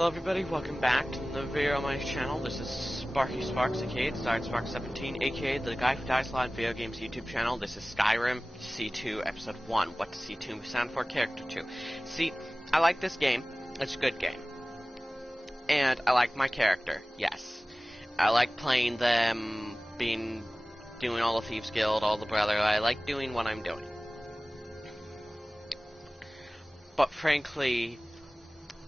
Hello everybody, welcome back to another video on my channel. This is Sparky Sparks, aka Sparks17, aka the guy who dies a lot in video games YouTube channel. This is Skyrim C2 Episode 1. What does C2 stand for? Character 2. See, I like this game. It's a good game. And I like my character, yes. I like playing them, doing all the Thieves Guild, all the Brother. I like doing what I'm doing. But frankly,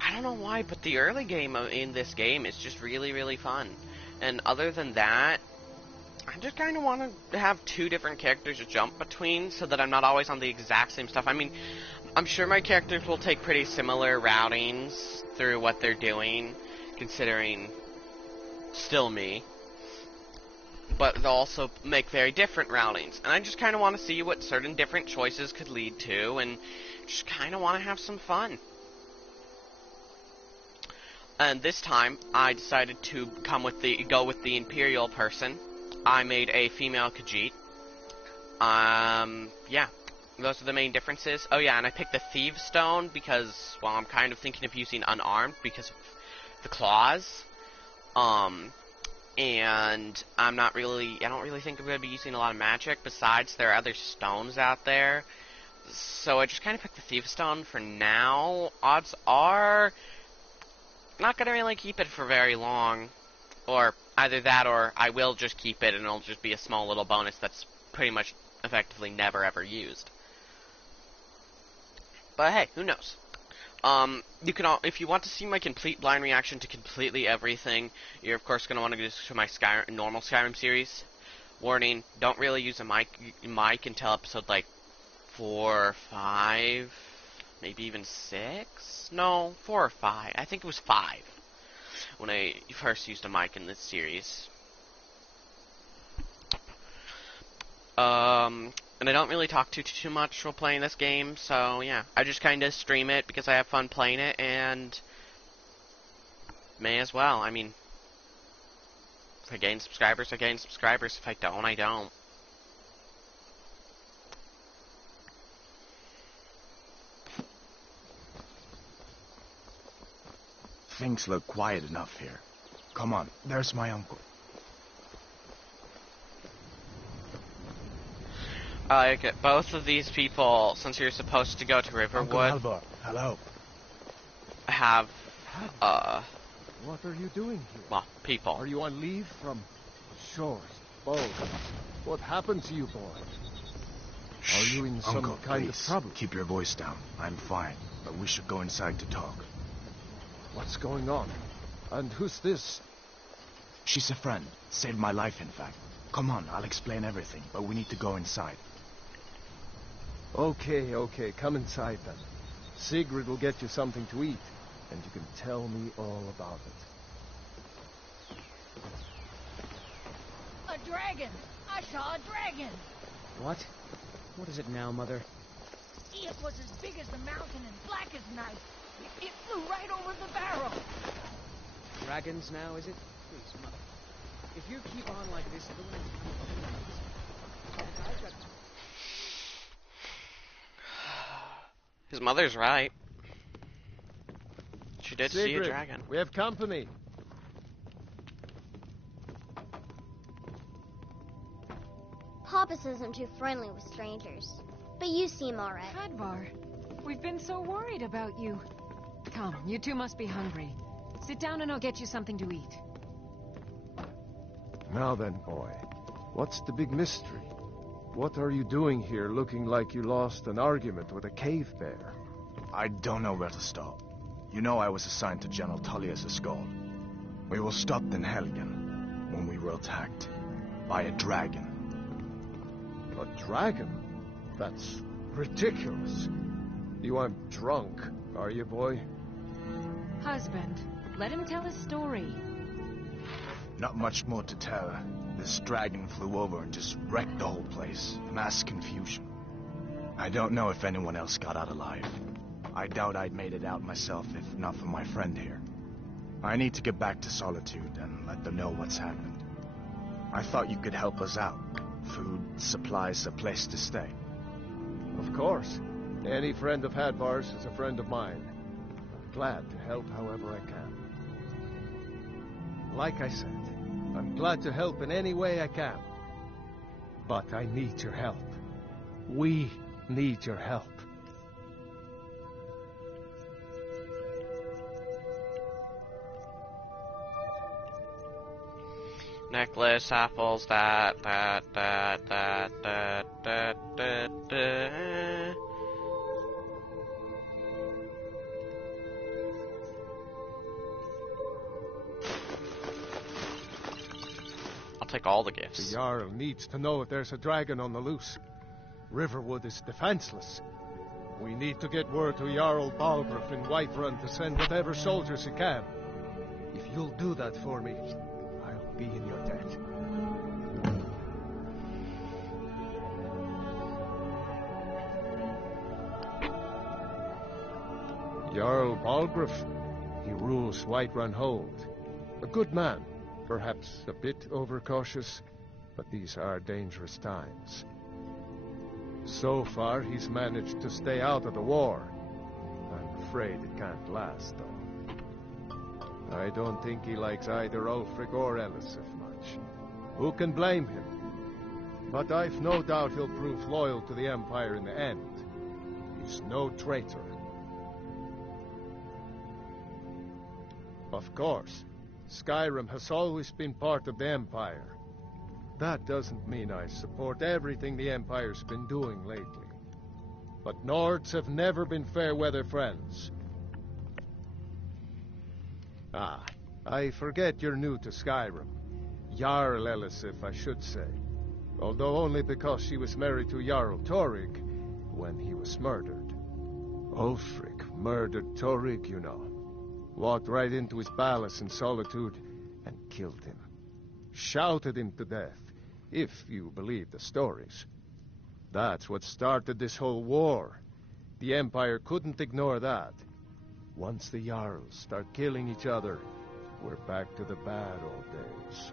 I don't know why, but the early game in this game is just really, really fun. And other than that, I just kind of want to have two different characters to jump between so that I'm not always on the exact same stuff. I mean, I'm sure my characters will take pretty similar routings through what they're doing, considering still me. But they'll also make very different routings. And I just kind of want to see what certain different choices could lead to, and just kind of want to have some fun. And this time, I decided to go with the Imperial person. I made a female Khajiit. Yeah, those are the main differences. Oh yeah, and I picked the Thieves Stone because, well, I'm kind of thinking of using unarmed because of the claws. And I don't really think I'm going to be using a lot of magic. Besides, there are other stones out there. So I just kind of picked the Thieves Stone for now. Odds are not gonna really keep it for very long, or either that or I will just keep it and it'll just be a small little bonus that's pretty much effectively never ever used. But hey, who knows? You can if you want to see my complete blind reaction to completely everything, you're of course gonna want to go to my normal Skyrim series. Warning: don't really use a mic until episode like 4 or 5. Maybe even 6? No, 4 or 5. I think it was 5 when I first used a mic in this series. And I don't really talk too much while playing this game, so yeah. I just kind of stream it because I have fun playing it, and may as well. I mean, if I gain subscribers, I gain subscribers. If I don't, I don't. Things look quiet enough here. Come on, there's my uncle. Okay, both of these people, since you're supposed to go to Riverwood, Uncle Halvor, hello. have, What are you doing here? well, people. Are you on leave from shores, boats? What happened to you, boy? Are you in some Uncle, kind please, of trouble? keep your voice down. I'm fine, but we should go inside to talk. What's going on? And who's this? She's a friend. Saved my life, in fact. Come on, I'll explain everything, but we need to go inside. Okay, come inside then. Sigrid will get you something to eat, and you can tell me all about it. A dragon! I saw a dragon! What? What is it now, Mother? It was as big as the mountain and black as night. It flew right over the barrel. Dragons now, is it? Please, Mother. If you keep on like this, the woman I've got... His mother's right. She did see a Sigrid, dragon. we have company. Papas isn't too friendly with strangers, but you seem alright. Hadvar, we've been so worried about you. Come, you two must be hungry. Sit down and I'll get you something to eat. Now then, boy, what's the big mystery? What are you doing here looking like you lost an argument with a cave bear? I don't know where to start. You know I was assigned to General Tully as a Skald. We were stopped in Helgen when we were attacked by a dragon. A dragon? That's ridiculous. You aren't drunk, are you, boy? Husband, let him tell his story. Not much more to tell. This dragon flew over and just wrecked the whole place. Mass confusion. I don't know if anyone else got out alive. I doubt I'd made it out myself if not for my friend here. I need to get back to Solitude and let them know what's happened. I thought you could help us out. Food, supplies, a place to stay. Of course. Any friend of Hadvar's is a friend of mine. glad to help however I can. Like I said, I'm glad to help in any way I can. But I need your help. We need your help. Necklace, apples, that. I'll take all the gifts. The Jarl needs to know if there's a dragon on the loose. Riverwood is defenseless. We need to get word to Jarl Balgruuf in Whiterun to send whatever soldiers he can. If you'll do that for me, I'll be in your debt. Jarl Balgruuf, he rules Whiterun Hold. A good man, perhaps a bit overcautious, but these are dangerous times. So far, he's managed to stay out of the war. I'm afraid it can't last, though. I don't think he likes either Ulfric or Elisif much. Who can blame him? But I've no doubt he'll prove loyal to the Empire in the end. He's no traitor. Of course, Skyrim has always been part of the Empire. That doesn't mean I support everything the Empire's been doing lately. But Nords have never been fair-weather friends. Ah, I forget you're new to Skyrim. Jarl Elisif, I should say. Although only because she was married to Jarl Torygg when he was murdered. Ulfric murdered Torygg, you know. Walked right into his palace in Solitude and killed him. Shouted him to death, if you believe the stories. That's what started this whole war. The Empire couldn't ignore that. Once the Jarls start killing each other, we're back to the bad old days.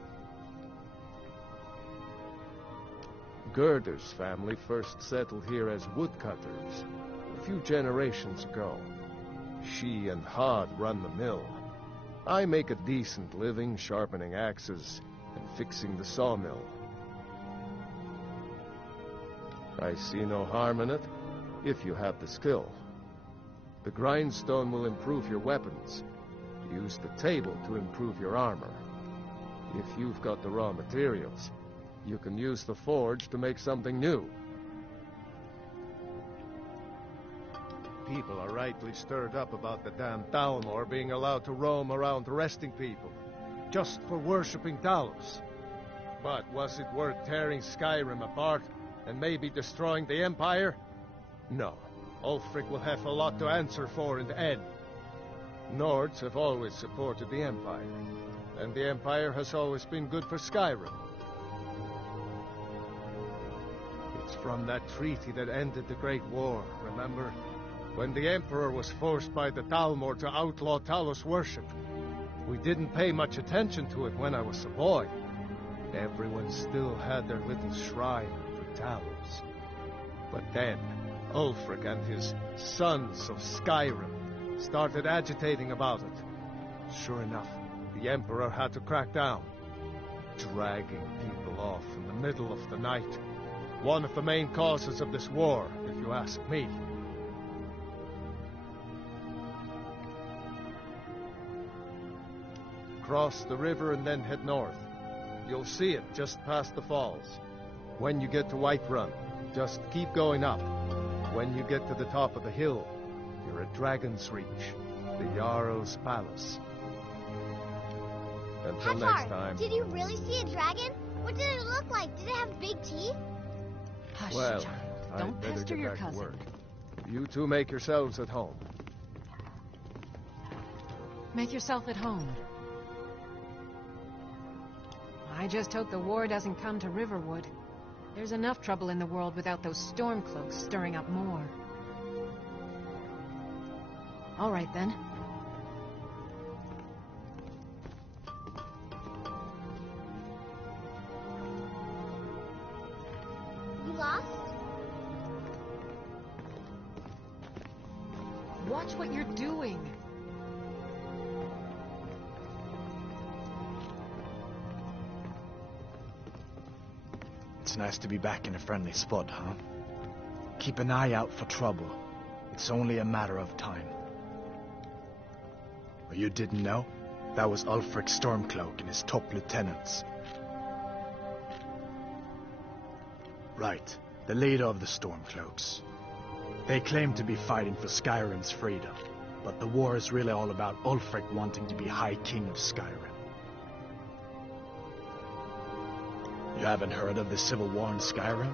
Gerder's family first settled here as woodcutters a few generations ago. She and Hod run the mill. I make a decent living sharpening axes and fixing the sawmill. I see no harm in it, if you have the skill. The grindstone will improve your weapons. Use the table to improve your armor. If you've got the raw materials, you can use the forge to make something new. People are rightly stirred up about the damn Thalmor being allowed to roam around arresting people, just for worshipping Talos. But was it worth tearing Skyrim apart and maybe destroying the Empire? No. Ulfric will have a lot to answer for in the end. Nords have always supported the Empire, and the Empire has always been good for Skyrim. It's from that treaty that ended the Great War, remember? When the Emperor was forced by the Thalmor to outlaw Talos worship. We didn't pay much attention to it when I was a boy. Everyone still had their little shrine for Talos. But then, Ulfric and his Sons of Skyrim started agitating about it. Sure enough, the Emperor had to crack down. Dragging people off in the middle of the night. One of the main causes of this war, if you ask me. Cross the river and then head north. You'll see it just past the falls. When you get to Whiterun, just keep going up. When you get to the top of the hill, you're at Dragon's Reach, the Jarl's palace. Until next time. Did you really see a dragon? What did it look like? Did it have big teeth? Hush, Well, child. I'd Don't better pester get your back to cousin. work. You two make yourselves at home. Make yourself at home. I just hope the war doesn't come to Riverwood. There's enough trouble in the world without those Stormcloaks stirring up more. All right, then. You lost? Watch what you're doing. It's nice to be back in a friendly spot, huh? Keep an eye out for trouble. It's only a matter of time. Oh, you didn't know? That was Ulfric Stormcloak and his top lieutenants. Right, the leader of the Stormcloaks. They claim to be fighting for Skyrim's freedom, but the war is really all about Ulfric wanting to be High King of Skyrim. You haven't heard of the civil war in Skyrim?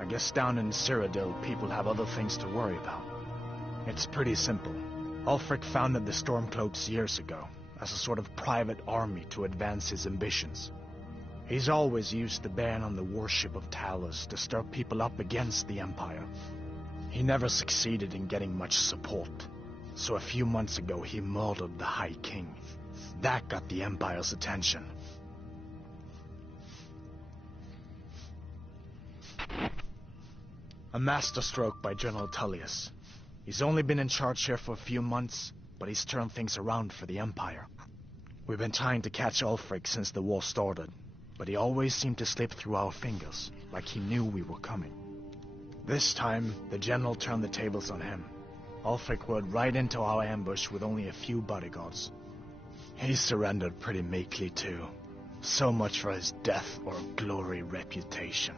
I guess down in Cyrodiil, people have other things to worry about. It's pretty simple. Ulfric founded the Stormcloaks years ago, as a sort of private army to advance his ambitions. He's always used the ban on the worship of Talos to stir people up against the Empire. He never succeeded in getting much support, so a few months ago he murdered the High King. That got the Empire's attention. A masterstroke by General Tullius. He's only been in charge here for a few months, but he's turned things around for the Empire. We've been trying to catch Ulfric since the war started, but he always seemed to slip through our fingers, like he knew we were coming. This time, the general turned the tables on him. Ulfric rode right into our ambush with only a few bodyguards. He surrendered pretty meekly too. So much for his death or glory reputation.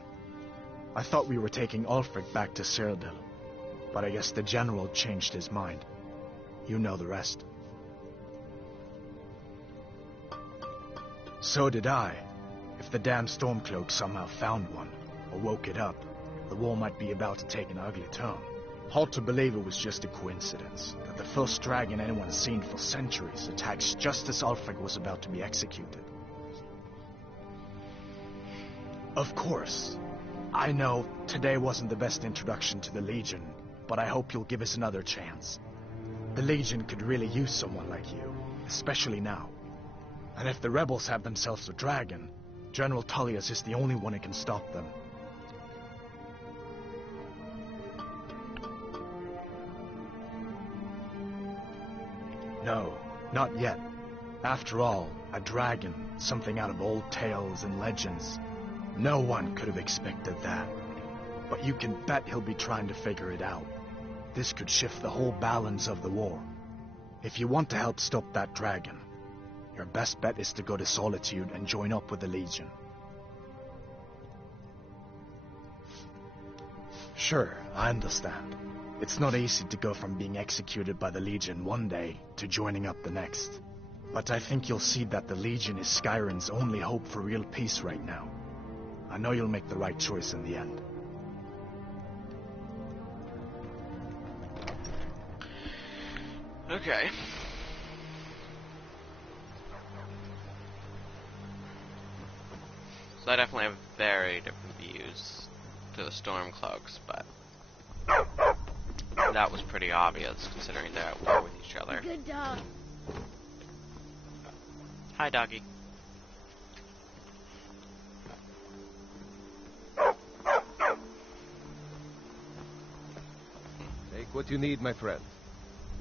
I thought we were taking Ulfric back to Cyrodiil, but I guess the general changed his mind. You know the rest. So did I. If the damn Stormcloak somehow found one, or woke it up, the war might be about to take an ugly turn. Hard to believe it was just a coincidence, that the first dragon anyone's seen for centuries attacks just as Ulfric was about to be executed. Of course, I know today wasn't the best introduction to the Legion, but I hope you'll give us another chance. The Legion could really use someone like you, especially now. And if the rebels have themselves a dragon, General Tullius is the only one who can stop them. No, not yet. After all, a dragon, something out of old tales and legends. No one could have expected that. But you can bet he'll be trying to figure it out. This could shift the whole balance of the war. If you want to help stop that dragon, your best bet is to go to Solitude and join up with the Legion. Sure, I understand. It's not easy to go from being executed by the Legion one day to joining up the next. But I think you'll see that the Legion is Skyrim's only hope for real peace right now. I know you'll make the right choice in the end. Okay. So I definitely have very different views to the Stormcloaks, but that was pretty obvious considering they're at war with each other. Good dog. Hi, doggy. Take what you need, my friend.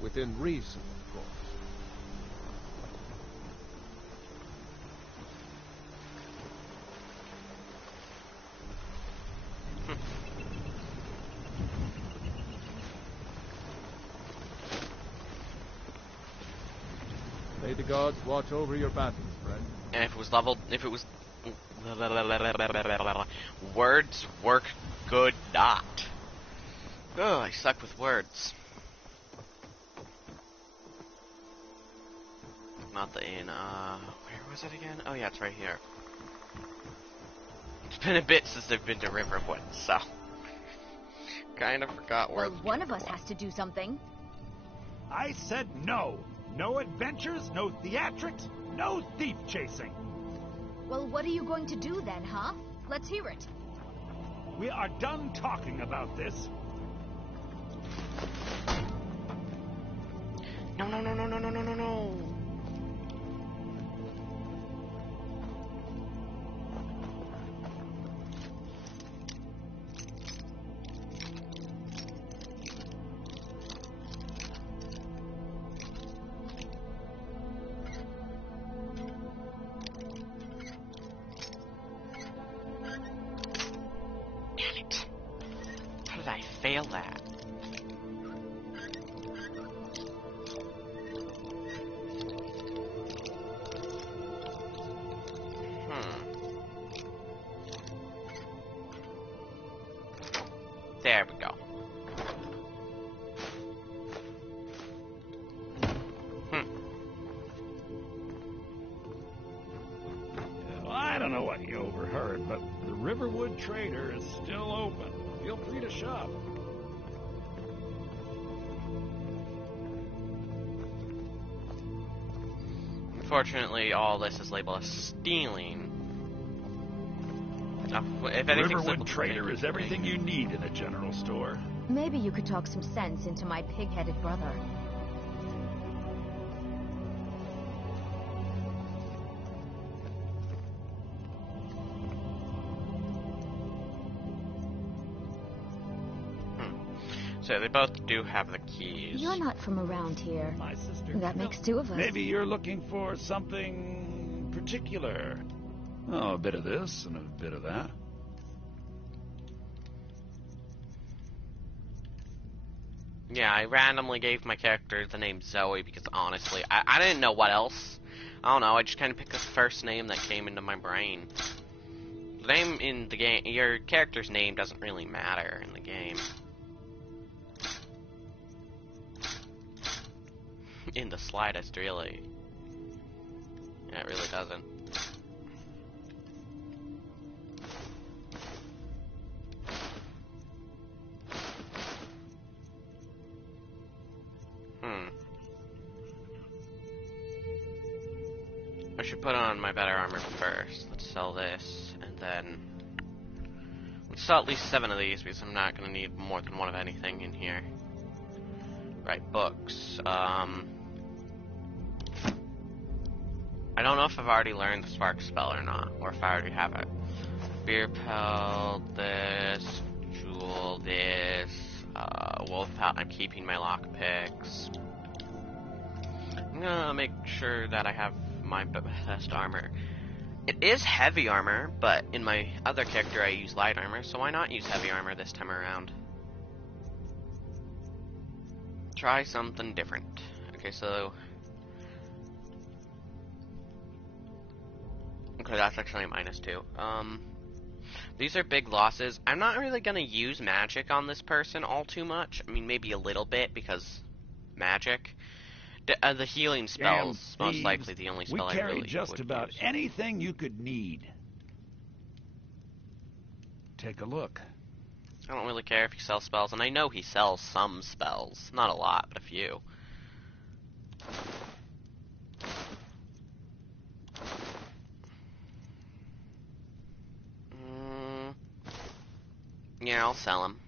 Within reason, of course. May the gods watch over your battles, friend. And if it was leveled, if it was words work good not. Oh, I suck with words. Not the inn, where was it again? Oh yeah, it's right here. It's been a bit since I've been to Riverwood, so kind of forgot where. Well, one of us has to do something. I said no. No adventures, no theatrics, no thief chasing. Well, what are you going to do then, huh? Let's hear it. We are done talking about this. No, no, no, no, no, no, no, no, no. sell that. There we go. Well, I don't know what you overheard, but the Riverwood Trader is still open. Feel free to shop. Unfortunately, all this is labeled as stealing. If anything, Riverwood Trader is everything you need in a general store. Maybe you could talk some sense into my pig-headed brother. So they both do have the keys. You're not from around here. My sister. That makes two of us. Maybe you're looking for something particular. Oh, a bit of this and a bit of that. Yeah, I randomly gave my character the name Zoe because honestly, I didn't know what else. I don't know, I just kind of picked the first name that came into my brain. The name in the game, your character's name doesn't really matter in the game. In the slightest, really. Yeah, it really doesn't. I should put on my better armor first. Let's sell this, and then let's sell at least 7 of these because I'm not going to need more than one of anything in here. Right, books. I don't know if I've already learned the spark spell or not, or if I already have it. Beer pelt, this, jewel, this, wolf pelt. I'm keeping my lockpicks. I'm gonna make sure that I have my best armor. It is heavy armor, but in my other character I use light armor, so why not use heavy armor this time around? Try something different. Okay, so... Okay, that's actually a -2. These are big losses. I'm not really gonna use magic on this person all too much. I mean, maybe a little bit, because magic. The healing spells, most likely the only spell I really would use. We carry just about anything you could need. Take a look. I don't really care if he sells spells, and I know he sells some spells. Not a lot, but a few. Yeah, I'll sell them.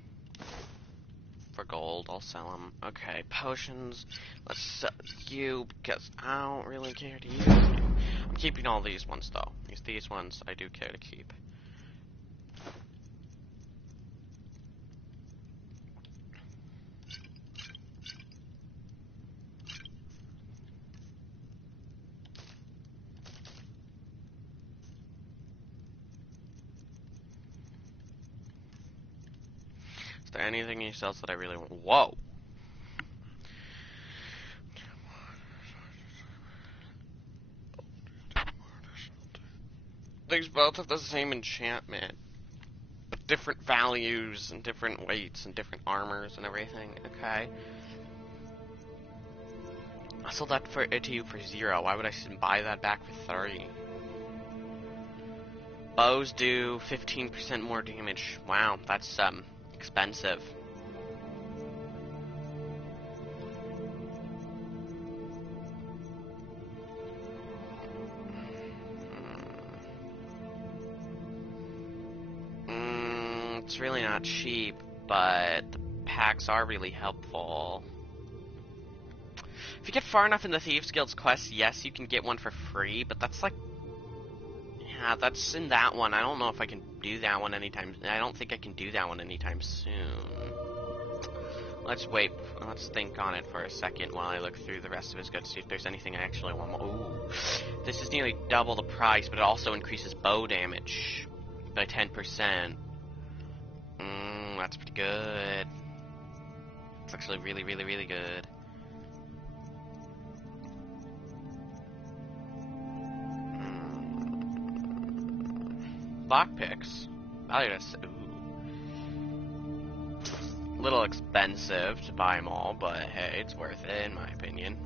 For gold, I'll sell them. Okay, potions. Let's sell you, because I don't really care to use you. I'm keeping all these ones, though. These ones I do care to keep. Is there anything he sells that I really want? Whoa! These both have the same enchantment, but different values and different weights and different armors and everything. Okay. I sold that to you for 0. Why would I buy that back for 3? Bows do 15% more damage. Wow, that's expensive. It's really not cheap, but the packs are really helpful. If you get far enough in the Thieves Guild's quest, yes, you can get one for free, but that's like... Yeah, that's in that one. I don't know if I can do that one anytime... I don't think I can do that one anytime soon. Let's wait. Let's think on it for a second while I look through the rest of his goods, see if there's anything I actually want. Ooh. This is nearly double the price, but it also increases bow damage by 10%. That's pretty good. It's actually really, really, really good. Lockpicks. Valued at... Ooh. A little expensive to buy them all, but hey, it's worth it in my opinion.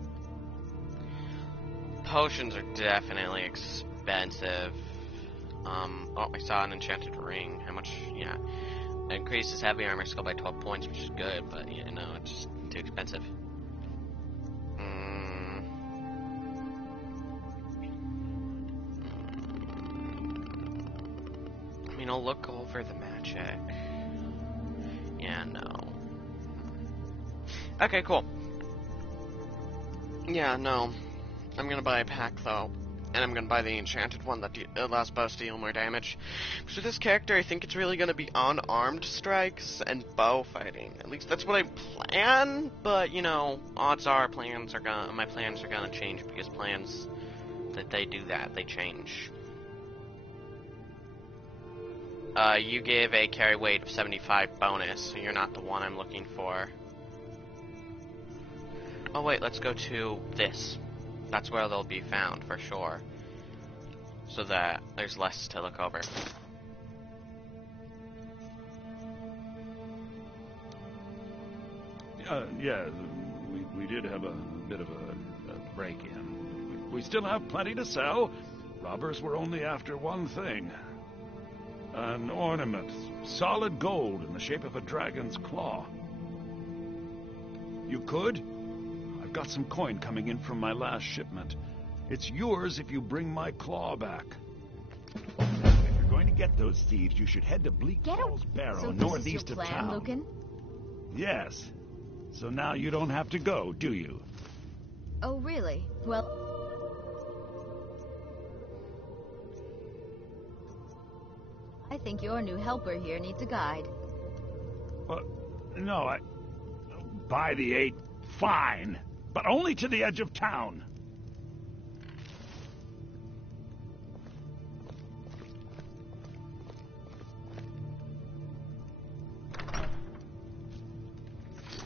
Potions are definitely expensive. Oh, I saw an enchanted ring. How much? Yeah. It increases heavy armor skill by 12 points, which is good, but you know, it's just too expensive. I mean, I'll look over the magic. Yeah, no. Okay, cool. Yeah, no. I'm gonna buy a pack, though. And I'm gonna buy the enchanted one that allows bows to deal more damage. So with this character, I think it's really gonna be unarmed strikes and bow fighting. At least that's what I plan, but, you know, odds are my plans are gonna change, because plans that they do that, they change. You give a carry weight of 75 bonus, so you're not the one I'm looking for. Oh wait, let's go to this. That's where they'll be found, for sure. So that there's less to look over. Yeah, we did have a bit of a break-in. We still have plenty to sell. Robbers were only after one thing. An ornament. Solid gold in the shape of a dragon's claw. You could? I've got some coin coming in from my last shipment. It's yours if you bring my claw back. If you're going to get those thieves, you should head to Bleak Falls Barrow, so northeast this is your of plan, town. Lucan? Yes. So now you don't have to go, do you? Oh, really? Well... I think your new helper here needs a guide. No, By the 8, fine. But only to the edge of town.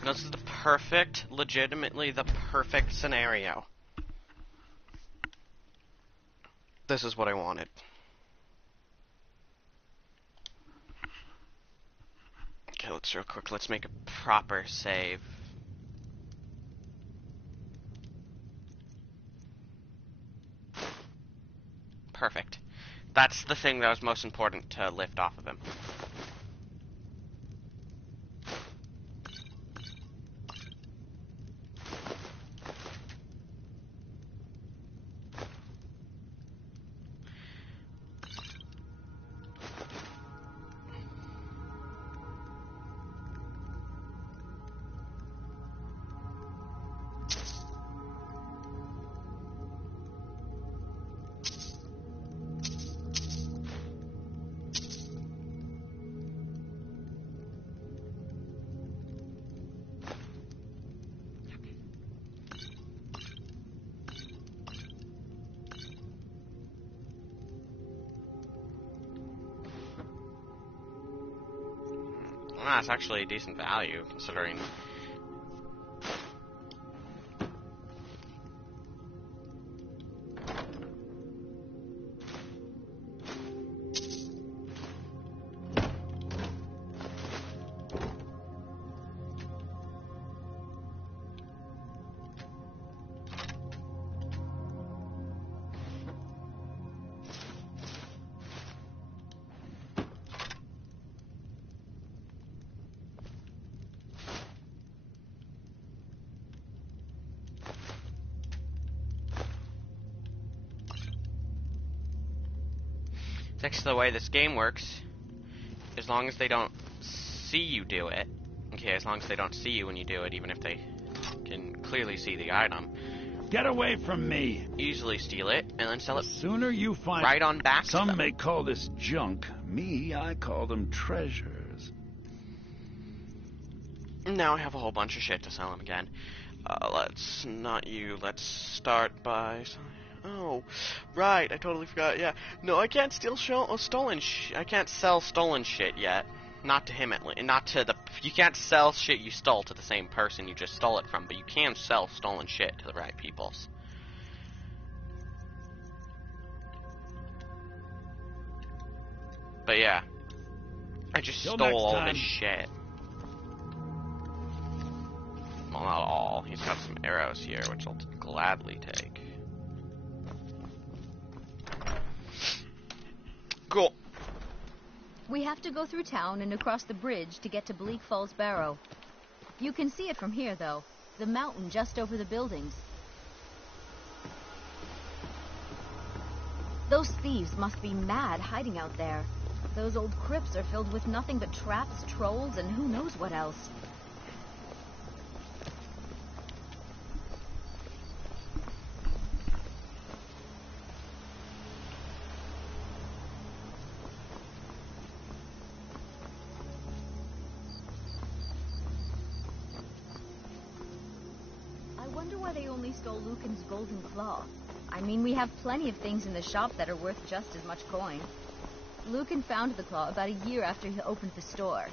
This is the perfect, legitimately the perfect scenario. This is what I wanted. Okay, let's real quick, let's make a proper save. Perfect. That's the thing that was most important to lift off of him. Ah, it's actually a decent value, considering... Next to the way this game works, as long as they don't see you do it, okay, as long as they don't see you when you do it, even if they can clearly see the item, Get away from me! easily steal it, and then sell The it sooner you find... right on back to Some them. may call this junk. Me, I call them treasures. Now I have a whole bunch of shit to sell him again. Let's start by... Oh, right, I totally forgot, yeah. No, I can't steal stolen I can't sell stolen shit yet. Not to him, not to the... You can't sell shit you stole to the same person you just stole it from, but you can sell stolen shit to the right peoples. But yeah. I just Till stole next all time. this shit. Well, not all. He's got some arrows here, which I'll gladly take. Cool. We have to go through town and across the bridge to get to Bleak Falls Barrow. You can see it from here, though. The mountain just over the buildings. Those thieves must be mad hiding out there. Those old crypts are filled with nothing but traps, trolls, and who knows what else. I wonder why they only stole Lucan's golden claw. I mean, we have plenty of things in the shop that are worth just as much coin. Lucan found the claw about a year after he opened the store.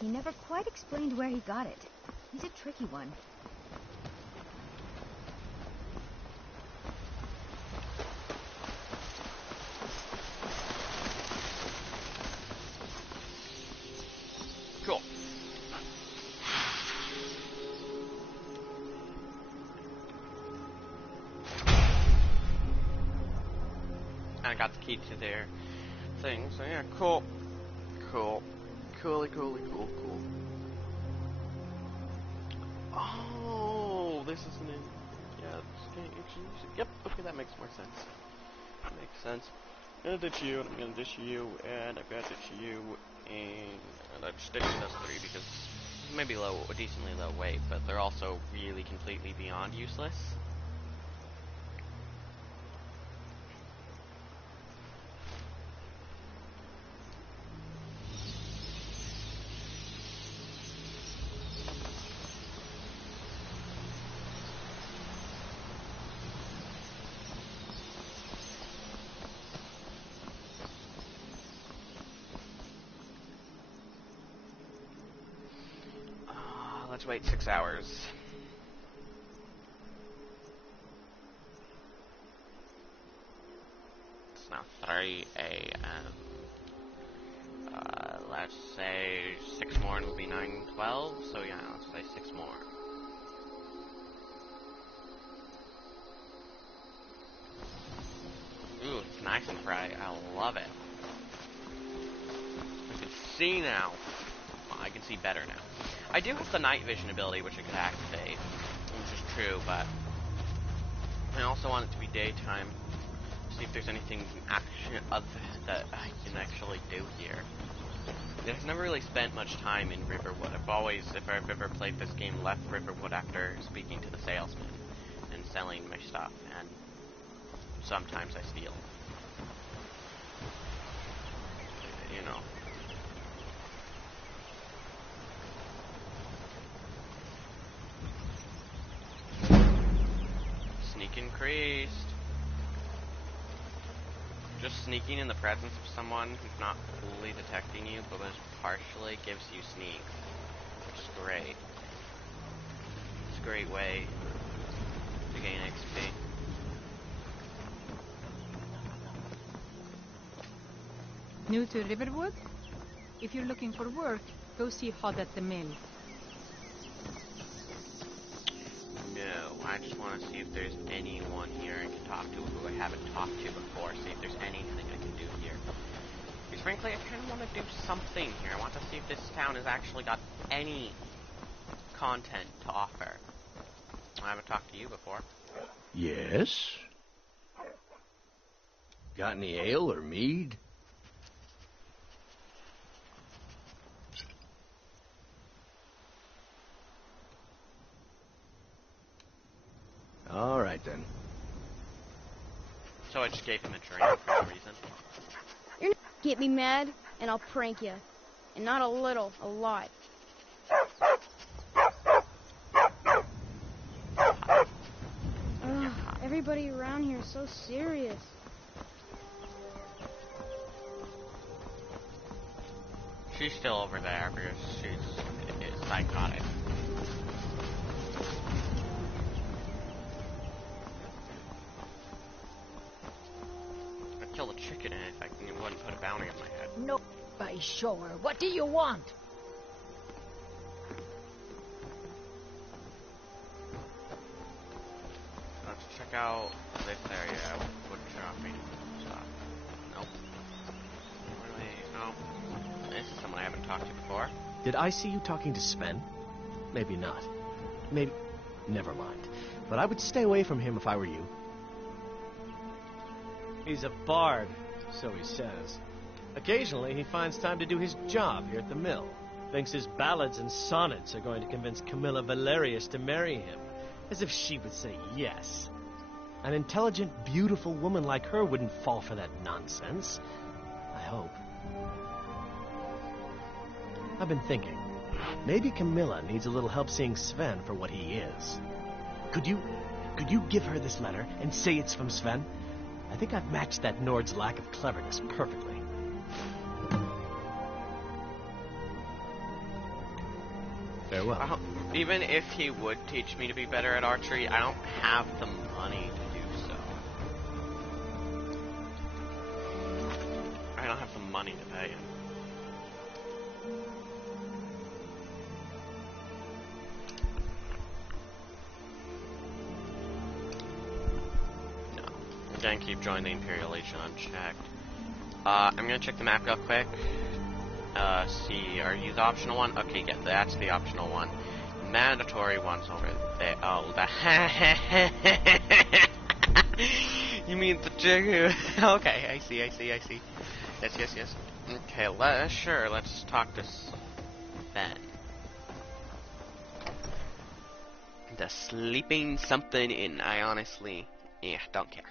He never quite explained where he got it. He's a tricky one. Cool. And I got the key to their thing, so yeah, cool. Cool. Cool. Oh, this isn't in... Yeah, just can't actually use it. Yep, okay, that makes more sense. That makes sense. I'm gonna ditch you, and I'm gonna ditch you, and I've got to ditch you, and I'm just ditching those three because maybe decently low weight, but they're also really completely beyond useless. Let's wait 6 hours. It's now 3 a.m. Let's say 6 more and it'll be 9:12. So yeah, let's say 6 more. Ooh, it's nice and bright. I love it. I can see now. Well, I can see better now. I do have the night vision ability, which I could activate, which is true, but I also want it to be daytime. See if there's anything that I can actually do here. I've never really spent much time in Riverwood. I've always, if I've ever played this game, left Riverwood after speaking to the salesman and selling my stuff, and sometimes I steal. You know. Sneak increased. Just sneaking in the presence of someone who's not fully detecting you, but just partially gives you sneak, which is great. It's a great way to gain XP. New to Riverwood? If you're looking for work, go see Hod at the mill. No, I just want to see if there's anyone here I can talk to who I haven't talked to before. See if there's anything I can do here. Because frankly, I kind of want to do something here. I want to see if this town has actually got any content to offer. I haven't talked to you before. Yes? Got any ale or mead? All right, then. So I just gave him a drink for no reason. You're not gonna get me mad, and I'll prank you. And not a little, a lot. Ugh, everybody around here is so serious. She's still over there because she's psychotic. I'd kill the chicken if I wouldn't put a bounty on my head. No, by sure. What do you want? Let's check out this area. Wood shopping stuff. Nope. No. This is someone I haven't talked to before. Did I see you talking to Sven? Maybe not. Maybe... Never mind. But I would stay away from him if I were you. He's a bard, so he says. Occasionally, he finds time to do his job here at the mill. Thinks his ballads and sonnets are going to convince Camilla Valerius to marry him. As if she would say yes. An intelligent, beautiful woman like her wouldn't fall for that nonsense. I hope. I've been thinking. Maybe Camilla needs a little help seeing Sven for what he is. Could you give her this letter and say it's from Sven? I think I've matched that Nord's lack of cleverness perfectly. Farewell. Even if he would teach me to be better at archery, I don't have the money to do so. I don't have the money to pay him. No. I'm gonna keep joining the Imperial Legion unchecked. I'm gonna check the map real quick. See, are you the optional one? Okay, yeah, that's the optional one. Mandatory one's over there. Oh, you mean the jig? Okay, I see. Yes. Okay, sure, let's talk to Sven. The sleeping something in. I honestly, don't care.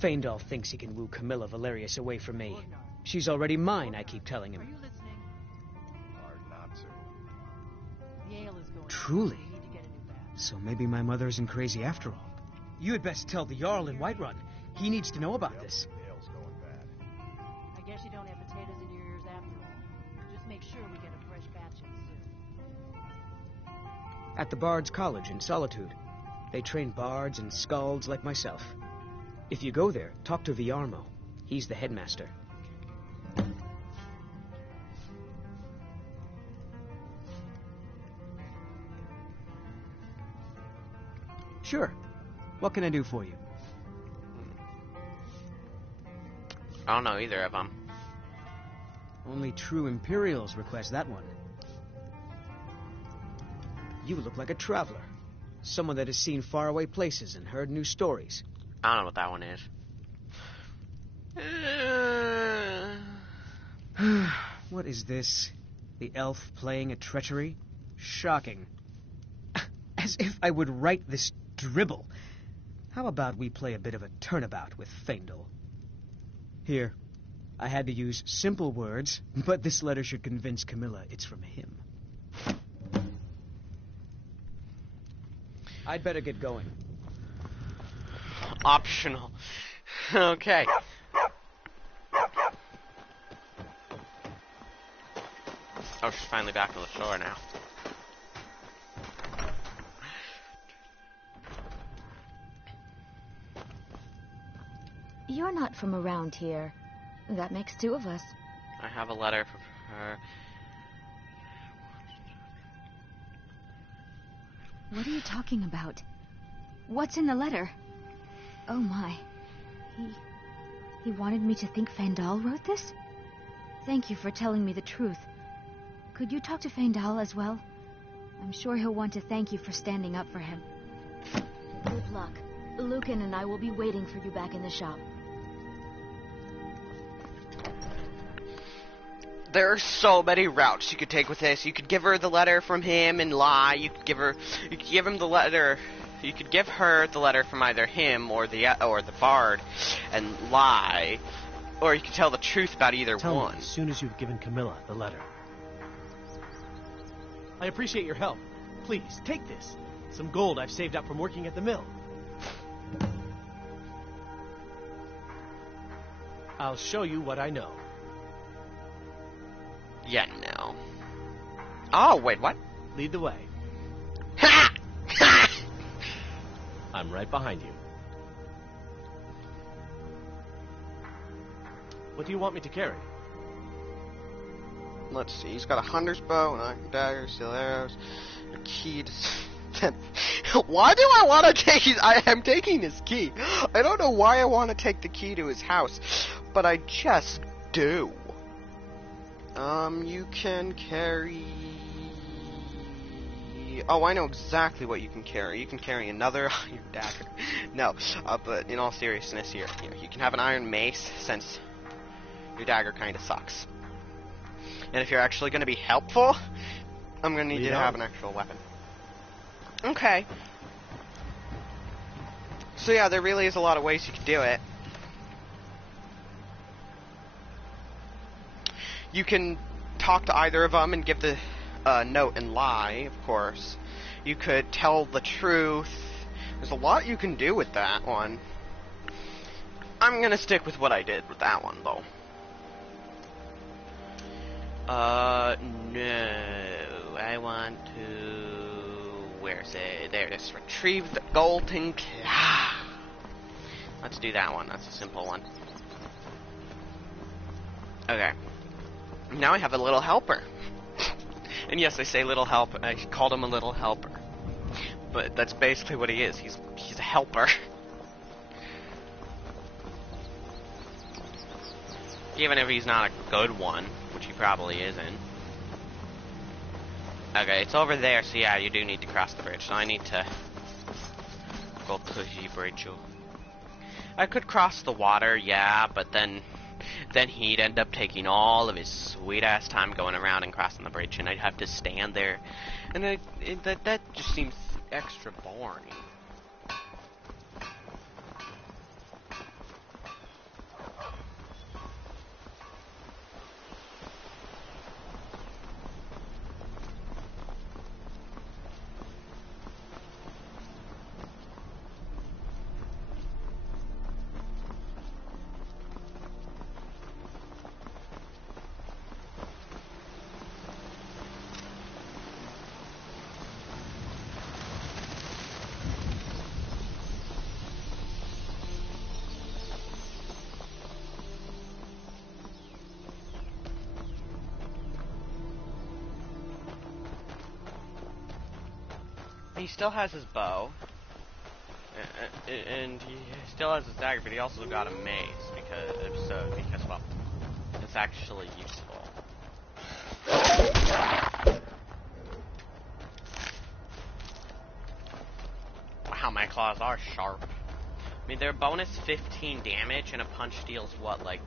Faendal thinks he can woo Camilla Valerius away from me. She's already mine, I keep telling him. Hard not to. The ale is going. Truly? We need to get a new batch. So maybe my mother isn't crazy after all. You had best tell the Jarl in Whiterun. He needs to know about this. The ale's going bad. I guess you don't have potatoes in your ears after all. Just make sure we get a fresh batch in soon. At the Bard's College in Solitude. They train bards and skalds like myself. If you go there, talk to Viarmo. He's the headmaster. Sure. What can I do for you? I don't know either of them. Only true Imperials request that one. You look like a traveler. Someone that has seen faraway places and heard new stories. I don't know what that one is. What is this? The elf playing a treachery? Shocking. As if I would write this dribble. How about we play a bit of a turnabout with Faendal? Here. I had to use simple words, but this letter should convince Camilla it's from him. I'd better get going. Optional. Okay. Oh, she's finally back to the shore now. You're not from around here. That makes two of us. I have a letter from her. What are you talking about? What's in the letter? Oh my. He wanted me to think Faendal wrote this? Thank you for telling me the truth. Could you talk to Faendal as well? I'm sure he'll want to thank you for standing up for him. Good luck. Lucan and I will be waiting for you back in the shop. There are so many routes you could take with this. You could give her the letter from him and lie. You could give him the letter. You could give her the letter from either him or the bard and lie, or you could tell the truth about either Tell one. me as soon as you've given Camilla the letter. I appreciate your help. Please, take this. Some gold I've saved up from working at the mill. I'll show you what I know. Yeah, no. Oh, wait, what? Lead the way. Ha! I'm right behind you. What do you want me to carry? Let's see, he's got a hunter's bow, and a dagger, steel arrows, a key to... Why do I want to take his... I am taking his key. I don't know why I want to take the key to his house, but I just do. You can carry... Oh, I know exactly what you can carry. You can carry another iron dagger. No, but in all seriousness here, you can have an iron mace, since your dagger kind of sucks. And if you're actually going to be helpful, I'm going to need you to have an actual weapon. Okay. So yeah, there really is a lot of ways you can do it. You can talk to either of them and give the note and lie, of course. You could tell the truth. There's a lot you can do with that one. I'm going to stick with what I did with that one, though. No. I want to... Where's it? There it is. Retrieve the golden claw. Let's do that one. That's a simple one. Okay. Now I have a little helper. And yes, I say little helper. I called him a little helper. But that's basically what he is. He's a helper. Even if he's not a good one, which he probably isn't. Okay, it's over there, so yeah, you do need to cross the bridge. So I need to go to the bridge. I could cross the water, yeah, but then he'd end up taking all of his sweet-ass time going around and crossing the bridge, and I'd have to stand there. And that just seems extra boring. He still has his bow, and he still has his dagger, but he also got a mace because well, it's actually useful. Wow, my claws are sharp. I mean, they're bonus 15 damage, and a punch deals what, like,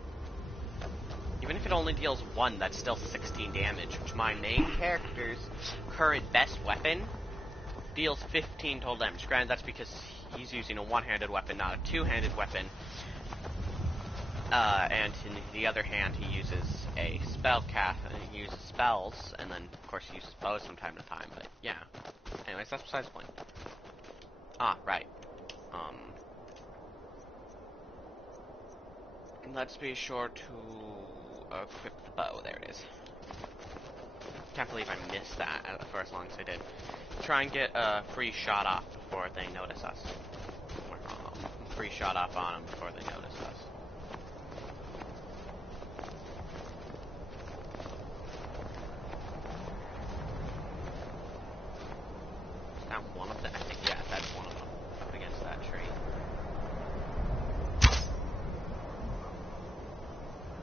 even if it only deals 1, that's still 16 damage, which my main character's current best weapon deals 15 total damage. Granted, that's because he's using a one-handed weapon, not a two-handed weapon. And in the other hand, he uses a spell cast, and he uses spells, and then, of course, he uses bows from time to time, but yeah. Anyways, that's besides the point. Ah, right. Let's be sure to equip the bow. There it is. Can't believe I missed that for as long as I did. Try and get a free shot off before they notice us. Free shot off on them before they notice us. Is that one of them? I think, yeah, that's one of them. Up against that tree.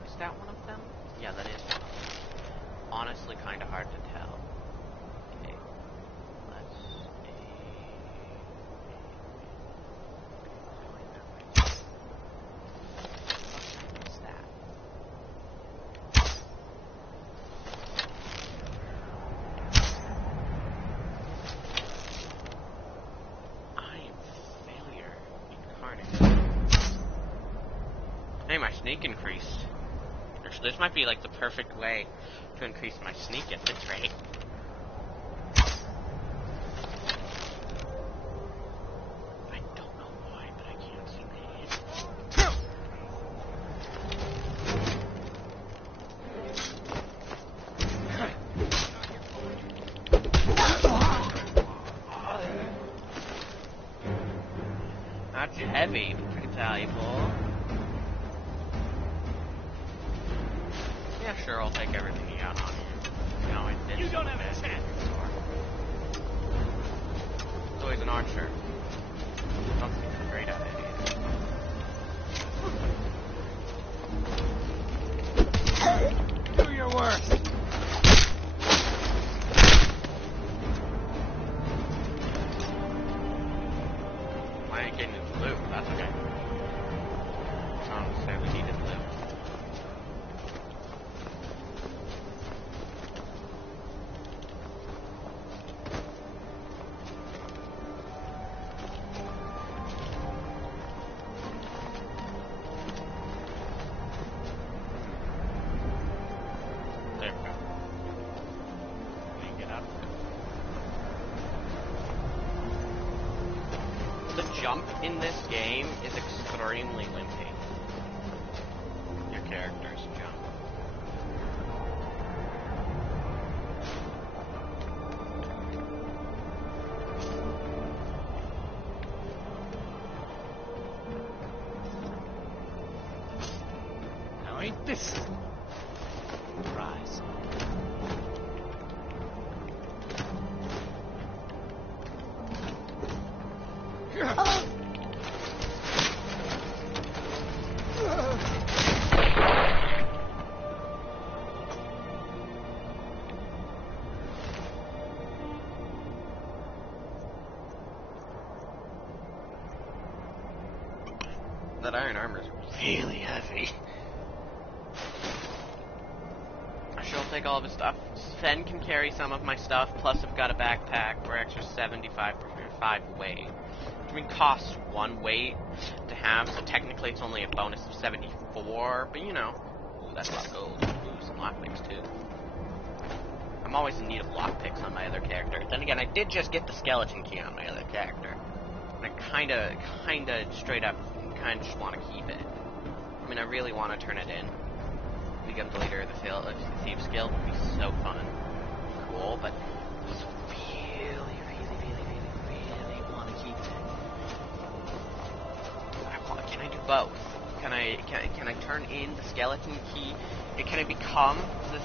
Is that one of them? Yeah, that is one of them. Honestly, kind of hard to tell. Okay, let's see. What's that? I am failure incarnate. Hey, my sneak increased. This might be like the perfect way to increase my sneak at this rate. I don't know why, but I can't seem to hit. that's heavy. Pretty valuable. Yeah, sure, I'll take everything you got on you. No, I didn't. You don't have a chance. So he's an archer. Don't seem great at it either. Do your worst. I ain't getting his loot, but that's okay. I don't necessarily need his loot. There we go. We can get out of there. The jump in this game is extremely wimpy. Your character's jump. Now ain't this rise? That iron armor's really heavy. I should take all of his stuff. Sven can carry some of my stuff, plus I've got a backpack for extra 75 weight. Which means costs 1 weight to have, so technically it's only a bonus of 74, but you know. Ooh, that's a lot of gold. Ooh, some lockpicks too. I'm always in need of lockpicks on my other character. Then again, I did just get the skeleton key on my other character. And I kinda straight up just want to keep it. I mean, I really want to turn it in. Become the leader of the Thieves Guild would be so fun and cool, but I just really want to keep it. Can I do both? Can I turn in the skeleton key? And can I become the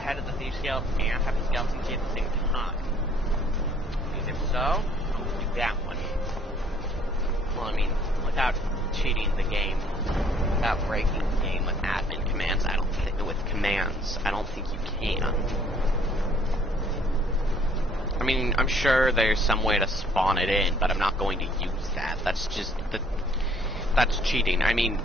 head of the Thieves Guild and have the skeleton key at the same time? Because if so, I'm going to do that one. Well, I mean, without cheating the game, without breaking the game with admin commands, I don't think you can. I mean, I'm sure there's some way to spawn it in, but I'm not going to use that. That's cheating. I mean,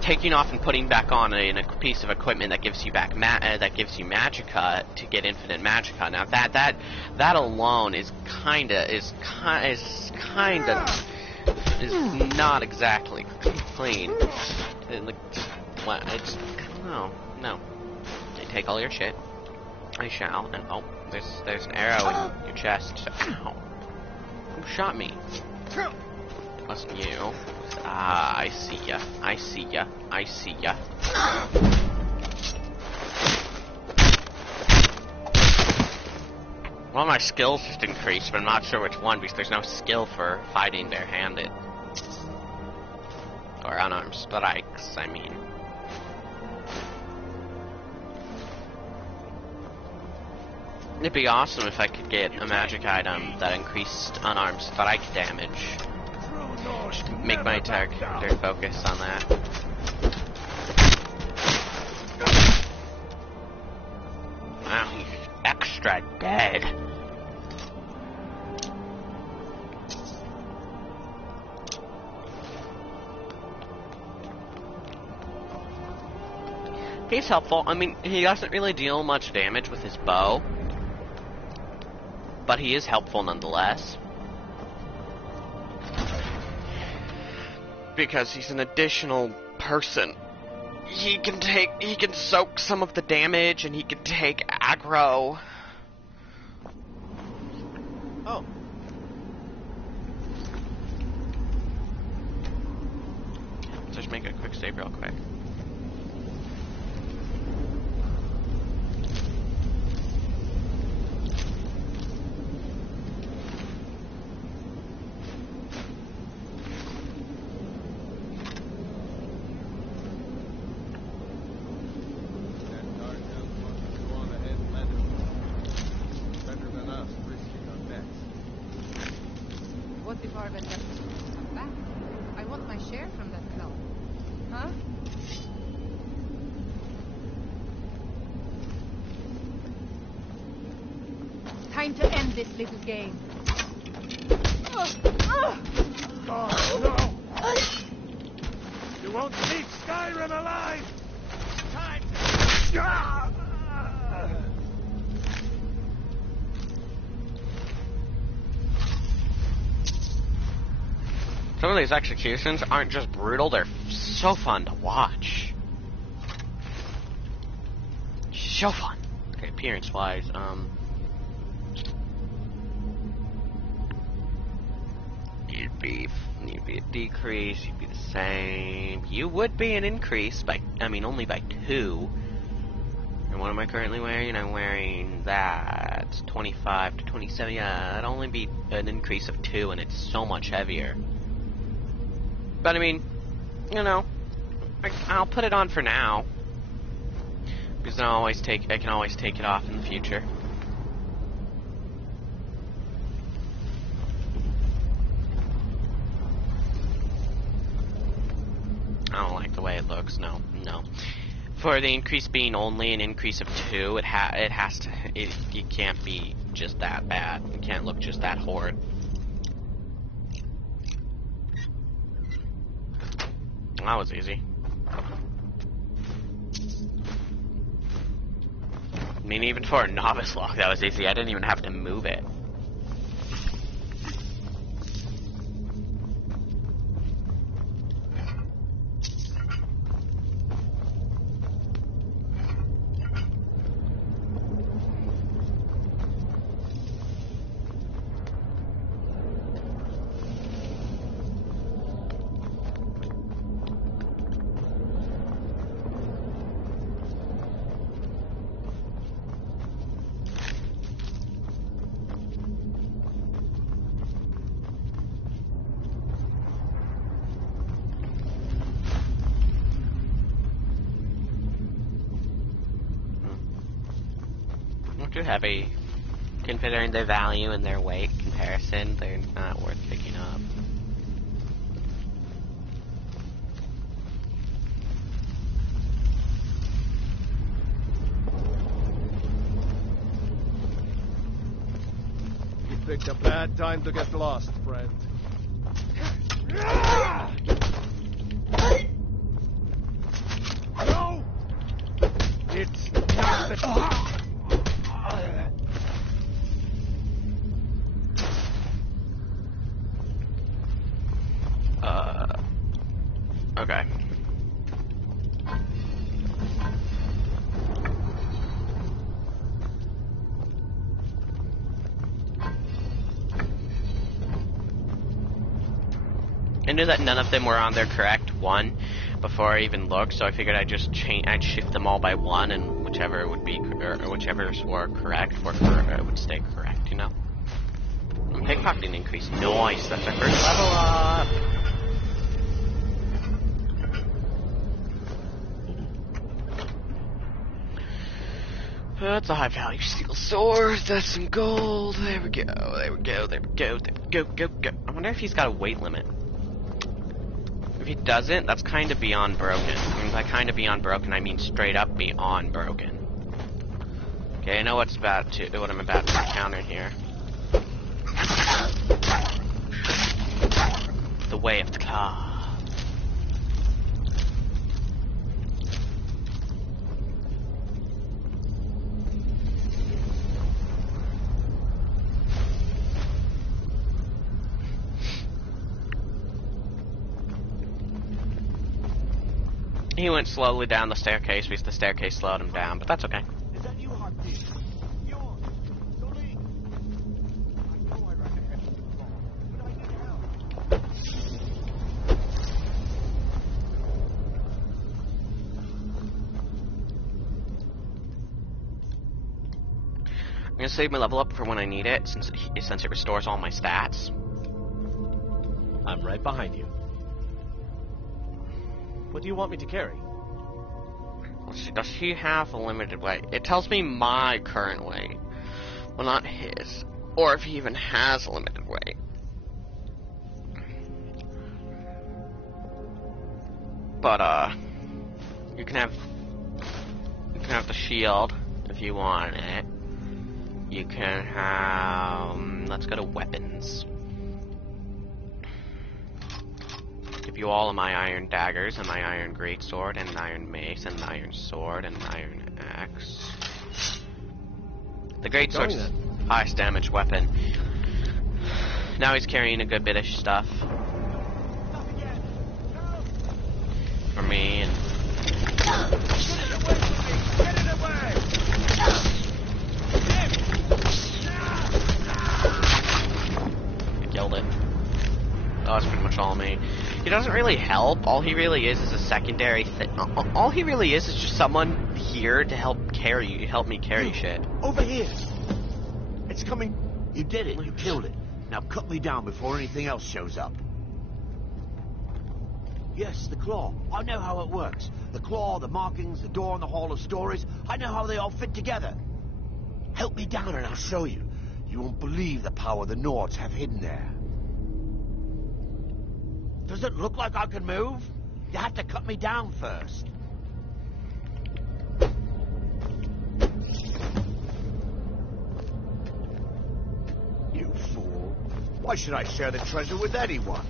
taking off and putting back on a piece of equipment that gives you magicka to get infinite magicka. Now that alone is not exactly clean. No. I take all your shit. I shall. And oh, there's an arrow in your chest. Ow! Who shot me? It wasn't you. Ah, I see ya. I see ya. Well, my skills just increased, but I'm not sure which one because there's no skill for fighting barehanded. Or unarmed strikes, I mean. It'd be awesome if I could get a magic item that increased unarmed strike damage. Make my entire character focus on that. Wow, he's extra dead. He's helpful. I mean, he doesn't really deal much damage with his bow, but he is helpful nonetheless. Because he's an additional person. He can soak some of the damage, and he can take aggro. Oh. Let's just make a quick save real quick. What if our vendors come back? I want my share from that club. Huh? Time to end this little game. Oh, no! You won't keep Skyrim alive! Time to... Some of these executions aren't just brutal, they're so fun to watch. So fun. Okay, appearance-wise, you'd be a decrease, you'd be the same. You would be an increase by, only by 2. And what am I currently wearing? I'm wearing that. 25 to 27, yeah, that'd only be an increase of 2, and it's so much heavier. But I'll put it on for now. Because I can always take it off in the future. I don't like the way it looks. No. For the increase being only an increase of 2, it can't be just that bad. It can't look just that horrid. That was easy. Even for a novice lock, that was easy. I didn't even have to move it. Too heavy. Considering their value and their weight comparison, they're not worth picking up. You picked a bad time to get lost, friend. No! It's not the... Okay. I knew that none of them were on their correct one before I even looked, so I figured I'd shift them all by 1, and whichever would be, or whichever were correct would stay correct, you know? Pickpocketing increase. Nice, that's our first level up! That's a high value steel sword, that's some gold, there we go. I wonder if he's got a weight limit. If he doesn't, that's kind of beyond broken. And by kind of beyond broken, I mean straight up beyond broken. Okay, I know what I'm about to encounter here. The way of the claw. He went slowly down the staircase because the staircase slowed him down, but that's okay. Is that you, Heartbeat? Yawn. Solene. I know I ran ahead of the ball, but I need help. I'm gonna save my level up for when I need it, since it restores all my stats. I'm right behind you. What do you want me to carry? Let's see, does he have a limited weight? It tells me my current weight. Well, not his. Or if he even has a limited weight. But you can have the shield if you want it. You can have. Let's go to weapons. Give you all of my iron daggers and my iron greatsword and an iron mace and an iron sword and an iron axe. The greatsword's highest damage weapon. Now he's carrying a good bit of stuff for me and. I killed it. Oh, that's pretty much all me. He doesn't really help. All he really is a secondary thing. All he really is just someone here to help me carry shit. Over here. It's coming. You did it. You killed it. Now cut me down before anything else shows up. Yes, the claw. I know how it works. The claw, the markings, the door in the Hall of Stories. I know how they all fit together. Help me down and I'll show you. You won't believe the power the Nords have hidden there. Does it look like I can move? You have to cut me down first. You fool. Why should I share the treasure with anyone?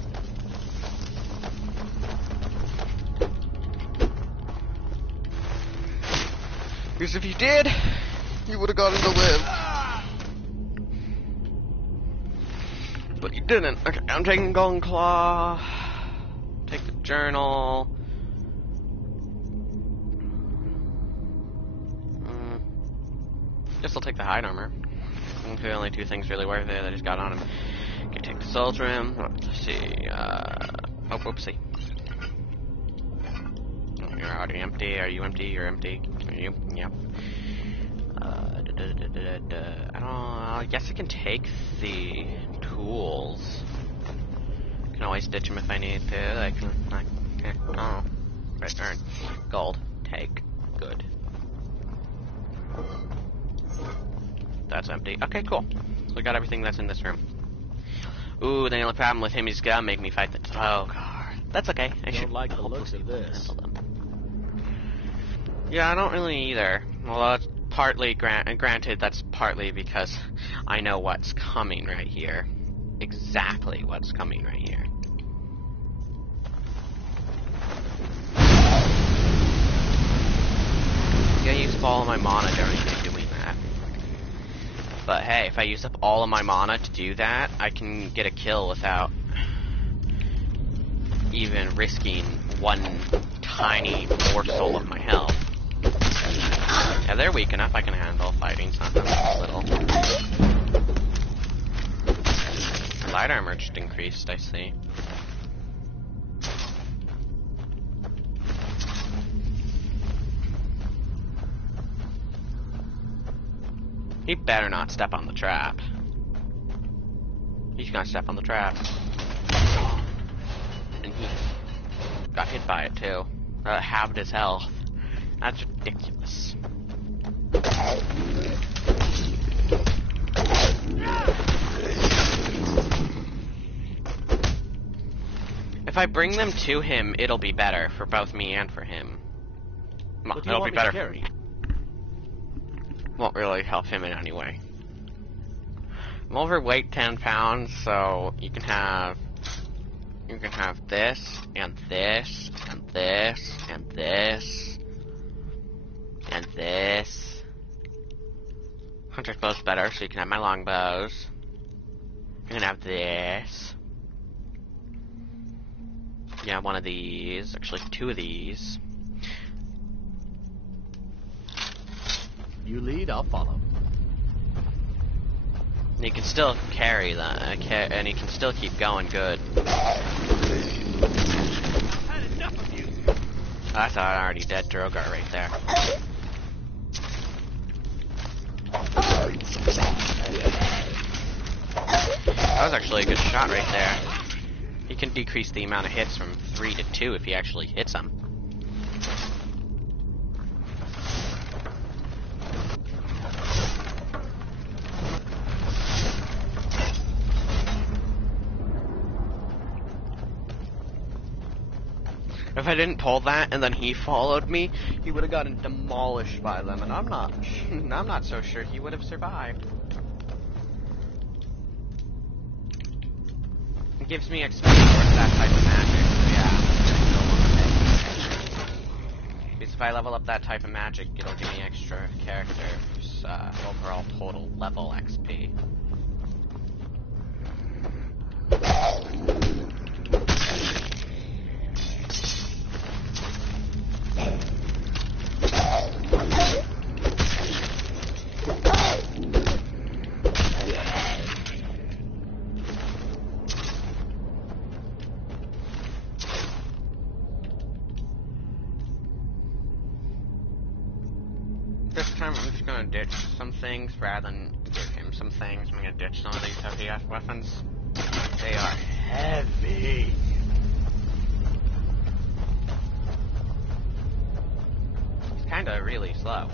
Because if you did, you would have gotten to live. But you didn't. Okay, I'm taking Golden Claw. Take the journal. Guess I'll take the hide armor. The only two things really worth it that I just got on him. Okay, take the soul trim. Let's see. Oh, whoopsie. You're already empty. Are you empty? You're empty. Are you? Yep. I don't know. I guess I can take the tools. I can always ditch them if I need to. I can. Oh. Return. Gold. Take. Good. That's empty. Okay, cool. So we got everything that's in this room. Ooh, the only problem with him is gonna make me fight the. Oh god. That's okay. I don't like the looks of this. Yeah, I don't really either. Well, that's partly granted. That's partly because I know what's coming right here. Exactly what's coming right here. Yeah, I used up all of my mana during doing that. But hey, if I use up all of my mana to do that, I can get a kill without even risking one tiny morsel of my health. Yeah, they're weak enough. I can handle fighting something little. Light armor just increased, I see. He better not step on the trap. He's gonna step on the trap. And he got hit by it too. Halved his health. That's ridiculous. If I bring them to him, it'll be better for both me and for him. Well, it'll be better for me. Won't really help him in any way. I'm overweight 10 pounds, so you can have this, and this, and this, and this, and this. Hunter's bow's better, so you can have my long bows. You can have this. Yeah, one of these. Actually, two of these. You lead, I'll follow. You can still carry that, and you can still keep going good. I've had enough of you. That's an already dead Drogar right there. That was actually a good shot right there. He can decrease the amount of hits from 3 to 2 if he actually hits them. If I didn't pull that and then he followed me, he would have gotten demolished by them, and I'm not so sure he would have survived. It gives me XP towards that type of magic, so yeah. Because if I level up that type of magic, it'll give me extra characters, overall total level XP. This time I'm just gonna ditch some things rather than give him some things. I'm gonna ditch some of these heavy-ass weapons. They are heavy. It's kinda really slow.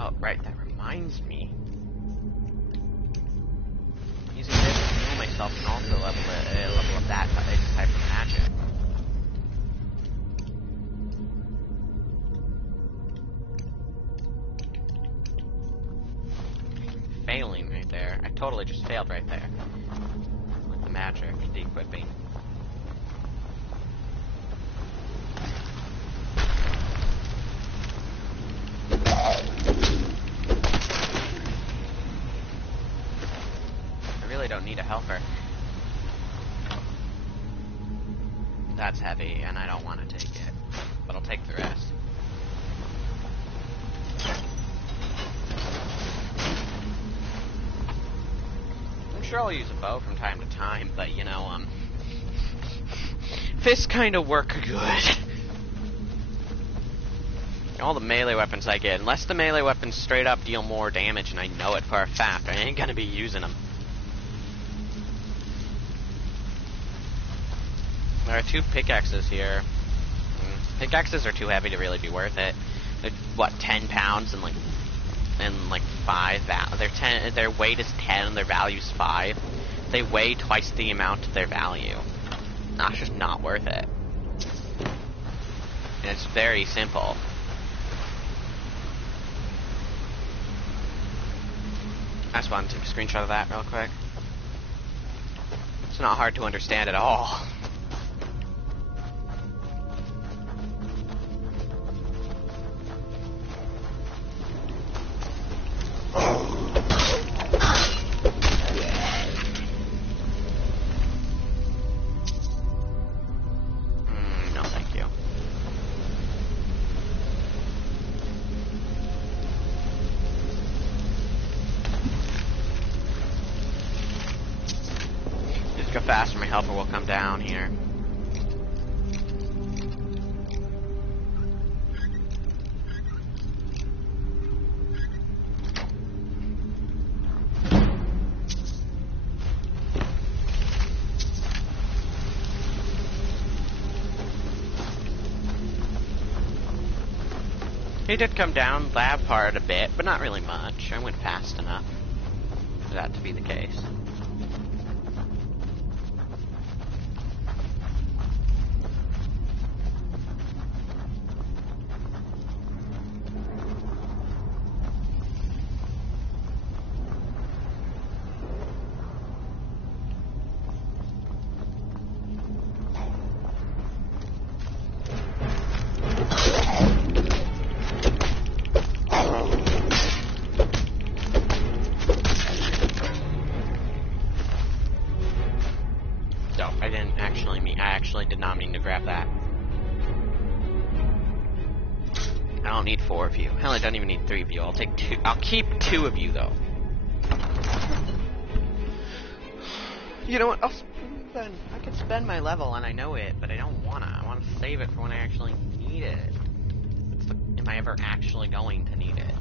Oh, right, that reminds me. Using this to heal myself can also level up that type of magic. Failing right there. I totally just failed right there. With the magic, the equipping. I really don't need a helper. That's heavy, and I don't want to take it. But I'll take the rest. I'm sure I'll use a bow from time to time, but you know, fists kind of work good. All the melee weapons I get, unless the melee weapons straight up deal more damage, and I know it for a fact, I ain't gonna be using them. There are 2 pickaxes here. Pickaxes are too heavy to really be worth it. They're, what, 10 pounds and like 5 their weight is 10 and their value is 5. They weigh twice the amount of their value. That's just not worth it. And it's very simple. I just wanted to take a screenshot of that real quick. It's not hard to understand at all. No, thank you. Just go faster, my helper will come down here. He did come down that part a bit, but not really much. I went fast enough for that to be the case. I did not mean to grab that. I don't need 4 of you. Hell, I don't even need 3 of you. I'll take 2. I'll keep 2 of you, though. You know what? I could spend my level, and I know it, but I don't wanna. I want to save it for when I actually need it. Am I ever actually going to need it?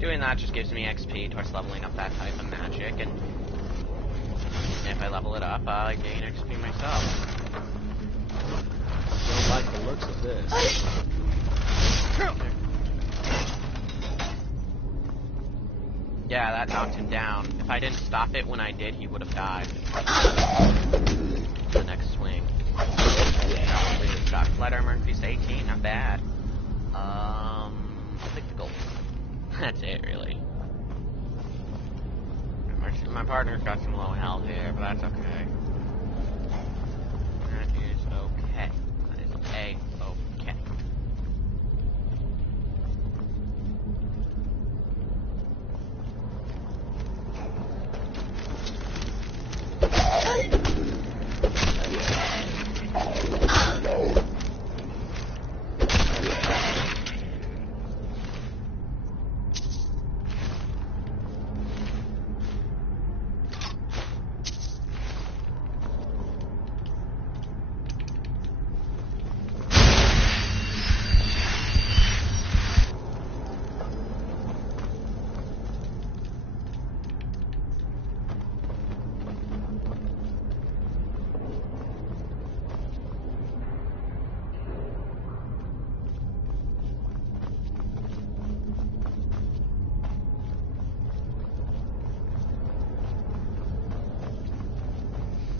Doing that just gives me XP towards leveling up that type of magic, and if I level it up, I gain XP myself. Don't like the looks of this. Yeah, that knocked him down. If I didn't stop it when I did, he would have died. The next swing. Got flight armor increased 18, not bad. I'll take the gold. That's it, really. My partner's got some low health here, but that's okay. That is okay. That is okay.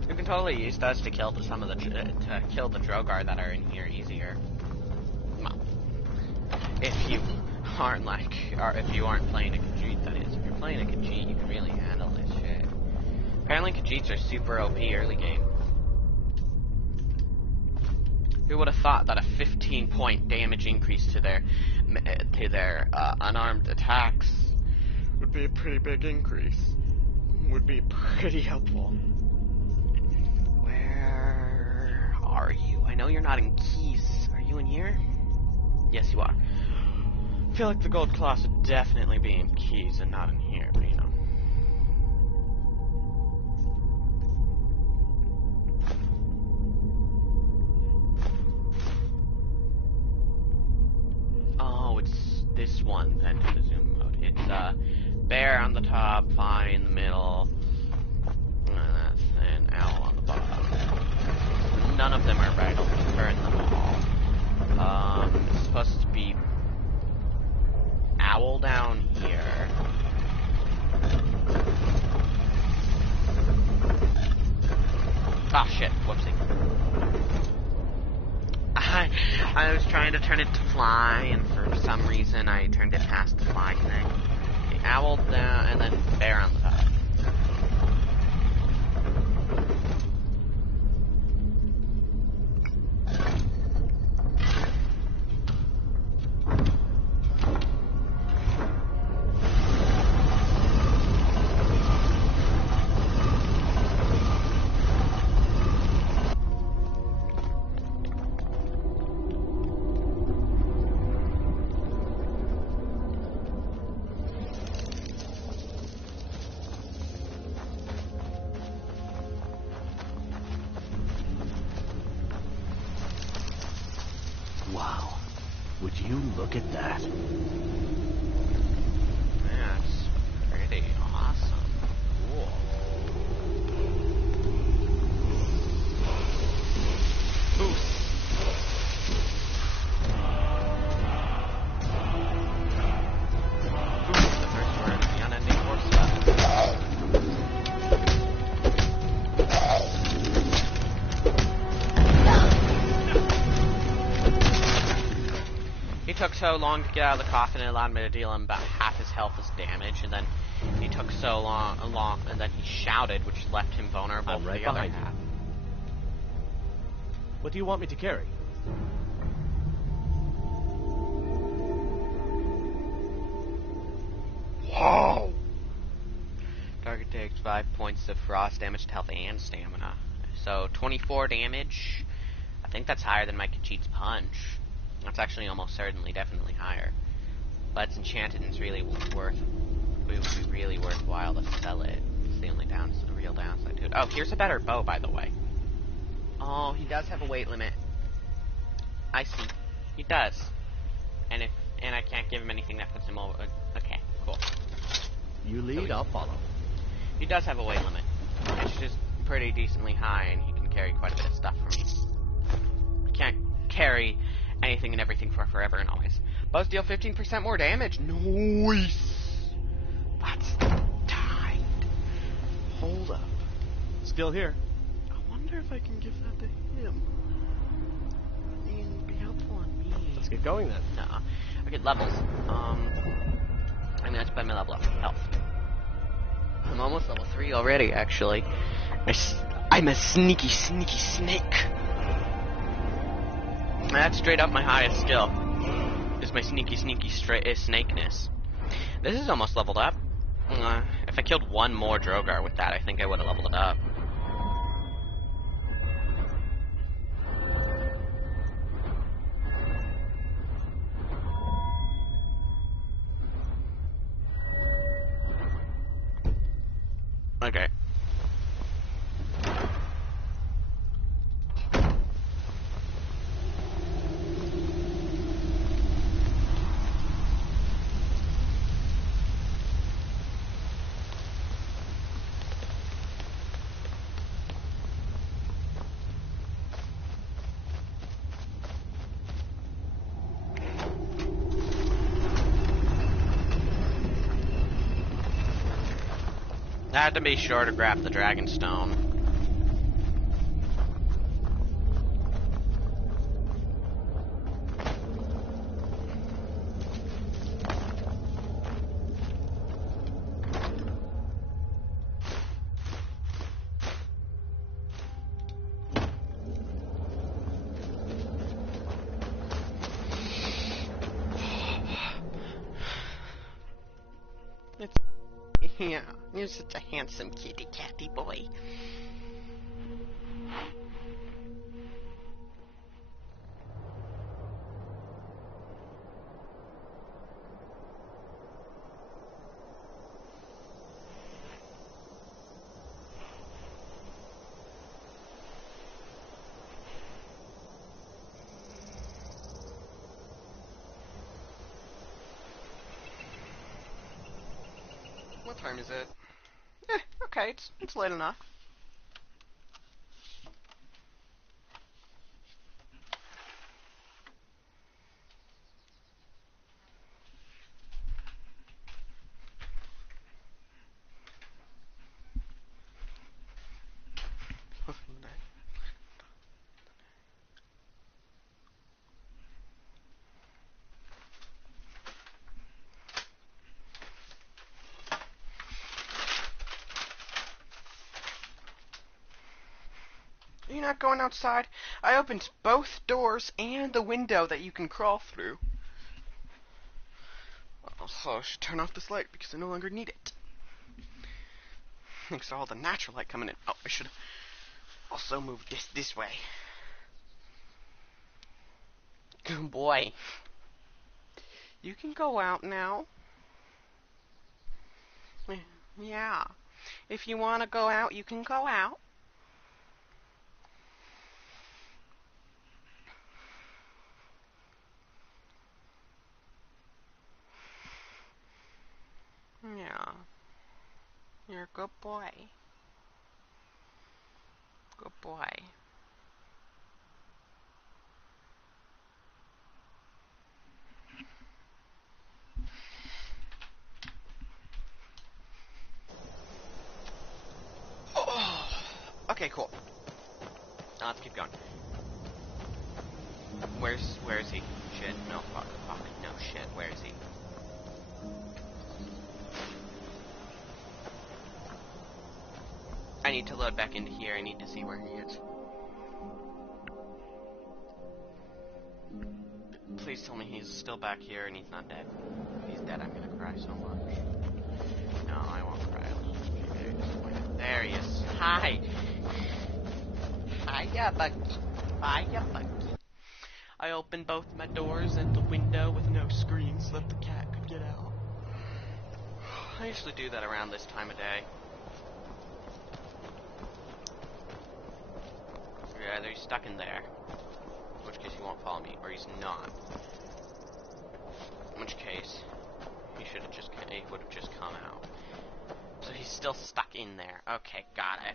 You can totally use those to kill some of the Drogar that are in here easier. Well, if you aren't or if you aren't playing a Khajiit, that is. If you're playing a Khajiit, you can really handle this shit. Apparently, Khajiits are super OP early game. Who would have thought that a 15-point damage increase to their unarmed attacks would be a pretty big increase? Would be pretty helpful. Where are you? I know you're not in Keys. Are you in here? Yes, you are. I feel like the gold claws would definitely be in Keys and not in here, but you know. Oh, it's this one then to the zoom mode. It's bear on the top, fine in the middle, and owl on the bottom. None of them are right. I'll burn them all. It's supposed to be owl down here. Ah, shit. Whoopsie. I was trying to turn it to fly, and for some reason I turned it past the fly thing. The owl down, and then bear on the top. Wow. Would you look at that? That's pretty awesome. Cool. Boost. Boost, the first word of the unending horse spell. He took so long to get out of the coffin, it allowed me to deal him about half his health as damage, and then he took so long, and then he shouted, which left him vulnerable I'm for right the other behind half. you. What do you want me to carry? Whoa! Target takes 5 points of frost damage to health and stamina. So 24 damage. I think that's higher than my Khajiit's punch. That's actually almost certainly, definitely higher. But it's enchanted and it's really it would be really worthwhile to sell it. It's the only the real downside to it. Oh, here's a better bow, by the way. Oh, he does have a weight limit. I see. He does. And I can't give him anything that puts him over. Okay, cool. You lead, I'll follow. He does have a weight limit. It's just pretty decently high, and he can carry quite a bit of stuff for me. He can't carry anything and everything for forever and always. Bows deal 15% more damage. Nice. That's Still here. I wonder if I can give that to him. It'd be helpful on me. Let's get going then. Nah. Okay, levels. I'm gonna spend my level up. Health. I'm almost level 3 already, actually. I'm a sneaky snake. That's straight up my highest skill. Is my sneaky snakeness. This is almost leveled up. If I killed one more Drogar with that, I think I would have leveled it up. Okay. I had to be sure to grab the Dragon Stone. Yeah, you're such a handsome kitty catty boy. What time is it? Okay, it's late enough. You're not going outside? I opened both doors and the window that you can crawl through. So I should turn off this light because I no longer need it. Thanks to all the natural light coming in. Oh, I should also move this way. Good boy. You can go out now. Yeah. If you want to go out, you can go out. Yeah. You're a good boy. Good boy. Oh. Okay, cool. Now let's keep going. Where is he? Shit, no, fuck, no shit, where is he? I need to load back into here, I need to see where he is. Please tell me he's still back here and he's not dead. If he's dead, I'm gonna cry so much. No, I won't cry, I'll just be very disappointed. There he is. Hi! Hiya, Bucky. Hiya, Bucky. I opened both my doors and the window with no screen so that the cat could get out. I usually do that around this time of day. Either he's stuck in there, in which case he won't follow me, or he's not. In which case, he would have just come out. So he's still stuck in there. Okay, got it.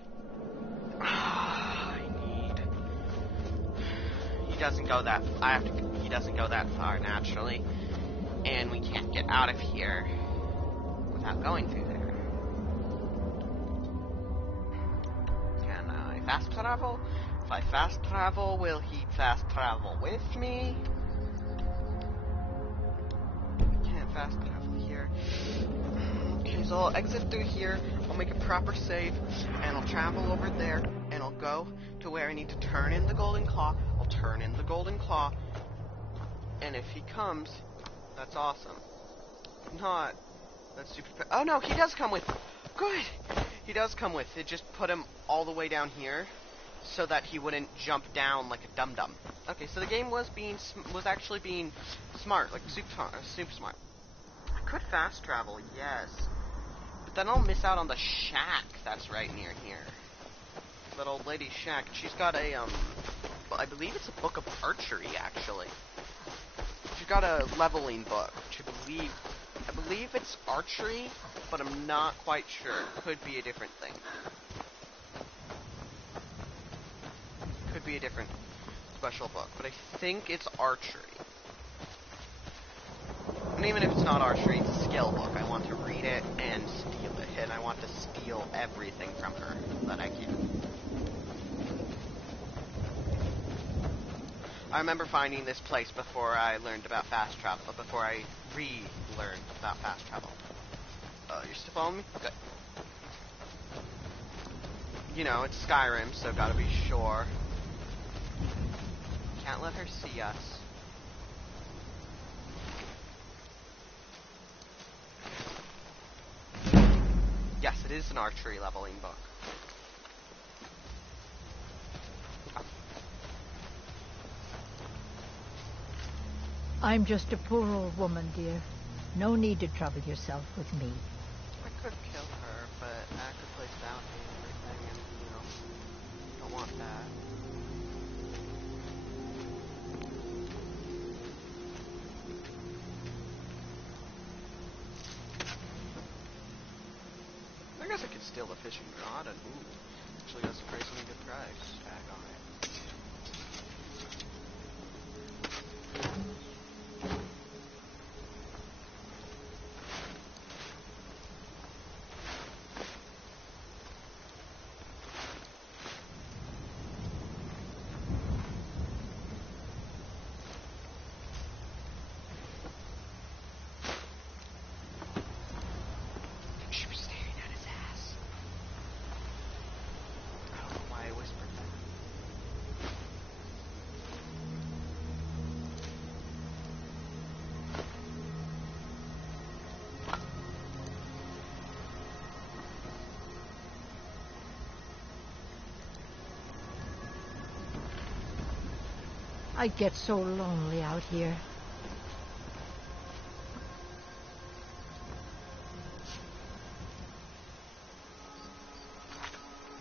He doesn't go that. He doesn't go that far naturally, and we can't get out of here without going through there. fast travel? If I fast travel, will he fast travel with me? Can't fast travel here. Okay, so I'll exit through here, I'll make a proper save, and I'll travel over there, and I'll go to where I need to turn in the Golden Claw. I'll turn in the Golden Claw, and if he comes, that's awesome. If not, that's stupid. Oh no, he does come with. Good! He does come with. It just put him all the way down here, so that he wouldn't jump down like a dum-dum. Okay, so the game was actually being smart, like super smart. I could fast travel, yes. But then I'll miss out on the shack that's right near here. That old lady's shack. She's got a, I believe it's a book of archery, actually. She's got a leveling book, which I believe it's archery, but I'm not quite sure. Could be a different thing. Could be a different special book, but I think it's archery. And even if it's not archery, it's a skill book. I want to read it and steal it, and I want to steal everything from her that I can. I remember finding this place before I learned about fast travel, before I relearned about fast travel. You're still following me? Good. You know, it's Skyrim, so gotta be sure. Can't let her see us. Yes, it is an archery leveling book. I'm just a poor old woman, dear. No need to trouble yourself with me. I could kill her, but I could place bounty and everything, and, you know, don't want that. I guess I could steal the fishing rod and, actually got some crazy good price tag on it. She was staring at his ass. I don't know why I whispered that. I get so lonely out here.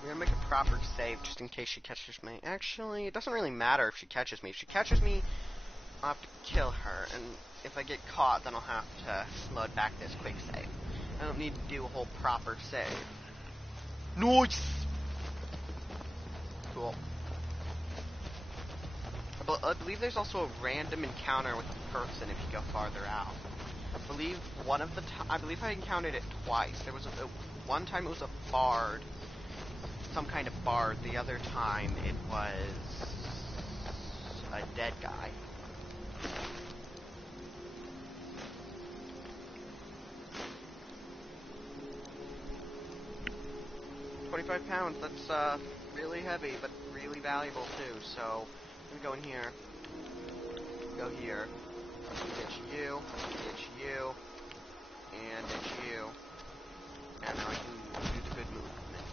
We're gonna make a proper save just in case she catches me. Actually, it doesn't really matter if she catches me. If she catches me, I'll have to kill her. And if I get caught, then I'll have to load back this quick save. I don't need to do a whole proper save. Nice! Cool. I believe there's also a random encounter with a person if you go farther out. I believe I believe I encountered it twice. There was one time it was a bard. Some kind of bard. The other time it was a dead guy. £25, that's really heavy, but really valuable too, so I'm gonna go in here, go here, ditch you, and ditch you, and now I can do the good movement.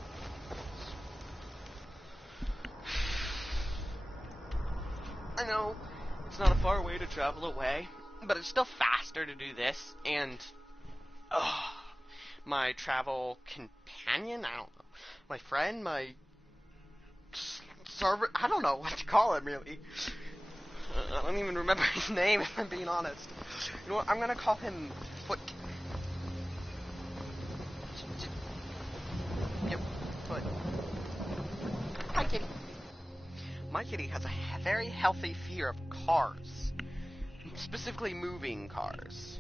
I know it's not a far way to travel away, but it's still faster to do this, and my travel companion, I don't know, my friend, my server, I don't know what to call him really. I don't even remember his name if I'm being honest. You know what, I'm gonna call him Foot. Yep, Foot. Hi, kitty. My kitty has a very healthy fear of cars. Specifically moving cars.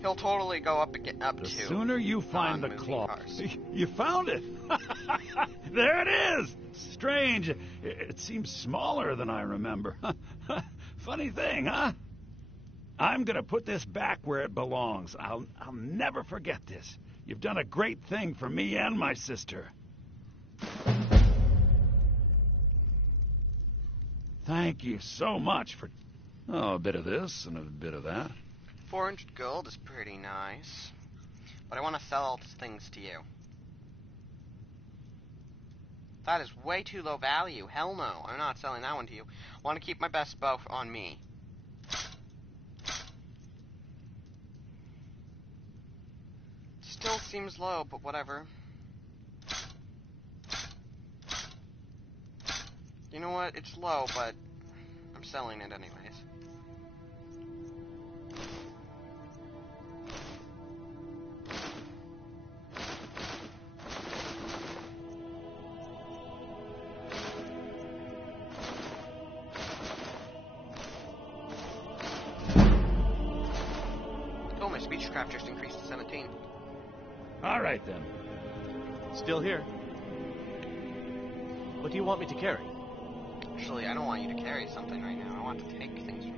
He'll totally go up The sooner you find the claw. cars. You found it! There it is! Strange. It seems smaller than I remember. Funny thing, huh? I'm gonna put this back where it belongs. I'll never forget this. You've done a great thing for me and my sister. Thank you so much for... Oh, a bit of this and a bit of that. 400 gold is pretty nice. But I want to sell all these things to you. That is way too low value. Hell no. I'm not selling that one to you. I want to keep my best bow on me. Still seems low, but whatever. You know what? It's low, but I'm selling it anyways. Oh, my speechcraft just increased to 17. All right, then. Still here. What do you want me to carry? Actually, I don't want you to carry something right now. I want to take things from you.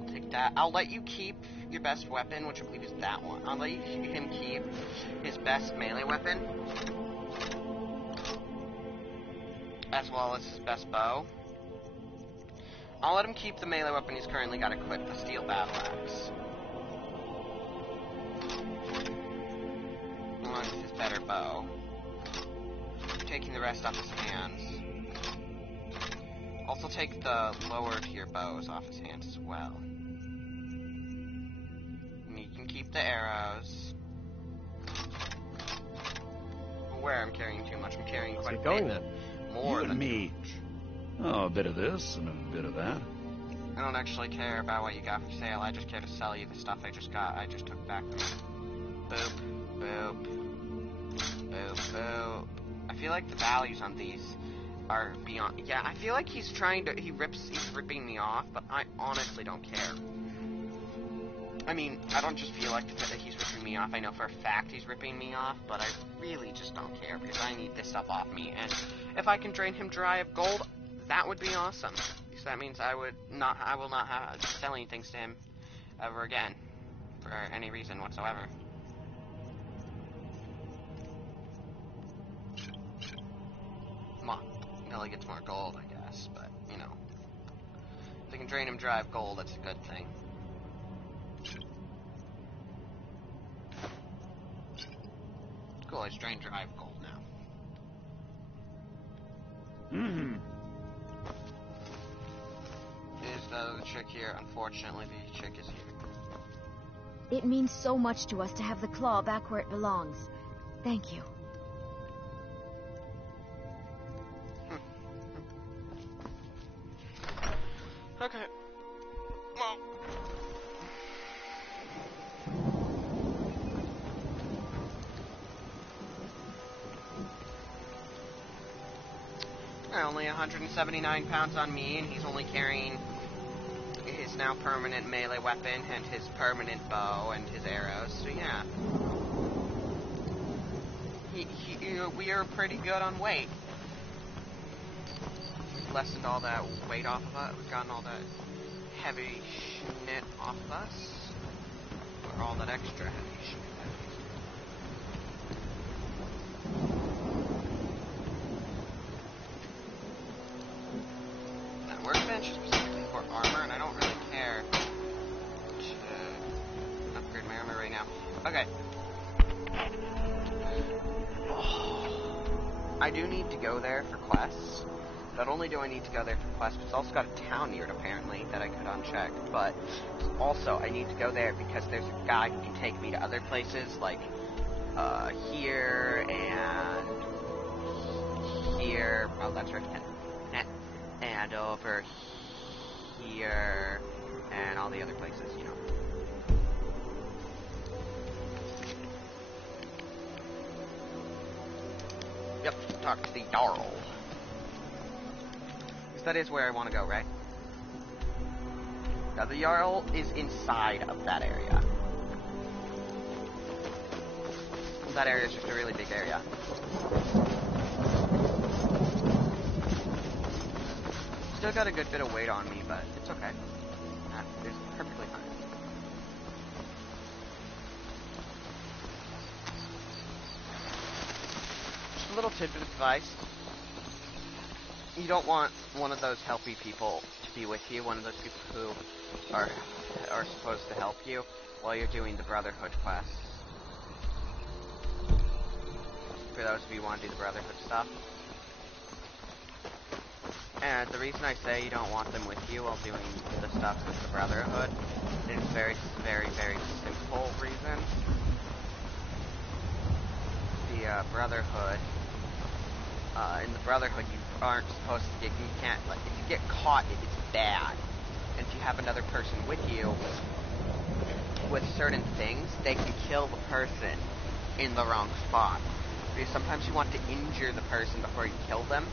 I'll take that. I'll let you keep your best weapon, which I believe is that one. I'll let him keep his best melee weapon, as well as his best bow. I'll let him keep the melee weapon he's currently got equipped, the steel battle axe. Along with his better bow. Taking the rest off his hands. Also take the lower tier bows off his hands as well. And you can keep the arrows. Aware I'm carrying too much. I'm carrying quite a bit. Going then. More you than and me. Oh, a bit of this and a bit of that. I don't actually care about what you got for sale. I just care to sell you the stuff I just got. I just took back from you. Boop, boop, boop, boop. I feel like the values on these are beyond. Yeah, I feel like he's ripping me off, but I honestly don't care. I mean, I don't just feel like that he's ripping me off. I know for a fact he's ripping me off, but I really just don't care because I need this stuff off me. And if I can drain him dry of gold, that would be awesome. Because that means I will not have selling things to him ever again for any reason whatsoever. Come on. Millie gets more gold, I guess, but, you know. If they can drain him dry of gold, that's a good thing. Cool, he's drained dry of gold now. Mm-hmm. Is the chick here? Unfortunately, the chick is here. It means so much to us to have the claw back where it belongs. Thank you. Okay. Well. Only 179 pounds on me, and he's only carrying his now permanent melee weapon and his permanent bow and his arrows. So yeah, we are pretty good on weight. We've lessened all that weight off of us. We've gotten all that heavy shit off of us, or all that extra heavy shit. Workbench is specifically for armor, and I don't really care to upgrade my armor right now. Okay. I do need to go there for quests. Not only do I need to go there for quests, but it's also got a town near it, apparently, that I could uncheck. But also, I need to go there because there's a guy who can take me to other places, like here and here. Oh, that's right. And over here, and all the other places, you know. Yep, talk to the Jarl. Because that is where I want to go, right? Now, the Jarl is inside of that area. That area is just a really big area. still got a good bit of weight on me, but it's okay. That is perfectly fine. Just a little tidbit of advice. You don't want one of those helpy people to be with you, one of those people who are supposed to help you while you're doing the Brotherhood quests. For those of you who want to do the Brotherhood stuff. And the reason I say you don't want them with you while doing the stuff with the Brotherhood is very, very, very simple reason. The Brotherhood, in the Brotherhood, you aren't supposed to get, you can't, like, if you get caught, it's bad. And if you have another person with you, with certain things, they can kill the person in the wrong spot. Because sometimes you want to injure the person before you kill them.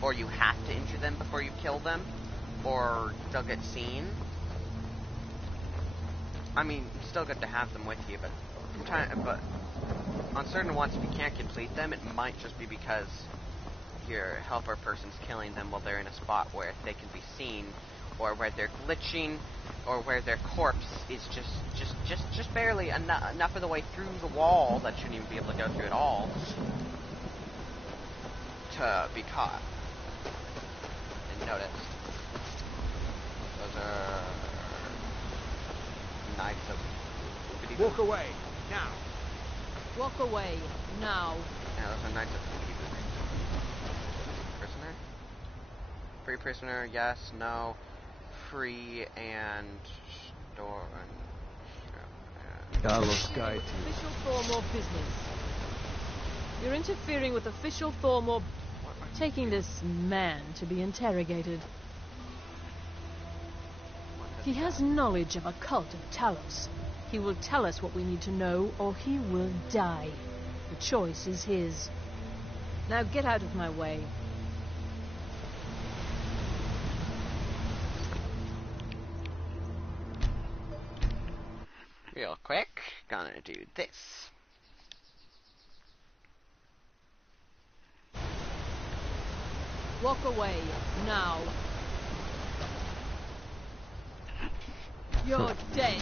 Or you have to injure them before you kill them. Or they'll get seen. I mean, it's still good to have them with you, but on certain ones, if you can't complete them, it might just be because your helper person's killing them while they're in a spot where they can be seen, or where they're glitching, or where their corpse is just barely enough of the way through the wall that shouldn't even be able to go through at all to be caught and noticed. Those are Knights of... Walk away, now. Walk away, now. Yeah, those are Knights of Prisoner? Free prisoner, yes, no. Free and store and... Talos Sky Official form or business. You're interfering with official form or... taking this man to be interrogated. He has knowledge of a cult of Talos. He will tell us what we need to know, or he will die. The choice is his. Now get out of my way. Real quick, gonna do this. Walk away, now. You're dead.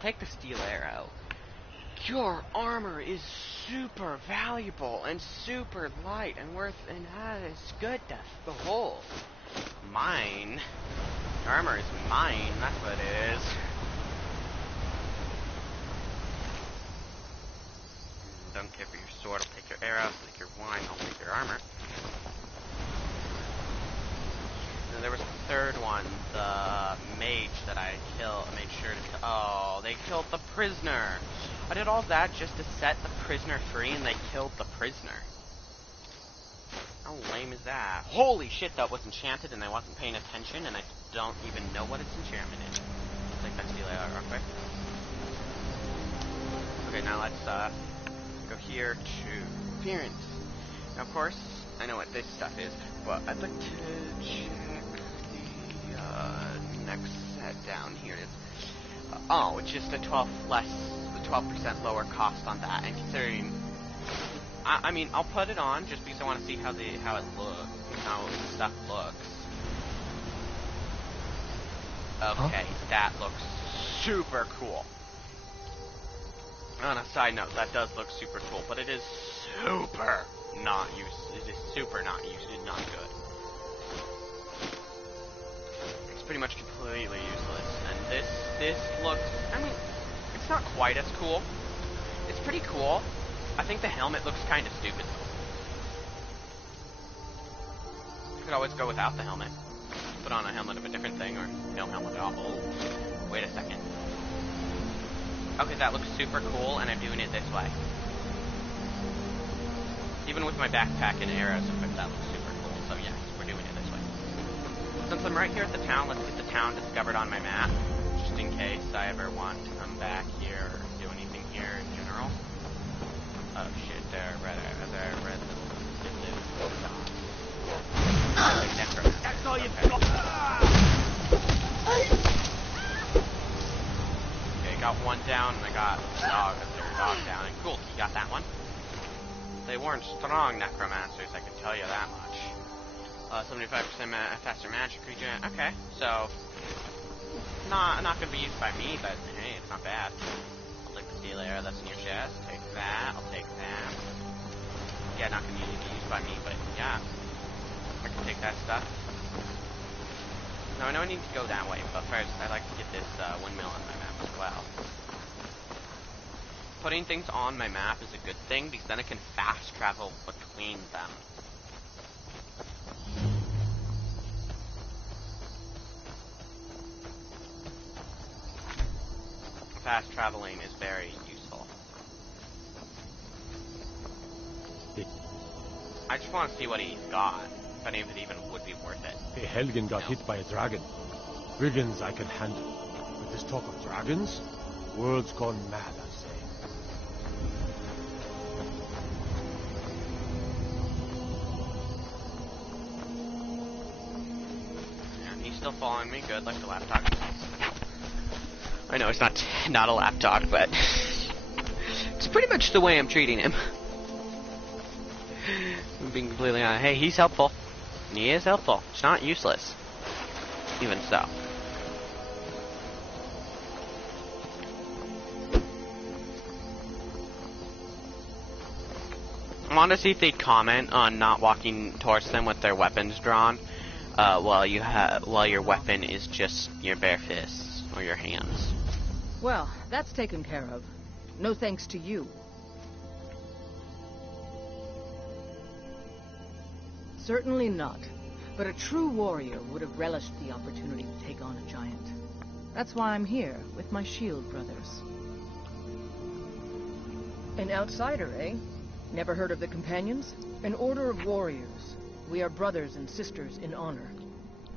Take the steel arrow. Your armor is super valuable and super light and worth, and that is good to behold. Mine. Your armor is mine, that's what it is. Don't care for your sword, I'll take your arrows, I'll take your wine, I'll take your armor. And there was the third one, the mage that I made sure to kill. Oh, they killed the prisoner. I did all that just to set the prisoner free, and they killed the prisoner. How lame is that? Holy shit, that was enchanted, and I wasn't paying attention, and I don't even know what its enchantment is. I'll take that steel arrow real quick. Okay, now let's go here to appearance. Now, of course, I know what this stuff is, but I'd like to check the next set down here. Oh, it's just a 12% lower cost on that, and considering, I mean, I'll put it on just because I want to see how it looks, how the stuff looks. Okay, that looks super cool. On a side note, that does look super cool, but it is super not good. It's pretty much completely useless. And this looks, I mean, it's not quite as cool. It's pretty cool. I think the helmet looks kind of stupid though. You could always go without the helmet. Put on a helmet of a different thing, or no helmet at all. Oh, wait a second. Okay, that looks super cool, and I'm doing it this way. Even with my backpack and arrows equipped, that looks super cool. So yes, we're doing it this way. Since I'm right here at the town, let's get the town discovered on my map, just in case I ever want to come back here or do anything here in general. Oh shit, there, red. That's all you've got. Okay, got one down, and I got a third dog down. And cool, you got that one. They weren't strong necromancers, I can tell you that much. 75% faster magic regen. Okay, so not gonna be used by me, but hey, it's not bad. I'll take the steel arrow that's in your chest. Take that. I'll take that. Yeah, not gonna be used by me, but yeah, I can take that stuff. Now I know I need to go that way, but first I'd like to get this windmill on my map as well. Putting things on my map is a good thing because then I can fast travel between them. Fast traveling is very useful. I just want to see what he's got, if any of it even would be worth it. Hey, Helgen got hit by a dragon. Brigands I can handle. But this talk of dragons? World's gone mad, I say. And he's still following me, good, like the laptop. I know it's not a lapdog, but it's pretty much the way I'm treating him. I'm being completely honest. Hey, he's helpful. He is helpful. It's not useless. Even so. I want to see if they'd comment on not walking towards them with their weapons drawn, while your weapon is just your bare fists or your hands. Well, that's taken care of. No thanks to you. Certainly not. But a true warrior would have relished the opportunity to take on a giant. That's why I'm here, with my shield brothers. An outsider, eh? Never heard of the Companions? An order of warriors. We are brothers and sisters in honor.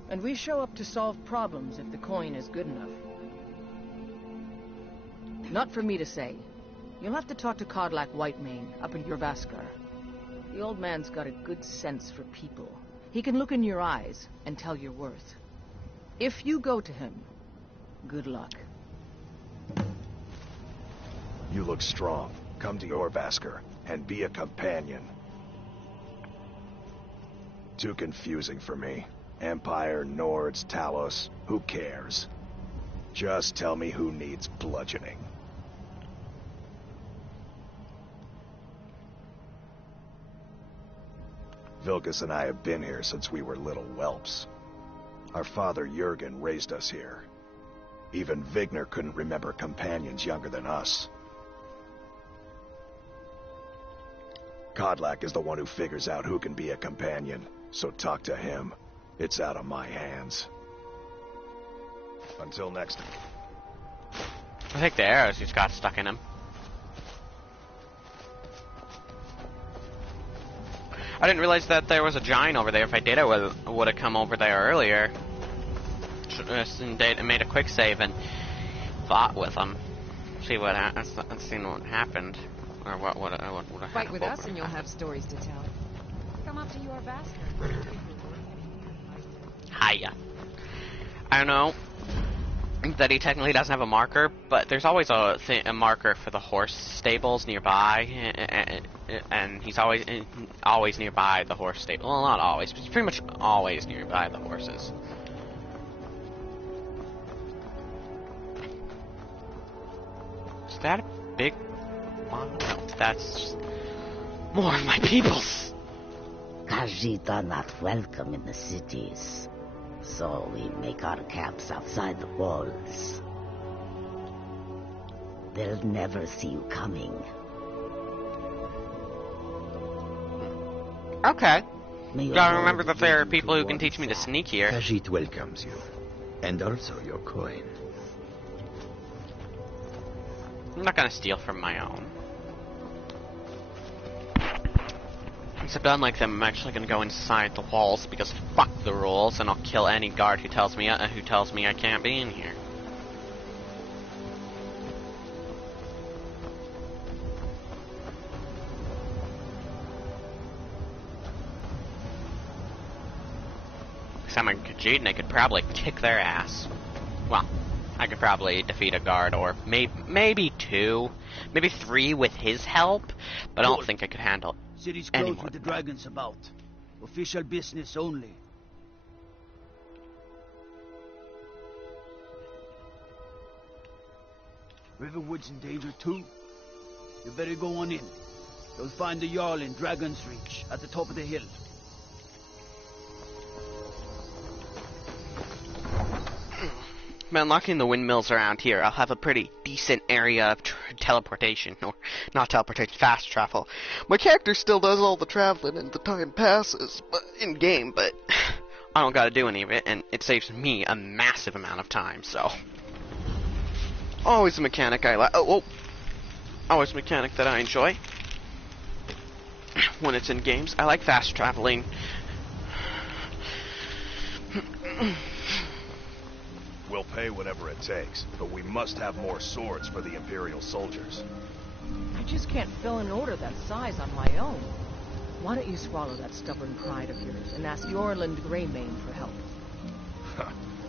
And we show up to solve problems if the coin is good enough. Not for me to say. You'll have to talk to Kodlak Whitemane up in Jorvaskar. The old man's got a good sense for people. He can look in your eyes and tell your worth. If you go to him, good luck. You look strong. Come to Jorvaskar and be a companion. Too confusing for me. Empire, Nords, Talos, who cares? Just tell me who needs bludgeoning. Vilkas and I have been here since we were little whelps. Our father Jurgen raised us here. Even Vigner couldn't remember companions younger than us. Kodlak is the one who figures out who can be a companion, so talk to him. It's out of my hands. Until next time. I think the arrows he's got stuck in him. I didn't realize that there was a giant over there. If I did, I would have come over there earlier. And made a quick save and fought with him. See what happened. Or what would I Fight have with over us and you'll have stories to tell. Come up to your Vasker. Hiya. I don't know that he technically doesn't have a marker, but there's always a marker for the horse stables nearby, and he's always nearby the horse stable. Well, not always, but he's pretty much always nearby the horses. Is that a big one? No, that's more of my peoples. Khajiit are not welcome in the cities, so we make our camps outside the walls. They'll never see you coming. Okay. Gotta remember that there are people who can teach me to sneak here. Khajiit welcomes you, and also your coin. I'm not gonna steal from my own. Except unlike them, I'm actually gonna go inside the walls because fuck the rules, and I'll kill any guard who tells me I can't be in here. Because I'm a Khajiit and I could probably kick their ass. Well, I could probably defeat a guard, or maybe 2, maybe 3 with his help, but I don't think I could handle City's any closed more with the than that. dragons about. Official business only. Riverwood's in danger too. You better go on in. You'll find the Jarl in Dragon's Reach, at the top of the hill. By unlocking the windmills around here, I'll have a pretty decent area of teleportation, or not teleportation, fast travel. My character still does all the traveling and the time passes in game, but I don't gotta do any of it, and it saves me a massive amount of time, so. Always a mechanic I like. Always a mechanic that I enjoy when it's in games. I like fast traveling. We'll pay whatever it takes, but we must have more swords for the Imperial soldiers. I just can't fill an order that size on my own. Why don't you swallow that stubborn pride of yours and ask Yorland Greymane for help?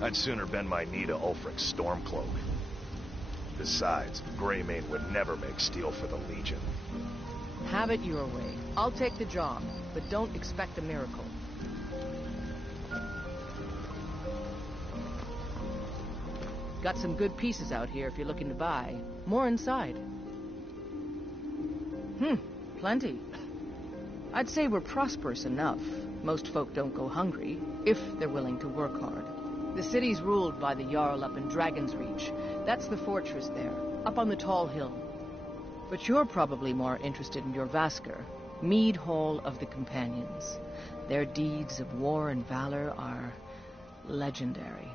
I'd sooner bend my knee to Ulfric's Stormcloak. Besides, Greymane would never make steel for the Legion. Have it your way. I'll take the job, but don't expect a miracle. Got some good pieces out here if you're looking to buy. More inside. Plenty. I'd say we're prosperous enough. Most folk don't go hungry, if they're willing to work hard. The city's ruled by the Jarl up in Dragon's Reach. That's the fortress there, up on the tall hill. But you're probably more interested in your Vasker, Mead Hall of the Companions. Their deeds of war and valor are legendary.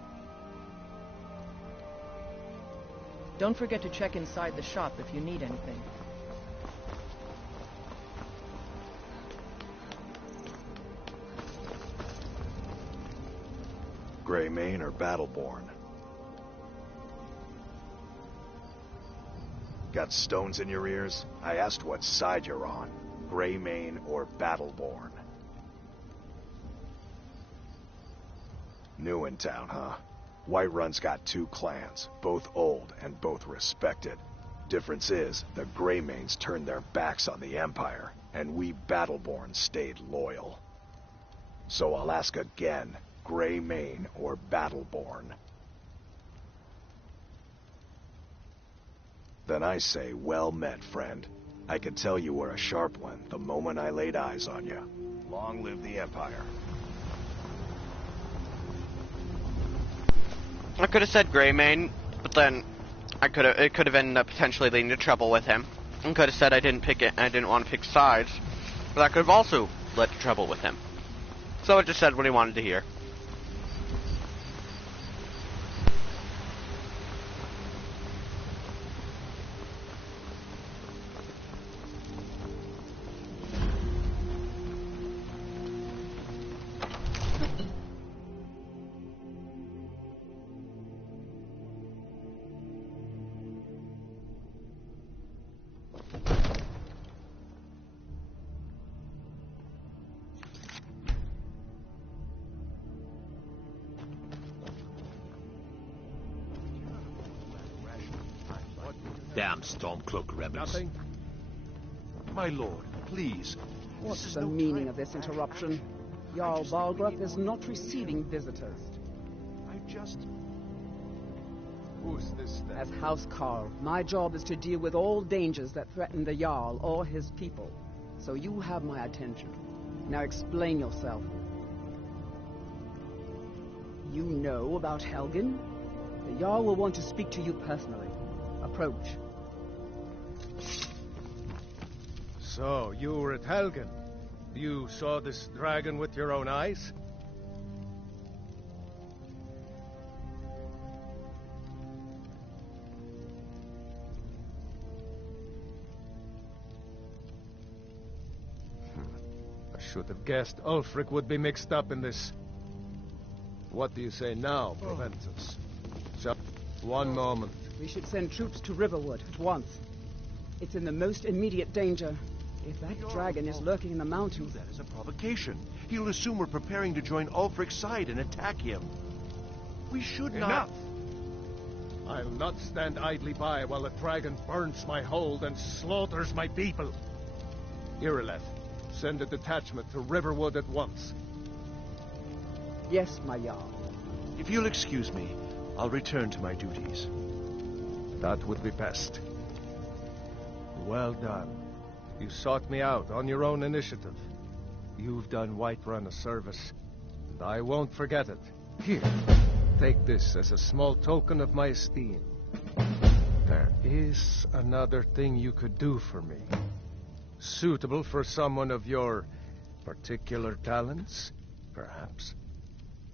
Don't forget to check inside the shop if you need anything. Greymane or Battleborn? Got stones in your ears? I asked what side you're on. Greymane or Battleborn? New in town, huh? Whiterun's got 2 clans, both old and both respected. Difference is, the Greymanes turned their backs on the Empire, and we Battleborn stayed loyal. So I'll ask again, Greymane or Battleborn? Then I say, well met, friend. I could tell you were a sharp one the moment I laid eyes on you. Long live the Empire. I could have said Greymane, but then it could have ended up potentially leading to trouble with him. I could have said I didn't want to pick sides, but that could have also led to trouble with him. So I just said what he wanted to hear. Damn Stormcloak rebels. Nothing? My lord, please. What's the meaning of this interruption? Jarl Balgruuf is not receiving visitors. Who's this then? As House Carl, my job is to deal with all dangers that threaten the Jarl or his people. So you have my attention. Now explain yourself. You know about Helgen? The Jarl will want to speak to you personally. Approach. So, you were at Helgen. You saw this dragon with your own eyes? I should have guessed Ulfric would be mixed up in this. What do you say now, Proventus? Just one moment. We should send troops to Riverwood at once. It's in the most immediate danger. If that dragon is lurking in the mountains... That is a provocation. He'll assume we're preparing to join Ulfric's side and attack him. We should not... Enough! I'll not stand idly by while a dragon burns my hold and slaughters my people. Irileth, send a detachment to Riverwood at once. Yes, my Jarl. If you'll excuse me, I'll return to my duties. That would be best. Well done. You sought me out on your own initiative. You've done Whiterun a service, and I won't forget it. Here, take this as a small token of my esteem. There is another thing you could do for me. Suitable for someone of your particular talents, perhaps.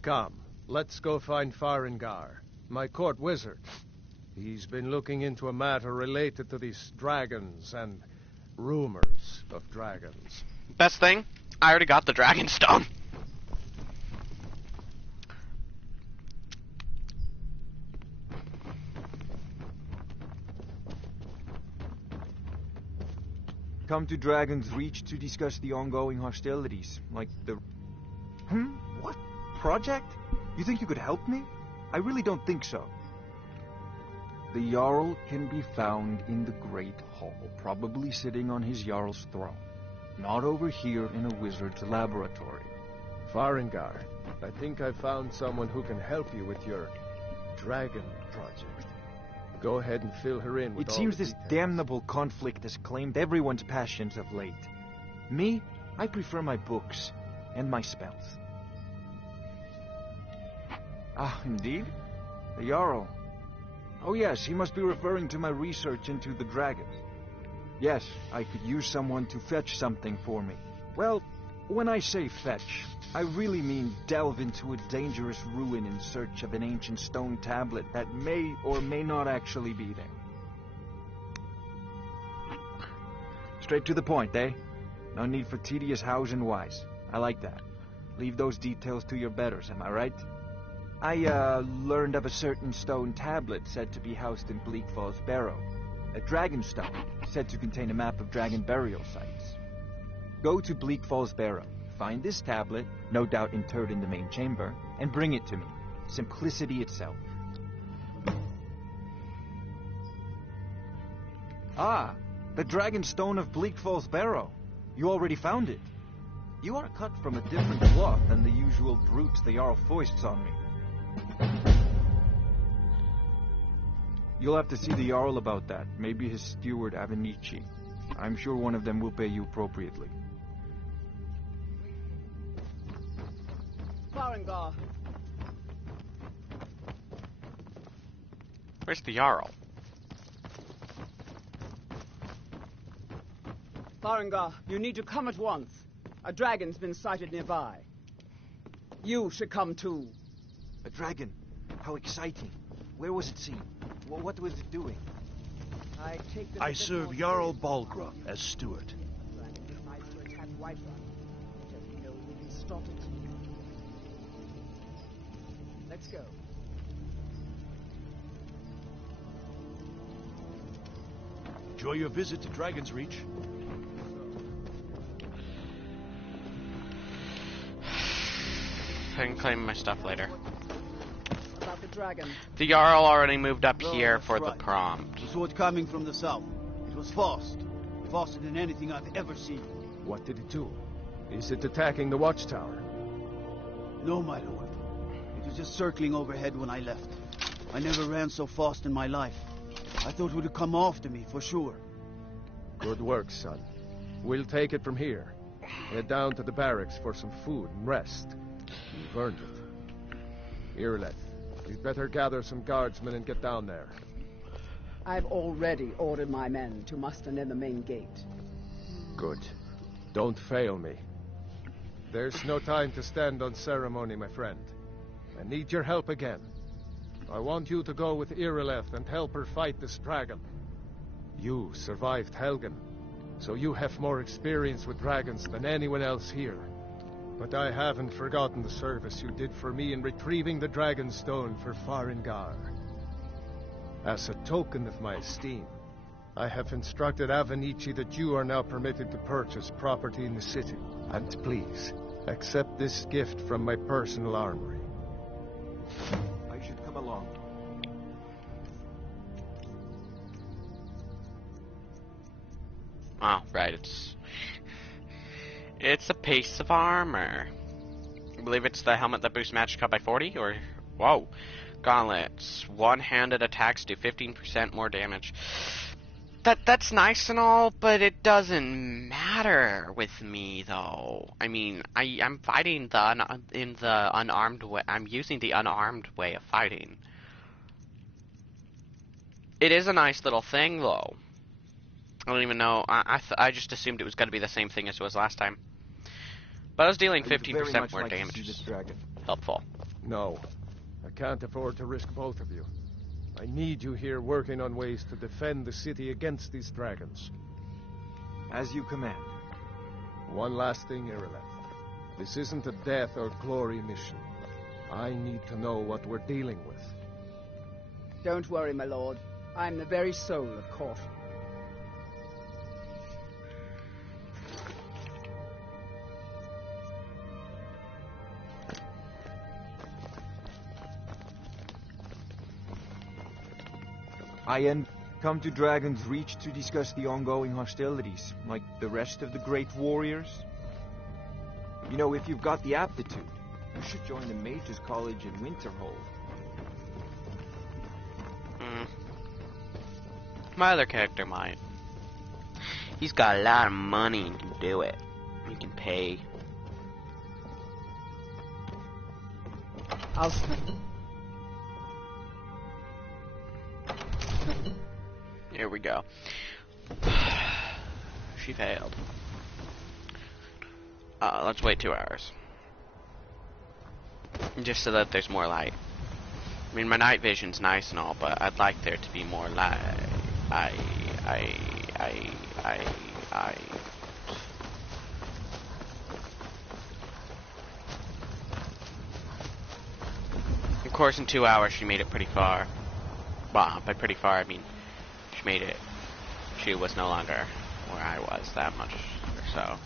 Come, let's go find Farengar, my court wizard. He's been looking into a matter related to these dragons and rumors of dragons. Best thing, I already got the dragon stone. Come to Dragon's Reach to discuss the ongoing hostilities, like the... What? Project? You think you could help me? I really don't think so. The Jarl can be found in the Great Hall, probably sitting on his Jarl's throne. Not over here in a wizard's laboratory. Farengar, I think I found someone who can help you with your dragon project. Go ahead and fill her in with It all seems the this details. damnable conflict has claimed everyone's passions of late. Me, I prefer my books and my spells. Ah, indeed? The Jarl. Oh yes, he must be referring to my research into the dragons. Yes, I could use someone to fetch something for me. Well, when I say fetch, I really mean delve into a dangerous ruin in search of an ancient stone tablet that may or may not actually be there. Straight to the point, eh? No need for tedious hows and whys. I like that. Leave those details to your betters, am I right? I, learned of a certain stone tablet said to be housed in Bleak Falls Barrow. A dragon stone, said to contain a map of dragon burial sites. Go to Bleak Falls Barrow, find this tablet, no doubt interred in the main chamber, and bring it to me. Simplicity itself. Ah, the dragon stone of Bleak Falls Barrow. You already found it. You are cut from a different cloth than the usual brutes the Jarl foists on me. You'll have to see the Jarl about that. Maybe his steward Avenici. I'm sure one of them will pay you appropriately. Farengar. Where's the Jarl? Farengar, you need to come at once. A dragon's been sighted nearby. You should come too. A dragon? How exciting. Where was it seen? What was it doing? I serve Jarl Balgruuf as steward. Let's go. Enjoy your visit to Dragon's Reach. I can claim my stuff later. About the dragon? The Jarl already moved up No, here that's for the right. prompt. The sword coming from the south. It was fast. Faster than anything I've ever seen. What did it do? Is it attacking the watchtower? No, my lord. It was just circling overhead when I left. I never ran so fast in my life. I thought it would come after me, for sure. Good work, son. We'll take it from here. Head down to the barracks for some food and rest. You've earned it. Irileth, we'd better gather some guardsmen and get down there. I've already ordered my men to muster near the main gate. Good. Don't fail me. There's no time to stand on ceremony, my friend. I need your help again. I want you to go with Irileth and help her fight this dragon. You survived Helgen, so you have more experience with dragons than anyone else here. But I haven't forgotten the service you did for me in retrieving the Dragon Stone for Farengar. As a token of my esteem, I have instructed Avenici that you are now permitted to purchase property in the city. And please, accept this gift from my personal armory. I should come along. Oh, right, it's a piece of armor. I believe it's the helmet that boosts magic up by 40, or... Whoa. Gauntlets. One-handed attacks do 15% more damage. That's nice and all, but it doesn't matter with me, though. I mean, I'm fighting in the unarmed way. I'm using the unarmed way of fighting. It is a nice little thing, though. I don't even know. I just assumed it was going to be the same thing as it was last time. But I was dealing 15% more damage. Helpful. No. I can't afford to risk both of you. I need you here working on ways to defend the city against these dragons. As you command. One last thing, Irileth. This isn't a death or glory mission. I need to know what we're dealing with. Don't worry, my lord. I'm the very soul of caution. I come to Dragon's Reach to discuss the ongoing hostilities, like the rest of the great warriors. You know, if you've got the aptitude, you should join the Mages College in Winterhold. My other character might. He's got a lot of money and can do it. He can pay. I'll... Here we go. She failed. Let's wait 2 hours. Just so that there's more light. I mean, my night vision's nice and all, but I'd like there to be more light. Of course, in 2 hours, she made it pretty far. Well, by pretty far, I mean, she made it. She was no longer where I was that much or so.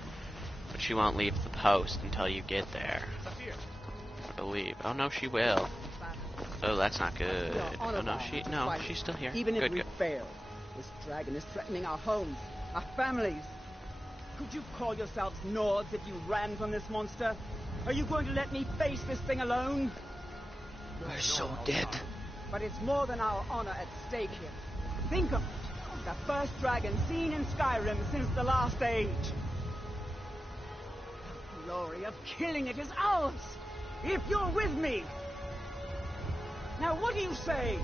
But she won't leave the post until you get there. I believe. Oh no, she will. Oh, that's not good. Oh no, she's still here. Even if good, we good. fail, this dragon is threatening our homes, our families. Could you call yourselves Nords if you ran from this monster? Are you going to let me face this thing alone? We're so dead. But it's more than our honor at stake here. Think of it. The first dragon seen in Skyrim since the last age. The glory of killing it is ours, if you're with me. Now what do you say?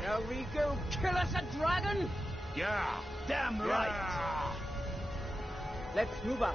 Shall we go kill us a dragon? Yeah, damn right. Let's move out.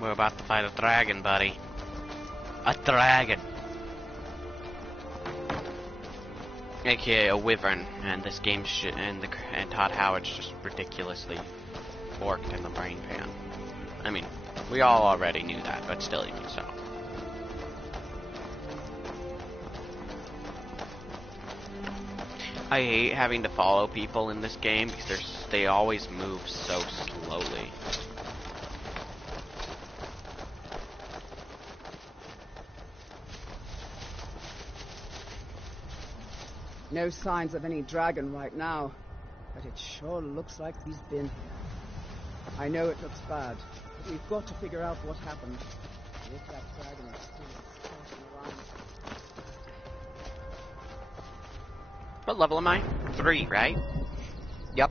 We're about to fight a dragon, buddy. A dragon. AKA a wyvern, and this game and Todd Howard's just ridiculously forked in the brain pan. I mean, we all already knew that, but still even so. I hate having to follow people in this game because they always move so slowly. No signs of any dragon right now, but it sure looks like he's been here. I know it looks bad, but we've got to figure out what happened. If that dragon is still stalking around. What level am I? 3, right? Yep.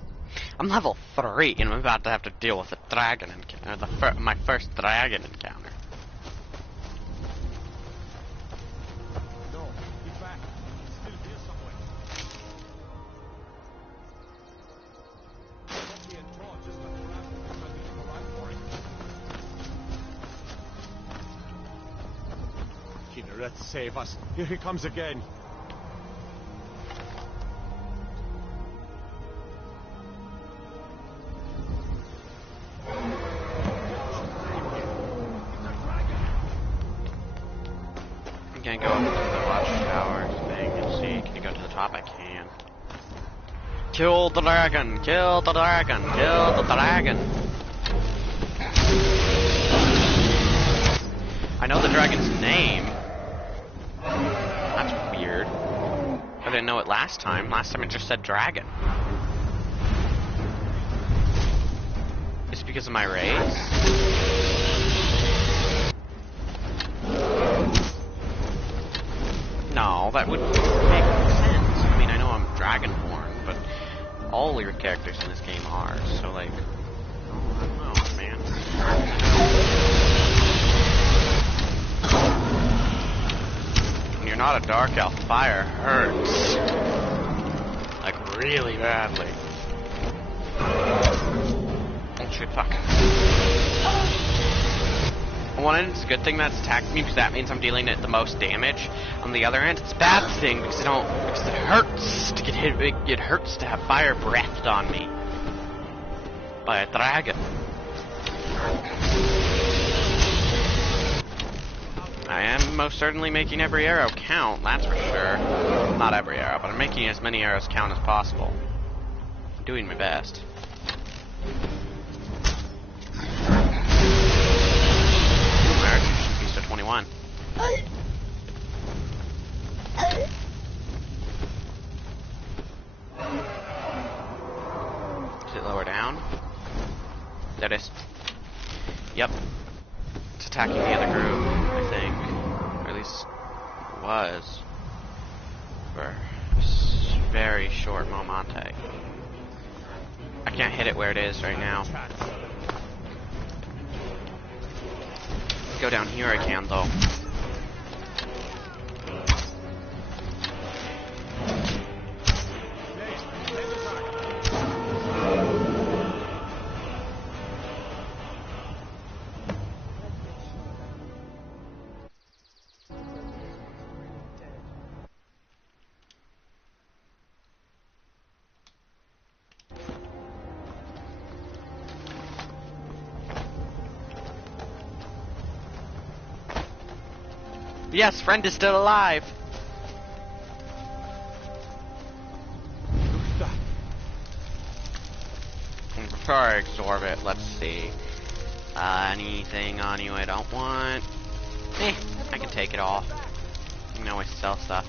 I'm level 3, and I'm about to have to deal with a dragon encounter. My first dragon encounter. No, get back. He's still here somewhere. Let me and Claw just got the raft and I need to run for it. Kinneret, save us. Here he comes again. I'm gonna go up to the watchtower thing and see. Can you go to the top? I can. Kill the dragon! Kill the dragon! Kill the dragon! I know the dragon's name. That's weird. I didn't know it last time. Last time it just said dragon. Is it because of my race? No, that would make sense. I mean, I know I'm dragonborn, but all your characters in this game are, so like, I don't know, man. When you're not a dark elf, fire hurts. Like, really badly. Oh shit, fuck. On one end, it's a good thing that's attacked me because that means I'm dealing the most damage. On the other end, it's a bad thing because it hurts to get hit. It hurts to have fire breathed on me by a dragon. I am most certainly making every arrow count, that's for sure. Not every arrow, but I'm making as many arrows count as possible. I'm doing my best. Beast of 21. Is it lower down? There it is. Yep. It's attacking the other group, I think. Or at least it was. For a very short momente. I can't hit it where it is right now. Go down here I can, though. Yes, friend is still alive. Before I absorb it, let's see. Anything on you I don't want? I can take it all. You can always sell stuff.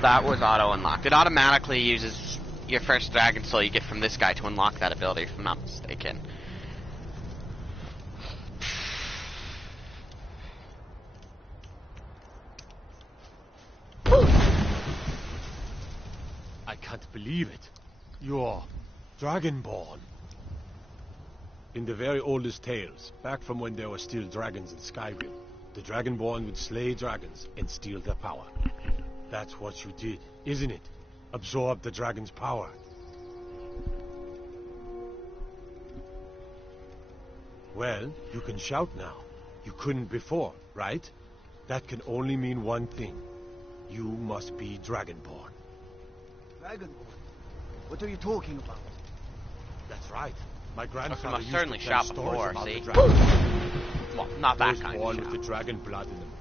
That was auto-unlocked. It automatically uses your first dragon soul you get from this guy to unlock that ability, if I'm not mistaken. I can't believe it. You're Dragonborn. In the very oldest tales, back from when there were still dragons in Skyrim, the Dragonborn would slay dragons and steal their power. That's what you did, isn't it? Absorb the dragon's power. Well, you can shout now. You couldn't before, right? That can only mean one thing. You must be Dragonborn. Dragonborn? What are you talking about? That's right. My Look, grandfather I've used certainly to tell shot stories before, about see? the dragon. Well, not that Those kind born of with the dragon blood in them.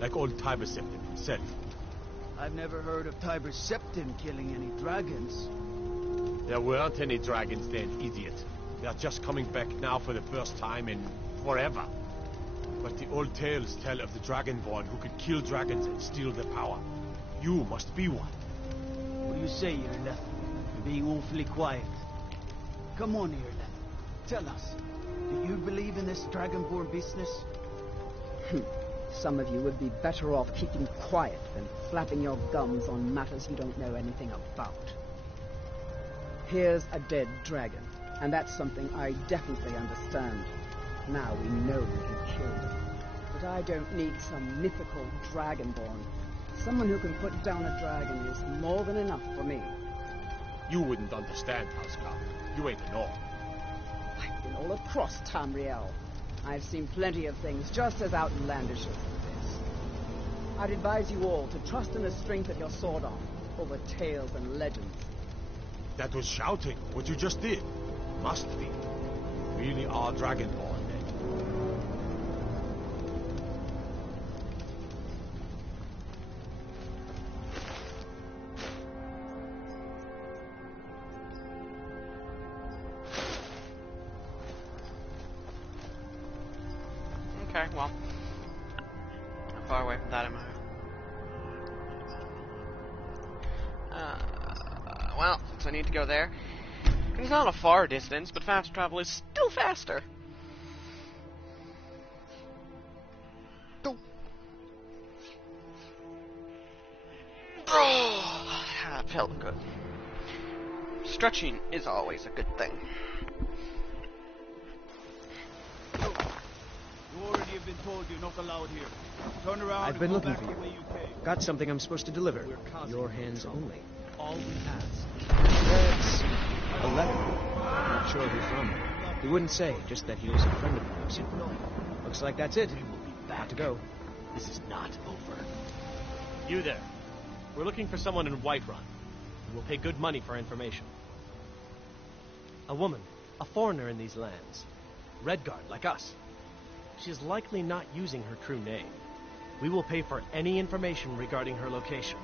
Like old Tiber Septim himself. I've never heard of Tiber Septim killing any dragons. There weren't any dragons then, idiot. They're just coming back now for the first time in forever. But the old tales tell of the Dragonborn who could kill dragons and steal their power. You must be one. What do you say, Irleth? You're being awfully quiet. Come on, Irleth. Tell us. Do you believe in this Dragonborn business? Some of you would be better off keeping quiet than flapping your gums on matters you don't know anything about. Here's a dead dragon, and that's something I definitely understand. Now we know who killed him. But I don't need some mythical dragonborn. Someone who can put down a dragon is more than enough for me. You wouldn't understand, Housecarl. You ain't a North. I've been all across Tamriel. I've seen plenty of things just as outlandish as this. I'd advise you all to trust in the strength of your sword arm over tales and legends. That was shouting, what you just did. Must be. Really are Dragonborn, then. Okay, well. How far away from that am I? Well, since I need to go there. It's not a far distance, but fast travel is still faster. Oh, that felt good. Stretching is always a good thing. You already have been told you're not allowed here. Turn around. I've been and go looking back for the way you. you came. Got something I'm supposed to deliver. Your hands only. All we ask. That's a letter. Not sure who from. He wouldn't say, just that he was a friend of yours. Looks like that's it. Got to go. This is not over. You there. We're looking for someone in Whiterun. We'll pay good money for information. A woman. A foreigner in these lands. Redguard, like us. She's likely not using her true name. We will pay for any information regarding her location.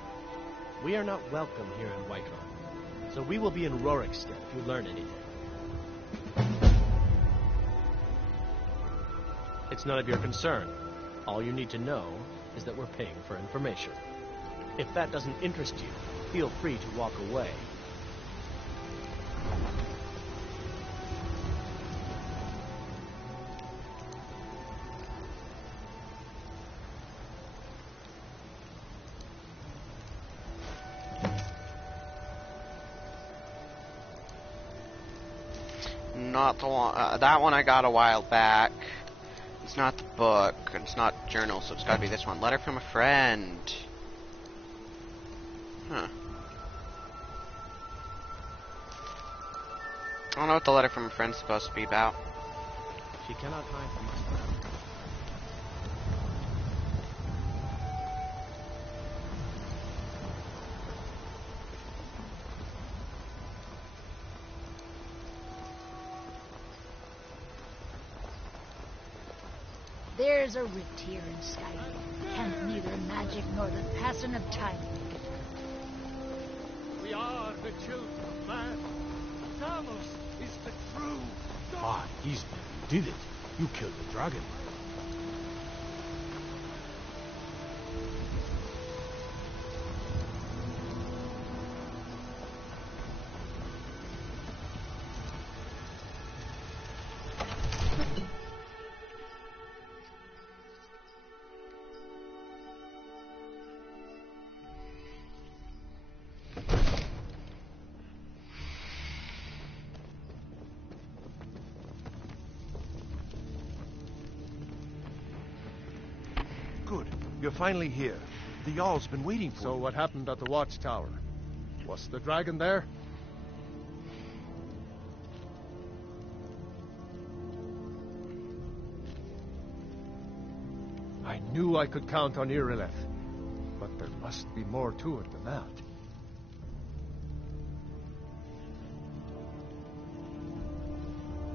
We are not welcome here in Whiterun, so we will be in Rorikstead if you learn anything. It's none of your concern. All you need to know is that we're paying for information. If that doesn't interest you, feel free to walk away. Not the one. That one I got a while back. It's not the book. It's not journal, so it's got to be this one. Letter from a friend. Huh. I don't know what the letter from a friend's supposed to be about. She cannot hide from us now. There's a rift here in Skyrim. Can't neither magic nor the passing of time make it. We are the children of man. Talos is the true God. Ah, easy. You did it. You killed the dragon. You're finally here. The Jarl's been waiting for So you. what happened at the watchtower? Was the dragon there? I knew I could count on Irileth, but there must be more to it than that.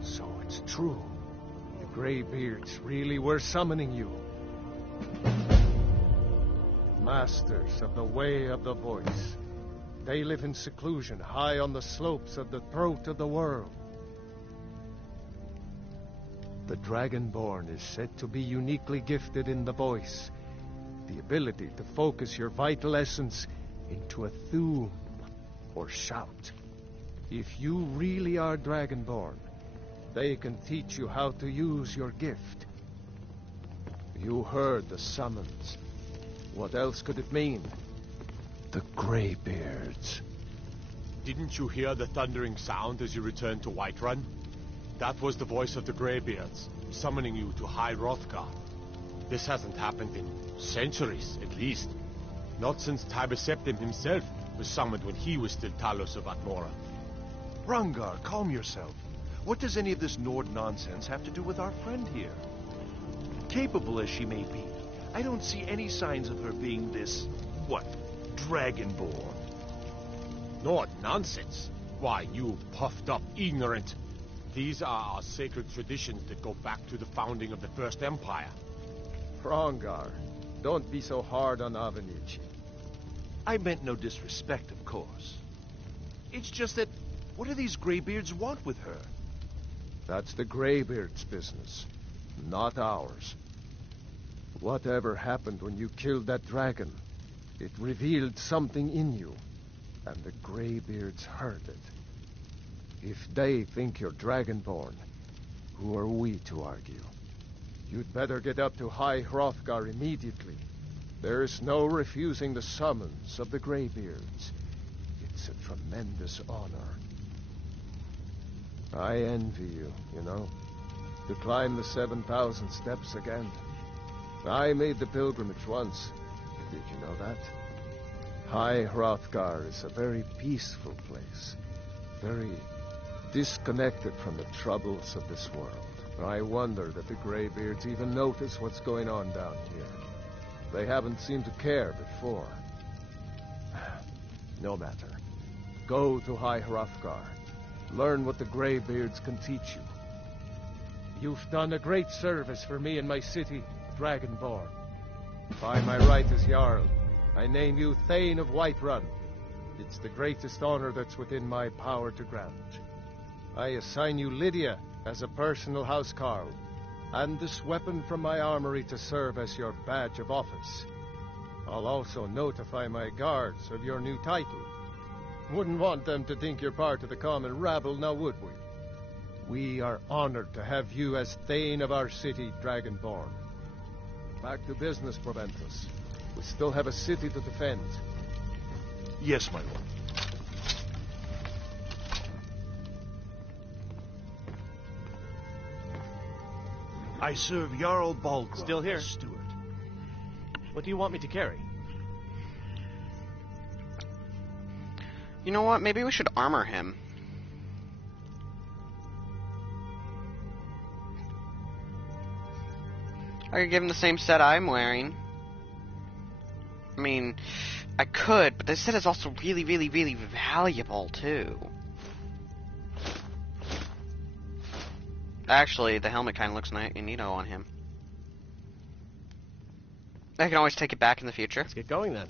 So it's true. The Greybeards really were summoning you. Masters of the Way of the Voice. They live in seclusion, high on the slopes of the throat of the world. The Dragonborn is said to be uniquely gifted in the voice, the ability to focus your vital essence into a thum, or shout. If you really are Dragonborn, they can teach you how to use your gift. You heard the summons. What else could it mean? The Greybeards. Didn't you hear the thundering sound as you returned to Whiterun? That was the voice of the Greybeards, summoning you to High Hrothgar. This hasn't happened in centuries, at least. Not since Tiber Septim himself was summoned when he was still Talos of Atmora. Hrongar, calm yourself. What does any of this Nord nonsense have to do with our friend here? Capable as she may be, I don't see any signs of her being this, Dragonborn. Nord nonsense? Why, you puffed up ignorant. These are our sacred traditions that go back to the founding of the First Empire. Hrongar, don't be so hard on Avenichi. I meant no disrespect, of course. It's just that, what do these Greybeards want with her? That's the Greybeards' business, not ours. Whatever happened when you killed that dragon, it revealed something in you, and the Greybeards heard it. If they think you're Dragonborn, who are we to argue? You'd better get up to High Hrothgar immediately. There's no refusing the summons of the Greybeards. It's a tremendous honor. I envy you, you know, to climb the 7,000 steps again. I made the pilgrimage once. Did you know that? High Hrothgar is a very peaceful place. Very disconnected from the troubles of this world. I wonder that the Greybeards even notice what's going on down here. They haven't seemed to care before. No matter. Go to High Hrothgar. Learn what the Greybeards can teach you. You've done a great service for me and my city, Dragonborn. By my right as Jarl, I name you Thane of Whiterun. It's the greatest honor that's within my power to grant. I assign you Lydia as a personal housecarl, and this weapon from my armory to serve as your badge of office. I'll also notify my guards of your new title. Wouldn't want them to think you're part of the common rabble, now would we? We are honored to have you as Thane of our city, Dragonborn. Back to business, Proventus. We still have a city to defend. Yes, my lord. I serve Jarl Balgruuf. Still here. as steward. What do you want me to carry? You know what? Maybe we should armor him. I could give him the same set I'm wearing. I mean, I could, but this set is also really, really, really valuable, too. Actually, the helmet kind of looks neato on him. I can always take it back in the future. Let's get going, then.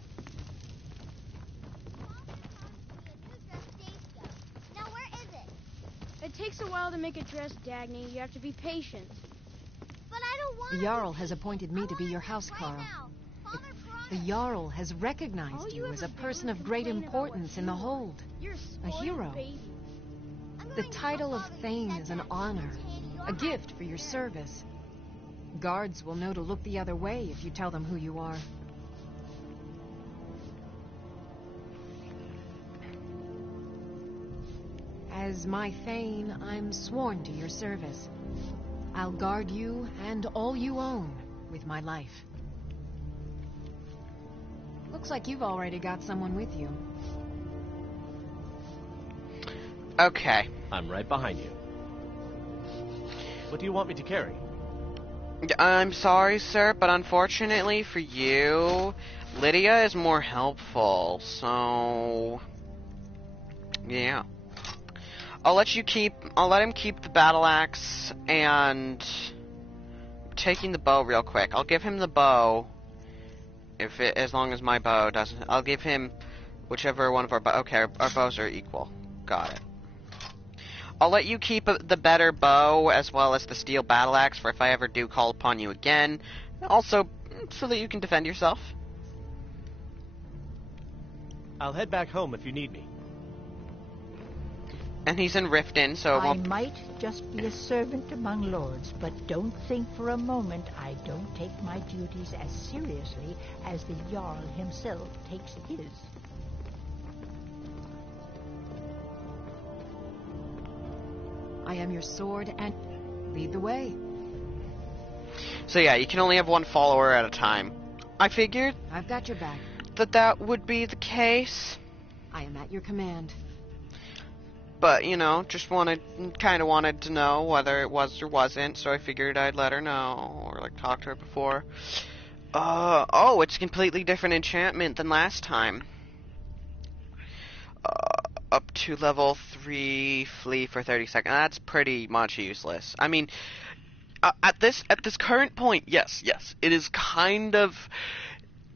It takes a while to make a dress, Dagny. You have to be patient. But I don't want The Jarl has appointed me to be your housecarl. The Jarl has recognized you as a person of great importance in the Hold. A hero. The title of Thane is an honor, a gift for your service. Guards will know to look the other way if you tell them who you are. As my Thane, I'm sworn to your service. I'll guard you and all you own with my life. Looks like you've already got someone with you. Okay. I'm right behind you. What do you want me to carry? I'm sorry, sir, but unfortunately for you, Lydia is more helpful, so... yeah. I'll let him keep the battle axe, and... taking the bow real quick. I'll give him the bow, as long as my bow doesn't... I'll give him whichever one of our okay, our bows are equal. Got it. I'll let you keep the better bow as well as the steel battle axe for if I ever do call upon you again. Also, so that you can defend yourself. I'll head back home if you need me. And he's in Riften, so it I won't... might just be a servant among lords, but don't think for a moment I don't take my duties as seriously as the Jarl himself takes his. I am your sword and lead the way. So yeah, you can only have one follower at a time. I figured I've got your back. that would be the case. I am at your command. But, you know, just kind of wanted to know whether it was or wasn't, so I figured I'd let her know, or, like, talk to her before. Oh, it's a completely different enchantment than last time. Up to level 3, flee for 30 seconds. That's pretty much useless. I mean, at this current point, yes, it is kind of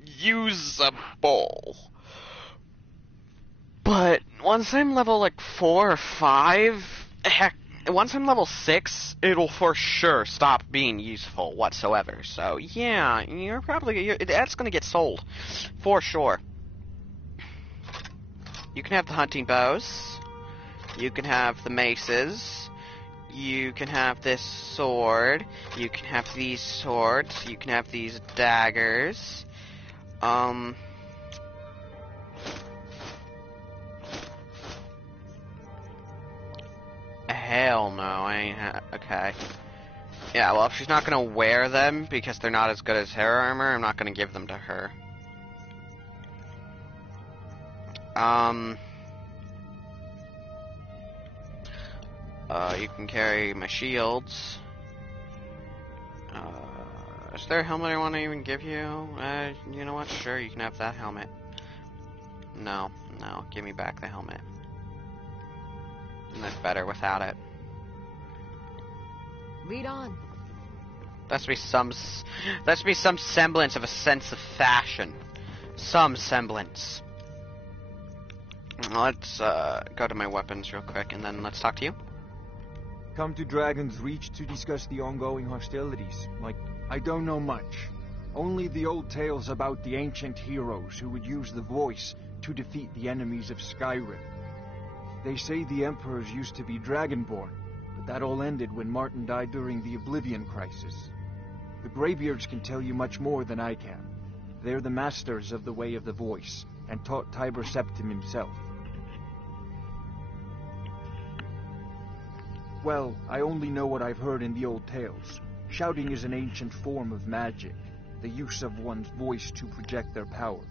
usable. But once I'm level, like, 4 or 5, heck, once I'm level 6, it'll for sure stop being useful whatsoever. So, yeah, that's gonna get sold. For sure. You can have the hunting bows. You can have the maces. You can have this sword. You can have these swords. You can have these daggers. Hell no, I ain't okay. Yeah, well, if she's not gonna wear them because they're not as good as hair armor, I'm not gonna give them to her. You can carry my shields. Is there a helmet I want to even give you? You know what? Sure, you can have that helmet. No, give me back the helmet. That's better without it. Lead on. That's be some semblance of a sense of fashion. Some semblance. Let's go to my weapons real quick, and then let's talk to you. Come to Dragon's Reach to discuss the ongoing hostilities. Like, I don't know much. Only the old tales about the ancient heroes who would use the voice to defeat the enemies of Skyrim. They say the emperors used to be dragonborn, but that all ended when Martin died during the Oblivion Crisis. The Greybeards can tell you much more than I can. They're the masters of the Way of the Voice, and taught Tiber Septim himself. Well, I only know what I've heard in the old tales. Shouting is an ancient form of magic, the use of one's voice to project their power.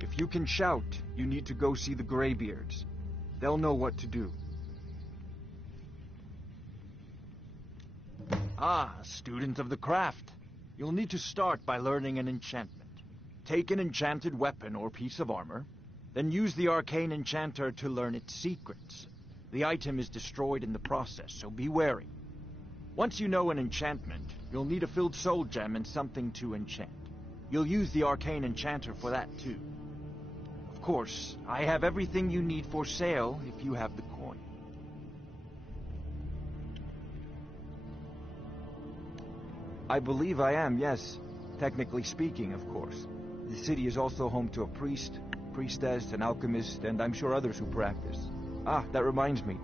If you can shout, you need to go see the Greybeards. They'll know what to do. Ah, a student of the craft. You'll need to start by learning an enchantment. Take an enchanted weapon or piece of armor, then use the arcane enchanter to learn its secrets. The item is destroyed in the process, so be wary. Once you know an enchantment, you'll need a filled soul gem and something to enchant. You'll use the arcane enchanter for that too. Of course, I have everything you need for sale if you have the coin. I believe I am, yes. Technically speaking, of course. The city is also home to a priest, priestess, an alchemist, and I'm sure others who practice. Ah, that reminds me.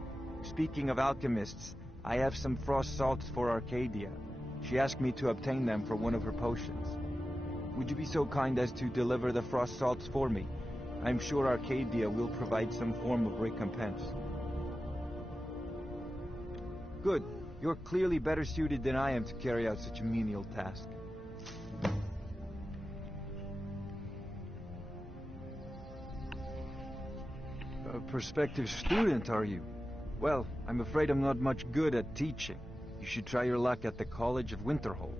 Speaking of alchemists, I have some frost salts for Arcadia. She asked me to obtain them for one of her potions. Would you be so kind as to deliver the frost salts for me? I'm sure Arcadia will provide some form of recompense. Good. You're clearly better suited than I am to carry out such a menial task. prospective student, are you? Well, I'm afraid I'm not much good at teaching. You should try your luck at the College of Winterhold.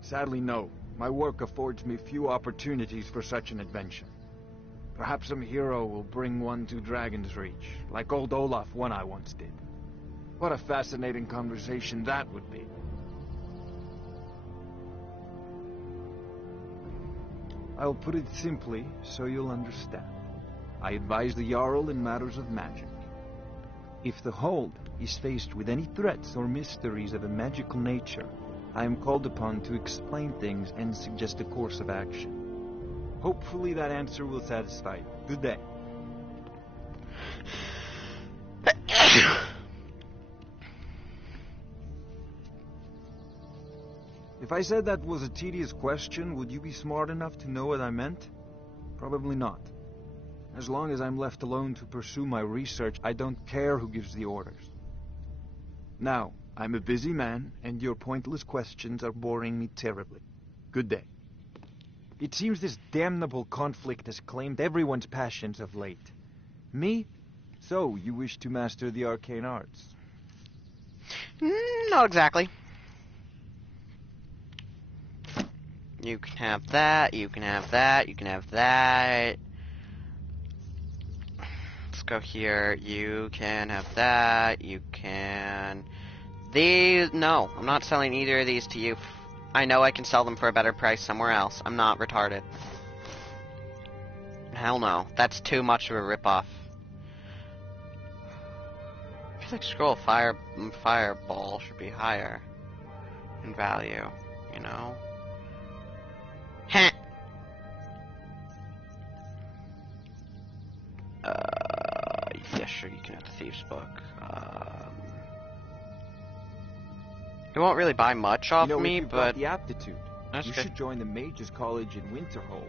Sadly, no. My work affords me few opportunities for such an adventure. Perhaps some hero will bring one to Dragon's Reach, like old Olaf one I once did. What a fascinating conversation that would be. I'll put it simply so you'll understand. I advise the Jarl in matters of magic. If the Hold is faced with any threats or mysteries of a magical nature, I am called upon to explain things and suggest a course of action. Hopefully that answer will satisfy you. Good day. If I said that was a tedious question, would you be smart enough to know what I meant? Probably not. As long as I'm left alone to pursue my research, I don't care who gives the orders. Now, I'm a busy man, and your pointless questions are boring me terribly. Good day. It seems this damnable conflict has claimed everyone's passions of late. Me? So, you wish to master the arcane arts? Not exactly. You can have that, you can have that, you can have that. Let's go here. You can have that, you can... These... No, I'm not selling either of these to you. I know I can sell them for a better price somewhere else. I'm not retarded. Hell no. That's too much of a ripoff. I feel like Scroll Fireball should be higher in value, you know? Heh! Yeah, sure, you can have the Thieves Book. It won't really buy much off me, but... the aptitude. That's you good. should join the Mages College in Winterhold.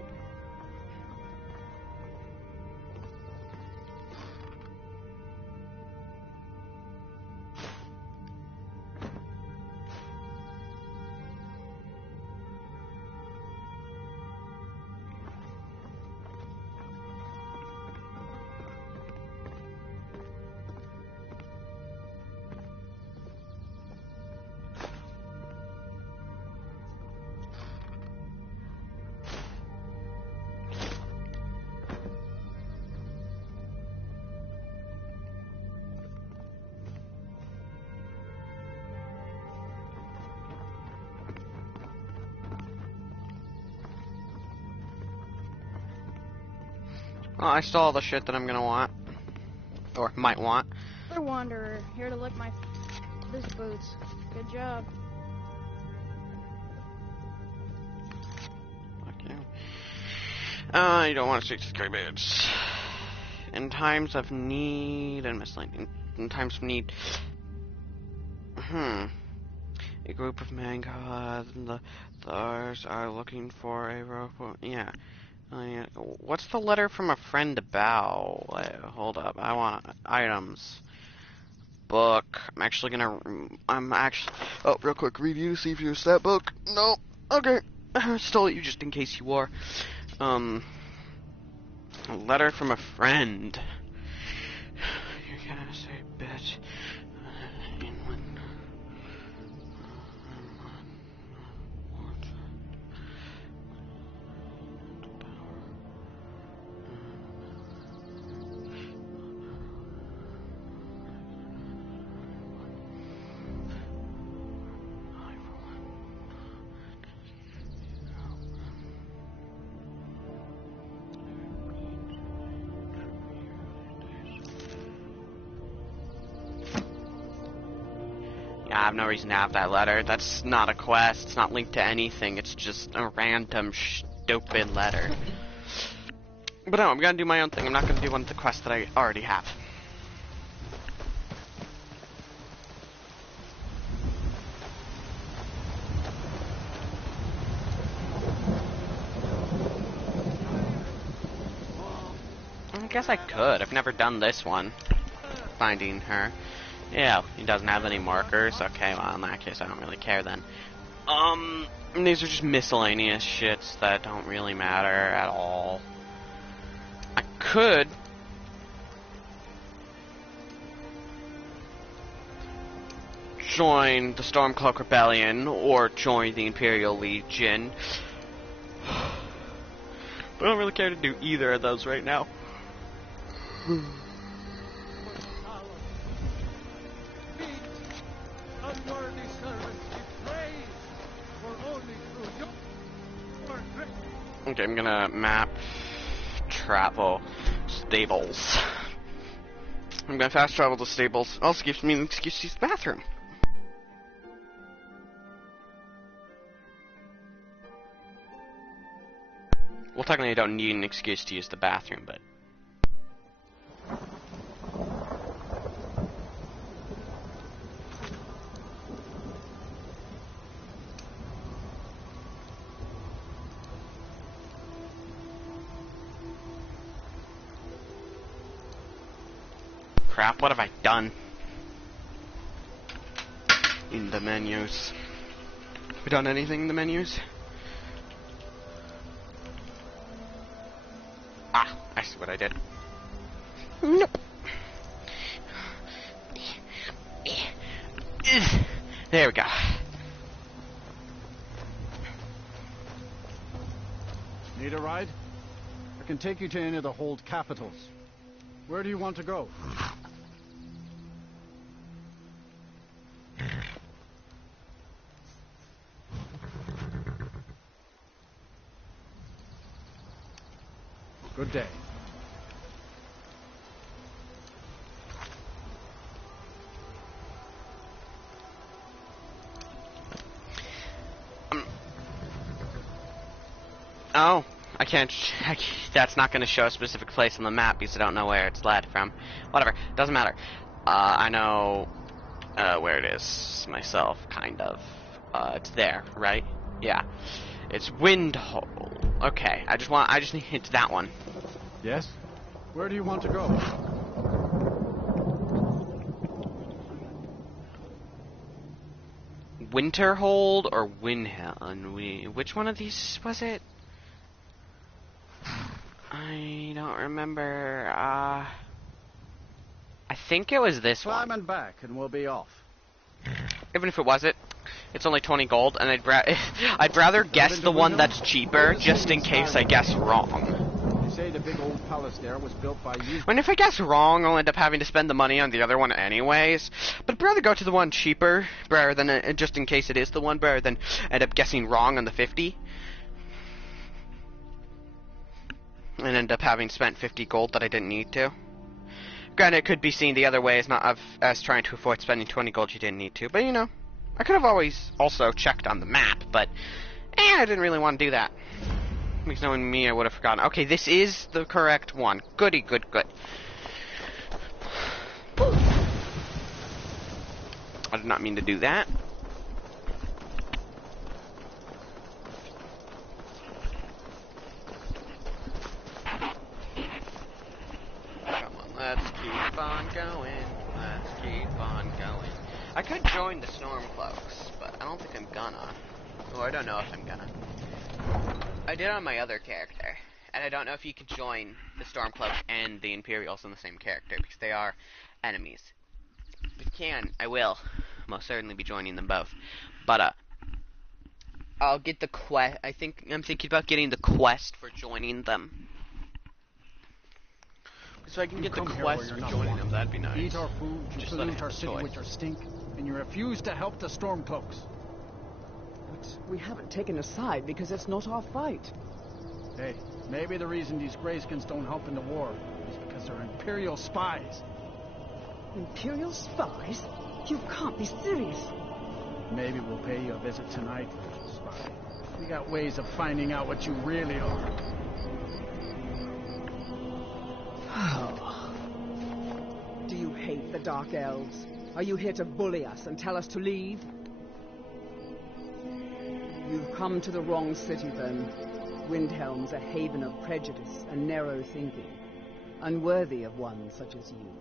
Well, I saw all the shit that I'm gonna want. Or might want. Another wanderer, here to lick my this boots. Good job. Fuck you. You don't want to stick to the gray boots. In times of need and misleading. In times of need. A group of man gods and the others are looking for a rope. Yeah. What's the letter from a friend about? Wait, hold up. I want items. Book. Oh, real quick. Review. See if you use that book. No. Okay. I stole it you just in case you are. A letter from a friend. You're gonna say, bitch. I have no reason to have that letter. That's not a quest. It's not linked to anything. It's just a random, stupid letter. But no, I'm gonna do my own thing. I'm not gonna do one of the quests that I already have. I guess I could. I've never done this one. Finding her. Yeah, he doesn't have any markers. Okay, well, in that case, I don't really care then. And these are just miscellaneous shits that don't really matter at all. I could join the Stormcloak Rebellion or join the Imperial Legion. But I don't really care to do either of those right now. Okay, I'm gonna map travel stables. I'm gonna fast travel to stables. Also gives me an excuse to use the bathroom. Well, technically I don't need an excuse to use the bathroom, but... Crap, what have I done? In the menus. Have I done anything in the menus? Ah, I see what I did. Nope. There we go. Need a ride? I can take you to any of the hold capitals. Where do you want to go? Good day. Oh, I can't. That's not going to show a specific place on the map because I don't know where it's led from. Whatever, doesn't matter. I know where it is myself, kind of. It's there, right? Yeah, it's Windhole. Okay, I just need to hit that one. Yes? Where do you want to go? Winterhold or Windhelm? Which one of these was it? I don't remember. I think it was this one. Climb and back, and we'll be off. Even if it wasn't, it's only 20 gold, and I'd rather guess the one that's cheaper, just in case I guess wrong. They say the big old palace there was built by you. And if I guess wrong, I'll end up having to spend the money on the other one anyways. But I'd rather go to the one cheaper, rather than just in case it is the one, rather than end up guessing wrong on the 50. And end up having spent 50 gold that I didn't need to. Granted, it could be seen the other way as trying to avoid spending 20 gold you didn't need to. But, you know, I could have always also checked on the map, but I didn't really want to do that. Because knowing me, I would have forgotten. Okay, this is the correct one. Goody, good. I did not mean to do that. Let's keep on going. Let's keep on going. I could join the Stormcloaks, but I don't think I'm gonna. Or I don't know if I'm gonna. I did on my other character, and I don't know if you can join the Stormcloak and the Imperials in the same character, because they are enemies. If you can, I will most certainly be joining them both. But, I'll get the quest. I'm thinking about getting the quest for joining them. So I can get the quest for joining them, that'd be nice. Eat our food, you Just pollute our city with your stink, and you refuse to help the Stormcloaks. But we haven't taken a side because it's not our fight. Hey, maybe the reason these Greyskins don't help in the war is because they're Imperial spies. Imperial spies? You can't be serious. Maybe we'll pay you a visit tonight, little spy. We got ways of finding out what you really are. Do you hate the Dark Elves? Are you here to bully us and tell us to leave? You've come to the wrong city, then. Windhelm's a haven of prejudice and narrow thinking, unworthy of one such as you.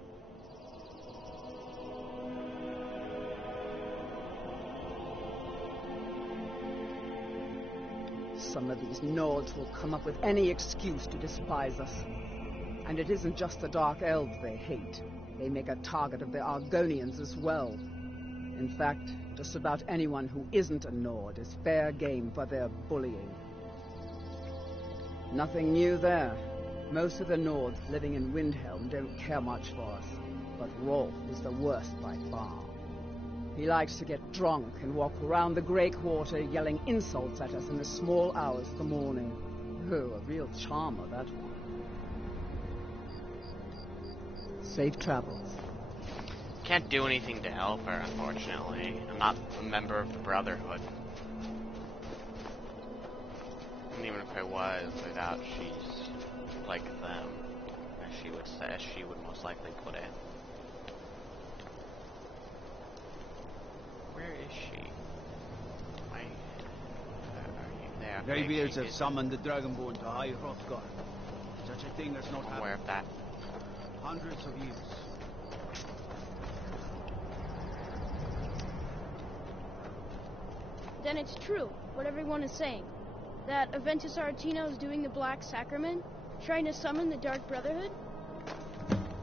some of these Nords will come up with any excuse to despise us. And it isn't just the Dark Elves they hate. They make a target of the Argonians as well. In fact, just about anyone who isn't a Nord is fair game for their bullying. Nothing new there. Most of the Nords living in Windhelm don't care much for us, but Rolf is the worst by far. He likes to get drunk and walk around the Greywater yelling insults at us in the small hours of the morning. Oh, a real charmer, that one. Safe travels. Can't do anything to help her, unfortunately. I'm not a member of the Brotherhood. And even if I was, I doubt she's like them, as she would say, as she would most likely put it. Where is she? Are you there? Greybeards have summoned the Dragonborn to High Hrothgar. Such a thing has not happened. Aware of that. Hundreds of years. Then it's true, what everyone is saying. That Aventus Aretino is doing the Black Sacrament, trying to summon the Dark Brotherhood?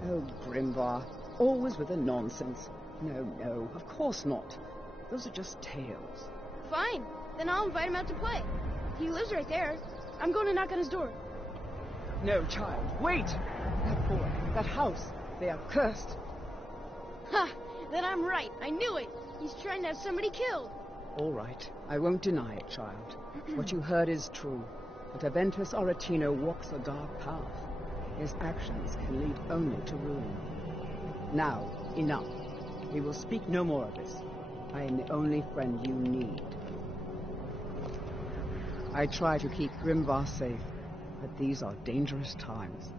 Oh, Grimvar, always with the nonsense. No, of course not. Those are just tales. Fine, then I'll invite him out to play. He lives right there. I'm going to knock on his door. No, child, wait! That boy, that house, they are cursed. Ha! Then I'm right. I knew it. He's trying to have somebody killed. All right, I won't deny it, child. What you heard is true. But Aventus Aretino walks a dark path. His actions can lead only to ruin. Now, enough. We will speak no more of this. I am the only friend you need. I try to keep Grimvar safe, but these are dangerous times.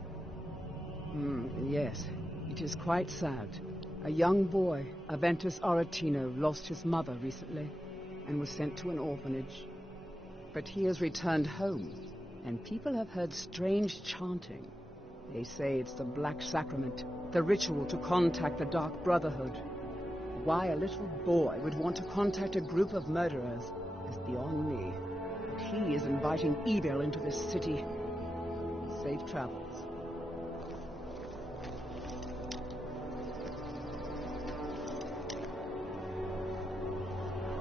Yes, it is quite sad. A young boy, Aventus Aretino, lost his mother recently and was sent to an orphanage. But he has returned home, and people have heard strange chanting. They say it's the Black Sacrament, the ritual to contact the Dark Brotherhood. Why a little boy would want to contact a group of murderers is beyond me. But he is inviting evil into this city. Safe travels.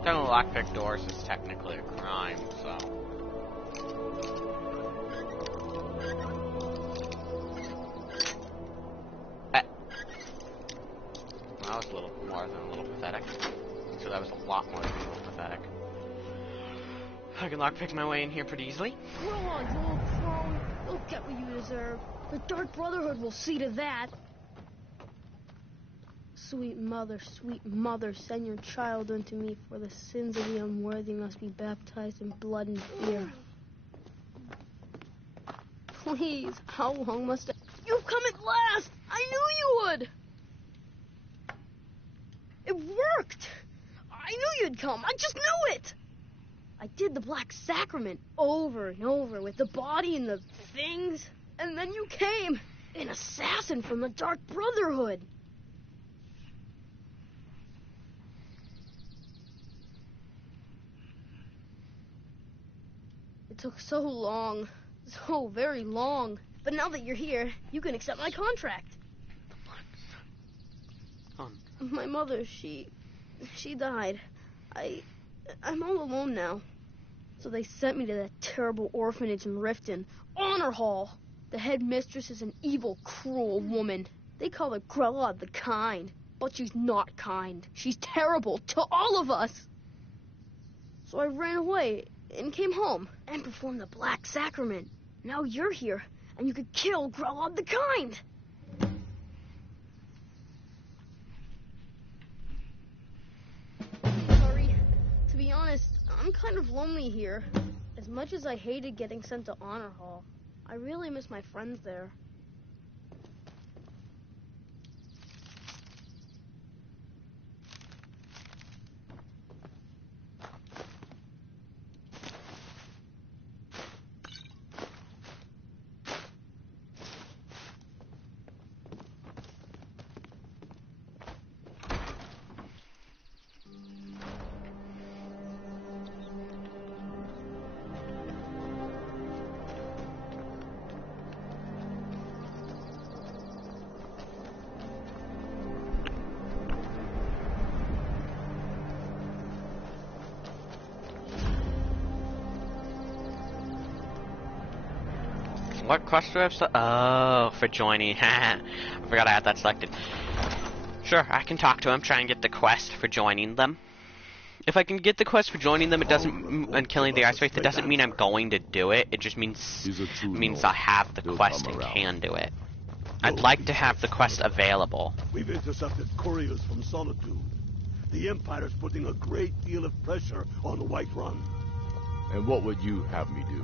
Don't lockpick doors is technically a crime, so... That was a little more than a little pathetic. So that was a lot more than a little pathetic. I can lockpick my way in here pretty easily. Go on, you old crone. You'll get what you deserve. The Dark Brotherhood will see to that. Sweet mother, send your child unto me, for the sins of the unworthy must be baptized in blood and fear. Please, how long must I... You've come at last! I knew you would! It worked! I knew you'd come, I just knew it! I did the Black Sacrament over and over with the body and the things, and then you came, an assassin from the Dark Brotherhood. It took so long, so very long. But now that you're here, you can accept my contract. My mother, she died. I'm all alone now. So they sent me to that terrible orphanage in Riften, Honor Hall. The headmistress is an evil, cruel woman. They call her Grella the Kind, but she's not kind. She's terrible to all of us. So I ran away and came home and performed the Black Sacrament. Now you're here, and you could kill Grella the Kind. Sorry. To be honest, I'm kind of lonely here. As much as I hated getting sent to Honor Hall, I really miss my friends there. What quest do I have Oh, for joining. I forgot I had that selected. Sure, I can talk to him, try and get the quest for joining them. If I can get the quest for joining them, it doesn't, and killing the ice wraith, it doesn't mean I'm going to do it. It just means I have the quest and can do it. I'd like to have the quest available. We've intercepted couriers from Solitude. The Empire's putting a great deal of pressure on Whiterun. And what would you have me do?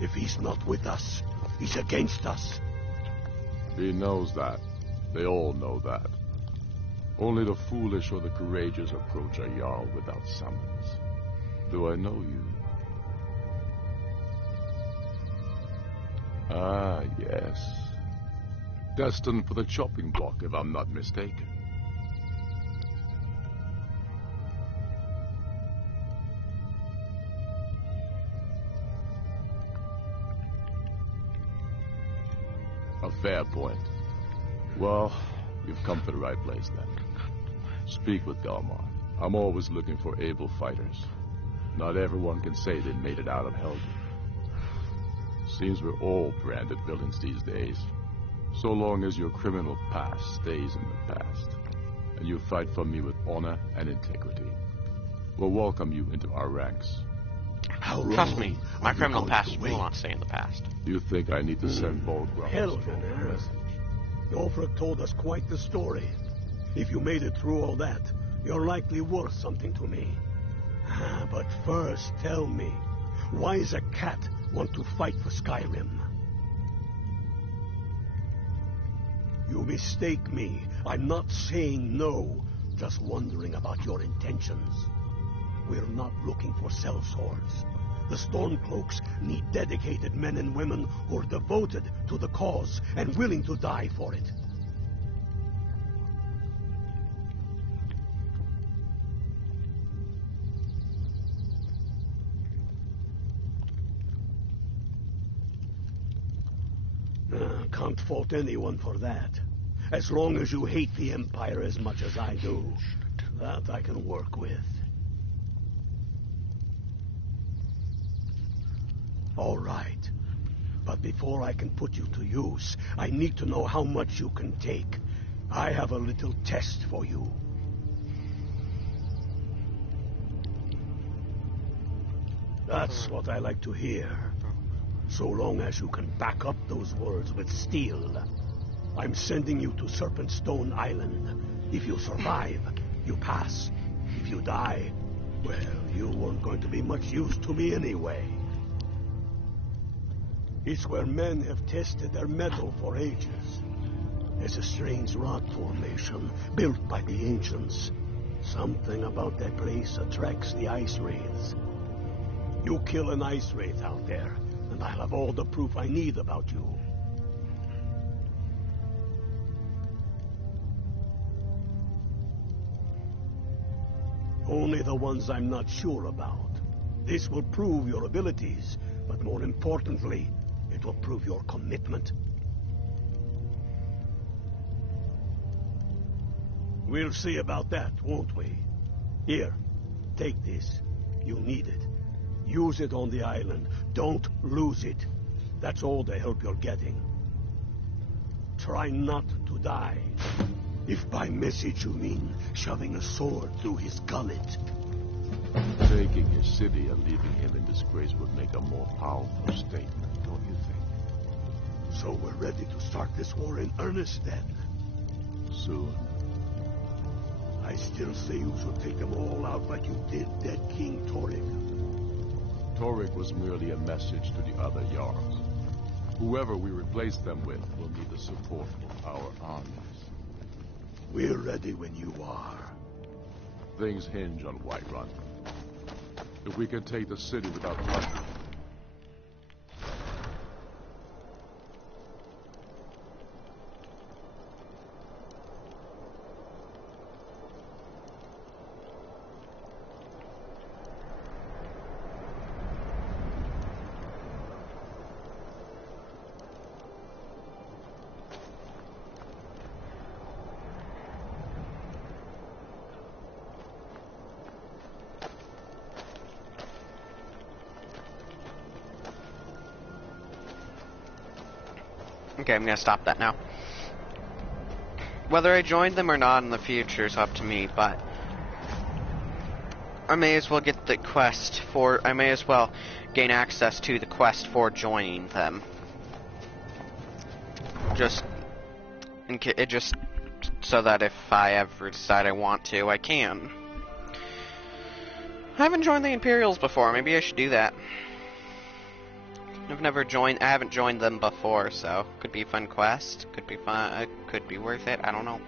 If he's not with us, he's against us. He knows that. They all know that. Only the foolish or the courageous approach a Jarl without summons. Do I know you? Ah, yes. Destined for the chopping block, if I'm not mistaken. A fair point. Well, you've come to the right place then. Speak with Galmar. I'm always looking for able fighters. Not everyone can say they made it out of Helgen. Seems we're all branded villains these days. So long as your criminal past stays in the past, and you fight for me with honor and integrity, we'll welcome you into our ranks. Trust me, my criminal past will not stay in the past. You think I need to send Bolgraf? Helgen, eh? Ulfric told us quite the story. If you made it through all that, you're likely worth something to me. But first, tell me, why does a cat want to fight for Skyrim? You mistake me. I'm not saying no, just wondering about your intentions. We're not looking for sellswords. The Stormcloaks need dedicated men and women who are devoted to the cause and willing to die for it. Can't fault anyone for that. As long as you hate the Empire as much as I do, that I can work with. All right. But before I can put you to use, I need to know how much you can take. I have a little test for you. That's what I like to hear. So long as you can back up those words with steel. I'm sending you to Serpentstone Island. If you survive, you pass. If you die, well, you weren't going to be much use to me anyway. It's where men have tested their metal for ages. It's a strange rock formation built by the ancients. Something about that place attracts the ice wraiths. You kill an ice wraith out there, and I'll have all the proof I need about you. Only the ones I'm not sure about. This will prove your abilities, but more importantly, it will prove your commitment. We'll see about that, won't we? Here, take this. You'll need it. Use it on the island. Don't lose it. That's all the help you're getting. Try not to die. If by message you mean shoving a sword through his gullet. Taking his city and leaving him in disgrace would make a more powerful statement, don't you think? So we're ready to start this war in earnest then? Soon. I still say you should take them all out like you did dead King Torrik. Torrik was merely a message to the other Jarls. Whoever we replace them with will need the support of our armies. We're ready when you are. Things hinge on Whiterun. If we can take the city without fighting, Okay, I'm gonna stop that now. Whether I join them or not in the future is up to me, but I may as well get the quest for... I may as well gain access to the quest for joining them. Just so that if I ever decide I want to, I can. I haven't joined the Imperials before. Maybe I should do that. I haven't joined them before, so could be a fun quest. Could be fun. Could be worth it. I don't know.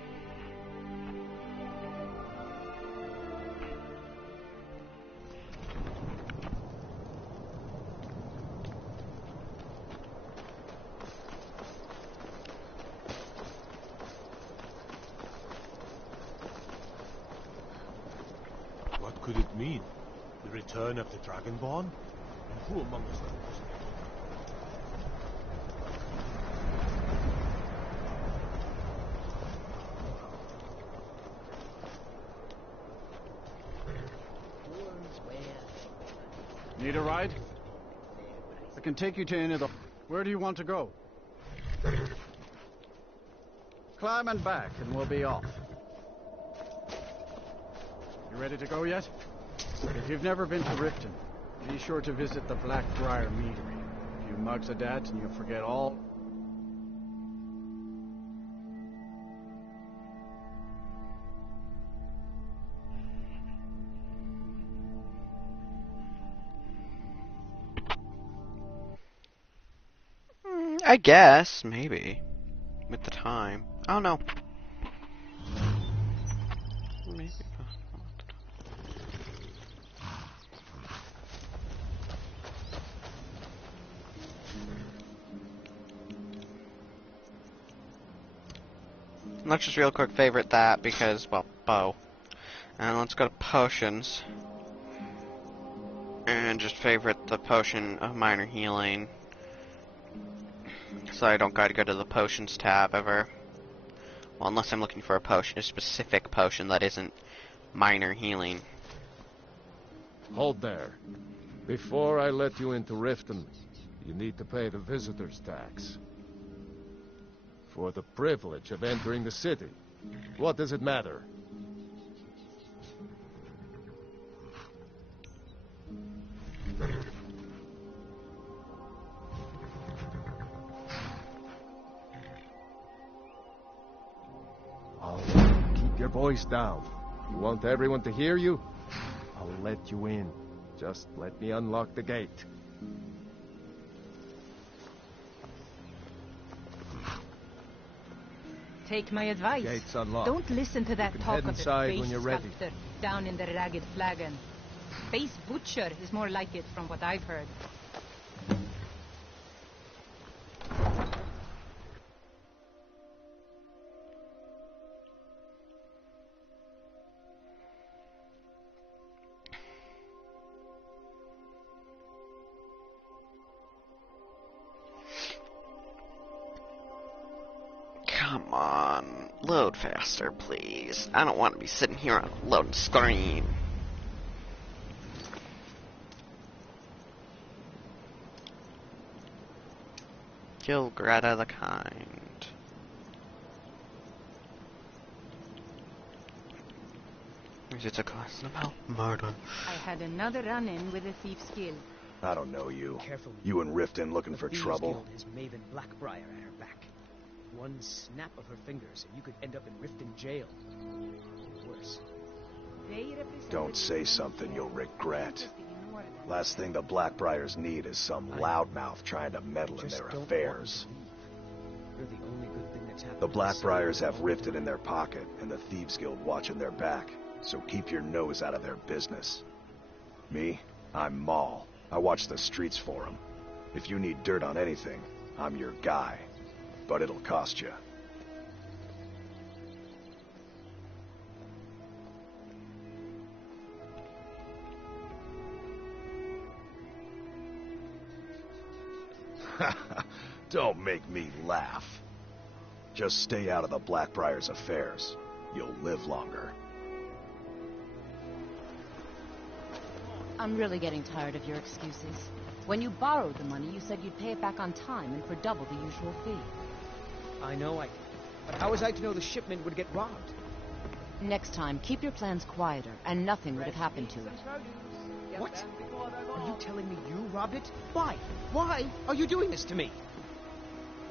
What could it mean? The return of the Dragonborn? And who among us knows? Need a ride? I can take you to any of the... Where do you want to go? Climb and back, and we'll be off. You ready to go yet? If you've never been to Riften, be sure to visit the Blackbriar Meadery. A few mugs of that, and you'll forget all... I guess, maybe. With the time. I don't know. Maybe. Let's just real quick favorite that because, well, bow. And let's go to potions. And just favorite the potion of minor healing. So I don't gotta go to the potions tab ever. Well, unless I'm looking for a potion, a specific potion that isn't minor healing. Hold there. Before I let you into Riften, you need to pay the visitor's tax. For the privilege of entering the city. What does it matter? Keep your voice down. You want everyone to hear you? I'll let you in. Just let me unlock the gate. Take my advice. Gate's unlocked. Don't listen to that talk head of the inside face when you're ready. sculptor down in the ragged flagon. Face butcher is more like it from what I've heard. Come on, load faster, please. I don't want to be sitting here on a loading screen. Kill Greta the Kind. It's a class about murder. I had another run-in with a thief's guild. I don't know you. Careful. You and Riften looking for Thieves trouble? Guild has Maven Blackbriar at her back. One snap of her fingers and you could end up in Riften jail. Or worse. Don't say something you'll regret. Last thing the Blackbriars need is some loudmouth trying to meddle in their affairs. You're the only good thing that's happened. The Blackbriars have Riften in their pocket and the Thieves Guild watching their back, so keep your nose out of their business. Me? I'm Maul. I watch the streets for them. If you need dirt on anything, I'm your guy. But it'll cost you. Don't make me laugh. Just stay out of the Blackbriar's affairs. You'll live longer. I'm really getting tired of your excuses. When you borrowed the money, you said you'd pay it back on time and for double the usual fee. I know I did. But how was I to know the shipment would get robbed? Next time, keep your plans quieter, and nothing would have happened to it. What? Are you telling me you robbed it? Why? Why are you doing this to me?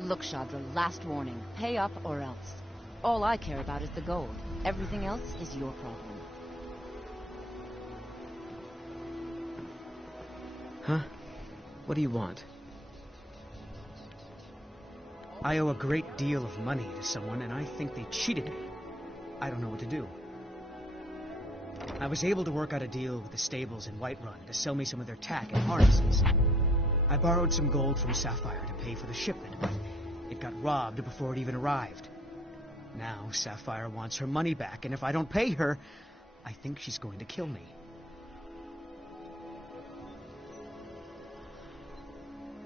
Look, Shadra, last warning. Pay up or else. All I care about is the gold. Everything else is your problem. Huh? What do you want? I owe a great deal of money to someone, and I think they cheated me. I don't know what to do. I was able to work out a deal with the stables in Whiterun to sell me some of their tack and harnesses. I borrowed some gold from Sapphire to pay for the shipment, but it got robbed before it even arrived. Now Sapphire wants her money back, and if I don't pay her, I think she's going to kill me.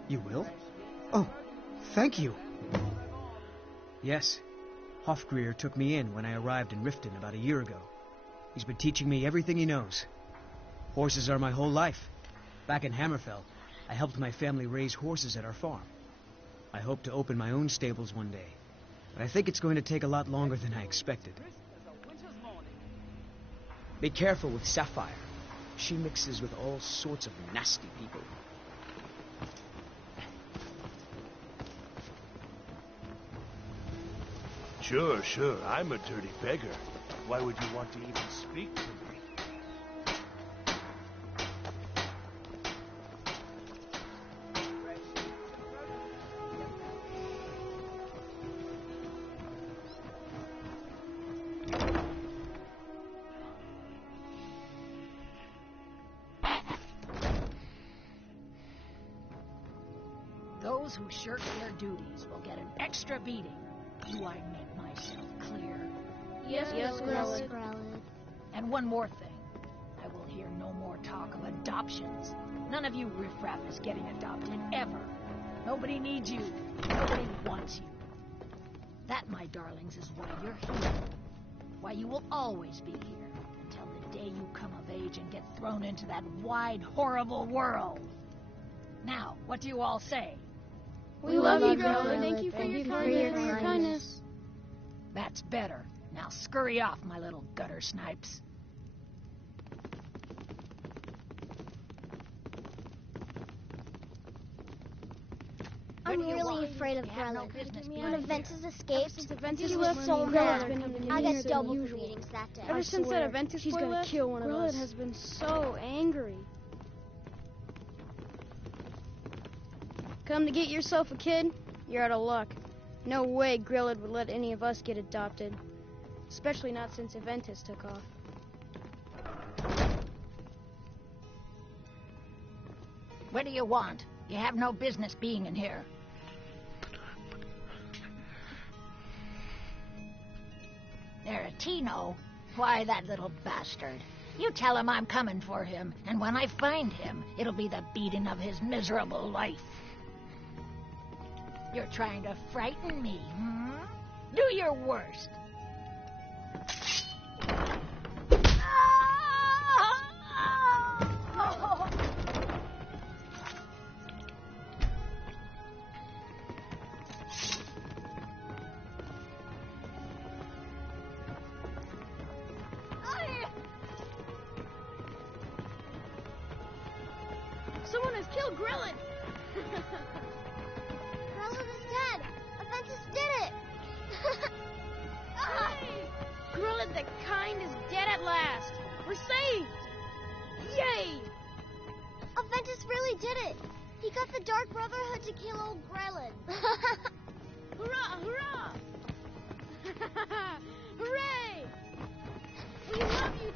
You will? Oh, thank you. Yes, Hofgrir took me in when I arrived in Riften about a year ago. He's been teaching me everything he knows. Horses are my whole life. Back in Hammerfell, I helped my family raise horses at our farm. I hope to open my own stables one day, but I think it's going to take a lot longer than I expected. Be careful with Sapphire. She mixes with all sorts of nasty people. Sure. I'm a dirty beggar. Why would you want to even speak to me? Those who shirk their duties will get an extra beating. Do I make myself clear? Yes, Grelid. And one more thing. I will hear no more talk of adoptions. None of you riffraff is getting adopted, ever. Nobody needs you. Nobody wants you. That, my darlings, is why you're here. Why you will always be here, until the day you come of age and get thrown into that wide, horrible world. Now, what do you all say? We love you, Grelid. Thank you for your kindness. That's better. Now scurry off, my little gutter snipes. I'm really afraid of Grelid. When Aventus escaped, Aventus he was was so mad. I got double beatings that day. Ever since that Aventus she's boy gonna left, kill one of Grelid us. has been so angry. Come to get yourself a kid? You're out of luck. No way Grelid would let any of us get adopted. Especially not since Aventus took off. What do you want? You have no business being in here. Aretino? Why, that little bastard. You tell him I'm coming for him, and when I find him, it'll be the beating of his miserable life. You're trying to frighten me, hmm? Do your worst. Someone has killed Grelid! Grelid is dead. Aventus did it. Grelid the Kind is dead at last. We're saved! Yay! Aventus really did it. He got the Dark Brotherhood to kill old Grelid. Hurrah! Hurrah! Hooray! We love you!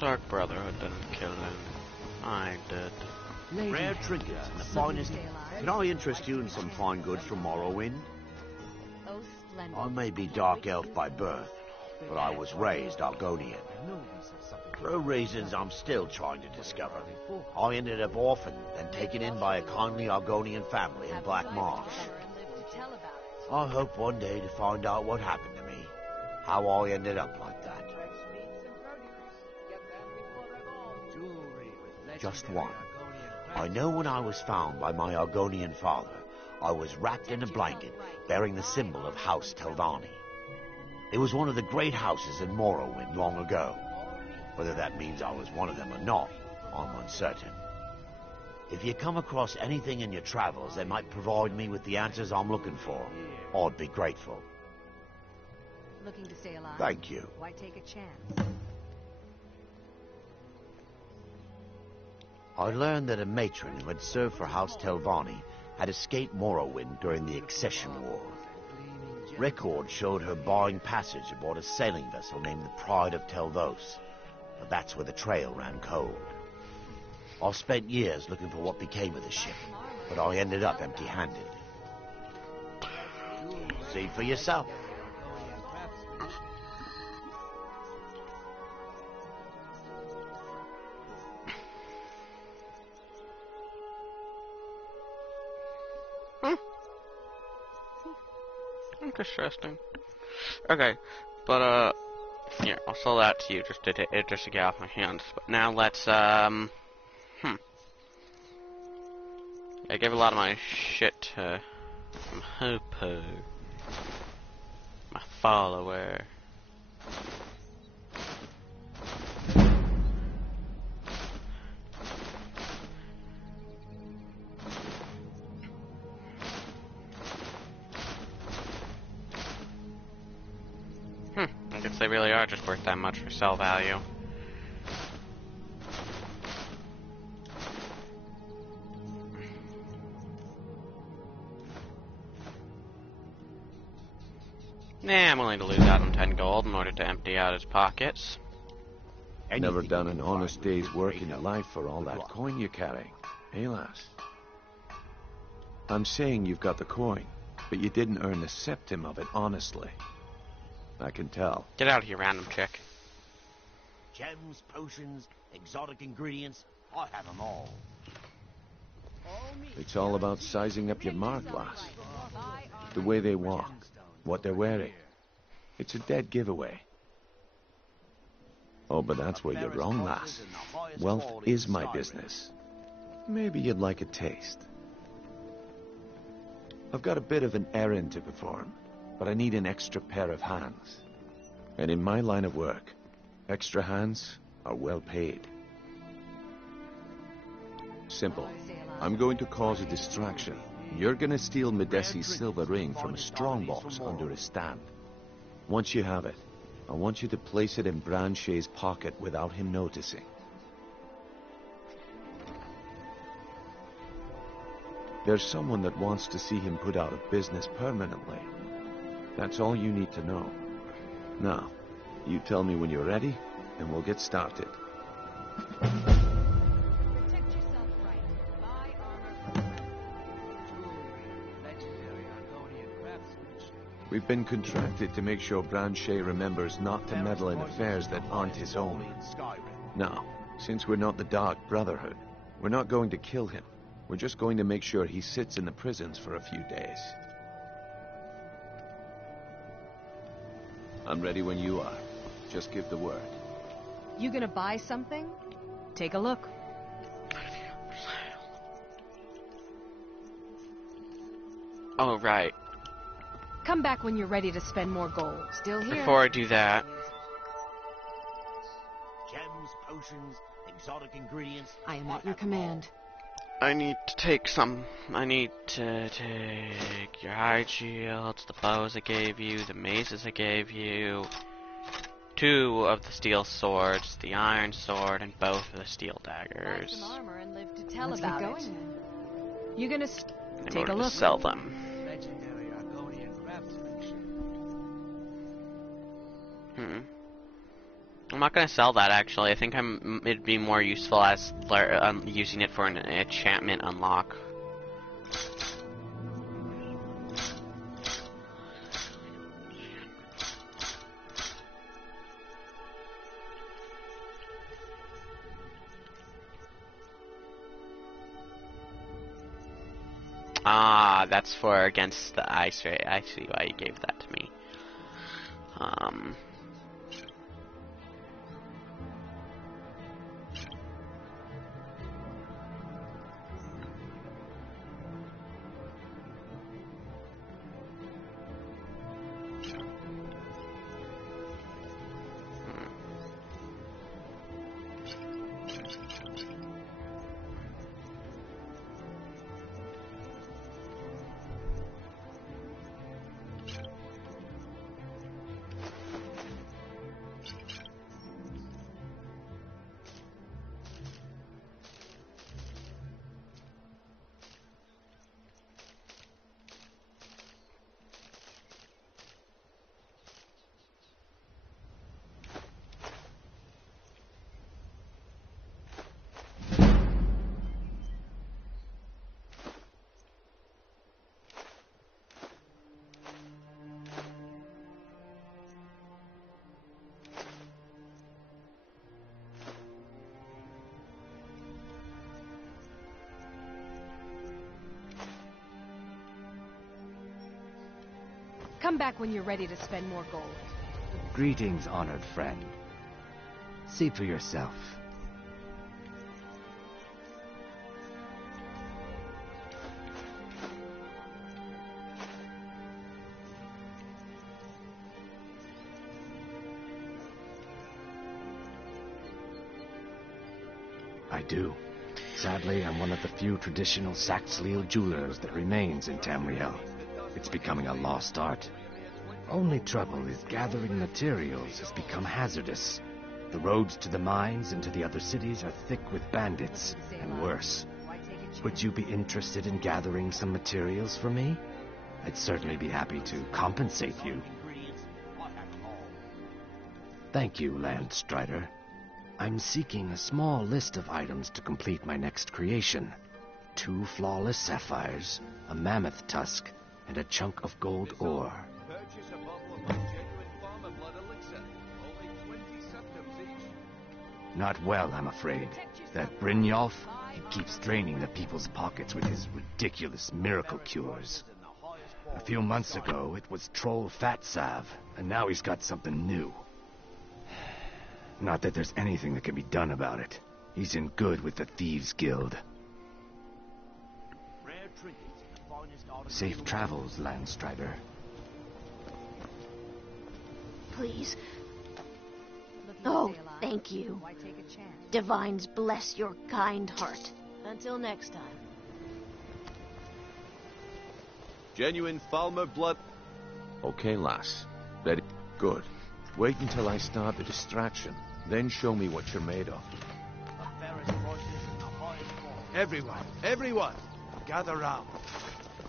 Dark Brotherhood didn't kill him. I did. Rare trinkets and the finest. Can I interest you in some fine goods from Morrowind? Those splendid. I may be Dark Elf by birth, but I was raised Argonian. For reasons I'm still trying to discover, I ended up orphaned and taken in by a kindly Argonian family in Black Marsh. I hope one day to find out what happened to me, how I ended up like that. just one. I know when I was found by my Argonian father, I was wrapped in a blanket bearing the symbol of House Telvanni. It was one of the great houses in Morrowind long ago. Whether that means I was one of them or not, I'm uncertain. If you come across anything in your travels that might provide me with the answers I'm looking for, I'd be grateful. Looking to stay alive? Thank you. Why take a chance? I learned that a matron who had served for House Telvanni had escaped Morrowind during the Accession War. Records showed her barring passage aboard a sailing vessel named the Pride of Telvos, but that's where the trail ran cold. I've spent years looking for what became of the ship, but I ended up empty-handed. See for yourself. Interesting. Okay, but yeah, I'll sell that to you just to get off my hands. But now let's I gave a lot of my shit to Hopo, my follower. I guess they really are just worth that much for sell value. Nah, I'm willing to lose out on 10 gold in order to empty out his pockets. Never done an honest day's work in your life for all that coin you're carrying, eh, lass? I'm saying you've got the coin, but you didn't earn a septim of it honestly. I can tell. Get out of here, random chick. Gems, potions, exotic ingredients, I have them all. It's all about sizing up your mark, lass. The way they walk, what they're wearing. It's a dead giveaway. Oh, but that's where you're wrong, lass. Wealth is my business. Maybe you'd like a taste. I've got a bit of an errand to perform, but I need an extra pair of hands. And in my line of work, extra hands are well paid. Simple. I'm going to cause a distraction. You're gonna steal Medesi's silver ring from a strongbox under his stand. Once you have it, I want you to place it in Branche's pocket without him noticing. There's someone that wants to see him put out of business permanently. That's all you need to know. Now, you tell me when you're ready, and we'll get started. We've been contracted to make sure Branche remembers not to meddle in affairs that aren't his own. Now, since we're not the Dark Brotherhood, we're not going to kill him. We're just going to make sure he sits in the prisons for a few days. I'm ready when you are. Just give the word. You gonna buy something? Take a look. Oh, right. Come back when you're ready to spend more gold. Still here. Before I do that... Gems, potions, exotic ingredients. I am at your command. I need to take some. I need to take your hide shields, the bows I gave you, the maces I gave you, 2 of the steel swords, the iron sword, and both of the steel daggers. Buy some armor and live to tell about it. You gonna take a look? To sell them. I'm not gonna sell that actually. I think it'd be more useful as using it for an enchantment unlock. Ah, that's for against the ice ray. I see why you gave that to me. Come back when you're ready to spend more gold. Greetings, honored friend. See for yourself. I do. Sadly, I'm one of the few traditional Saxhleel jewelers that remains in Tamriel. It's becoming a lost art. Only trouble is gathering materials has become hazardous. The roads to the mines and to the other cities are thick with bandits, and worse. Would you be interested in gathering some materials for me? I'd certainly be happy to compensate you. Thank you, Landstrider. I'm seeking a small list of items to complete my next creation. 2 flawless sapphires, a mammoth tusk, and a chunk of gold ore. Not well, I'm afraid. That Brynjolf, he keeps draining the people's pockets with his ridiculous miracle cures. A few months ago, it was Troll Fat Salve, and now he's got something new. Not that there's anything that can be done about it. He's in good with the Thieves' Guild. Safe travels, Landstrider. Please. Oh, thank you. Divines bless your kind heart. Until next time. Genuine Falmer blood. Okay, lass. Very good. Wait until I start the distraction. Then show me what you're made of. Everyone, gather round.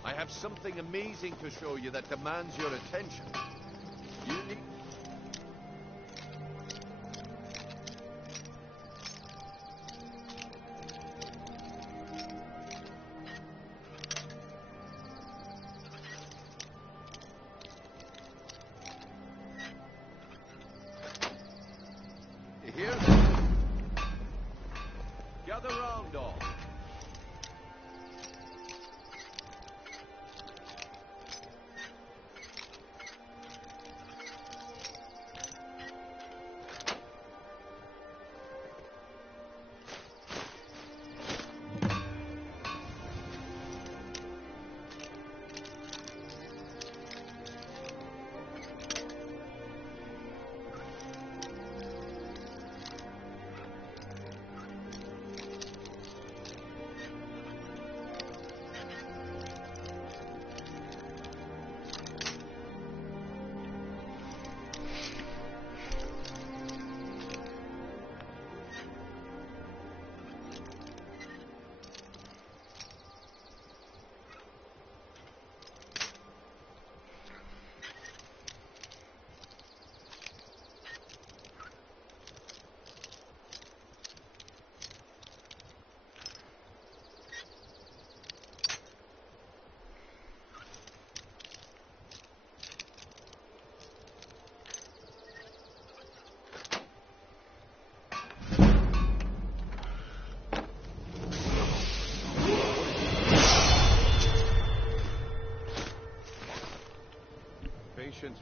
I have something amazing to show you that demands your attention. You need... You hear that? Gather round, all.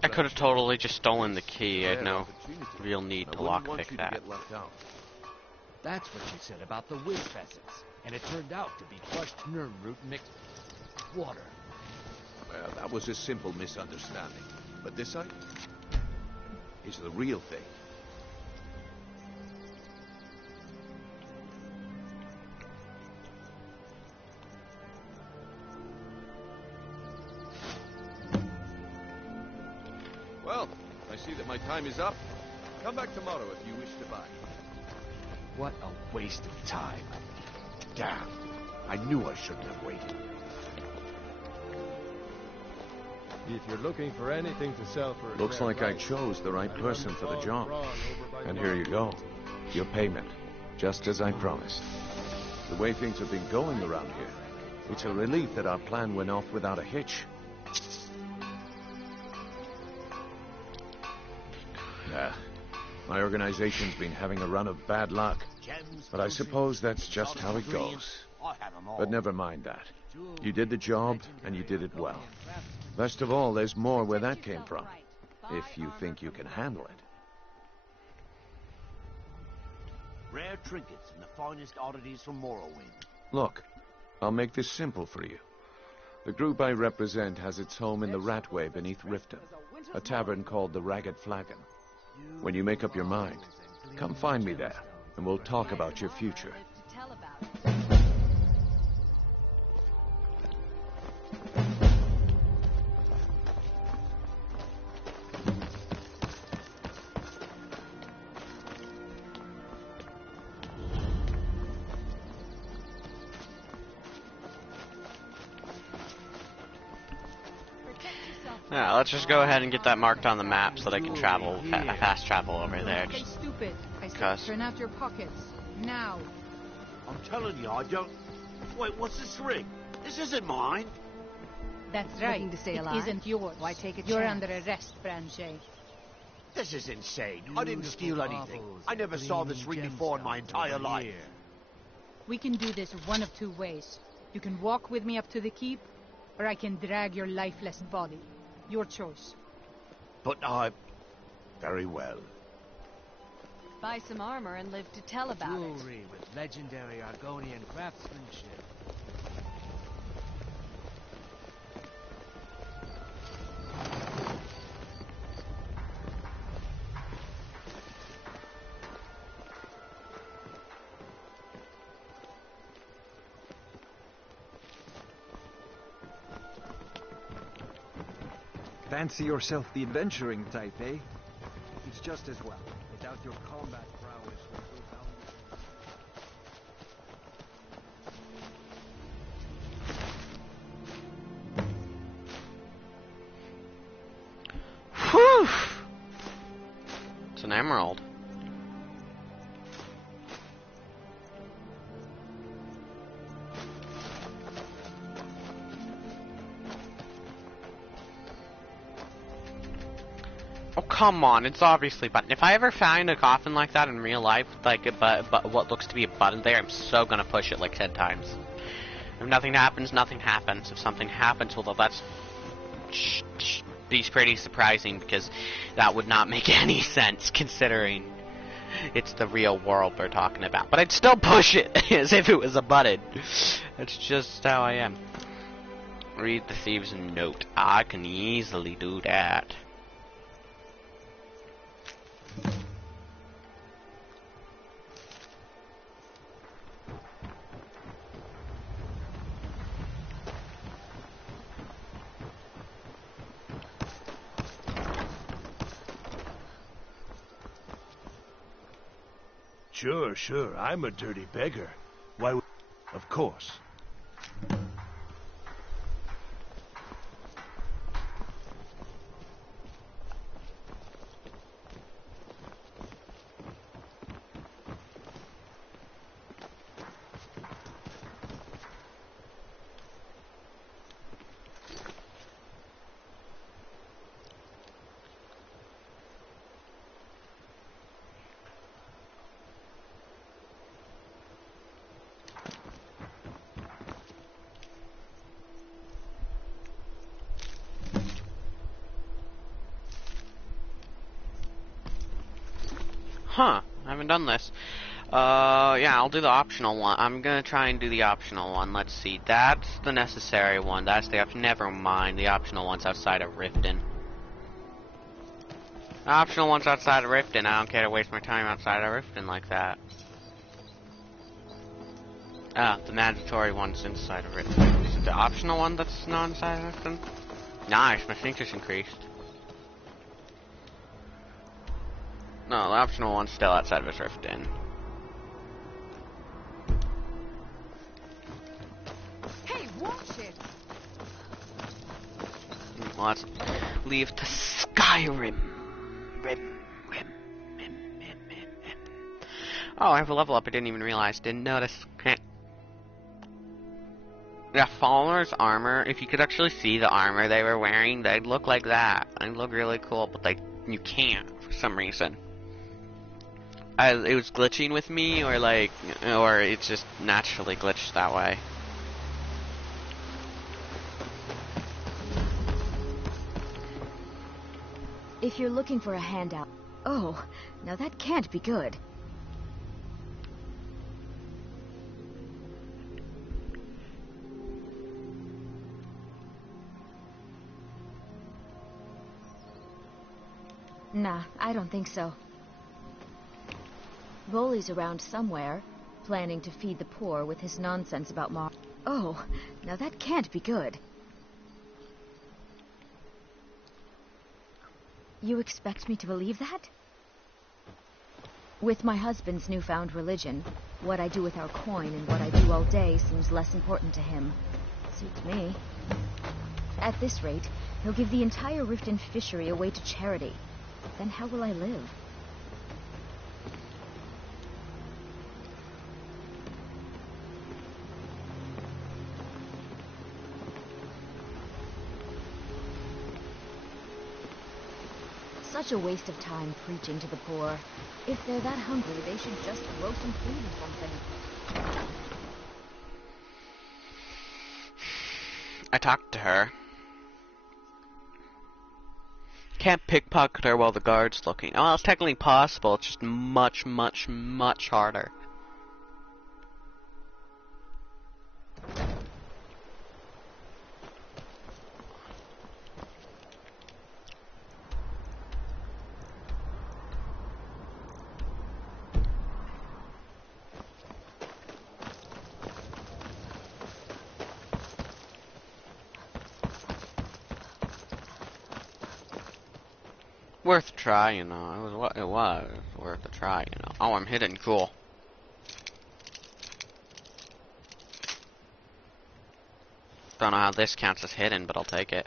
I could have totally just stolen the key. I had no real need to lockpick that. That's what you said about the whiz facets, and it turned out to be crushed nerve root mixed with water. Well, that was a simple misunderstanding. But this item is the real thing. Well, I see that my time is up. Come back tomorrow if you wish to buy. What a waste of time. Damn, I knew I shouldn't have waited. If you're looking for anything to sell for... Looks like I chose the right person for the job. And here you go. Your payment. Just as I promised. The way things have been going around here, it's a relief that our plan went off without a hitch. Yeah. My organization's been having a run of bad luck. But I suppose that's just how it goes. But never mind that. You did the job, and you did it well. Best of all, there's more where that came from, if you think you can handle it. Rare trinkets and the finest oddities from Morrowind. Look, I'll make this simple for you. The group I represent has its home in the Ratway beneath Riften, a tavern called the Ragged Flagon. When you make up your mind, come find me there, and we'll talk about your future. Yeah, let's just go ahead and get that marked on the map so that I can travel, fast travel over there. Okay, stupid. I said Cause... turn out your pockets. Now. I'm telling you, I don't... Wait, what's this ring? This isn't mine. That's right. To stay It alive? isn't yours. Why take a You're chance? under arrest, Branche. This is insane. I didn't steal anything. I never saw this ring before in my entire life. We can do this one of two ways. You can walk with me up to the keep, or I can drag your lifeless body. Your choice. But I... Very well. Buy some armor and live to tell about it. Jewelry with legendary Argonian craftsmanship. Fancy yourself the adventuring type, eh? It's just as well. Without your combat prowess will go down. Whew! It's an emerald. Oh, come on, it's obviously a button. If I ever find a coffin like that in real life, like but what looks to be a button there, I'm so gonna push it like 10 times. If nothing happens, nothing happens. If something happens, well, that's be pretty surprising, because that would not make any sense considering it's the real world we're talking about. But I'd still push it as if it was a button. That's just how I am. Read the thieves' note. I can easily do that. Sure, I'm a dirty beggar. Why, of course. Huh, I haven't done this. Yeah, I'll do the optional one. I'm gonna try and do the optional one. Let's see. That's the necessary one. That's the option. Never mind. The optional one's outside of Riften. The optional one's outside of Riften. I don't care to waste my time outside of Riften like that. Ah, the mandatory one's inside of Riften. Is it the optional one that's not inside of Riften? Nice, my strength just increased. No, the optional one's still outside of Riften. Hey, watch it! Well, let's leave to Skyrim. Oh, I have a level up. I didn't even realize. Didn't notice. Okay. Yeah, Follower's armor. If you could actually see the armor they were wearing, they'd look like that. They'd look really cool, but you can't for some reason. It was glitching with me, or it just naturally glitched that way. If you're looking for a handout... Oh, now that can't be good. Nah, I don't think so. Bully's around somewhere, planning to feed the poor with his nonsense about Oh, now that can't be good. You expect me to believe that? With my husband's newfound religion, what I do with our coin and what I do all day seems less important to him. Suits me. At this rate, he'll give the entire Riften fishery away to charity. Then how will I live? Such a waste of time preaching to the poor. If they're that hungry, they should just grow some food or something. I talked to her. Can't pickpocket her while the guard's looking. Oh, well, it's technically possible. It's just much, much, much harder. Worth a try, you know. It was worth a try, you know. Oh, I'm hidden. Cool. Don't know how this counts as hidden, but I'll take it.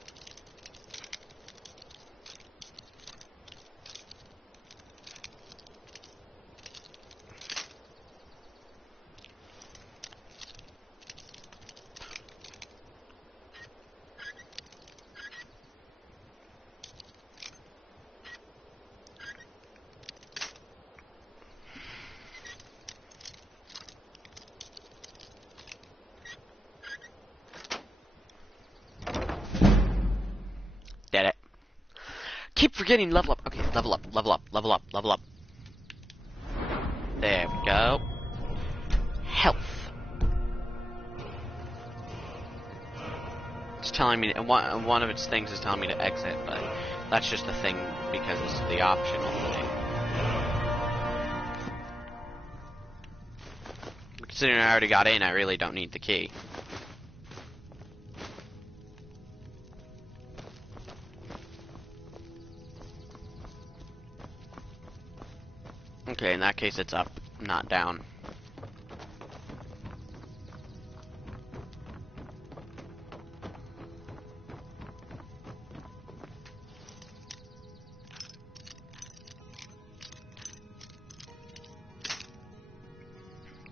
Did it. Keep forgetting level up. Okay, level up, level up, level up, level up. There we go. Health. It's telling me, one of its things is telling me to exit, but that's just a thing because it's the optional thing. Considering I already got in, I really don't need the key. Okay, in that case it's up, not down.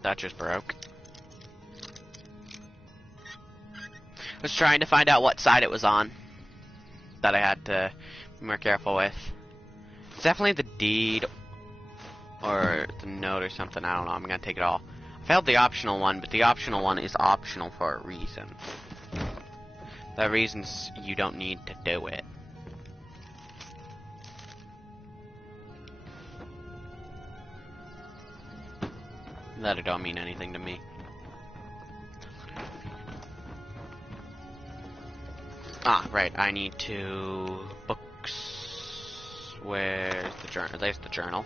That just broke. I was trying to find out what side it was on that I had to be more careful with. It's definitely the deed or the note or something. I don't know. I'm gonna take it all. I failed the optional one, but the optional one is optional for a reason. That reason's you don't need to do it. That it don't mean anything to me. Ah, right. I need to books. Where's the journal? There's the journal.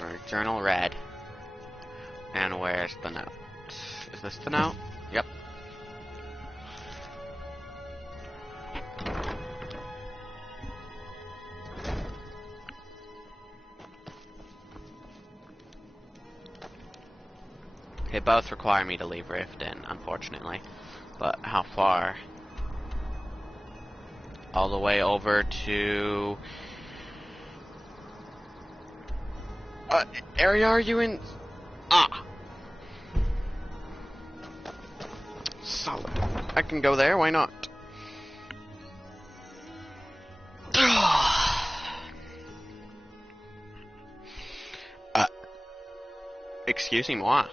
Or journal read. And where's the note? Is this the note? Yep. They both require me to leave Riften, unfortunately. But how far? All the way over to... area are you in? Ah! Solid. I can go there, why not? Excusez-moi.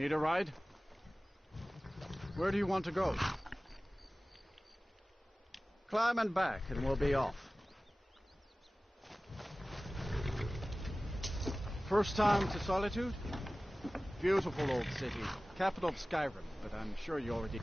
Need a ride? Where do you want to go? Climb and back, and we'll be off. First time to Solitude? Beautiful old city. Capital of Skyrim, but I'm sure you already...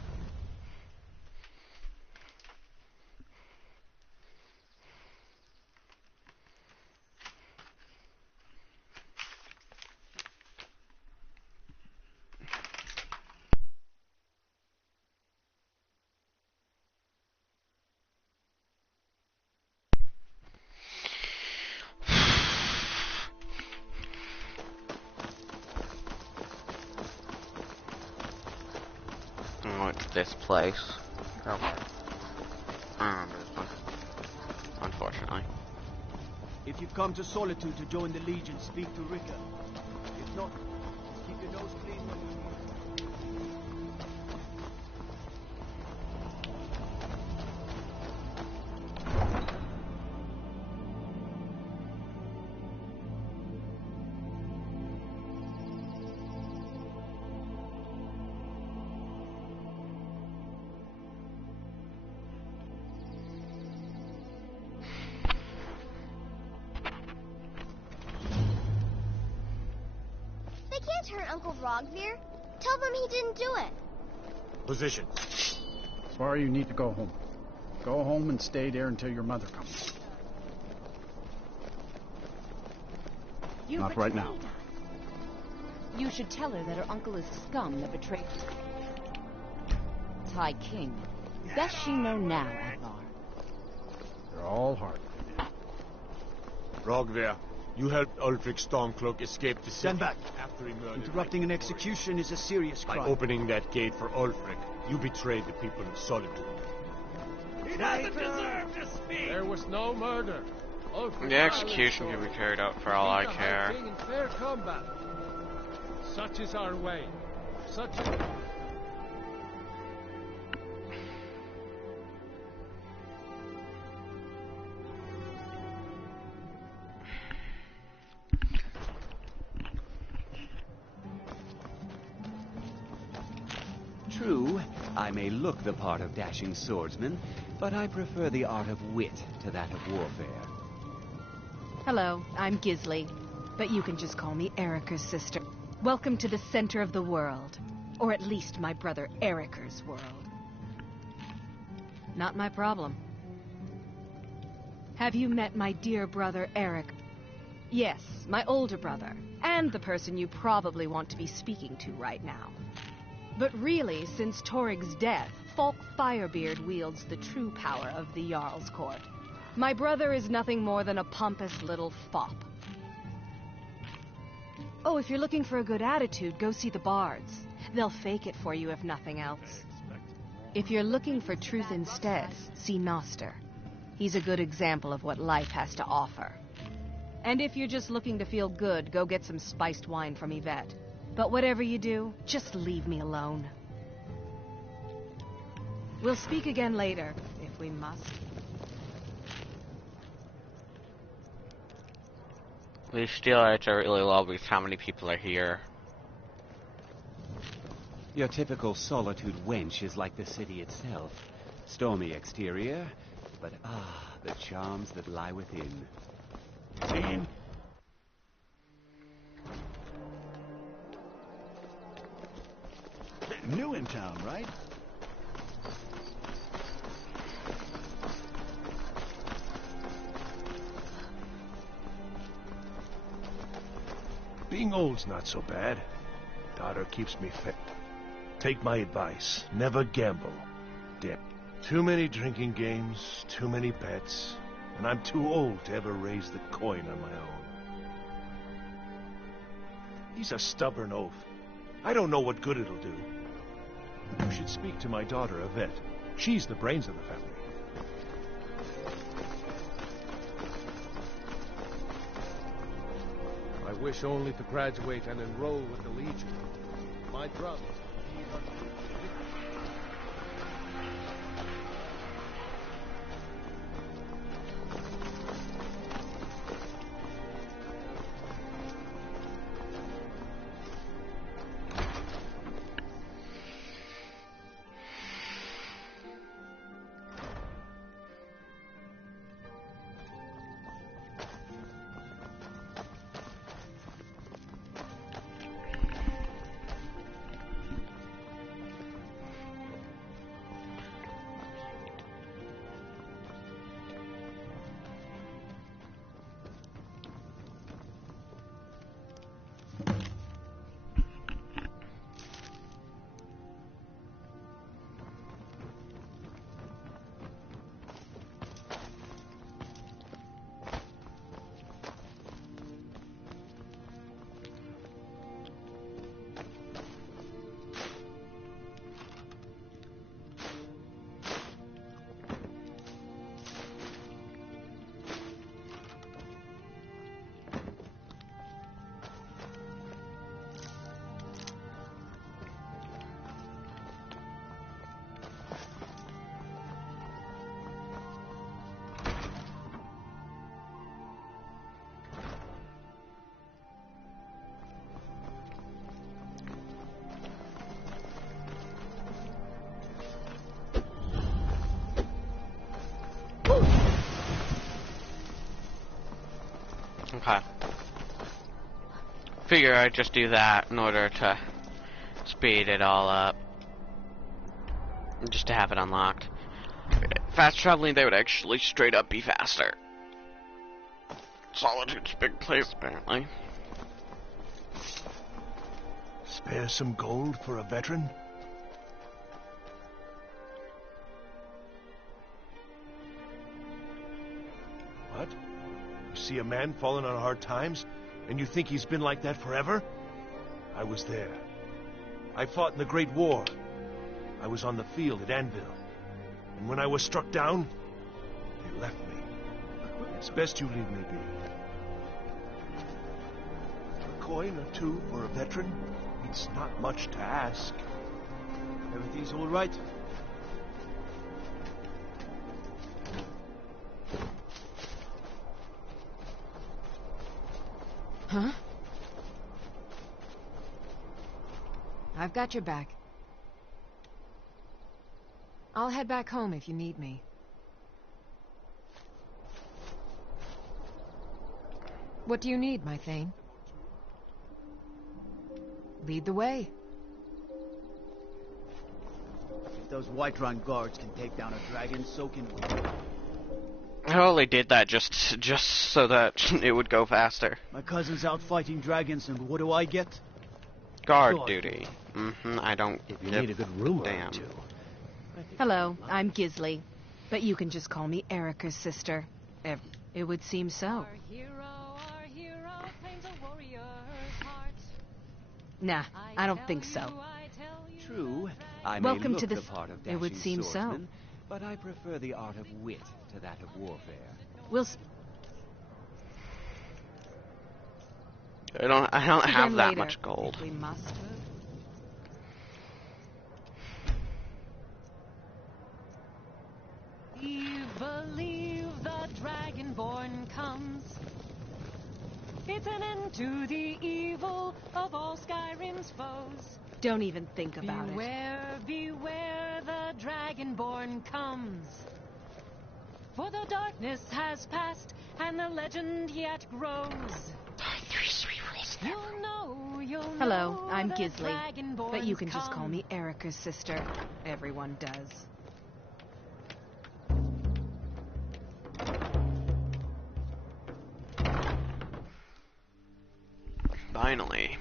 This place. Okay. Unfortunately. If you've come to Solitude to join the Legion, speak to Ricker. If not, keep your nose clean when you Hurt Uncle Rogvir? Tell them he didn't do it. Position. Sorry, you need to go home. Go home and stay there until your mother comes. Not right now. You should tell her that her uncle is scum that betrayed her. Thai King. Does she know now, Advar? They're all hard. Rogvir, you helped Ulfric Stormcloak escape the city. Stand back. After he murdered Interrupting an execution is a serious crime. By opening that gate for Ulfric, you betrayed the people of Solitude. He doesn't deserve to speak! There was no murder. The execution can be carried out for all I care. In fair combat. Such is our way. Such is... True, I may look the part of dashing swordsman, but I prefer the art of wit to that of warfare. Hello, I'm Gisli, but you can just call me Erica's sister. Welcome to the center of the world, or at least my brother Erica's world. Not my problem. Have you met my dear brother Eric? Yes, my older brother, and the person you probably want to be speaking to right now. But really, since Torig's death, Falk Firebeard wields the true power of the Jarl's Court. My brother is nothing more than a pompous little fop. Oh, if you're looking for a good attitude, go see the bards. They'll fake it for you if nothing else. If you're looking for truth instead, see Noster. He's a good example of what life has to offer. And if you're just looking to feel good, go get some spiced wine from Yvette. But whatever you do, just leave me alone. We'll speak again later, if we must. These steelites are really low because how many people are here? Your typical Solitude wench is like the city itself. Stormy exterior, but the charms that lie within. Team. New in town, right? Being old's not so bad. Daughter keeps me fit. Take my advice. Never gamble. Dip. Too many drinking games, too many bets, and I'm too old to ever raise the coin on my own. He's a stubborn oaf. I don't know what good it'll do. You should speak to my daughter, Yvette. She's the brains of the family. I wish only to graduate and enroll with the Legion. My brothers. Okay. Figure I'd just do that in order to speed it all up. Just to have it unlocked. Fast traveling, they would actually straight up be faster. Solitude's a big place, apparently. Spare some gold for a veteran? What? You see a man falling on hard times, and you think he's been like that forever? I was there. I fought in the Great War. I was on the field at Anvil. And when I was struck down, they left me. It's best you leave me be. A coin or two for a veteran? It's not much to ask. Everything's all right? Huh? I've got your back. I'll head back home if you need me. What do you need, my Thane? Lead the way. If those Whiterun guards can take down a dragon, so can we. I only did that just so that it would go faster. My cousin's out fighting dragons, and what do I get? Guard duty. I don't. If you need a good room damn. too. Hello, I'm Gisley, but you can just call me Erica's sister. It would seem so. Nah, I don't think so. True, I may Welcome look to the the part of it would dashing seem so. swordsman, but I prefer the art of wit to that of warfare. I don't have that later, much gold. if we must. Believe the Dragonborn comes. It's an end to the evil of all Skyrim's foes. Don't even think about Beware, beware, the Dragonborn comes. For the darkness has passed, and the legend yet grows. Hello, I'm Gisley, but you can just call me Erica's sister. Everyone does. Finally.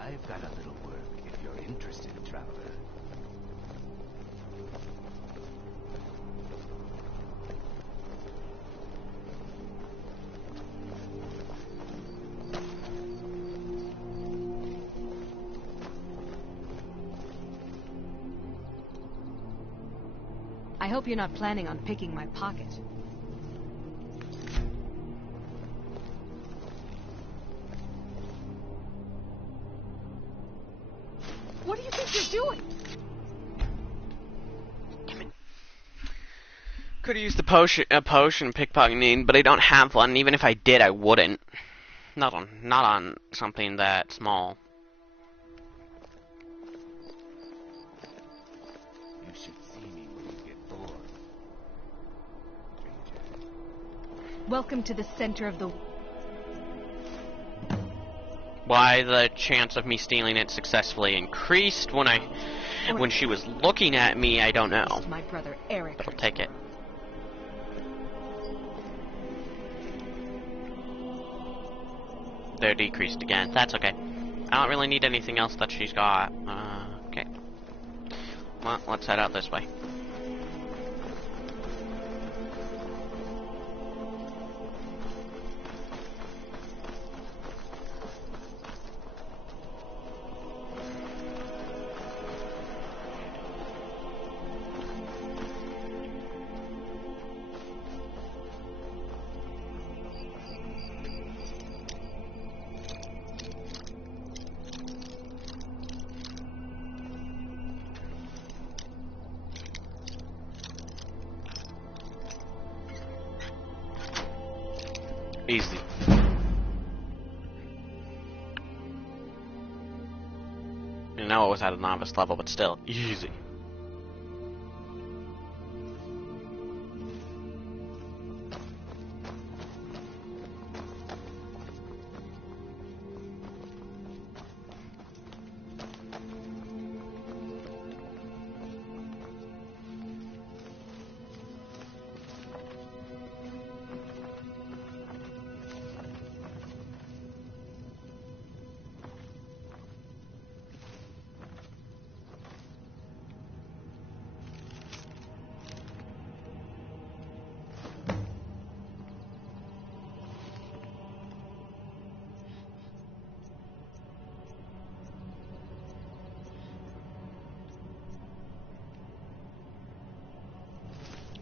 I've got a little work if you're interested, traveler. I hope you're not planning on picking my pocket. What do you think you're doing? Could have used the potion pickpocketing, but I don't have one. Even if I did, I wouldn't. Not on something that small. You should see me when you get bored. Welcome to the center of the... Why the chance of me stealing it successfully increased when she was looking at me, I don't know. My brother Eric. But I'll take it. They're decreased again. That's okay. I don't really need anything else that she's got. Okay. Well, let's head out this way. Easy. I know it was at a novice level, but still, easy.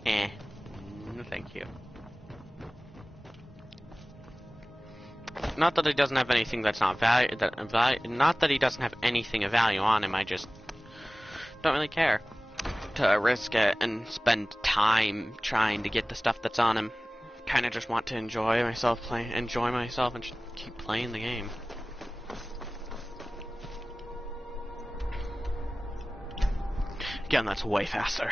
No, thank you. Not that he doesn't have anything that's not not that he doesn't have anything of value on him. I just don't really care to risk it and spend time trying to get the stuff that's on him. Kind of just want to enjoy myself, and just keep playing the game. Again, that's way faster.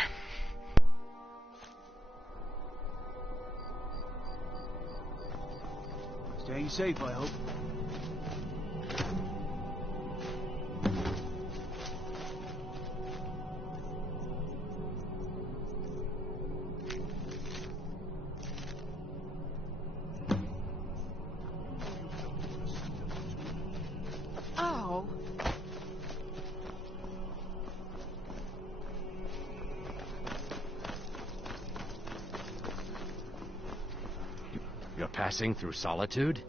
Staying safe, I hope. Oh. You're passing through Solitude?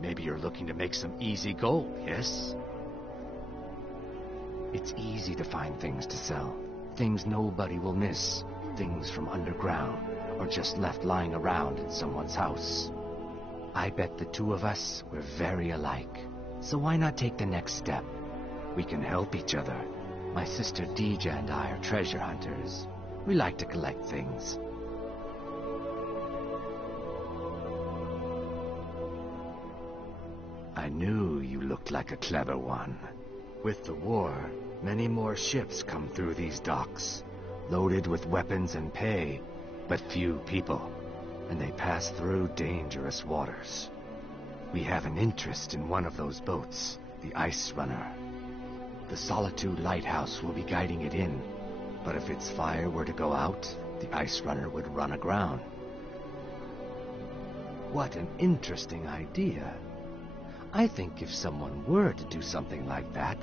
Maybe you're looking to make some easy gold, yes? It's easy to find things to sell. Things nobody will miss. Things from underground, or just left lying around in someone's house. I bet the two of us, we're very alike. So why not take the next step? We can help each other. My sister Deja and I are treasure hunters. We like to collect things. I knew you looked like a clever one. With the war, many more ships come through these docks, loaded with weapons and pay, but few people, and they pass through dangerous waters. We have an interest in one of those boats, the Ice Runner. The Solitude Lighthouse will be guiding it in, but if its fire were to go out, the Ice Runner would run aground. What an interesting idea. I think if someone were to do something like that,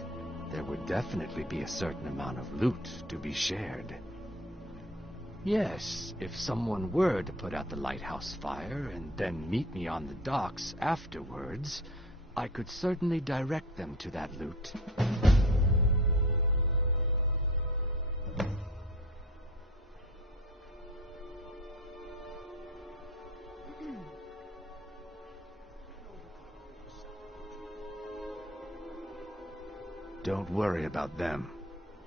there would definitely be a certain amount of loot to be shared. Yes, if someone were to put out the lighthouse fire and then meet me on the docks afterwards, I could certainly direct them to that loot. Don't worry about them.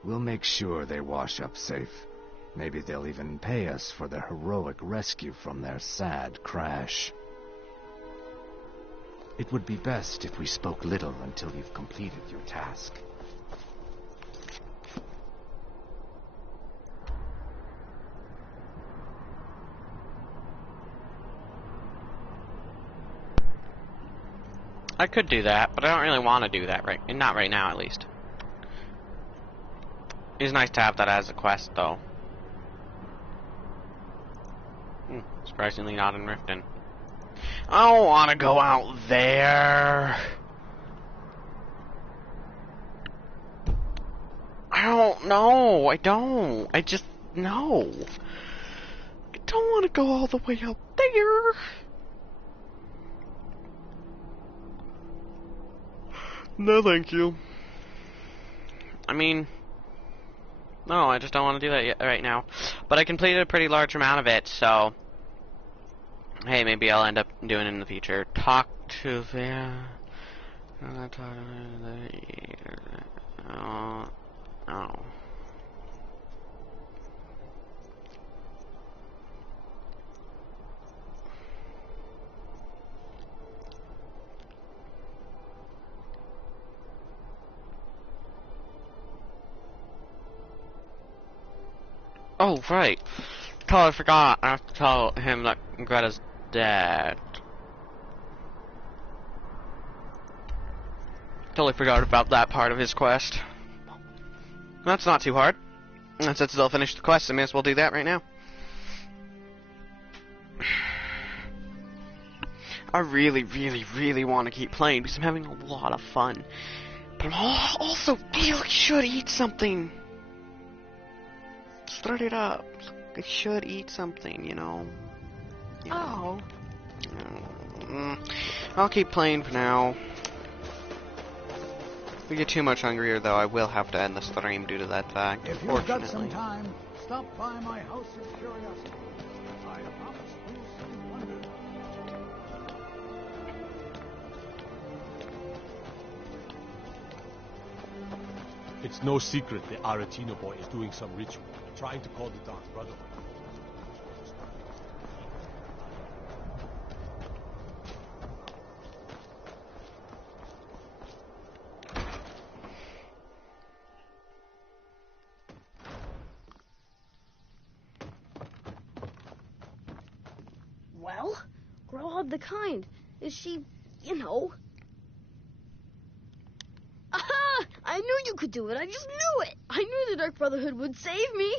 We'll make sure they wash up safe. Maybe they'll even pay us for their heroic rescue from their sad crash. It would be best if we spoke little until you've completed your task. I could do that, but I don't really want to do that not right now, at least. It's nice to have that as a quest, though. Surprisingly not in Riften. I don't want to go out there. I don't know. I don't. I just, no. I don't want to go all the way out there. No, thank you. I mean, no, I just don't want to do that yet, right now. But I completed a pretty large amount of it, so hey, maybe I'll end up doing it in the future. Talk to the... Oh. Oh, right. Totally forgot. I have to tell him that Greta's dead. Totally forgot about that part of his quest. That's not too hard. And since they'll finish the quest, I may as well do that right now. I really, really, really want to keep playing because I'm having a lot of fun. But I also really should eat something. Start it up. I should eat something, you know. Oh. I'll keep playing for now. If we get too much hungrier, though, I will have to end the stream due to that fact, If you've got some time, stop by my house of curiosity. I promise you'll see wonders. It's no secret the Aretino boy is doing some ritual, trying to call the Dark Brotherhood. Well, Grow of the Kind. Is she, you know... Aha! I knew you could do it. I just knew it. I knew the Dark Brotherhood would save me.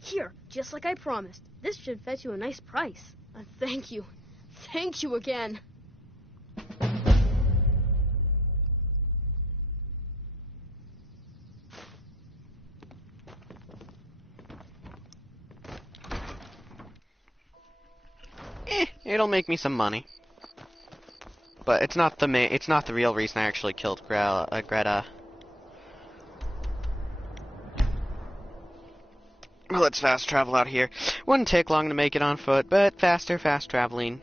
Here, just like I promised. This should fetch you a nice price. Thank you. Thank you again. It'll make me some money. But it's not the real reason I actually killed Greta. Well, let's fast travel out here. Wouldn't take long to make it on foot, but faster fast traveling.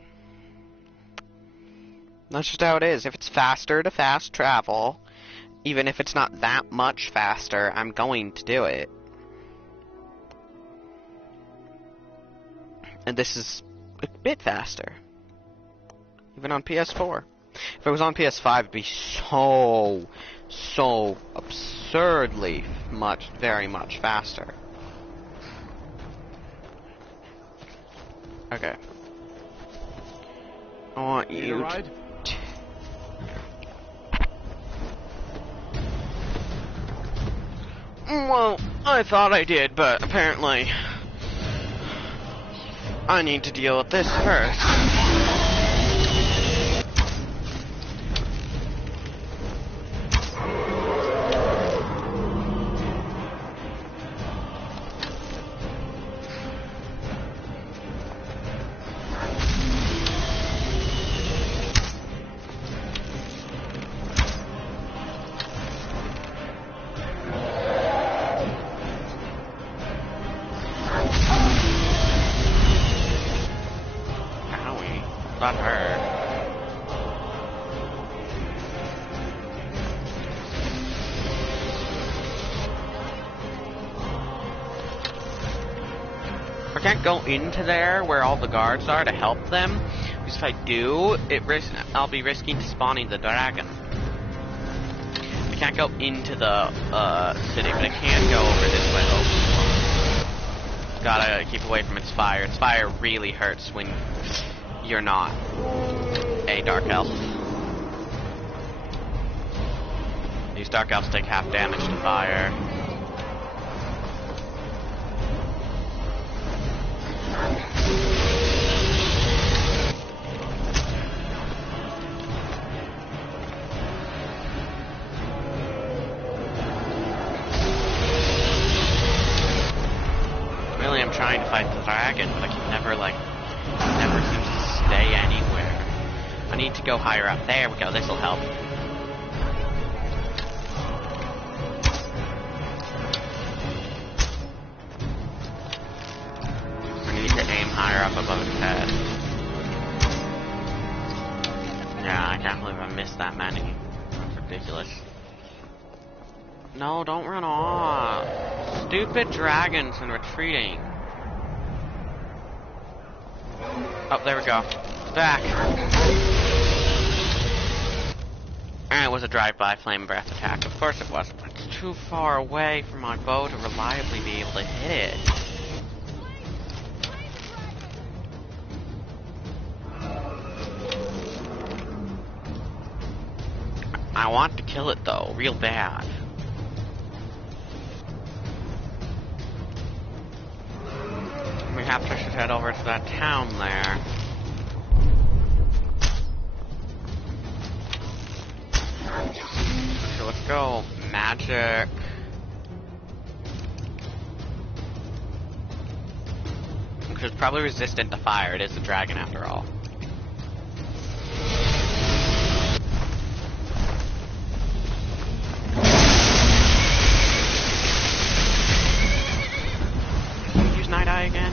That's just how it is. If it's faster to fast travel, even if it's not that much faster, I'm going to do it. And this is a bit faster. Even on PS4. If it was on PS5, it'd be so absurdly very much faster. Okay. I want you to... Well, I thought I did, but apparently I need to deal with this first. That hurt. I can't go into there where all the guards are to help them, because if I do, I'll be risking spawning the dragon. I can't go into the city, but I can go over this way. Oh, gotta keep away from its fire. Its fire really hurts when you're not a dark elf. These dark elves take half damage to fire. Really, I'm trying to fight the dragon, but I can never seems to stay anywhere. I need to go higher up. There we go. This'll help. I need to aim higher up above its head. Yeah, I can't believe I missed that many. That's ridiculous. No, don't run off. Stupid dragons and retreating. Oh, there we go. Back. And it was a drive-by flame breath attack. Of course it was. It's too far away for my bow to reliably be able to hit it. I want to kill it though, real bad. Perhaps I should head over to that town there. So let's go magic. Because it's probably resistant to fire. It is a dragon after all. Use Night Eye again.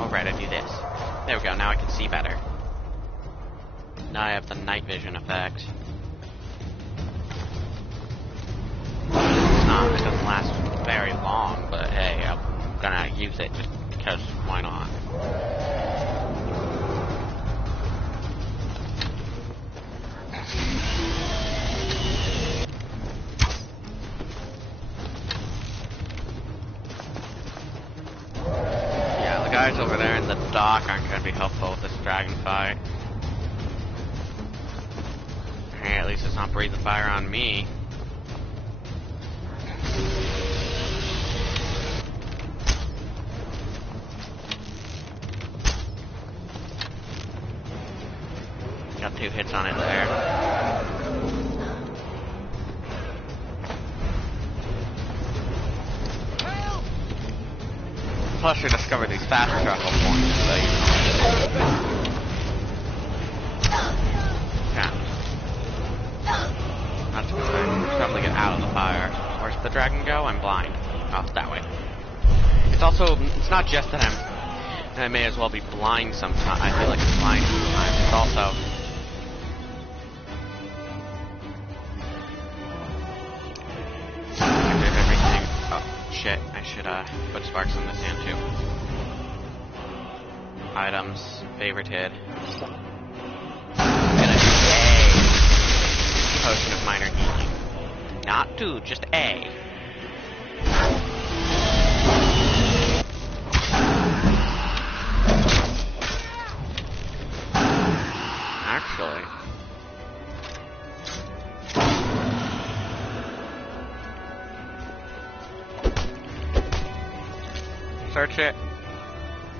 Oh right, I do this. There we go. Now I can see better. Now I have the night vision effect. It doesn't last very long, but hey, I'm gonna use it just because why not? Yeah, the guys over there in the dock aren't gonna be helpful with this dragon fight. Hey, at least it's not breathing fire on me. Got 2 hits on it there. Plus, we discovered these fast travel points, so you know. Yeah. That's good. We'll probably get out of the fire. Where's the dragon go? I'm blind. Oh, that way. It's also, it's not just that I may as well be blind sometimes. I feel like I'm blind sometimes. It's also... Shit, I should put sparks on this hand too. Items, favorited. Gonna do A. Potion of minor healing. Not 2, just A. Actually. Search it.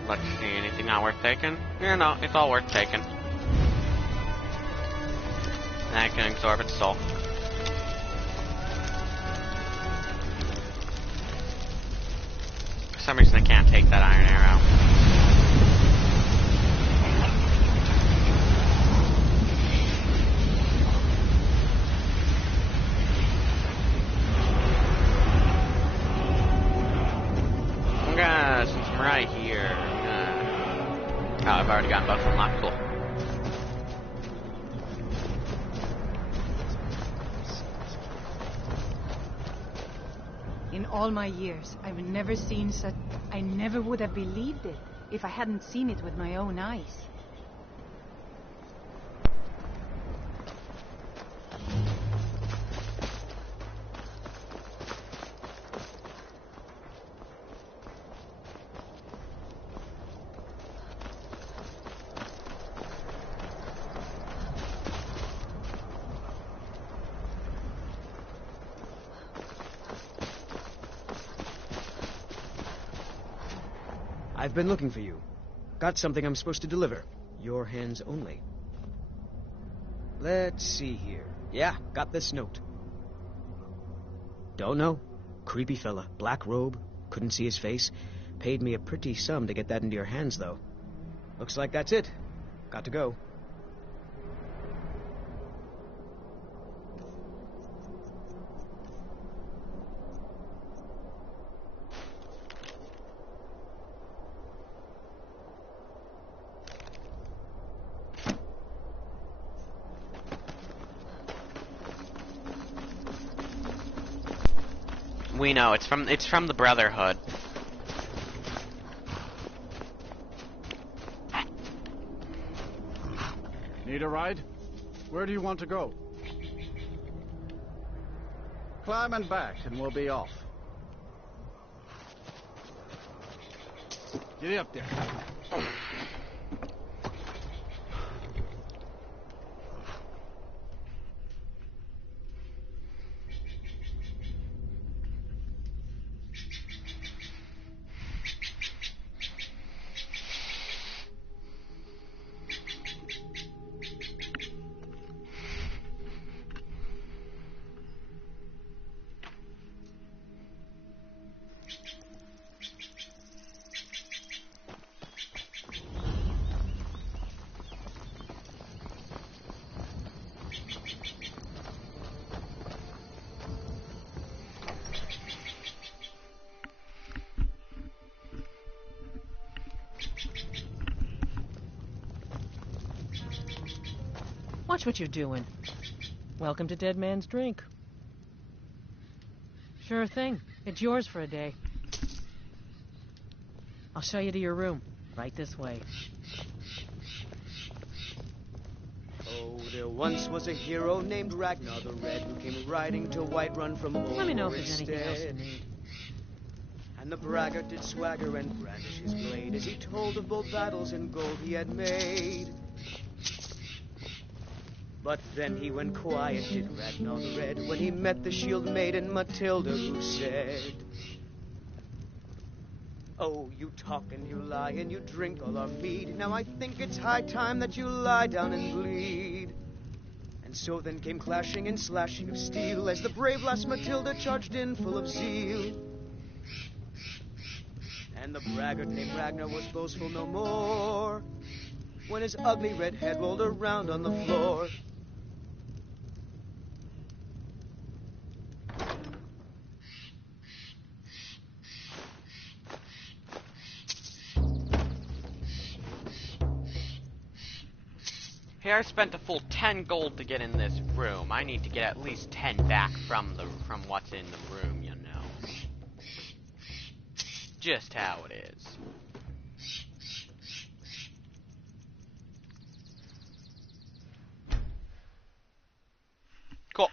Let's see, anything not worth taking? Yeah, no, it's all worth taking. And I can absorb its soul. For some reason I can't take that iron arrow. Since I'm right here, oh, I've already gotten both unlocked. Cool. In all my years, I've never seen such... I never would have believed it if I hadn't seen it with my own eyes. I've been looking for you. Got something I'm supposed to deliver. Your hands only. Let's see here. Yeah, got this note. Don't know. Creepy fella. Black robe. Couldn't see his face. Paid me a pretty sum to get that into your hands, though. Looks like that's it. Got to go. We know it's from the Brotherhood. Need a ride? Where do you want to go? Climb and back, and we'll be off. Get up there. what you're doing. Welcome to Dead Man's Drink. Sure thing. It's yours for a day. I'll show you to your room. Right this way. Oh, there once was a hero named Ragnar the Red who came riding to Whiterun from old Let me know if there's anything else you Warwickstead. need. And the braggart did swagger and brandish his blade as he told of bold battles and gold he had made. But then he went quiet, did Ragnar the Red, when he met the shield maiden Matilda, who said, "Oh, you talk and you lie and you drink all our mead. Now I think it's high time that you lie down and bleed." And so then came clashing and slashing of steel as the brave lass Matilda charged in full of zeal. And the braggart named Ragnar was boastful no more when his ugly red head rolled around on the floor. Here I spent a full 10 gold to get in this room. I need to get at least 10 back from what's in the room, you know. Just how it is. Cool.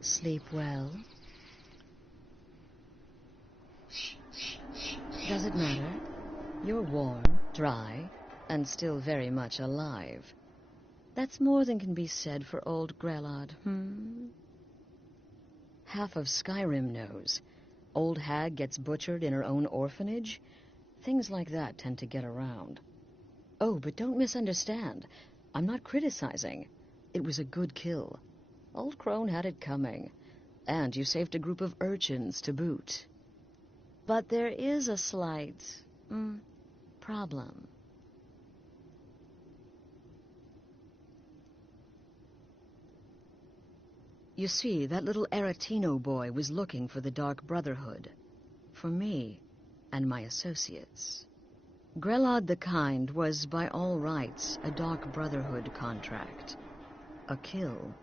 Sleep well. Does it matter? You're warm, dry, and still very much alive. That's more than can be said for old Grelod, Half of Skyrim knows. Old hag gets butchered in her own orphanage. Things like that tend to get around. Oh, but don't misunderstand. I'm not criticizing. It was a good kill. Old Crone had it coming. And you saved a group of urchins to boot. But there is a slight, problem. You see, that little Aretino boy was looking for the Dark Brotherhood. For me and my associates. Grelod the Kind was, by all rights, a Dark Brotherhood contract. A kill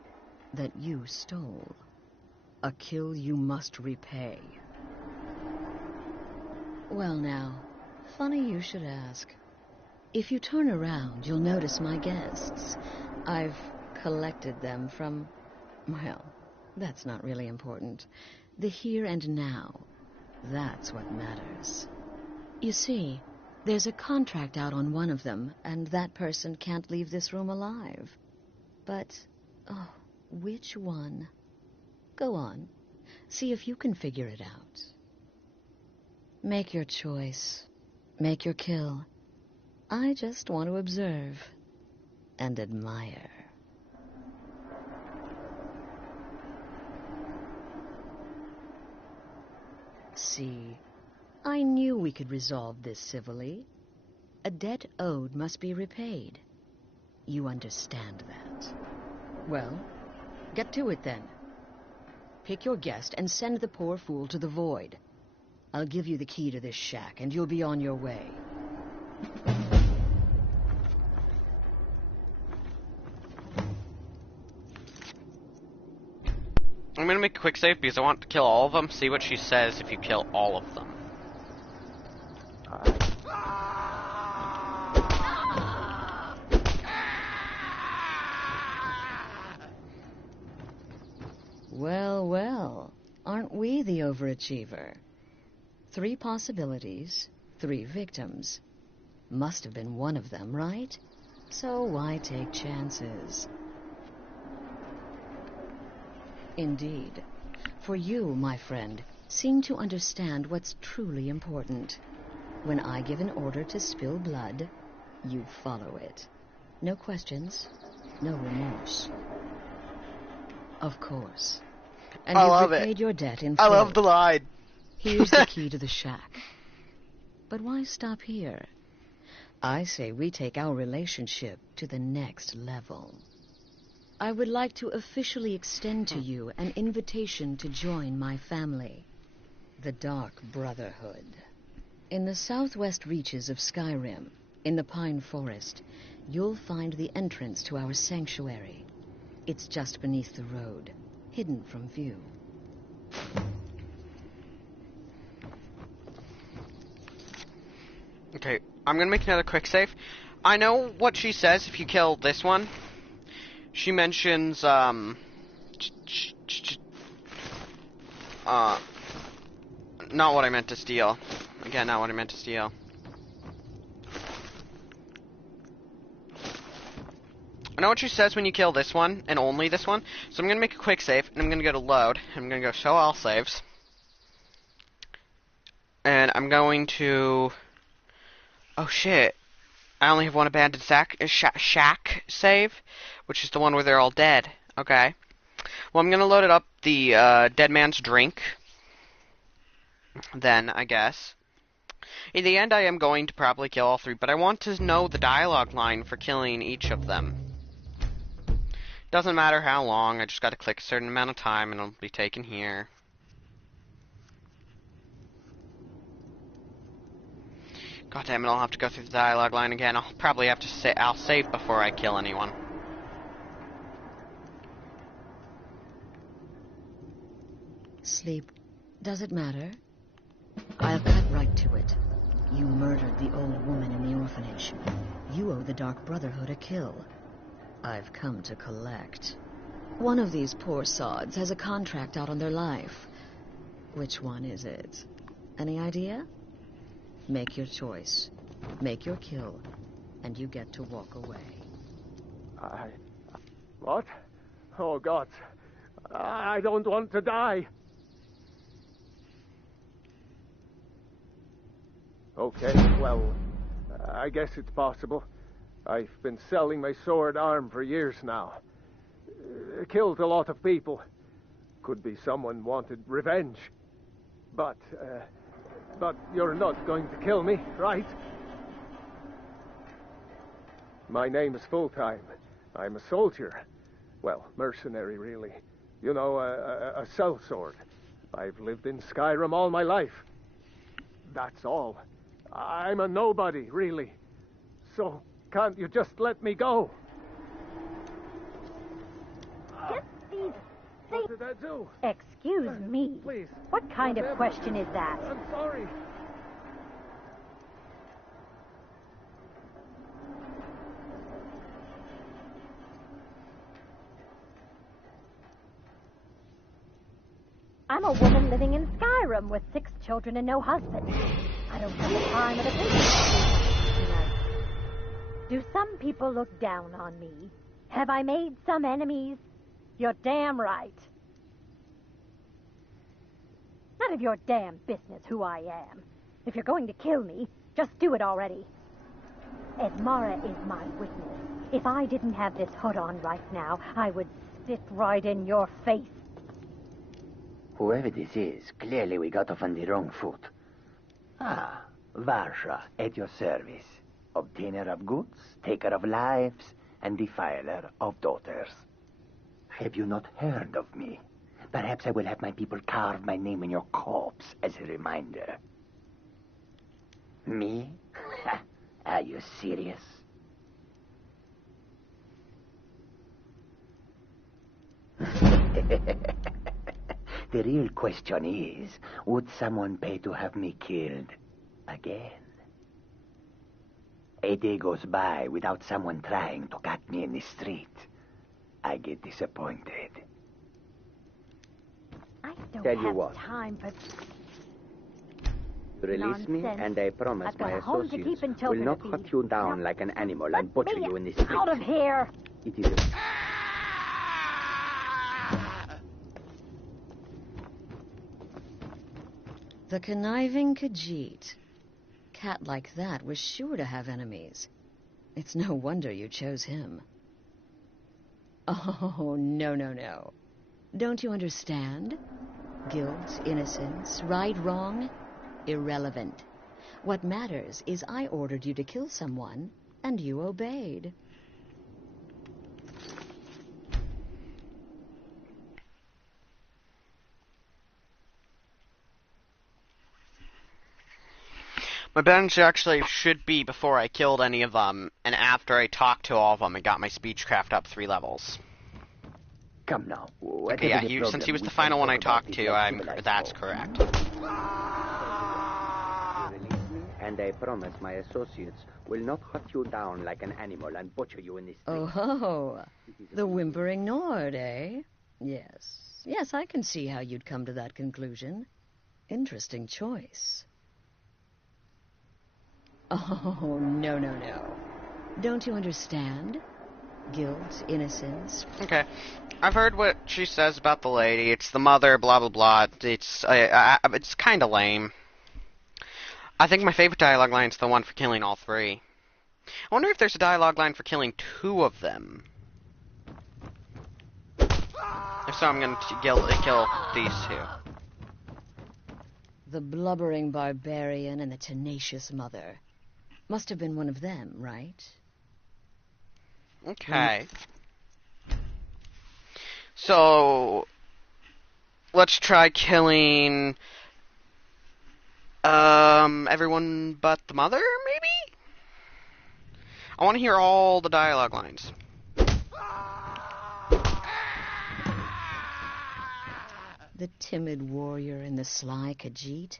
that you stole. A kill you must repay. Well now, funny you should ask. If you turn around, you'll notice my guests. I've collected them from, well, that's not really important. The here and now, that's what matters. You see, there's a contract out on one of them, and that person can't leave this room alive. But, oh, which one? Go on, see if you can figure it out. Make your choice. Make your kill. I just want to observe and admire. See, I knew we could resolve this civilly. A debt owed must be repaid. You understand that. Well, get to it then. Pick your guest and send the poor fool to the void. I'll give you the key to this shack, and you'll be on your way. I'm gonna make a quick save because I want to kill all of them. See what she says if you kill all of them. Well, well, aren't we the overachiever? 3 possibilities, 3 victims. Must have been one of them, right? So why take chances? Indeed. For you, my friend, seem to understand what's truly important. When I give an order to spill blood, you follow it. No questions, no remorse. Of course. And you've repaid your debt in full. I love the line. Here's the key to the shack. But why stop here? I say we take our relationship to the next level. I would like to officially extend to you an invitation to join my family, the Dark Brotherhood. In the southwest reaches of Skyrim, in the Pine Forest, you'll find the entrance to our sanctuary. It's just beneath the road, hidden from view. Okay, I'm gonna make another quick save. I know what she says if you kill this one. She mentions, not what I meant to steal. Again, not what I meant to steal. I know what she says when you kill this one, and only this one. So I'm gonna make a quick save, and I'm gonna go to load. I'm gonna go show all saves. And I'm going to... Oh shit. I only have one abandoned shack save, which is the one where they're all dead. Okay. Well, I'm gonna load it up the dead man's drink. Then, I guess. In the end, I am going to probably kill all three, but I want to know the dialogue line for killing each of them. Doesn't matter how long, I just gotta click a certain amount of time and it'll be taken here. God damn it, I'll have to go through the dialogue line again. I'll probably have to say I'll save before I kill anyone. Sleep. Does it matter? I'll cut right to it. You murdered the old woman in the orphanage. You owe the Dark Brotherhood a kill. I've come to collect. One of these poor sods has a contract out on their life. Which one is it? Any idea? Make your choice. Make your kill. And you get to walk away. What? Oh, God. I don't want to die. Okay, well, I guess it's possible. I've been selling my sword arm for years now. Killed a lot of people. Could be someone wanted revenge. But you're not going to kill me, right? My name is Full-Time. I'm a soldier. Well, mercenary, really. You know, a sellsword. I've lived in Skyrim all my life. That's all. I'm a nobody, really. So, can't you just let me go? Just these What did I do? Excuse me. Please. What kind of question is that? I'm sorry. I'm a woman living in Skyrim with 6 children and no husband. I don't have the time or the patience tonight. Do some people look down on me? Have I made some enemies? You're damn right. None of your damn business who I am. If you're going to kill me, just do it already. Edmara is my witness. If I didn't have this hood on right now, I would spit right in your face. Whoever this is, clearly we got off on the wrong foot. Ah, Varsha, at your service. Obtainer of goods, taker of lives, and defiler of daughters. Have you not heard of me? Perhaps I will have my people carve my name in your corpse as a reminder. Me? Are you serious? The real question is, would someone pay to have me killed again? A day goes by without someone trying to cut me in the street. I get disappointed. I don't Tell you have what. time for Release me, nonsense. and I promise I've got my a home to associates keep and will children not to hunt feed. you down like an animal and butcher me you in the street. out of here! It is a... The conniving Khajiit. Cat like that was sure to have enemies. It's no wonder you chose him. Oh, no. Don't you understand? Guilt, innocence, right, wrong, irrelevant. What matters is I ordered you to kill someone, and you obeyed. My bench actually should be before I killed any of them, and after I talked to all of them and got my speechcraft up 3 levels. Come now. Okay, yeah, since he was the final one I talked to, that's correct. And I promise my associates will not hunt you down like an animal and butcher you in the street. Oh, the whimpering Nord, eh? Yes, I can see how you'd come to that conclusion. Interesting choice. Oh, no. Don't you understand? Guilt, innocence. Okay. I've heard what she says about the lady. It's the mother, blah, blah, blah. It's kind of lame. I think my favorite dialogue line is the one for killing all 3. I wonder if there's a dialogue line for killing 2 of them. If so, I'm going to kill these 2. The blubbering barbarian and the tenacious mother. Must have been one of them, right? Okay. So, let's try killing everyone but the mother, maybe? I want to hear all the dialogue lines. The timid warrior and the sly Khajiit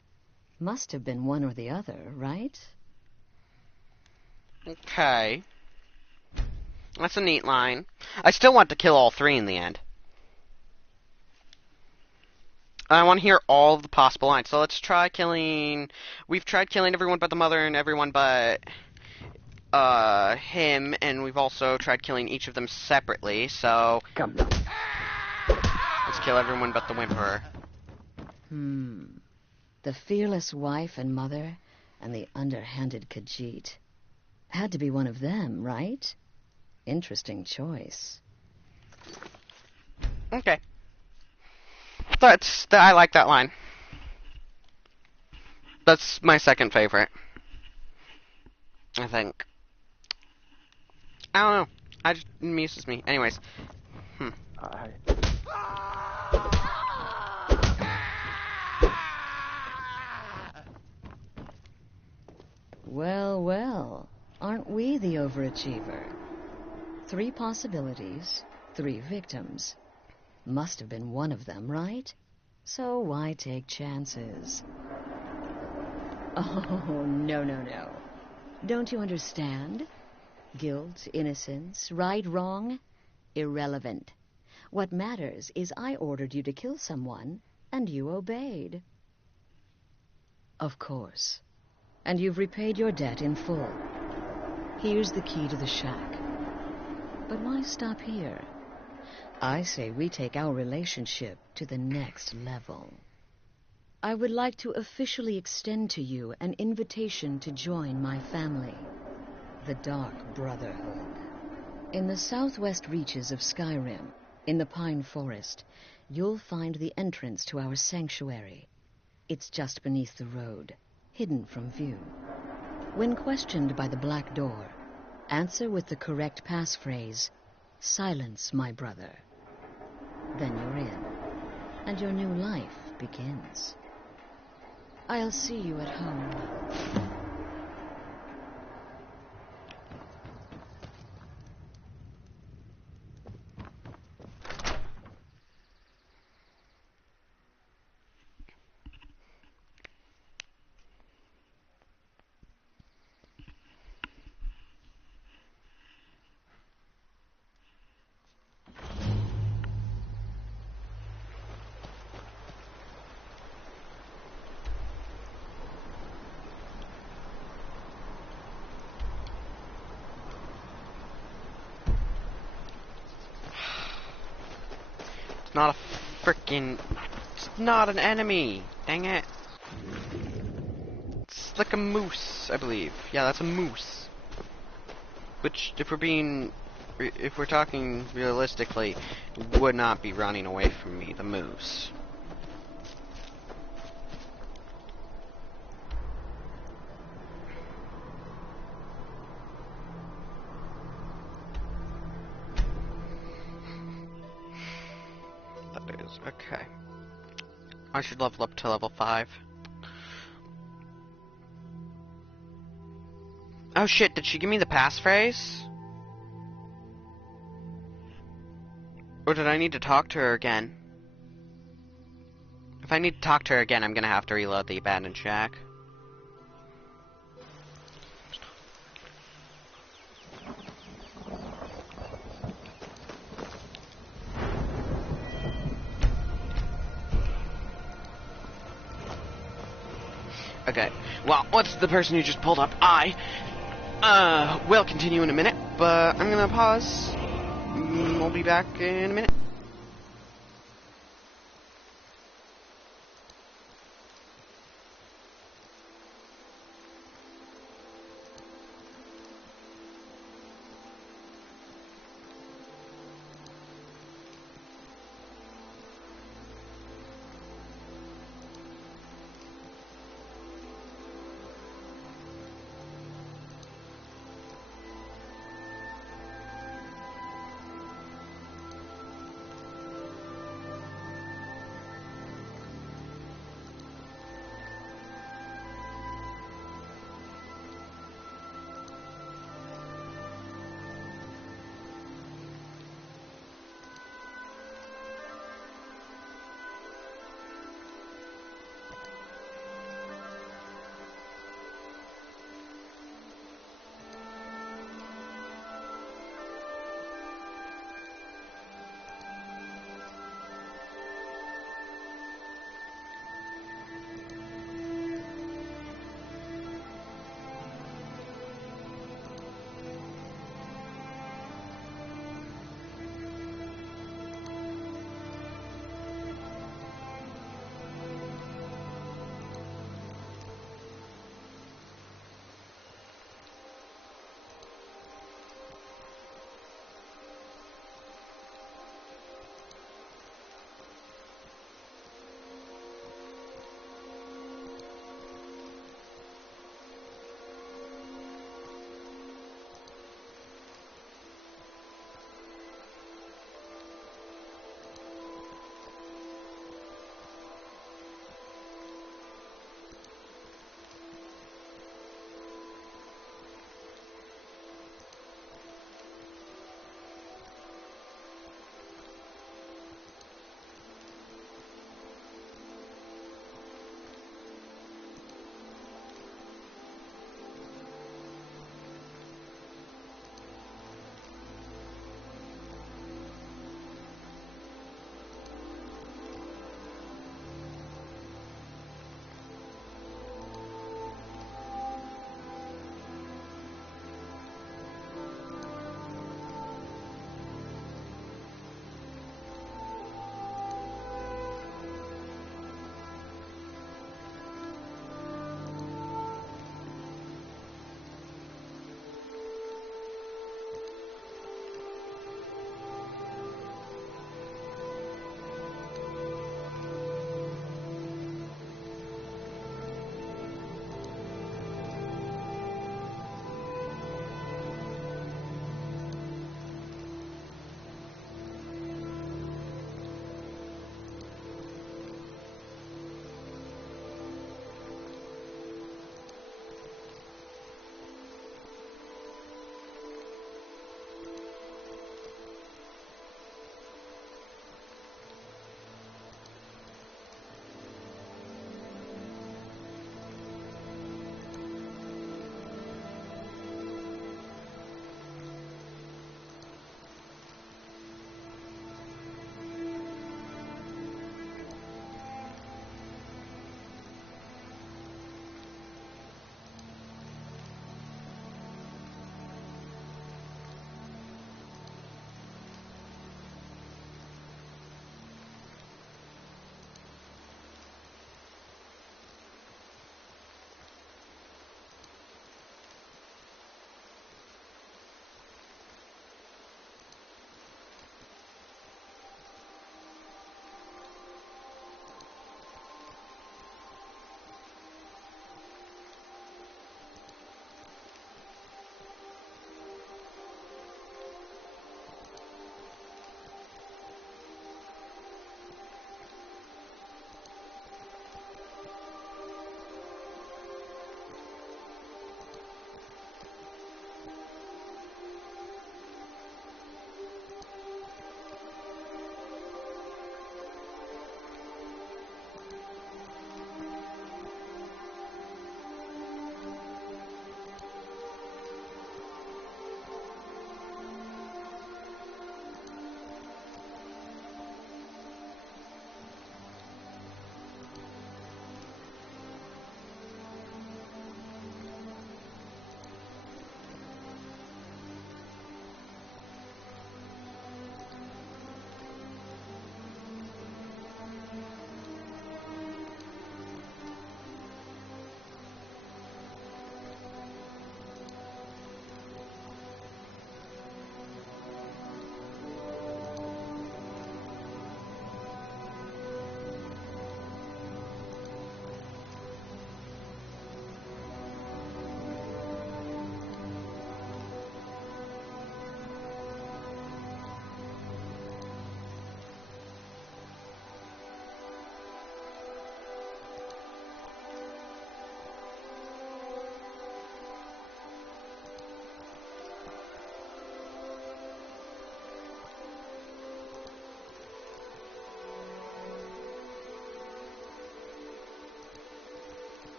must have been one or the other, right? Okay. That's a neat line. I still want to kill all 3 in the end. I want to hear all the possible lines. So let's try killing... We've tried killing everyone but the mother and everyone but him, and we've also tried killing each of them separately, so... Come now. Let's kill everyone but the Whimperer. The fearless wife and mother and the underhanded Khajiit. Had to be one of them, right? Interesting choice. Okay. I like that line. That's my second favorite. I think. I don't know. It amuses me. Anyways. Well. Aren't we the overachiever? 3 possibilities, 3 victims. Must have been one of them, right? So why take chances? Oh, no. Don't you understand? Guilt, innocence, right, wrong, irrelevant. What matters is I ordered you to kill someone, and you obeyed. Of course. And you've repaid your debt in full. Here's the key to the shack. But why stop here? I say we take our relationship to the next level. I would like to officially extend to you an invitation to join my family, the Dark Brotherhood. In the southwest reaches of Skyrim, in the Pine Forest, you'll find the entrance to our sanctuary. It's just beneath the road, hidden from view. When questioned by the Black Door, answer with the correct passphrase, "Silence, my brother." Then you're in, and your new life begins. I'll see you at home. Not a frickin'... It's not an enemy! Dang it. It's like a moose, I believe. Yeah, that's a moose. Which, if we're talking realistically, would not be running away from me, the moose. Okay. I should level up to level 5. Oh shit, did she give me the passphrase? Or did I need to talk to her again? If I need to talk to her again, I'm gonna have to reload the abandoned shack. Okay, well, what's the person who just pulled up? I will continue in a minute, but I'm gonna pause. We'll be back in a minute.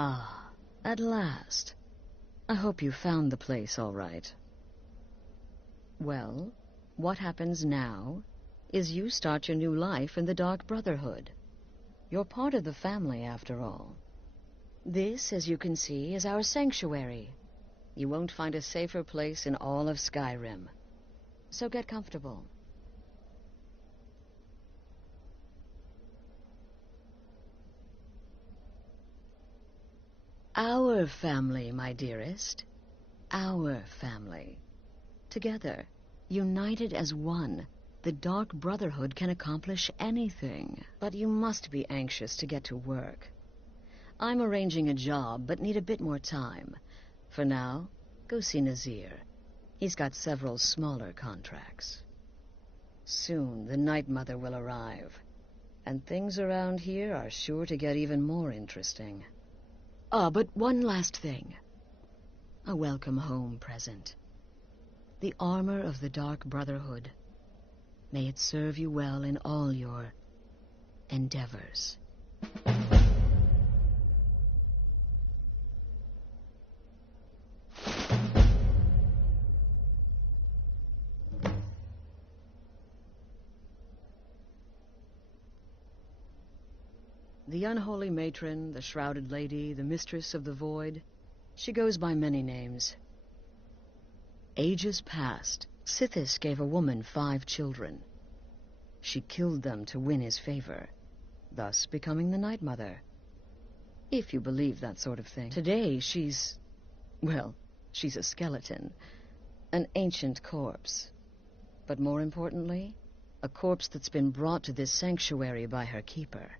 Ah, at last. I hope you found the place all right. Well, what happens now is you start your new life in the Dark Brotherhood. You're part of the family, after all. This, as you can see, is our sanctuary. You won't find a safer place in all of Skyrim. So get comfortable. Our family, my dearest. Our family. Together, united as one, the Dark Brotherhood can accomplish anything. But you must be anxious to get to work. I'm arranging a job, but need a bit more time. For now, go see Nazir. He's got several smaller contracts. Soon, the Night Mother will arrive, and things around here are sure to get even more interesting. Ah, but one last thing. A welcome home present. The armor of the Dark Brotherhood. May it serve you well in all your endeavors. The unholy matron, the shrouded lady, the mistress of the void, she goes by many names. Ages past, Sithis gave a woman 5 children. She killed them to win his favor, thus becoming the Night Mother. If you believe that sort of thing. Today, she's a skeleton, an ancient corpse. But more importantly, a corpse that's been brought to this sanctuary by her keeper.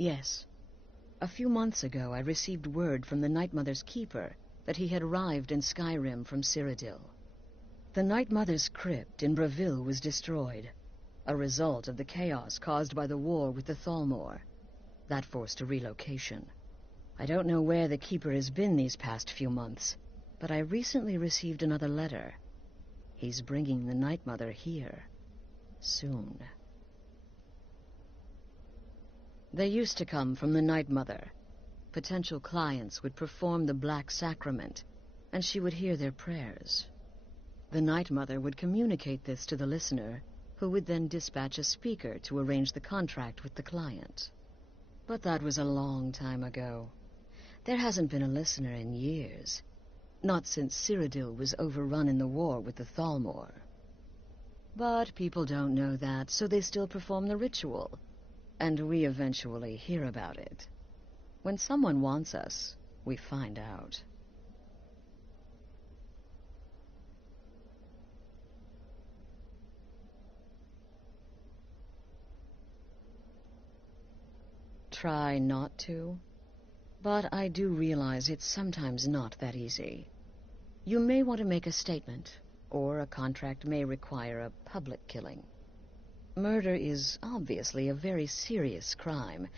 Yes. A few months ago, I received word from the Night Mother's keeper that he had arrived in Skyrim from Cyrodiil. The Night Mother's crypt in Bravil was destroyed, a result of the chaos caused by the war with the Thalmor. That forced a relocation. I don't know where the keeper has been these past few months, but I recently received another letter. He's bringing the Night Mother here. Soon. They used to come from the Night Mother. Potential clients would perform the Black Sacrament, and she would hear their prayers. The Night Mother would communicate this to the listener, who would then dispatch a speaker to arrange the contract with the client. But that was a long time ago. There hasn't been a listener in years. Not since Cyrodiil was overrun in the war with the Thalmor. But people don't know that, so they still perform the ritual. And we eventually hear about it. When someone wants us, we find out. Try not to. But I do realize it's sometimes not that easy. You may want to make a statement, or a contract may require a public killing. Murder is obviously a very serious crime,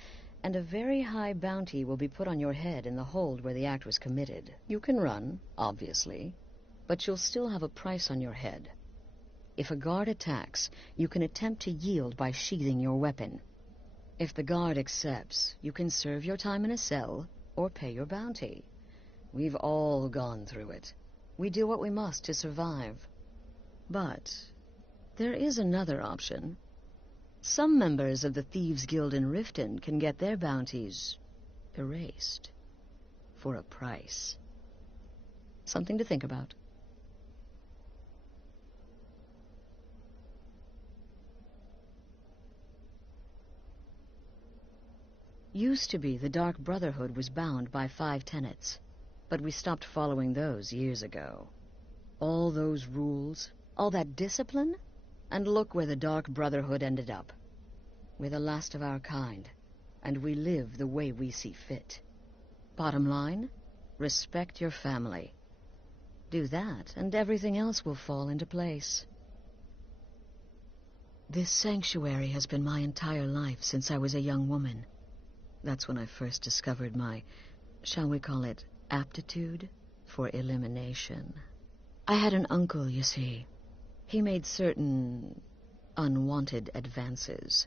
and a very high bounty will be put on your head in the hold where the act was committed. You can run, obviously, but you'll still have a price on your head. If a guard attacks, you can attempt to yield by sheathing your weapon. If the guard accepts, you can serve your time in a cell or pay your bounty. We've all gone through it. We do what we must to survive. But there is another option. Some members of the Thieves' Guild in Riften can get their bounties erased for a price. Something to think about. Used to be the Dark Brotherhood was bound by 5 tenets, but we stopped following those years ago. All those rules, all that discipline, and look where the Dark Brotherhood ended up. We're the last of our kind, and we live the way we see fit. Bottom line, respect your family. Do that, and everything else will fall into place. This sanctuary has been my entire life since I was a young woman. That's when I first discovered my, shall we call it, aptitude for elimination. I had an uncle, you see. He made certain unwanted advances.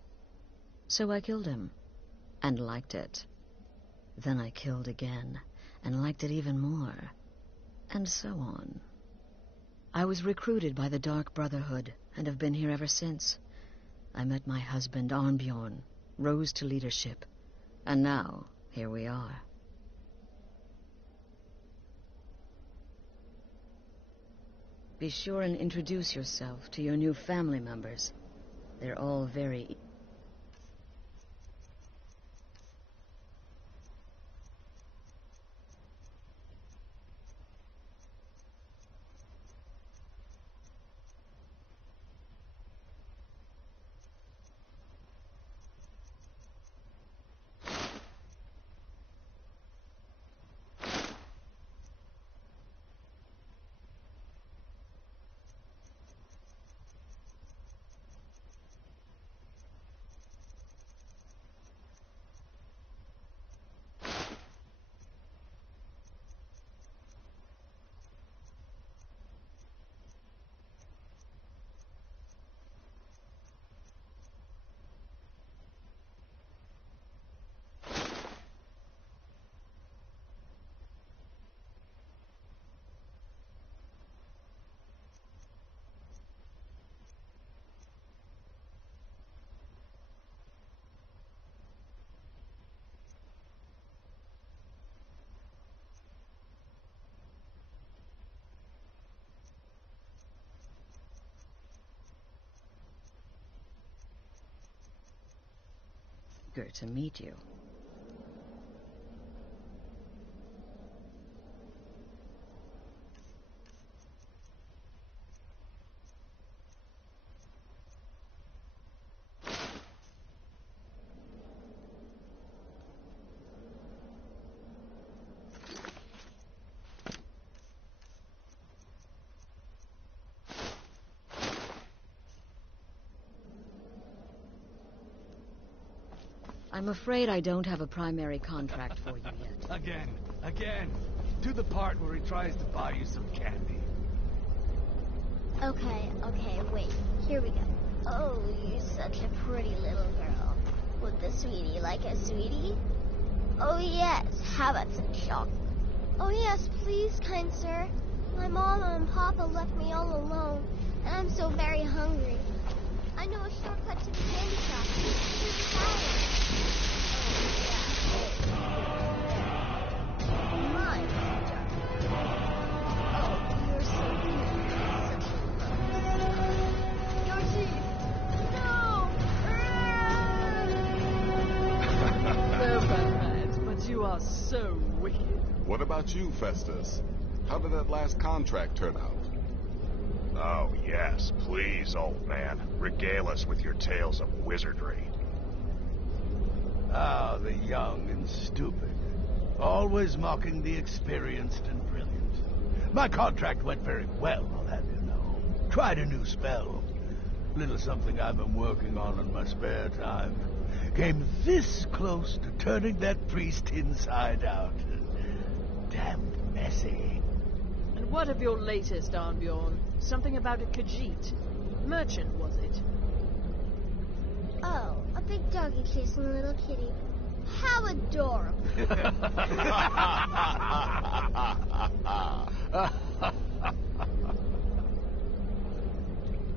So I killed him, and liked it. Then I killed again, and liked it even more, and so on. I was recruited by the Dark Brotherhood, and have been here ever since. I met my husband, Arnbjorn, rose to leadership, and now, here we are. Be sure and introduce yourself to your new family members. They're all very... eager to meet you. I'm afraid I don't have a primary contract for you yet. Again. Do the part where he tries to buy you some candy. Okay, wait. Here we go. Oh, you're such a pretty little girl. Would the sweetie like a sweetie? Oh, yes. How about some chocolate? Oh, yes, please, kind sir. My mama and papa left me all alone, and I'm so very hungry. I know a shortcut to the candy shop. Here's the tower. My, oh, you're so cute. Your teeth. No! No, Batman, but you are so wicked. What about you, Festus? How did that last contract turn out? Oh, yes, please, old man. Regale us with your tales of wizardry. Ah, the young and stupid. Always mocking the experienced and brilliant. My contract went very well, I'll have you know. Tried a new spell. Little something I've been working on in my spare time. Came this close to turning that priest inside out. Damn messy. And what of your latest, Arnbjorn? Something about a Khajiit. Merchant, was it? Oh, a big doggy chasing a little kitty. How adorable.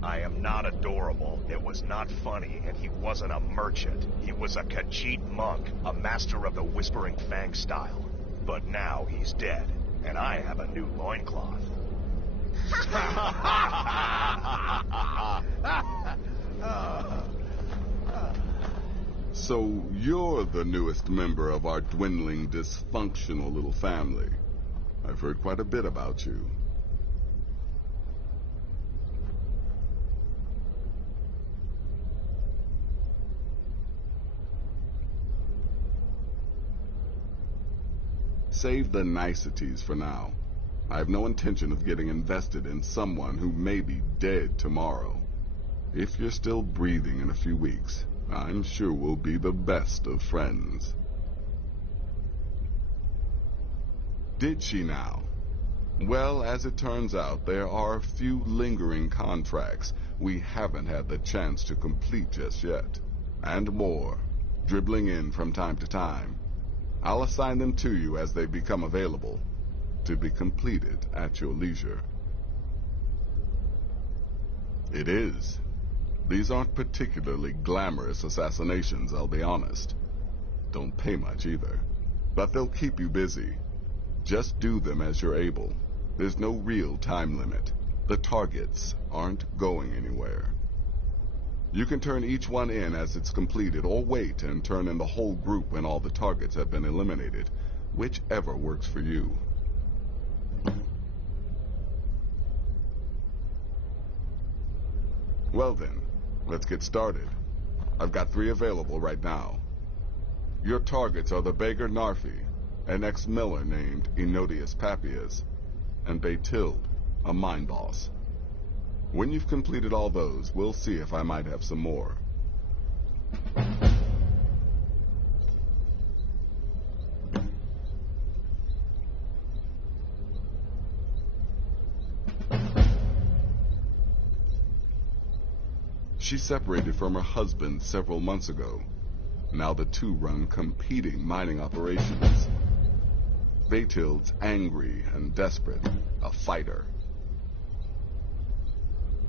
I am not adorable. It was not funny, and he wasn't a merchant. He was a Khajiit monk, a master of the Whispering Fang style. But now he's dead, and I have a new loincloth. So you're the newest member of our dwindling, dysfunctional little family. I've heard quite a bit about you. Save the niceties for now. I have no intention of getting invested in someone who may be dead tomorrow. If you're still breathing in a few weeks, I'm sure we'll be the best of friends. Did she now? Well, as it turns out, there are a few lingering contracts we haven't had the chance to complete just yet. And more, dribbling in from time to time. I'll assign them to you as they become available, to be completed at your leisure. It is. These aren't particularly glamorous assassinations, I'll be honest. Don't pay much either. But they'll keep you busy. Just do them as you're able. There's no real time limit. The targets aren't going anywhere. You can turn each one in as it's completed, or wait and turn in the whole group when all the targets have been eliminated. Whichever works for you. Well then, let's get started. I've got 3 available right now. Your targets are the beggar Narfi, an ex-miller named Enodius Papias, and Baytild, a mine boss. When you've completed all those, we'll see if I might have some more. She separated from her husband several months ago. Now the two run competing mining operations. Baytild's angry and desperate, a fighter.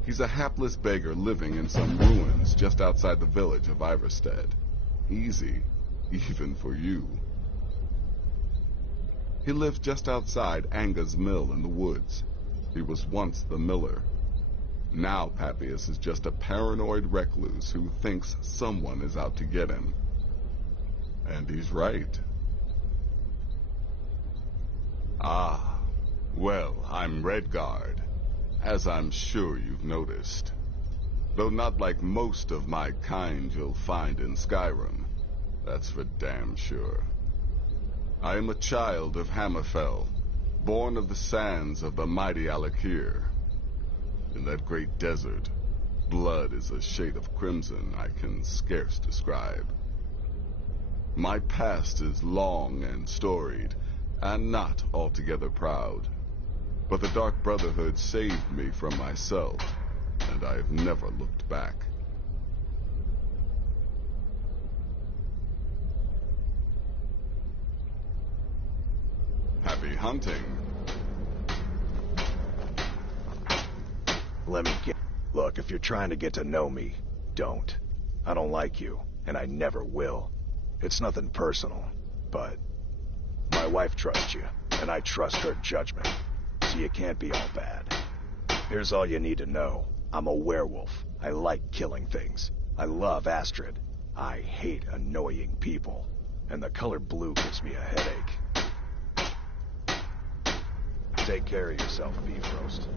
He's a hapless beggar living in some ruins just outside the village of Iverstead. Easy, even for you. He lives just outside Anga's mill in the woods. He was once the miller. Now Papias is just a paranoid recluse who thinks someone is out to get him. And he's right. Ah, well, I'm Redguard, as I'm sure you've noticed. Though not like most of my kind you'll find in Skyrim, that's for damn sure. I am a child of Hammerfell, born of the sands of the mighty Alakir. In that great desert, blood is a shade of crimson I can scarce describe. My past is long and storied, and not altogether proud. But the Dark Brotherhood saved me from myself, and I have never looked back. Happy hunting. Let me get... Look, if you're trying to get to know me, don't. I don't like you, and I never will. It's nothing personal, but my wife trusts you, and I trust her judgment, so you can't be all bad. Here's all you need to know. I'm a werewolf. I like killing things. I love Astrid. I hate annoying people, and the color blue gives me a headache. Take care of yourself, Beef Roast.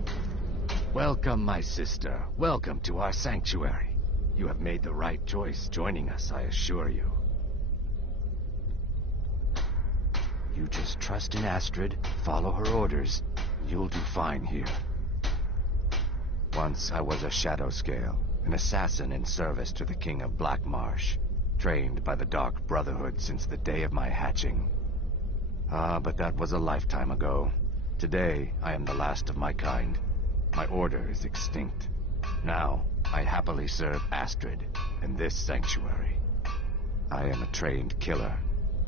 Welcome, my sister. Welcome to our sanctuary. You have made the right choice joining us, I assure you. You just trust in Astrid, follow her orders, you'll do fine here. Once I was a Shadow Scale, an assassin in service to the King of Black Marsh, trained by the Dark Brotherhood since the day of my hatching. Ah, but that was a lifetime ago. Today, I am the last of my kind. My order is extinct. Now, I happily serve Astrid in this sanctuary. I am a trained killer,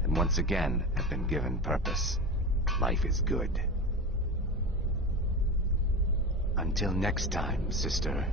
and once again have been given purpose. Life is good. Until next time, sister.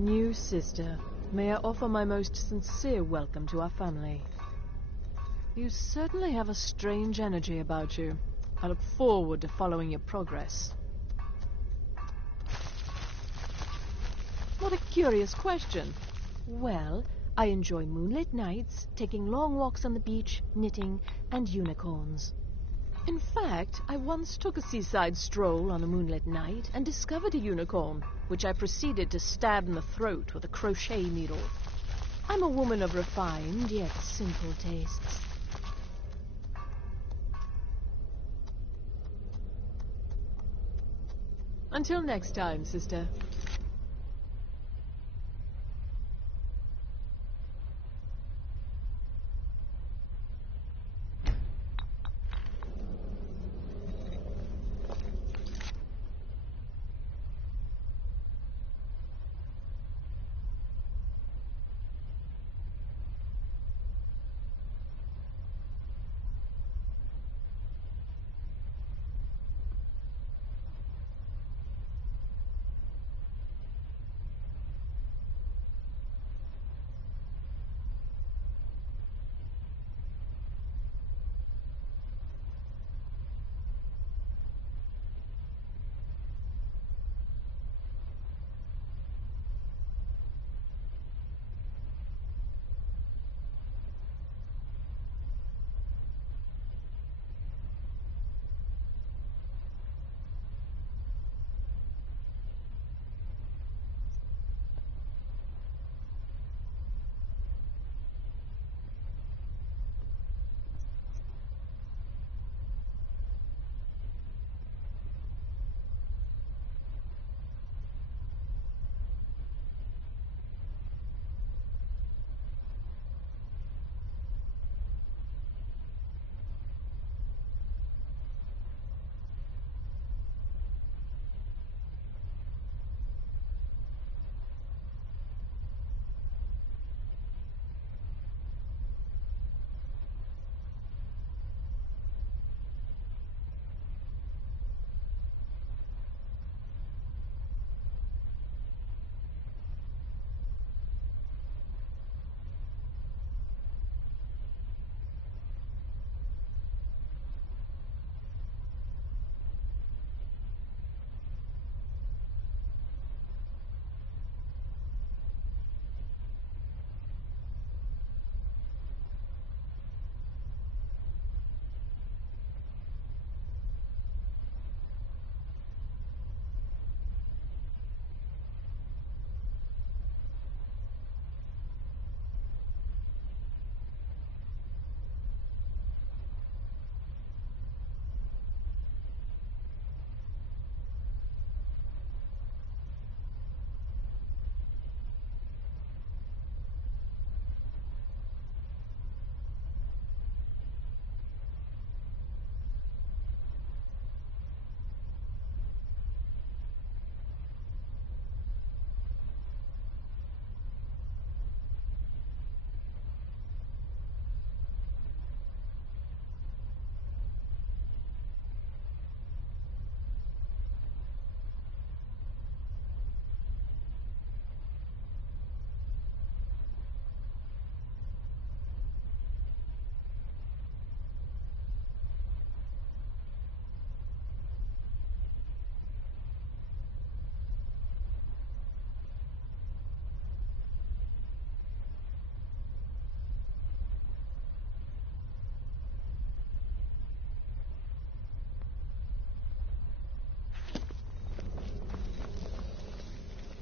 New sister, may I offer my most sincere welcome to our family. You certainly have a strange energy about you. I look forward to following your progress. What a curious question. Well, I enjoy moonlit nights, taking long walks on the beach, knitting, and unicorns. In fact, I once took a seaside stroll on a moonlit night and discovered a unicorn, which I proceeded to stab in the throat with a crochet needle. I'm a woman of refined yet simple tastes. Until next time, sister.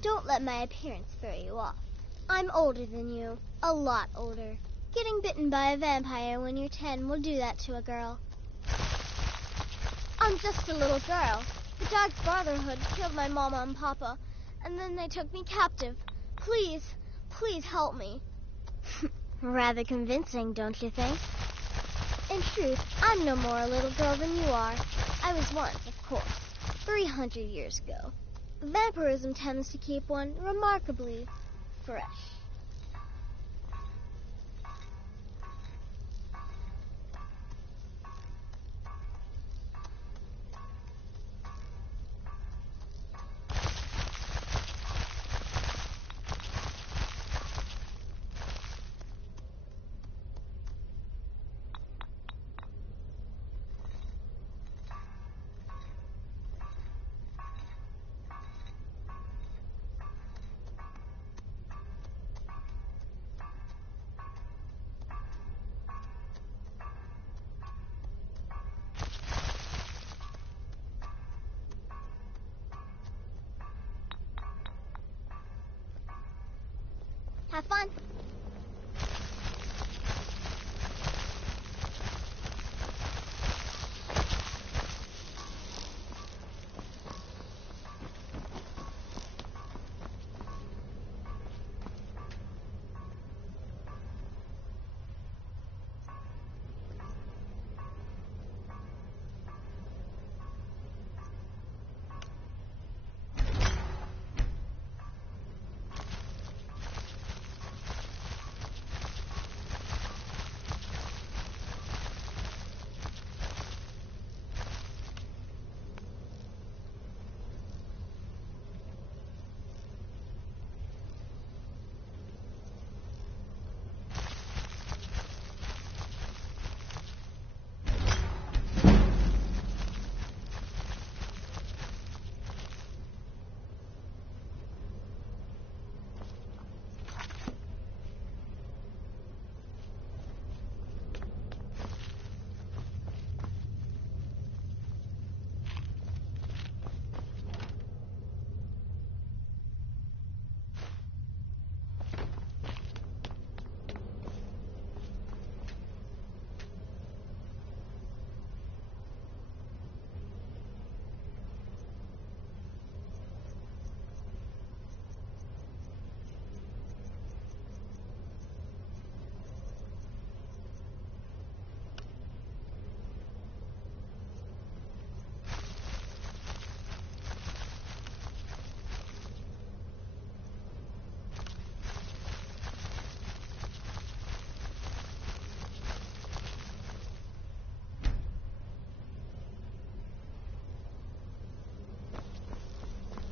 Don't let my appearance throw you off. I'm older than you. A lot older. Getting bitten by a vampire when you're 10 will do that to a girl. I'm just a little girl. The Dark Brotherhood killed my mama and papa, and then they took me captive. Please, please help me. Rather convincing, don't you think? In truth, I'm no more a little girl than you are. I was once, of course, 300 years ago. Vampirism tends to keep one remarkably fresh. Have fun.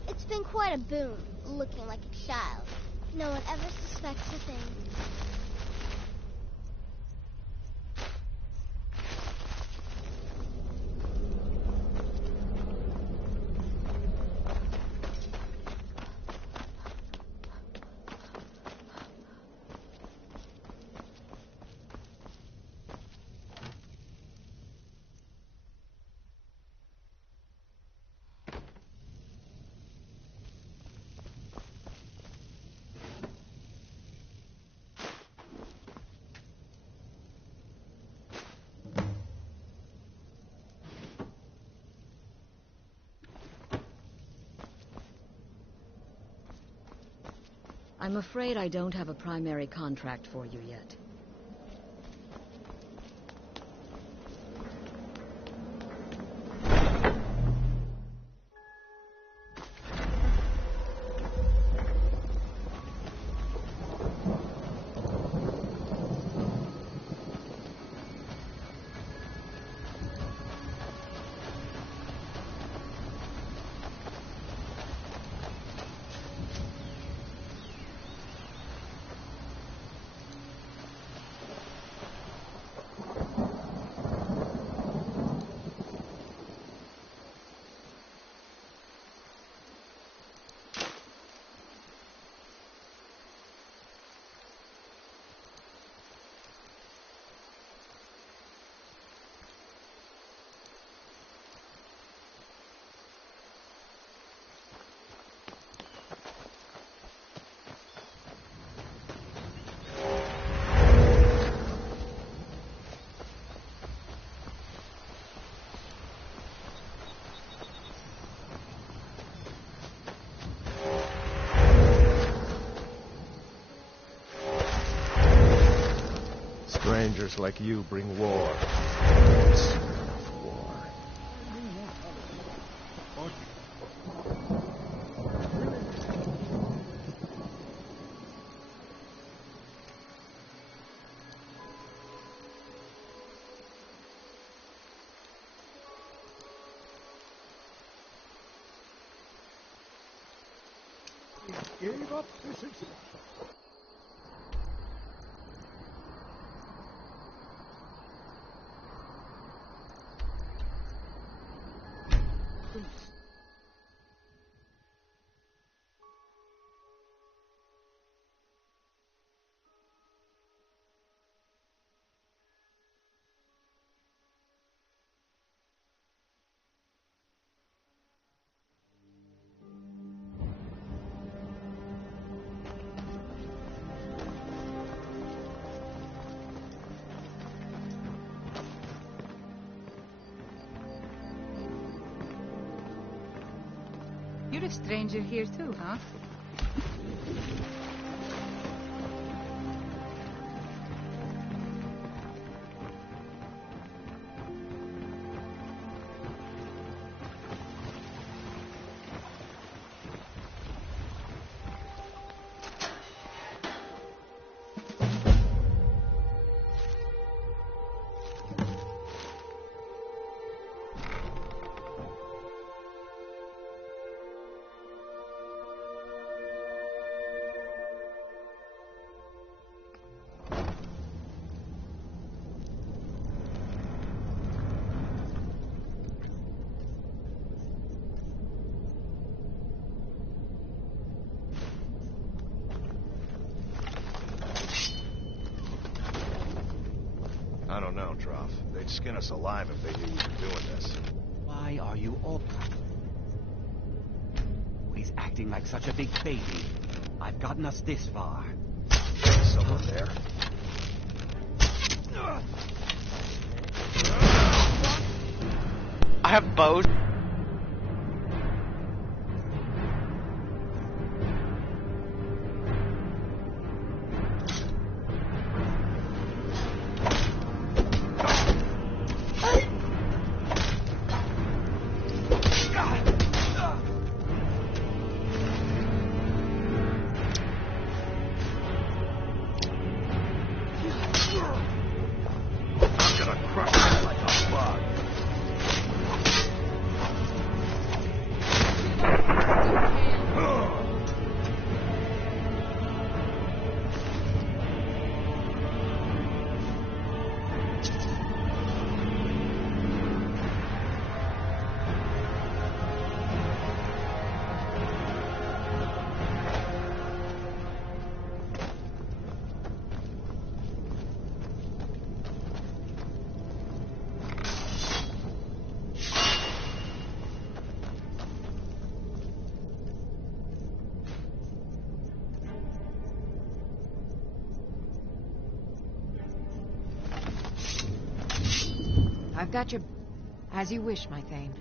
It's been quite a boon, looking like a child. No one ever suspects a thing. I'm afraid I don't have a primary contract for you yet. Strangers like you bring war. War. Gave up this. You're a stranger here too, huh? I don't know, Droff. They'd skin us alive if they knew we were doing this. Why are you all... He's acting like such a big baby. I've gotten us this far. Someone there. I have bows. I've got your... As you wish, my Thane.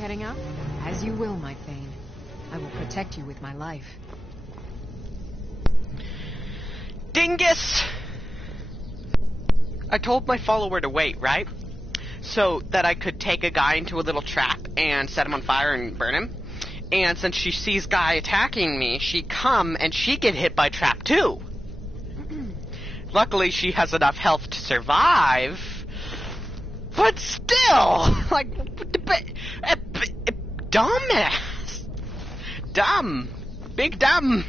Heading out? As you will, my Thane. I will protect you with my life. Dingus! I told my follower to wait, right? So that I could take a guy into a little trap and set him on fire and burn him. And since she sees guy attacking me, she come and she get hit by trap too. Luckily, she has enough health to survive. But still, like, dumbass. Dumb. Big dumb.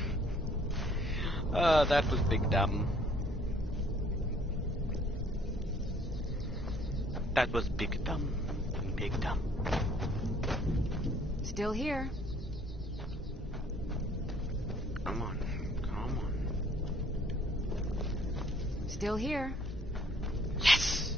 That was big dumb. That was big dumb. Big dumb. Still here. Come on. Come on. Still here. Yes!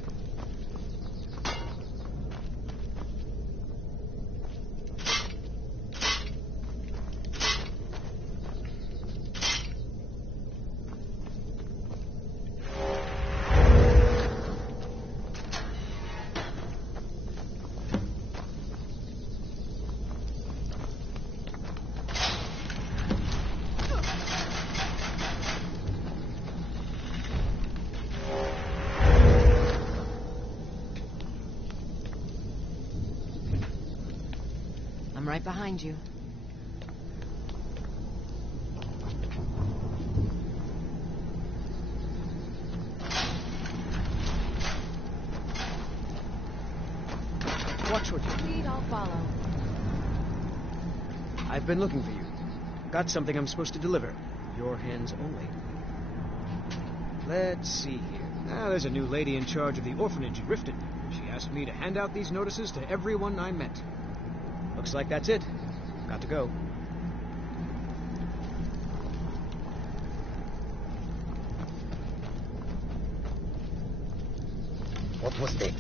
I'm right behind you. Watch what you lead, I'll follow. I've been looking for you. Got something I'm supposed to deliver. Your hands only. Let's see here. Now, there's a new lady in charge of the orphanage in Riften. She asked me to hand out these notices to everyone I met. Looks like that's it. Got to go. What was that?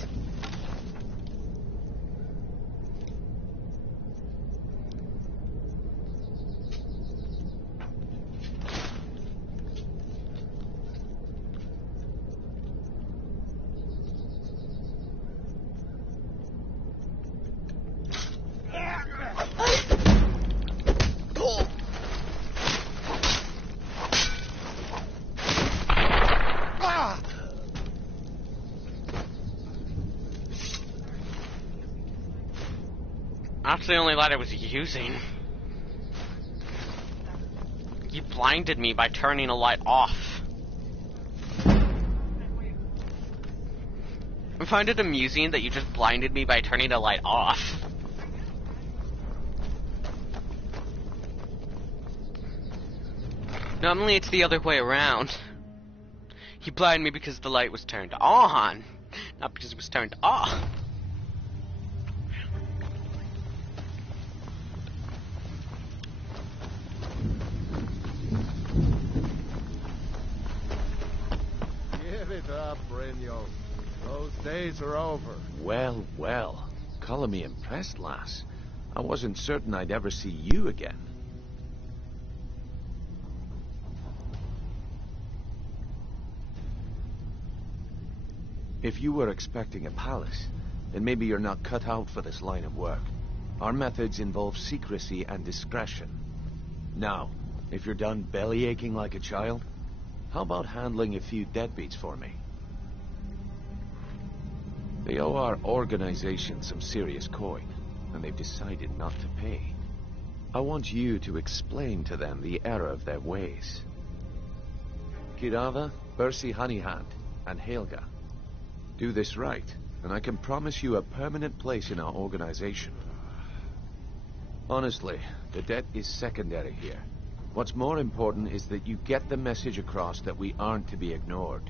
That's the only light I was using. You blinded me by turning a light off. I find it amusing that you just blinded me by turning a light off. Normally it's the other way around. You blinded me because the light was turned on, not because it was turned off. Give it up, Brynjo. Those days are over. Well, well. Calling me impressed, lass. I wasn't certain I'd ever see you again. If you were expecting a palace, then maybe you're not cut out for this line of work. Our methods involve secrecy and discretion. Now, if you're done bellyaching like a child, how about handling a few deadbeats for me? They owe our organization some serious coin, and they've decided not to pay. I want you to explain to them the error of their ways. Kirava, Bersi Honeyhand, and Helga. Do this right, and I can promise you a permanent place in our organization. Honestly, the debt is secondary here. What's more important is that you get the message across that we aren't to be ignored.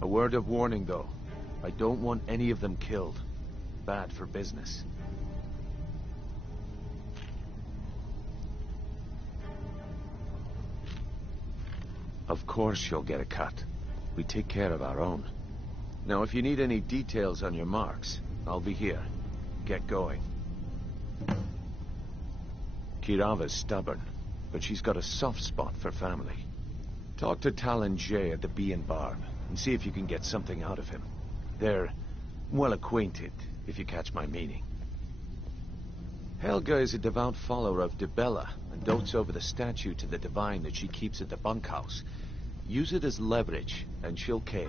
A word of warning, though. I don't want any of them killed. Bad for business. Of course you'll get a cut. We take care of our own. Now, if you need any details on your marks, I'll be here. Get going. Kirava's stubborn, but she's got a soft spot for family. Talk to Talon J at the Bee and Barb, and see if you can get something out of him. They're well acquainted, if you catch my meaning. Helga is a devout follower of Dibella, and dotes over the statue to the divine that she keeps at the bunkhouse. Use it as leverage, and she'll cave.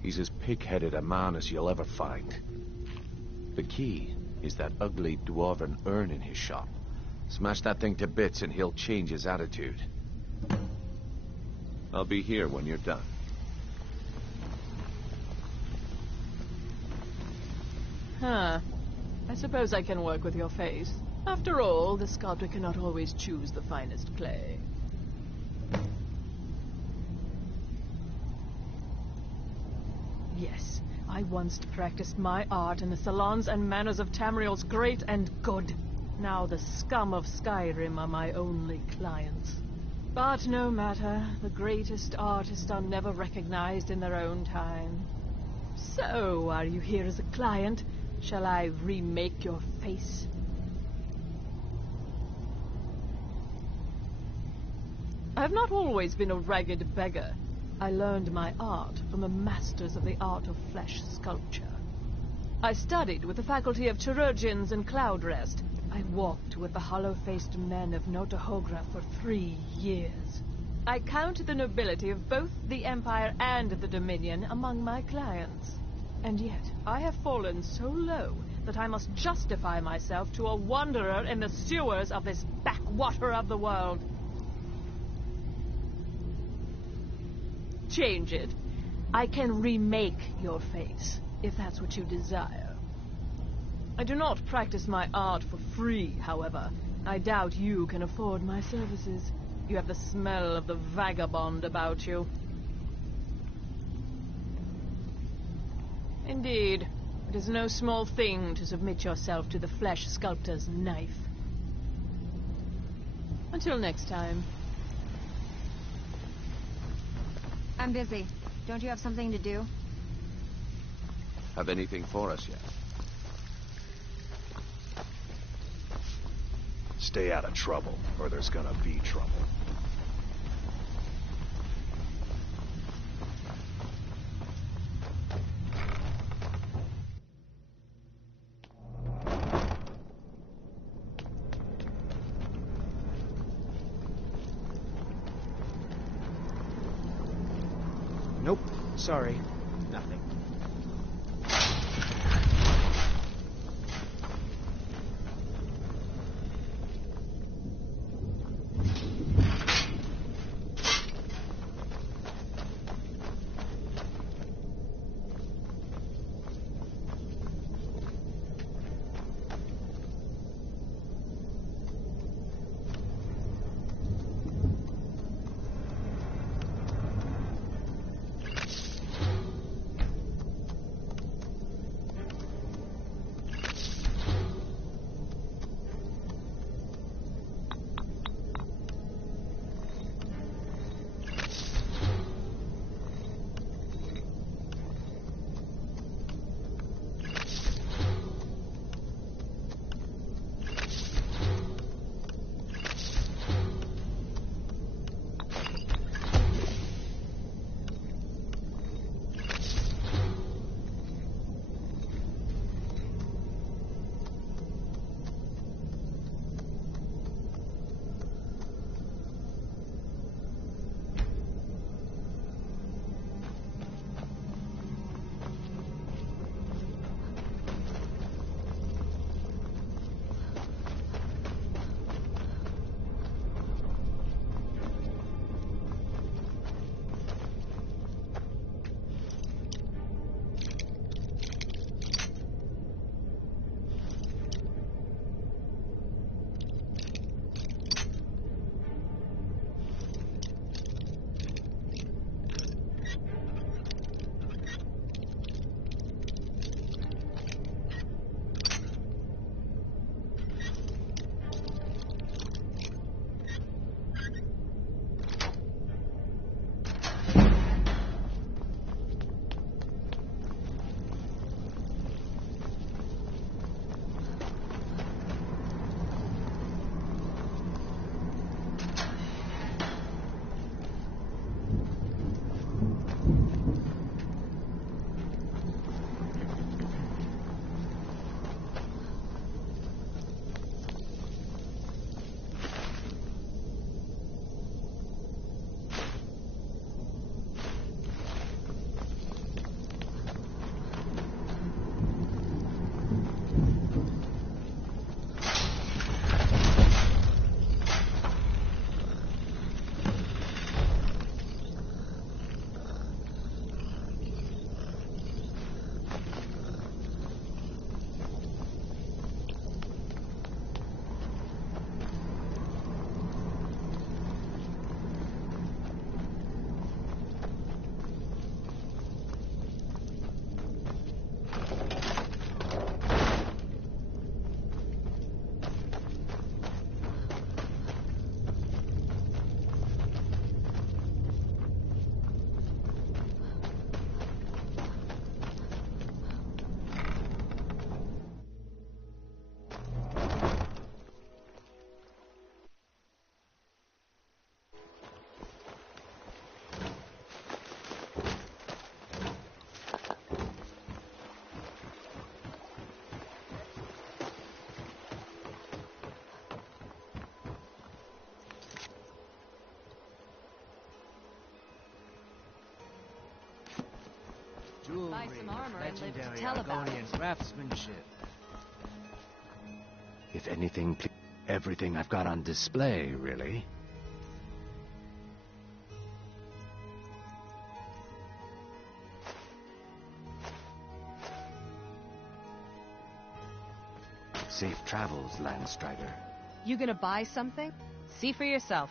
He's as pig-headed a man as you'll ever find. The key is that ugly dwarven urn in his shop. Smash that thing to bits and he'll change his attitude. I'll be here when you're done. Huh. I suppose I can work with your face. After all, the sculptor cannot always choose the finest clay. Yes, I once practiced my art in the salons and manners of Tamriel's great and good. Now the scum of Skyrim are my only clients. But no matter, the greatest artists are never recognized in their own time. So, are you here as a client? Shall I remake your face? I've not always been a ragged beggar. I learned my art from the masters of the art of flesh sculpture. I studied with the faculty of chirurgeons and Cloudrest. I walked with the hollow-faced men of Notahogra for 3 years. I counted the nobility of both the Empire and the Dominion among my clients. And yet, I have fallen so low that I must justify myself to a wanderer in the sewers of this backwater of the world. Change it. I can remake your face, if that's what you desire. I do not practice my art for free, however. I doubt you can afford my services. You have the smell of the vagabond about you. Indeed, it is no small thing to submit yourself to the flesh sculptor's knife. Until next time. I'm busy. Don't you have something to do? Have anything for us yet? Stay out of trouble, or there's gonna be trouble. Nope. Sorry. Nothing. Buy some armor and live to Legendary tell about Argonian it. craftsmanship. If anything, everything I've got on display, really. Safe travels, Landstrider. You gonna buy something? See for yourself.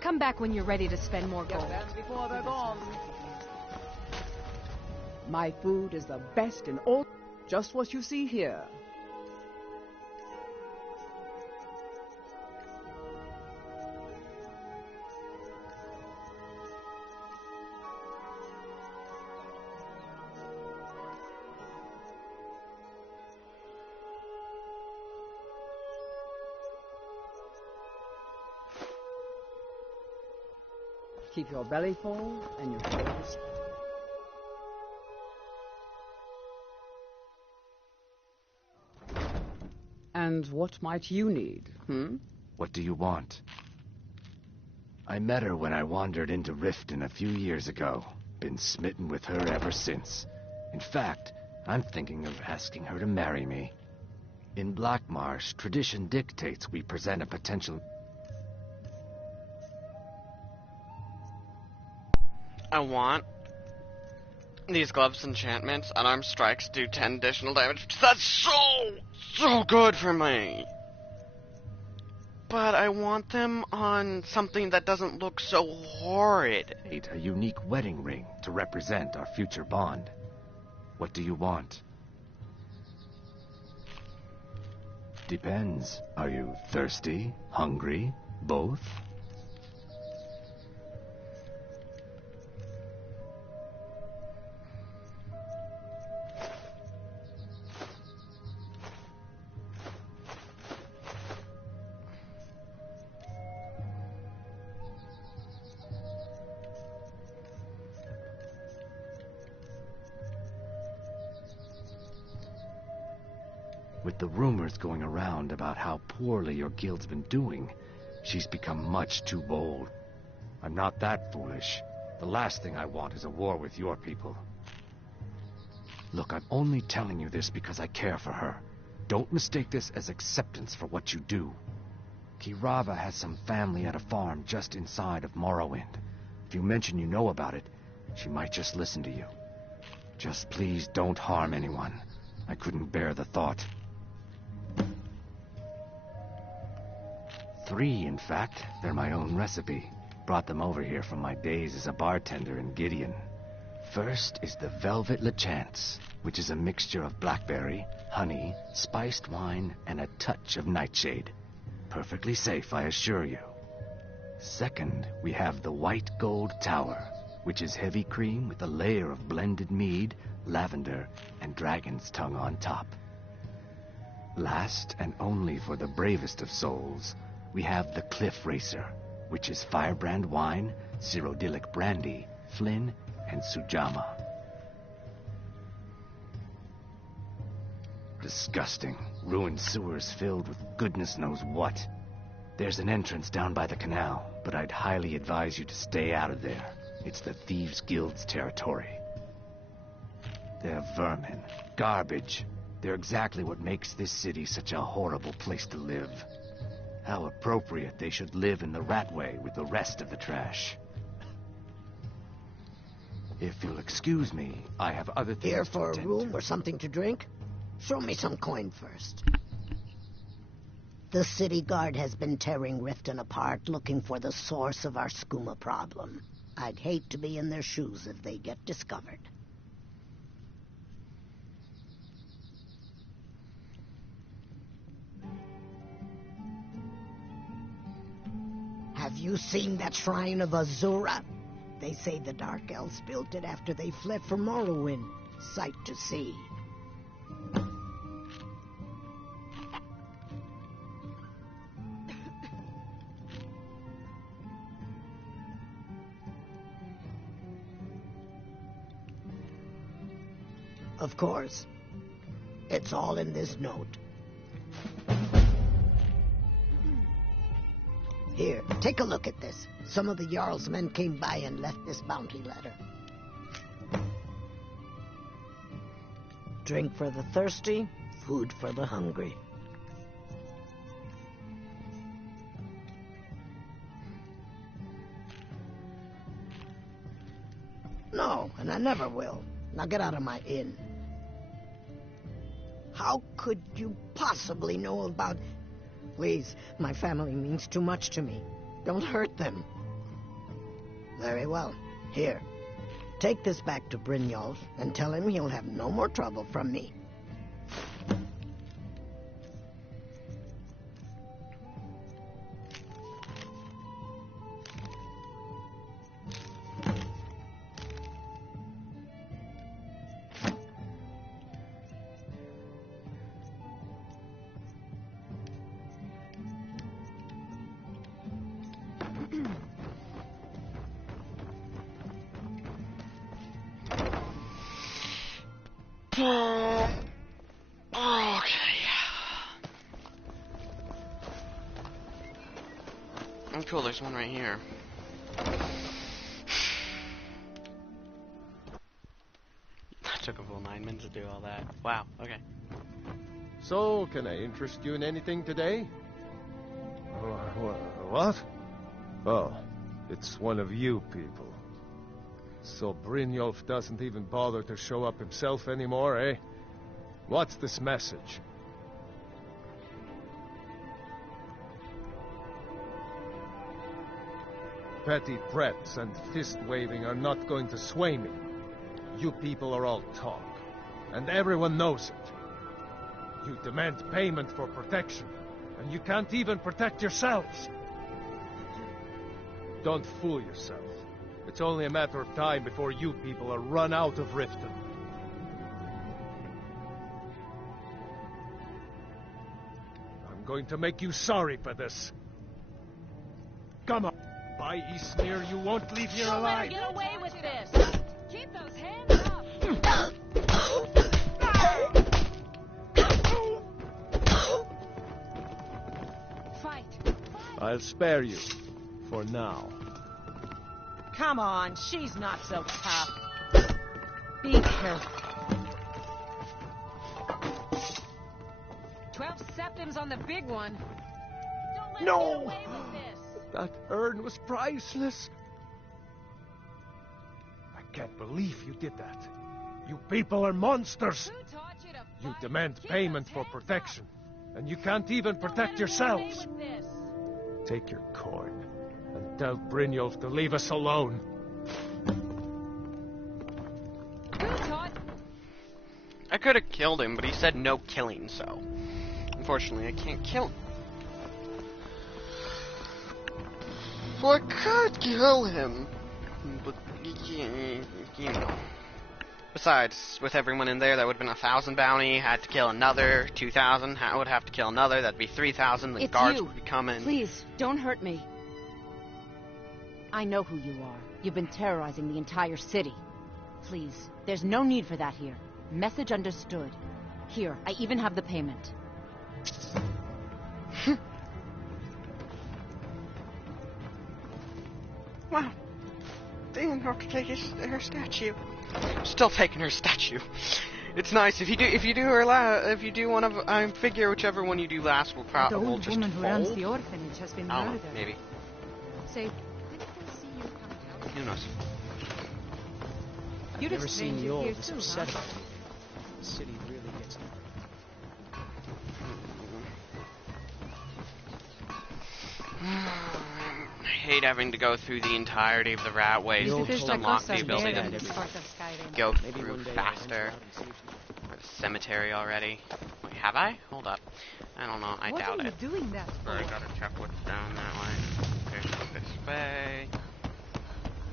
Come back when you're ready to spend more gold. Before they're gone. My food is the best in all. Just what you see here. Keep your belly full and your clothes. And what might you need, What do you want? I met her when I wandered into Riften a few years ago. Been smitten with her ever since. In fact, I'm thinking of asking her to marry me. In Black Marsh, tradition dictates we present a potential... I want these gloves enchantments. Unarmed strikes do 10 additional damage. That's so good for me. But I want them on something that doesn't look so horrid. A unique wedding ring to represent our future bond. What do you want? Depends. Are you thirsty? Hungry? Both? With the rumors going around about how poorly your guild's been doing, she's become much too bold. I'm not that foolish. The last thing I want is a war with your people. Look, I'm only telling you this because I care for her. Don't mistake this as acceptance for what you do. Kirava has some family at a farm just inside of Morrowind. If you mention you know about it, she might just listen to you. Just please don't harm anyone. I couldn't bear the thought. 3, in fact. They're my own recipe. Brought them over here from my days as a bartender in Gideon. First is the Velvet Lechance, which is a mixture of blackberry, honey, spiced wine, and a touch of nightshade. Perfectly safe, I assure you. Second, we have the White Gold Tower, which is heavy cream with a layer of blended mead, lavender, and dragon's tongue on top. Last, and only for the bravest of souls, we have the Cliff Racer, which is firebrand wine, Cyrodiilic brandy, Flynn, and Sujama. Disgusting. Ruined sewers filled with goodness knows what. There's an entrance down by the canal, but I'd highly advise you to stay out of there. It's the Thieves' Guild's territory. They're vermin. Garbage. They're exactly what makes this city such a horrible place to live. How appropriate they should live in the Ratway with the rest of the trash. If you'll excuse me, I have other things Here to for a attend room to. or something to drink? Show me some coin first. The city guard has been tearing Riften apart, looking for the source of our skooma problem. I'd hate to be in their shoes if they get discovered. Have you seen that shrine of Azura? They say the Dark Elves built it after they fled from Morrowind. Sight to see. Of course. It's all in this note. Here, take a look at this. Some of the Jarl's men came by and left this bounty letter. Drink for the thirsty, food for the hungry. No, and I never will. Now get out of my inn. How could you possibly know about... Please, my family means too much to me. Don't hurt them. Very well. Here. Take this back to Brynjolf and tell him he'll have no more trouble from me. Oh, cool, there's one right here. That took a full 9 minutes to do all that. Wow, okay. So, can I interest you in anything today? What? Oh, it's one of you people. So Brynjolf doesn't even bother to show up himself anymore, eh? What's this message? Petty threats and fist-waving are not going to sway me. You people are all talk, and everyone knows it. You demand payment for protection, and you can't even protect yourselves. Don't fool yourself. It's only a matter of time before you people are run out of Riften. I'm going to make you sorry for this. Come on. By Eastmere, you won't leave here alive. Get away with this! Keep those hands up! Fight! I'll spare you. For now. Come on, she's not so tough. Be careful. 12 septims on the big one. Don't let No! her get away with this! That urn was priceless. I can't believe you did that. You people are monsters. Who taught you to fight? You demand Keep payment those for hands protection, and you can't even up. Don't protect let her get away yourselves. with this. Take your coin and tell Brynjolf to leave us alone. Who taught? I could have killed him, but he said no killing, so unfortunately I can't kill him. Well, I could kill him, but you know. Besides, with everyone in there, that would have been 1,000 bounty. Had to kill another 2,000. I would have to kill another. That'd be 3,000. The guards would be coming. Please, don't hurt me. I know who you are. You've been terrorizing the entire city. Please, there's no need for that here. Message understood. Here, I even have the payment. Wow. They didn't have to take her statue. Still taking her statue. It's nice if you do her if you do one of I figure whichever one you do last will The probably old just woman who runs fold. the orphanage has been I don't know, murdered. maybe. Say, didn't I see you come down? Who knows? I've You'd never have seen stranger Yule here this too, upset huh? about anything. The city really gets to her. I hate having to go through the entirety of the Ratways The to old just Tulip unlock House the is ability dead to every Part of Skyrim. go Maybe through one day I'll venture faster. out and see if she- Or the cemetery already. Wait, have I? Hold up. I don't know. I What doubt are you it. doing that for? I gotta check what's down that way. Okay, so this way.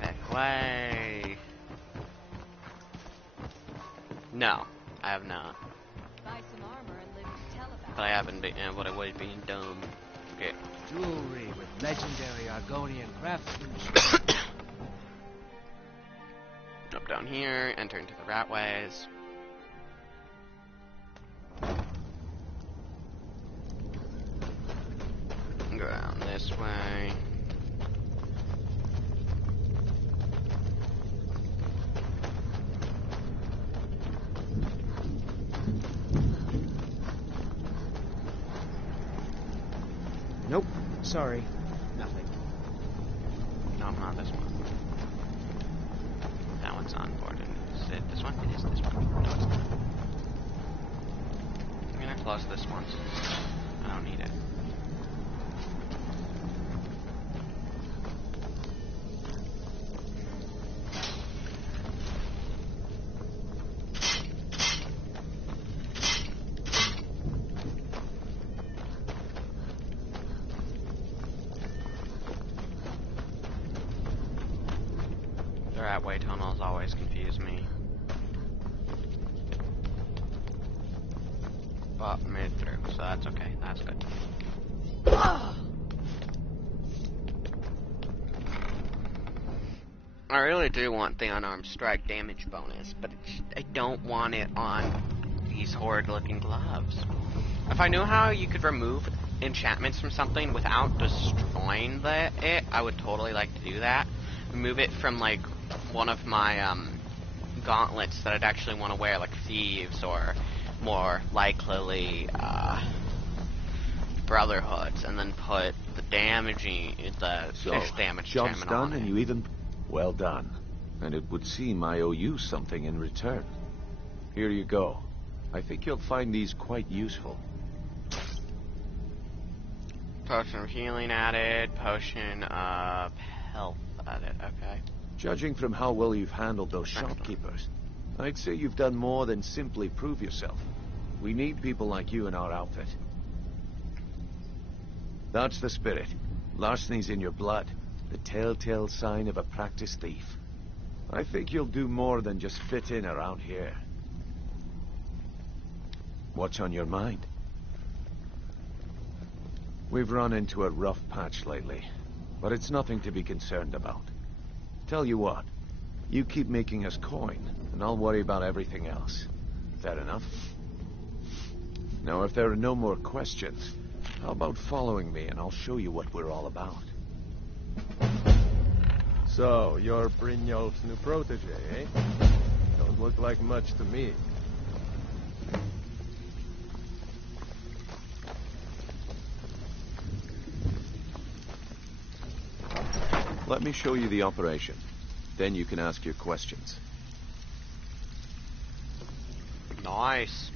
That way. No, I have not. Buy some armor and live to tell about But I haven't been. But I was being dumb. Okay. Jewelry with legendary Argonian craftsmanship. Jump down here. Enter into the Ratways. Go down this way. Nope. Sorry. Nothing. No, not this one. That one's not important. Is it this one? It is this one. No, it's not. I'm gonna close this one. I don't need it. ratway tunnels always confuse me. But made it through, so that's okay. That's good. I really do want the unarmed strike damage bonus, but I don't want it on these horrid-looking gloves. If I knew how you could remove enchantments from something without destroying it, I would totally like to do that. Remove it from, like, one of my gauntlets that I'd actually want to wear, like Thieves, or more likely Brotherhoods, and then put the fish damage job's enchantment done, on and it. you even... Well done. And it would seem I owe you something in return. Here you go. I think you'll find these quite useful. Potion of healing added, potion of health added, okay. Judging from how well you've handled those shopkeepers, I'd say you've done more than simply prove yourself. We need people like you in our outfit. That's the spirit. Larceny's in your blood. The telltale sign of a practiced thief. I think you'll do more than just fit in around here. What's on your mind? We've run into a rough patch lately, but it's nothing to be concerned about. Tell you what, you keep making us coin, and I'll worry about everything else. Fair enough? Now, if there are no more questions, how about following me and I'll show you what we're all about. So, you're Brynjolf's new protege, eh? Don't look like much to me. Let me show you the operation. Then you can ask your questions. Nice.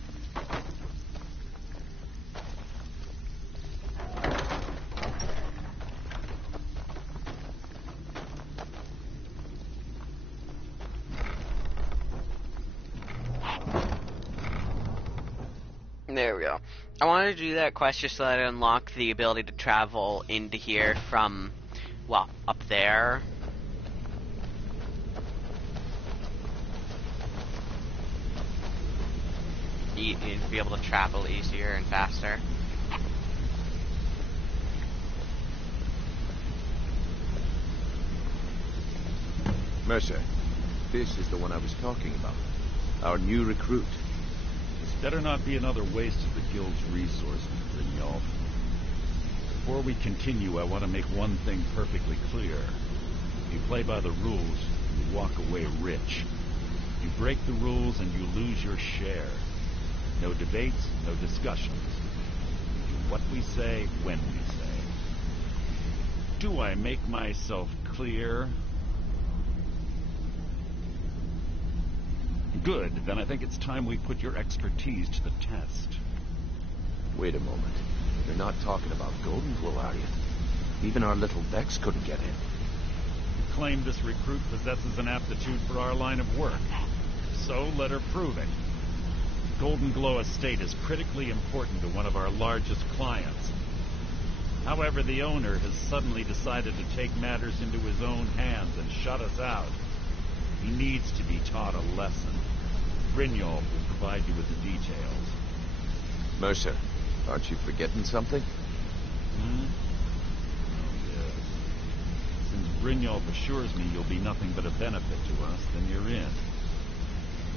There we go. I wanted to do that quest just so that I unlock the ability to travel into here from, well, up there. You'd be able to travel easier and faster. Mercer, this is the one I was talking about. Our new recruit. This better not be another waste of the guild's resources, Brynjolf. Before we continue, I want to make one thing perfectly clear. If you play by the rules, you walk away rich. You break the rules and you lose your share. No debates, no discussions. We do what we say, when we say. Do I make myself clear? Good, then I think it's time we put your expertise to the test. Wait a moment. You're not talking about Golden Glow, are you? Even our little Vex couldn't get in. You claim this recruit possesses an aptitude for our line of work. So let her prove it. Golden Glow Estate is critically important to one of our largest clients. However, the owner has suddenly decided to take matters into his own hands and shut us out. He needs to be taught a lesson. Brynjolf will provide you with the details. Mercer, aren't you forgetting something? Oh, yes. Since Brynjolf assures me you'll be nothing but a benefit to us, then you're in.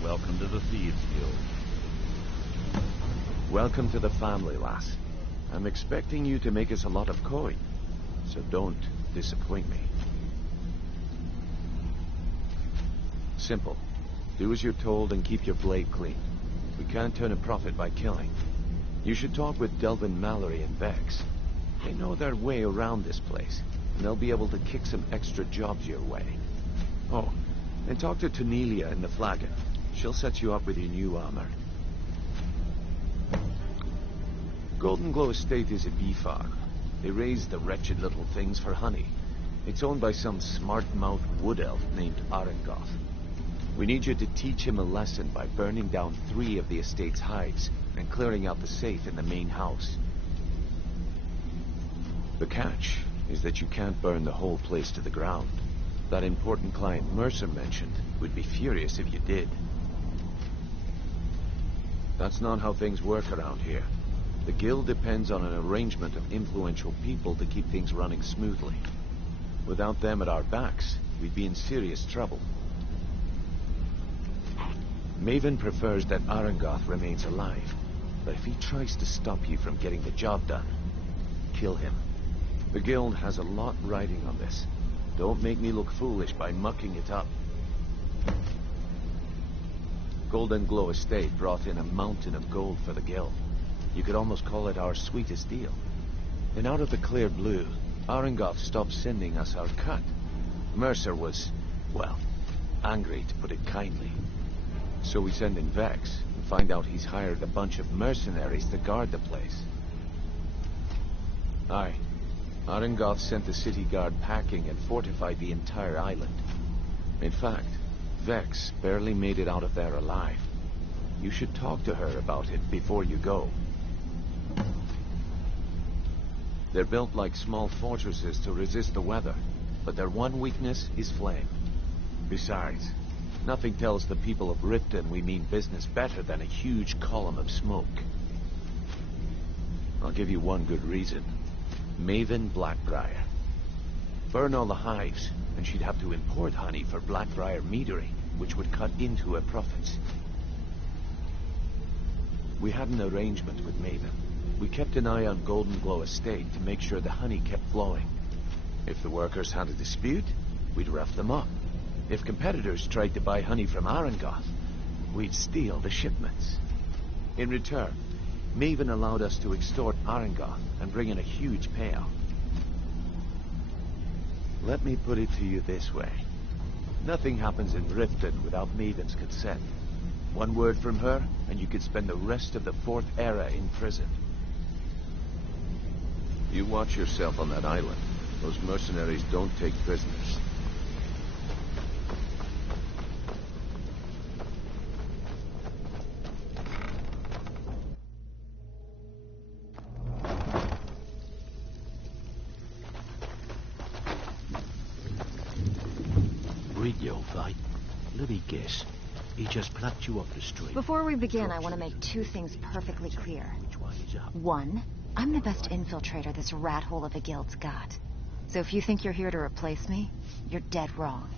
Welcome to the Thieves Guild. Welcome to the family, lass. I'm expecting you to make us a lot of coin, so don't disappoint me. Simple. Do as you're told and keep your blade clean. We can't turn a profit by killing. You should talk with Delvin Mallory and Vex. They know their way around this place, and they'll be able to kick some extra jobs your way. Oh, and talk to Tonelia in the Flagon. She'll set you up with your new armor. Golden Glow Estate is a bee farm. They raise the wretched little things for honey. It's owned by some smart-mouthed wood elf named Arengoth. We need you to teach him a lesson by burning down 3 of the estate's hives and clearing out the safe in the main house. The catch is that you can't burn the whole place to the ground. That important client Mercer mentioned would be furious if you did. That's not how things work around here. The guild depends on an arrangement of influential people to keep things running smoothly. Without them at our backs, we'd be in serious trouble. Maven prefers that Arangoth remains alive, but if he tries to stop you from getting the job done, kill him. The guild has a lot riding on this. Don't make me look foolish by mucking it up. Golden Glow Estate brought in a mountain of gold for the guild. You could almost call it our sweetest deal. And out of the clear blue, Arangoth stopped sending us our cut. Mercer was, well, angry to put it kindly. So we send in Vex and find out he's hired a bunch of mercenaries to guard the place. Aye. Arangoth sent the city guard packing and fortified the entire island. In fact, Vex barely made it out of there alive. You should talk to her about it before you go. They're built like small fortresses to resist the weather, but their one weakness is flame. Besides, nothing tells the people of Riften we mean business better than a huge column of smoke. I'll give you one good reason. Maven Blackbriar. Burn all the hives, and she'd have to import honey for Blackbriar meadery, which would cut into her profits. We had an arrangement with Maven. We kept an eye on Golden Glow Estate to make sure the honey kept flowing. If the workers had a dispute, we'd rough them up. If competitors tried to buy honey from Arangoth, we'd steal the shipments. In return, Maven allowed us to extort Arangoth and bring in a huge payout. Let me put it to you this way. Nothing happens in Riften without Maven's consent. One word from her, and you could spend the rest of the Fourth Era in prison. You watch yourself on that island. Those mercenaries don't take prisoners. Let me guess. He just plucked you off the street. Before we begin, I want to make two things perfectly clear. One, I'm the best infiltrator this rat hole of a guild's got. So if you think you're here to replace me, you're dead wrong.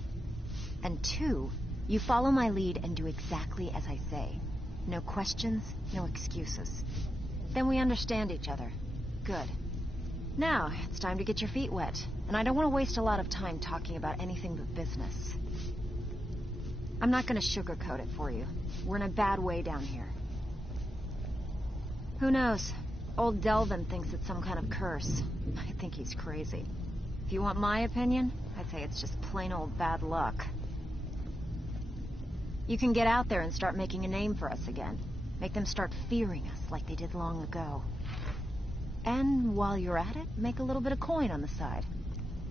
And two, you follow my lead and do exactly as I say. No questions, no excuses. Then we understand each other. Good. Now, it's time to get your feet wet. And I don't want to waste a lot of time talking about anything but business. I'm not gonna sugarcoat it for you. We're in a bad way down here. Who knows? Old Delvin thinks it's some kind of curse. I think he's crazy. If you want my opinion, I'd say it's just plain old bad luck. You can get out there and start making a name for us again. Make them start fearing us like they did long ago. And while you're at it, make a little bit of coin on the side.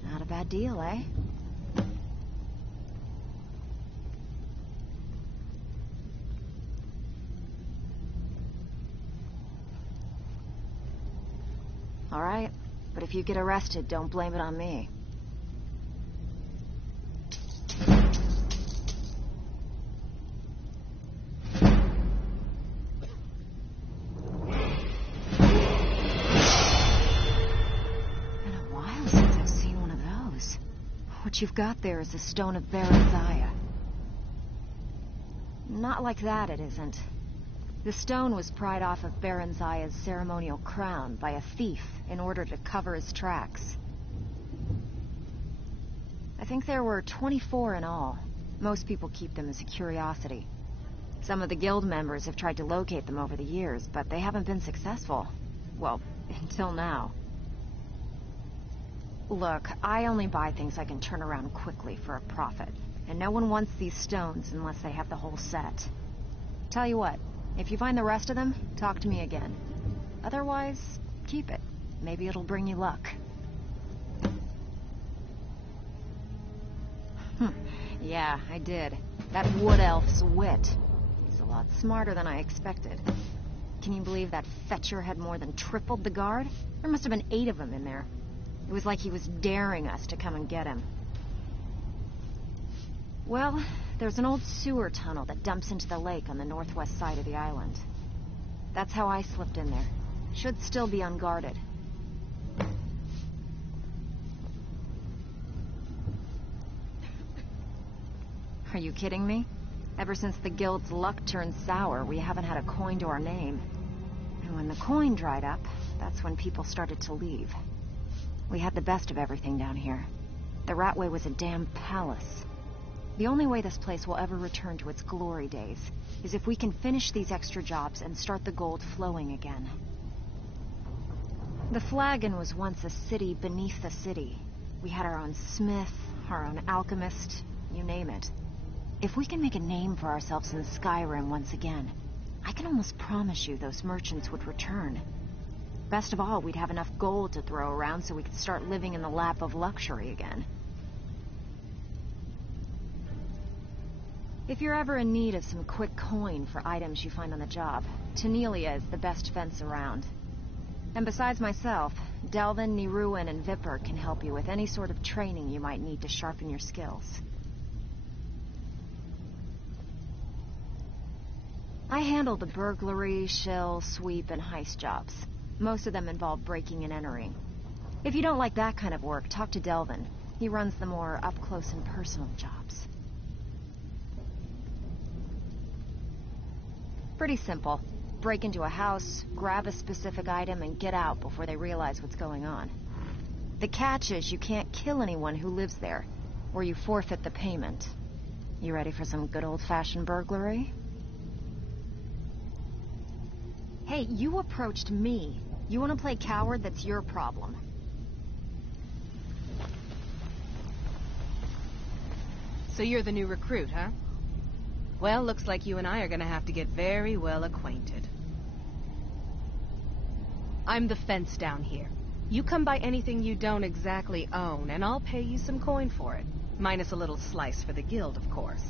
Not a bad deal, eh? All right, but if you get arrested, don't blame it on me. Been a while since I've seen one of those. What you've got there is the Stone of Baron. Not like that, it isn't. The stone was pried off of Baron Zaya's ceremonial crown by a thief in order to cover his tracks. I think there were 24 in all. Most people keep them as a curiosity. Some of the guild members have tried to locate them over the years, but they haven't been successful. Well, until now. Look, I only buy things I can turn around quickly for a profit. And no one wants these stones unless they have the whole set. Tell you what, if you find the rest of them, talk to me again. Otherwise, keep it. Maybe it'll bring you luck. Yeah, I did. That wood elf's wit. He's a lot smarter than I expected. Can you believe that fetcher had more than tripled the guard? There must have been 8 of them in there. It was like he was daring us to come and get him. Well, there's an old sewer tunnel that dumps into the lake on the northwest side of the island. That's how I slipped in there. Should still be unguarded. Are you kidding me? Ever since the guild's luck turned sour, we haven't had a coin to our name. And when the coin dried up, that's when people started to leave. We had the best of everything down here. The Ratway was a damn palace. The only way this place will ever return to its glory days is if we can finish these extra jobs and start the gold flowing again. The Flagon was once a city beneath the city. We had our own smith, our own alchemist, you name it. If we can make a name for ourselves in Skyrim once again, I can almost promise you those merchants would return. Best of all, we'd have enough gold to throw around so we could start living in the lap of luxury again. If you're ever in need of some quick coin for items you find on the job, Tanelia is the best fence around. And besides myself, Delvin, Niruin, and Vipper can help you with any sort of training you might need to sharpen your skills. I handle the burglary, shill, sweep, and heist jobs. Most of them involve breaking and entering. If you don't like that kind of work, talk to Delvin. He runs the more up-close and personal jobs. Pretty simple. Break into a house, grab a specific item, and get out before they realize what's going on. The catch is you can't kill anyone who lives there, or you forfeit the payment. You ready for some good old-fashioned burglary? Hey, you approached me. You want to play coward? That's your problem. So you're the new recruit, huh? Well, looks like you and I are gonna have to get very well acquainted. I'm the fence down here. You come by anything you don't exactly own, and I'll pay you some coin for it. Minus a little slice for the guild, of course.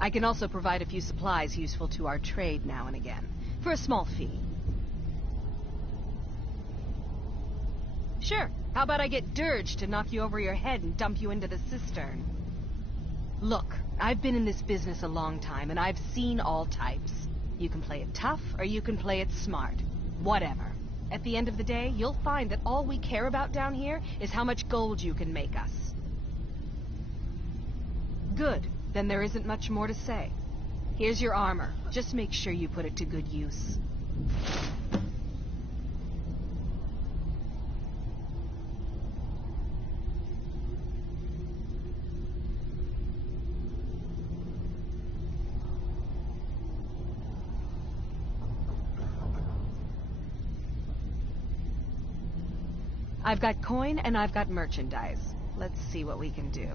I can also provide a few supplies useful to our trade now and again, for a small fee. Sure, how about I get Dirge to knock you over your head and dump you into the cistern? Look, I've been in this business a long time, and I've seen all types. You can play it tough, or you can play it smart. Whatever. At the end of the day, you'll find that all we care about down here is how much gold you can make us. Good. Then there isn't much more to say. Here's your armor. Just make sure you put it to good use. I've got coin and I've got merchandise. Let's see what we can do.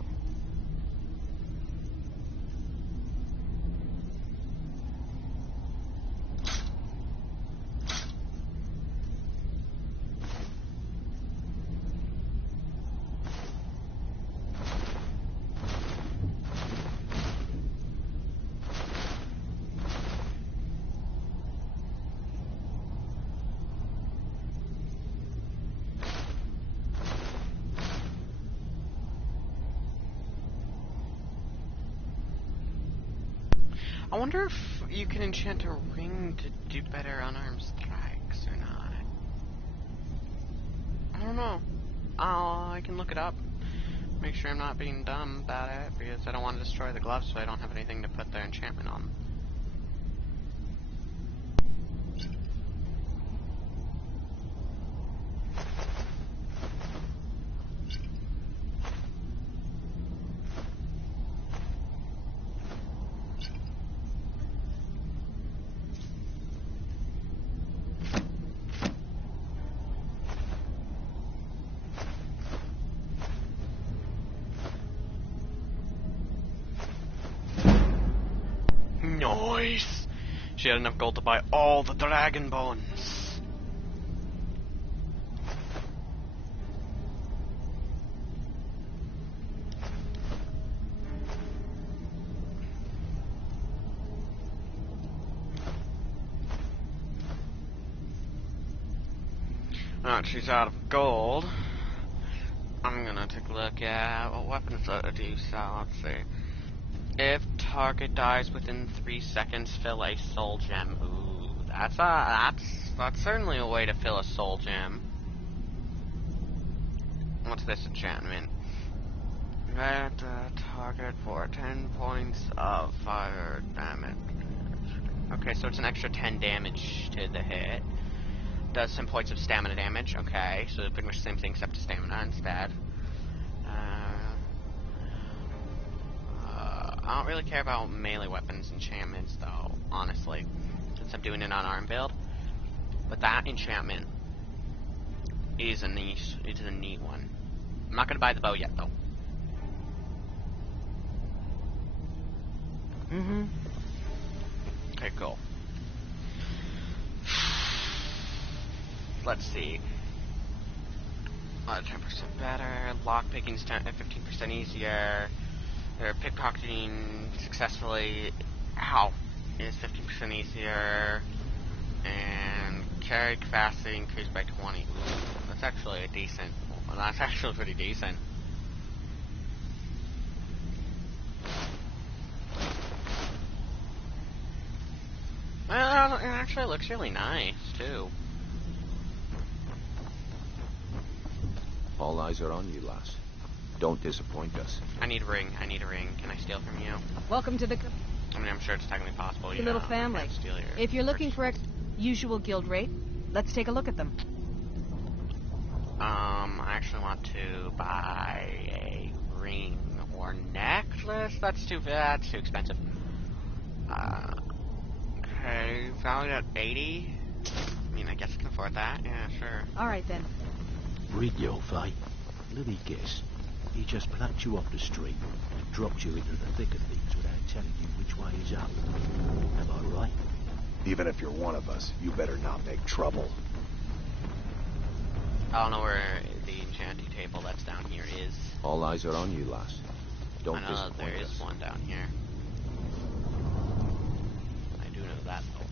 I wonder if you can enchant a ring to do better unarmed strikes or not. I don't know. I can look it up. Make sure I'm not being dumb about it, because I don't want to destroy the gloves so I don't have anything to put their enchantment on. Nice! She had enough gold to buy all the dragon bones. Now that she's out of gold, I'm gonna take a look at what weapons do sell. Let's see. If target dies within 3 seconds, fill a soul gem. Ooh, that's certainly a way to fill a soul gem. What's this enchantment? Grant the target for 10 points of fire damage. Okay, so it's an extra 10 damage to the hit. Does some points of stamina damage. Okay, so pretty much the same thing except stamina instead. I don't really care about melee weapons enchantments though, honestly, since I'm doing an unarmed build. But that enchantment is a neat one. I'm not gonna buy the bow yet though. Okay, cool. Let's see. 10% better. Lockpicking's 15% easier. Pickpocketing successfully. Ow! Is 15% easier. And carry capacity increased by 20. Ooh, that's actually a decent. Well, that's actually pretty decent. Well, it actually looks really nice too. All eyes are on you, lass. Don't disappoint us. I need a ring. I need a ring. Can I steal from you? Welcome to the... I mean, I'm sure it's technically possible. The little family. If you're looking for usual guild rate, let's take a look at them. I actually want to buy a ring or necklace. That's too expensive. Okay, valued at 80. I mean, I guess I can afford that. Yeah, sure. All right then. Brynjolf, eh? Let me guess. He just plucked you off the street and dropped you into the thick of things without telling you which way is up. Am I right? Even if you're one of us, you better not make trouble. I don't know where the enchanting table that's down here is. All eyes are on you, lass. Don't I know disappoint there is us. one down here. I do know that though.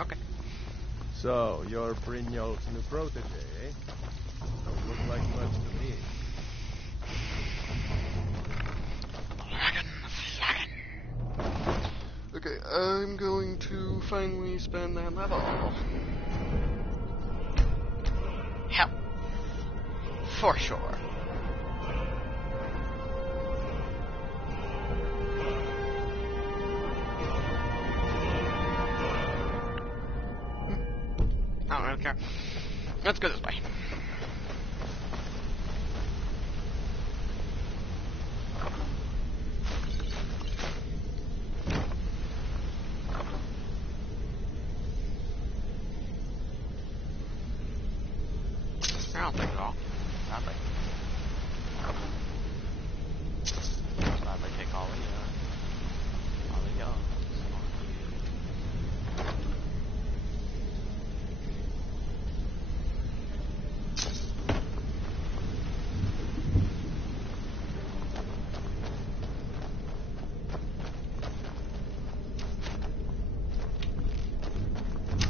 Okay. So, you're Brynjolf's new protege, eh? Don't look like much to me. Okay, I'm going to finally spend that level. Hell. For sure. I don't really care. Let's go this way. I don't think at all. Sadly. Sadly take all the guns.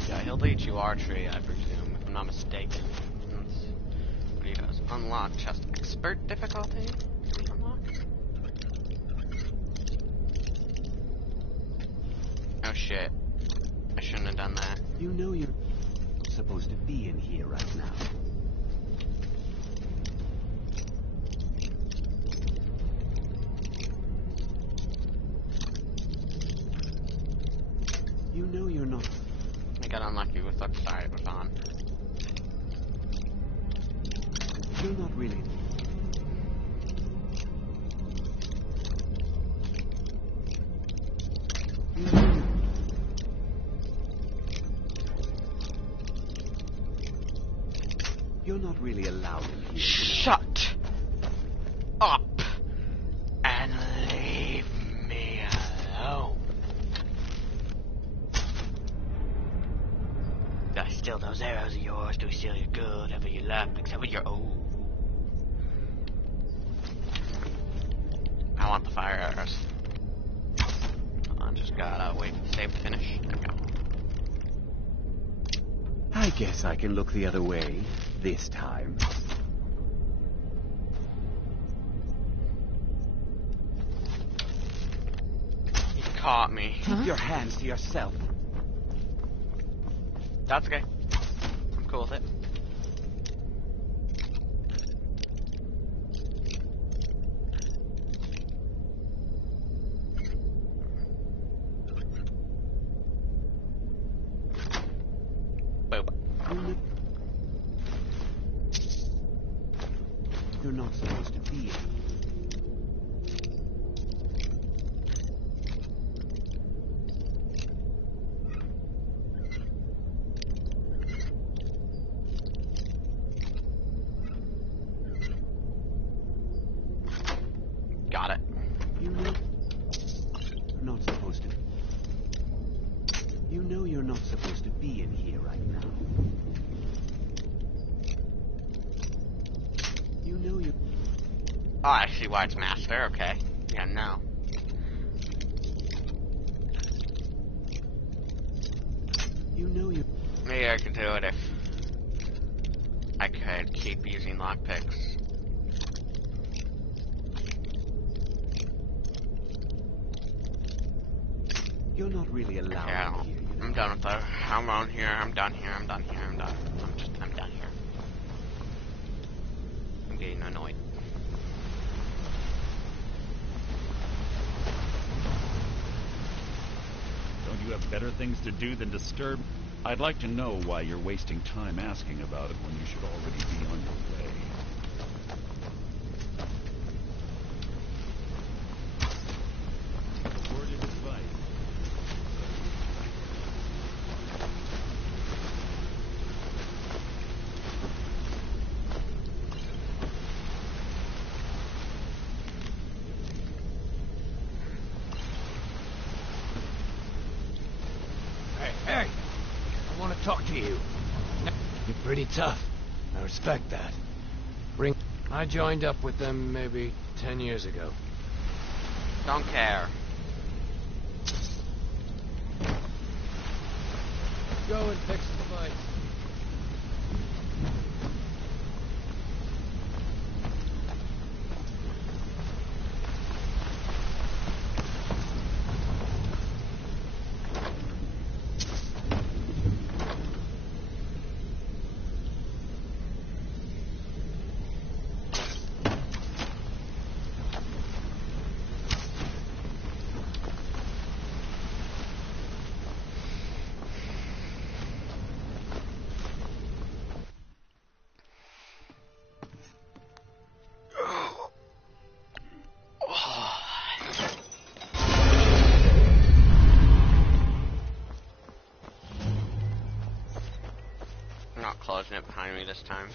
Yeah, he'll lead you archery, I presume, if I'm not mistaken. What he does. Unlock chest expert difficulty? Unlock? Oh shit. I shouldn't have done that. You know you're supposed to be in here right now. You know you're not. I got unlucky with the side it was on. You're not really. You're not really allowed in here. Shut up and leave me alone. I steal those arrows of yours, do steal your good, whatever you left, except with your I want the fire arrows. just gotta wait for the save to finish. There we go. I guess I can look the other way this time. You caught me. Keep your hands to yourself. That's okay. I'm cool with it. You're not supposed to be here. Got it. You know you're not supposed to. You know you're not supposed to be in here right now. You know you. Oh, I see why it's master. Okay. Yeah, no. You know you. Maybe I could do it if I could keep using lockpicks. You're not really allowed Yeah, in here. You know? I'm done with that. I'm on here. I'm done here. I'm done here. I'm done. I'm done here. I'm getting annoyed. Don't you have better things to do than disturb? I'd like to know why you're wasting time asking about it when you should already be on your way. A word of advice. Hey, I want to talk to you. You're pretty tough. I respect that. I joined up with them maybe 10 years ago. Don't care. Go and pick some fights. I'm not closing it behind me this time.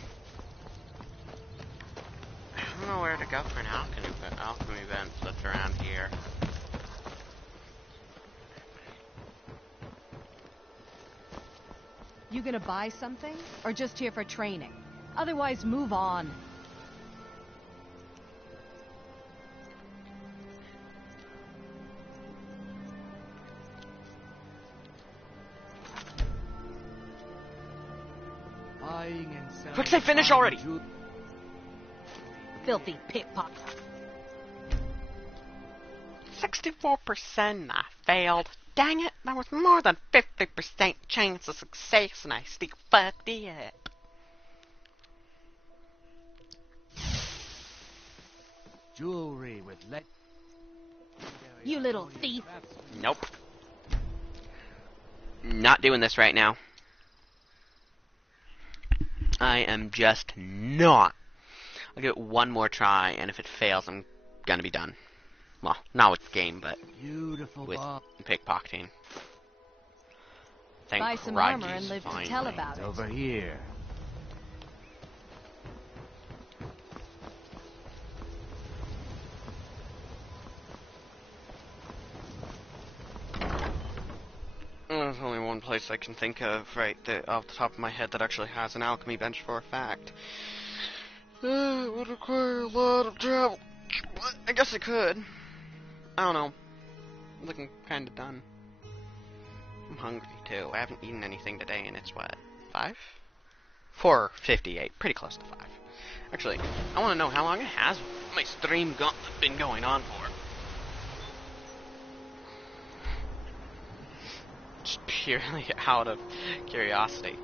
I don't know where to go for an alchemy bench that's around here. You gonna buy something? Or just here for training? Otherwise, move on. Buying and selling. Quick, say finish already! Filthy pickpocket. 64% I failed. Dang it, that was more than 50% chance of success and I still fucked it up. Jewelry with You little thief. Nope. Not doing this right now. I am just not. I'll give it one more try, and if it fails, I'm gonna be done. Well, not with the game, but beautiful with ball. pickpocketing. Thank Buy some crikey, armor and live to tell about it. Over here. There's only one place I can think of right there off the top of my head that actually has an alchemy bench for a fact. It would require a lot of travel. But I guess it could. I don't know. looking kind of done. I'm hungry too. I haven't eaten anything today, and it's what, 5? 4:58, pretty close to 5. Actually, I want to know how long it has my stream been going on for. Just purely out of curiosity.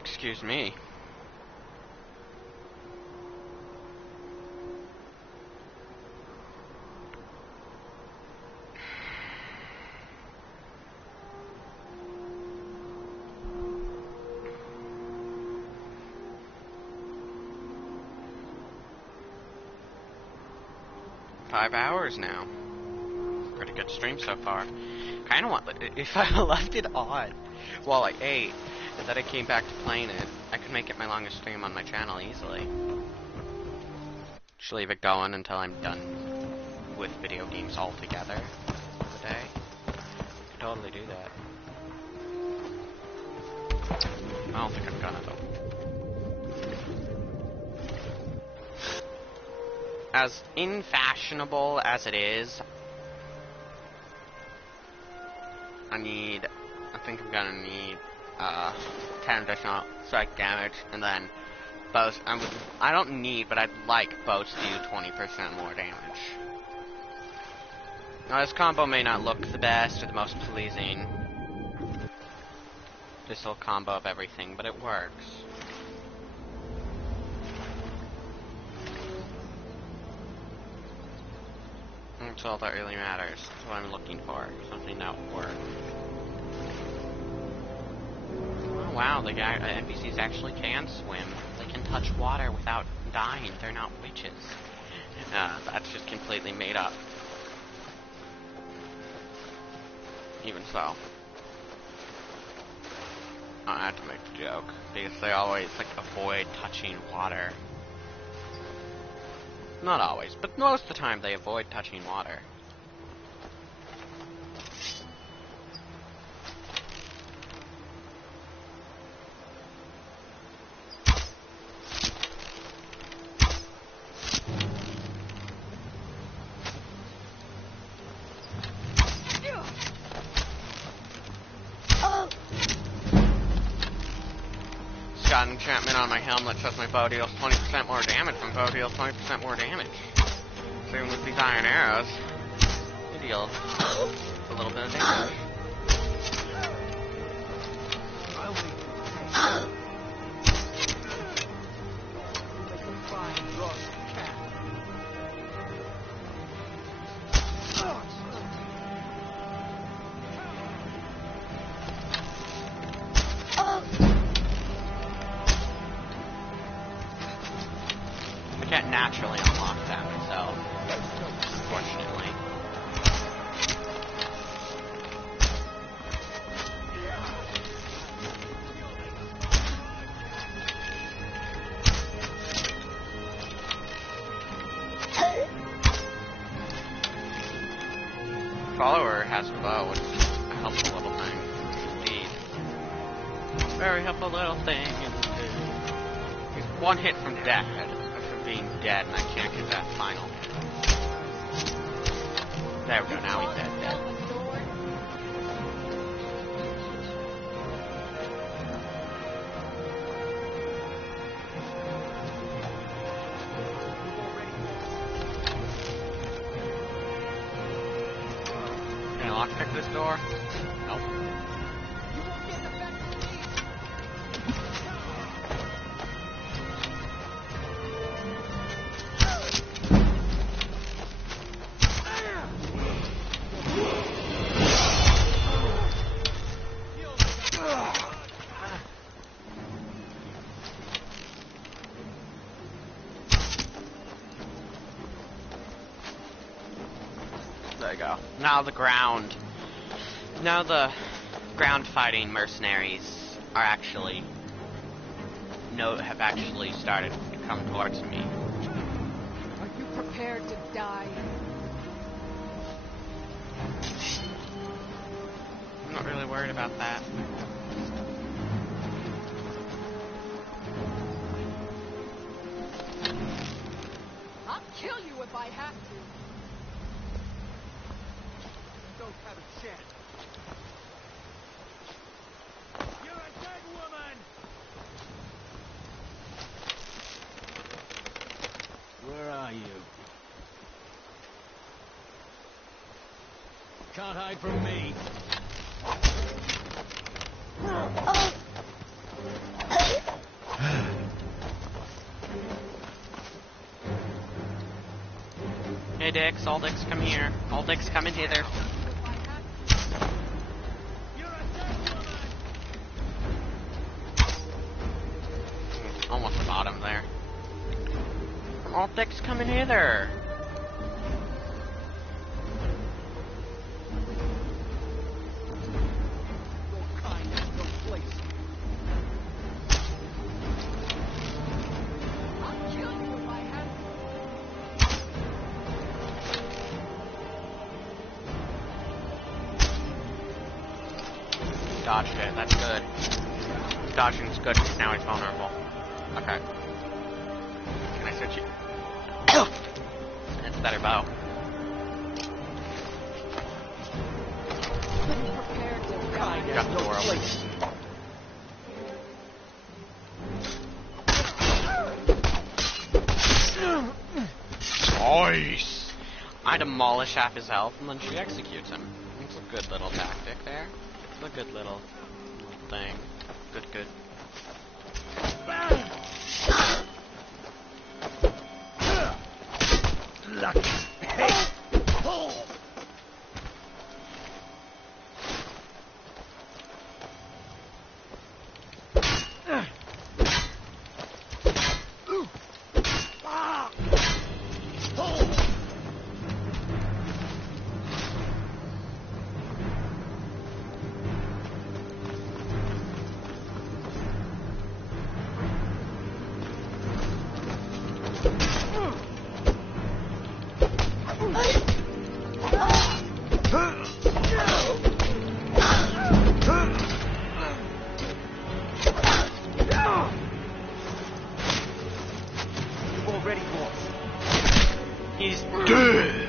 Excuse me. Five hours now. Pretty good stream so far. Kinda want, if I left it on while I ate, and then I came back to playing it, I could make it my longest stream on my channel easily. Just leave it going until I'm done with video games altogether for the day. I could totally do that. I don't think I'm gonna though. As unfashionable as it is, I think I'm gonna need 10 additional strike damage, and then bows. I don't need, but I'd like bows to do 20% more damage. Now this combo may not look the best or the most pleasing, this whole combo of everything, but it works. That's all that really matters. That's what I'm looking for. Something that will work. Oh wow, the NPCs actually can swim. They can touch water without dying. They're not witches. That's just completely made up. Even so. I had to make the joke. Because they always, avoid touching water. Not always, but most of the time they avoid touching water. Got an enchantment on my helmet that says my bow deals 20% more damage. My bow deals 20% more damage. Same with these iron arrows. They deal a little bit of damage. I can't naturally unlock that myself, unfortunately. Follower has a bow, which is a helpful little thing, indeed. Very helpful little thing, indeed. He's one hit from death. Being dead, and I can't get that final. There we go, now he's dead. Can I lockpick this door? Nope. There you go. Now the ground fighting mercenaries are actually have actually started to come towards me. Are you prepared to die? I'm not really worried about that. Huh? kill you if I have to. Don't have a chance. You're a dead woman! Where are you? Can't hide from me. Hey Dix, all Dix, come here. All Dix, come in hither. Almost the bottom there. All Dix, come in hither. Dodged it, that's good. Dodging's good, because now he's vulnerable. Okay. Can I switch it? It's a better bow. Got the world. Nice! I demolish half his health, and then she executes him. It's a good little tactic there. It's a good little thing. Good. Lucky. Hey! He's dead.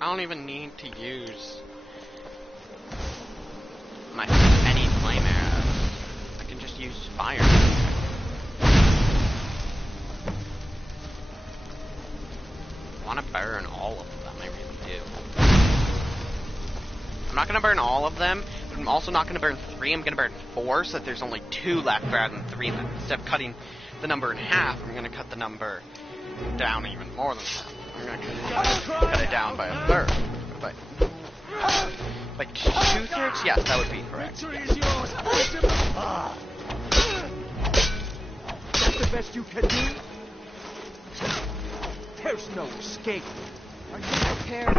I don't even need to use any flame arrows. I can just use fire. I want to burn all of them, I really do. I'm not going to burn all of them, but I'm also not going to burn 3, I'm going to burn 4, so that there's only 2 left rather than 3 left. Instead of cutting the number in half, I'm going to cut the number down even more than half. I'm going to cut it down by a third. But like 2/3? Yes, that would be correct. Victory is yours. That's the best you can do. There's no escape. Are you prepared?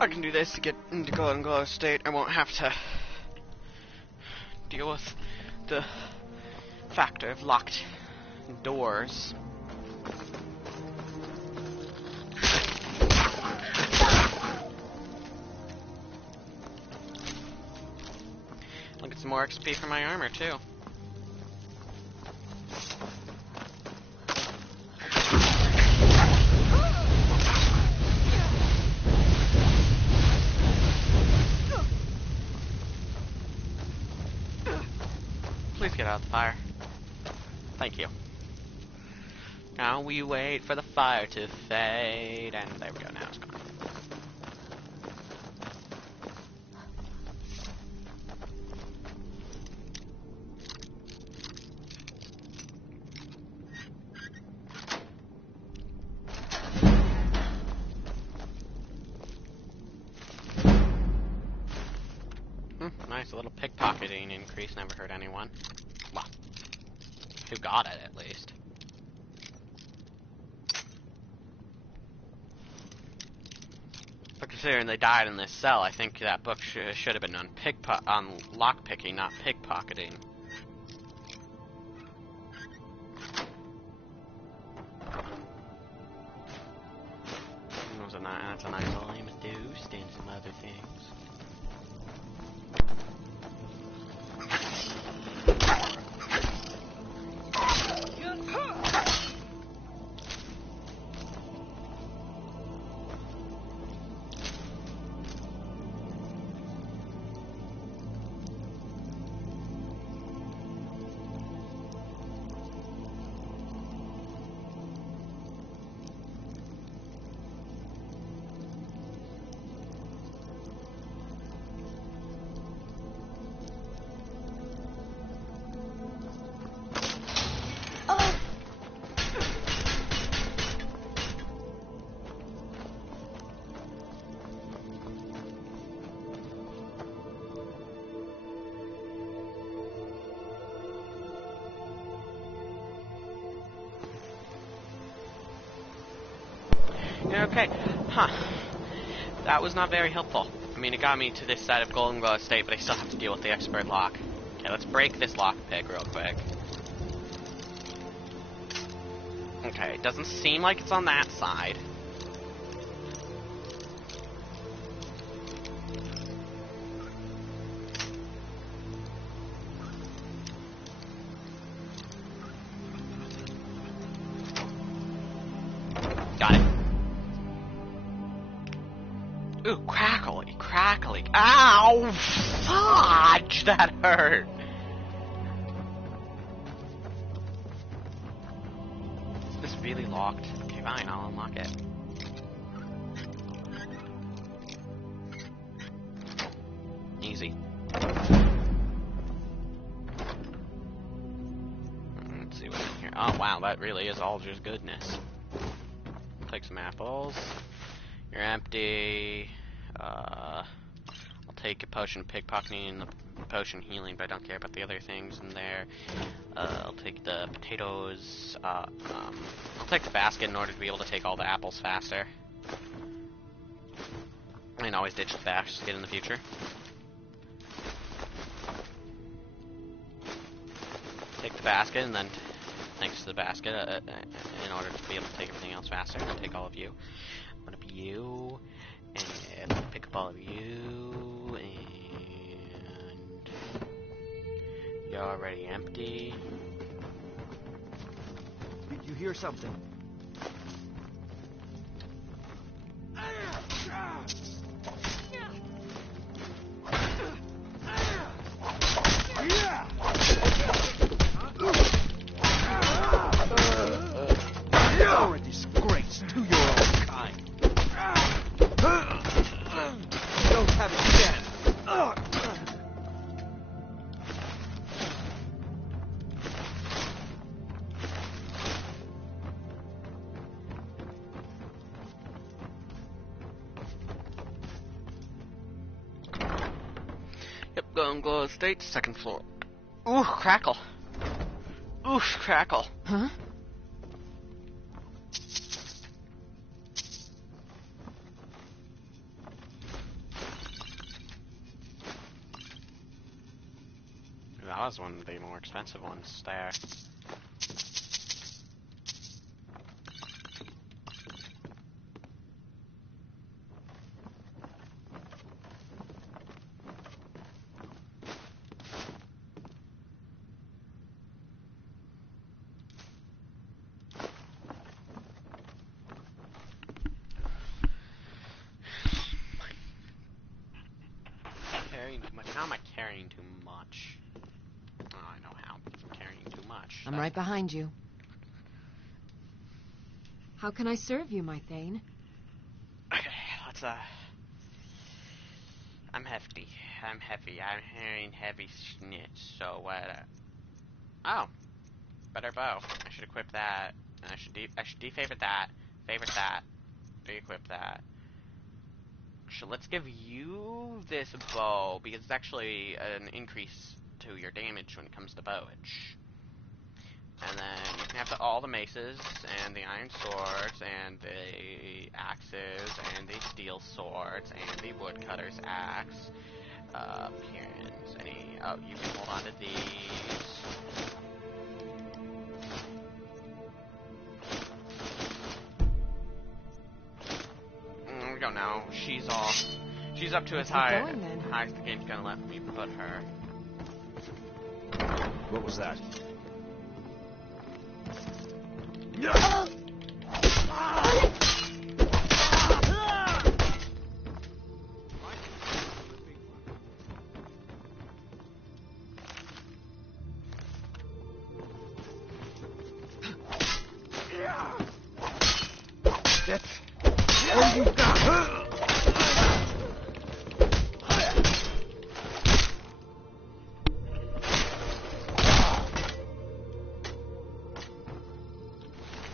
I can do this to get into Golden Glow state. I won't have to deal with the factor of locked doors. I'll get some more XP for my armor too. Please get out of the fire. Thank you. Now we wait for the fire to fade, and there we go, now it's gone. Nice, a little pickpocketing increase, never hurt anyone. Well, who got it, at least. But considering they died in this cell, I think that book should have been on lockpicking, not pickpocketing. That's a nice little amethyst and some other things. Okay, huh. That was not very helpful. I mean, it got me to this side of Golden Glow Estate, but I still have to deal with the expert lock. Okay, let's break this lockpick real quick. Okay, it doesn't seem like it's on that side. Got it. Ooh, crackly, crackly. Ow! Fudge! That hurt! Is this really locked? Okay, fine, I'll unlock it. Easy. Let's see what's in here. Oh, wow, that really is all just goodness. Take some apples. You're empty. I'll take a potion of pickpocketing and the potion healing, but I don't care about the other things in there. I'll take the potatoes. I'll take the basket in order to be able to take all the apples faster. I can always ditch the basket in the future. Take the basket, and then thanks to the basket, in order to be able to take everything else faster, I'm gonna take all of you. I'm gonna be you, and pick up all of you, and you're already empty. Did you hear something? You're a disgrace to your own kind. Don't have it again. Yep, Golden Glow Estate, second floor. Ooh, crackle. Oof, crackle. Huh? That was one of the more expensive ones there. Carrying too much. How am I carrying too much? Oh, I know how. I'm carrying too much. I'm right behind you. How can I serve you, my Thane? Okay, let's, I'm hefty. I'm heavy. I'm hearing heavy snitch, so what, oh. Better bow. I should equip that. And I should defavorite that. Favorite that. De-equip that. So let's give you this bow, because it's actually an increase to your damage when it comes to bowage. And then you can have all the maces, and the iron swords, and the axes, and the steel swords, and the woodcutter's axe. Appearance. Oh, you can hold on to these. We don't know. She's up to as high as the game's gonna let me put her. What was that?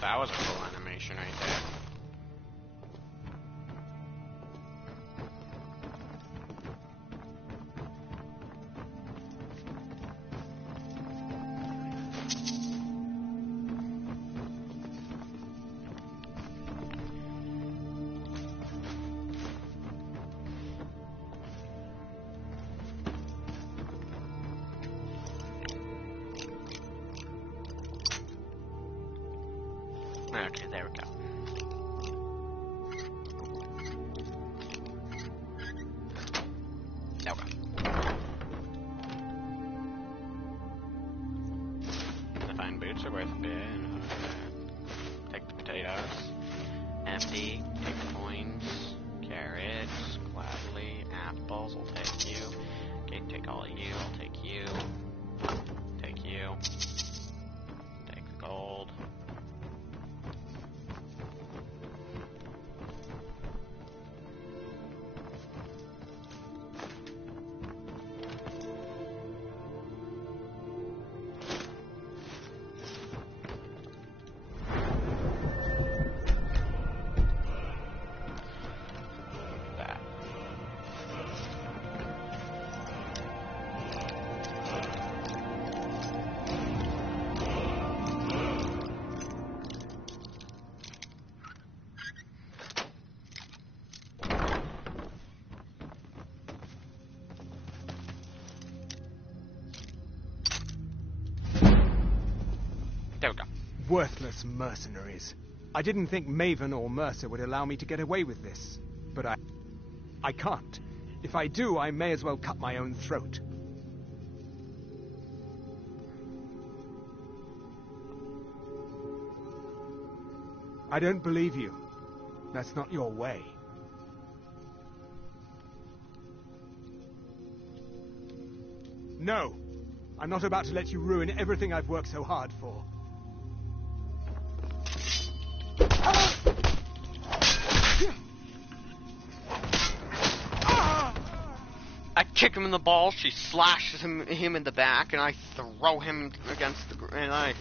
That was a cool animation right there. Okay, there we go. There we go. The fine boots are worth a bit. Take the potatoes. Empty. Take the coins. Carrots. Gladly. Apples. I'll take you. Okay, take all of you. I'll take you. Take you. Take the gold. There we go. Worthless mercenaries. I didn't think Maven or Mercer would allow me to get away with this. But I can't. If I do, I may as well cut my own throat. I don't believe you. That's not your way. No! I'm not about to let you ruin everything I've worked so hard for. I kick him in the balls, she slashes him in the back, and I throw him against I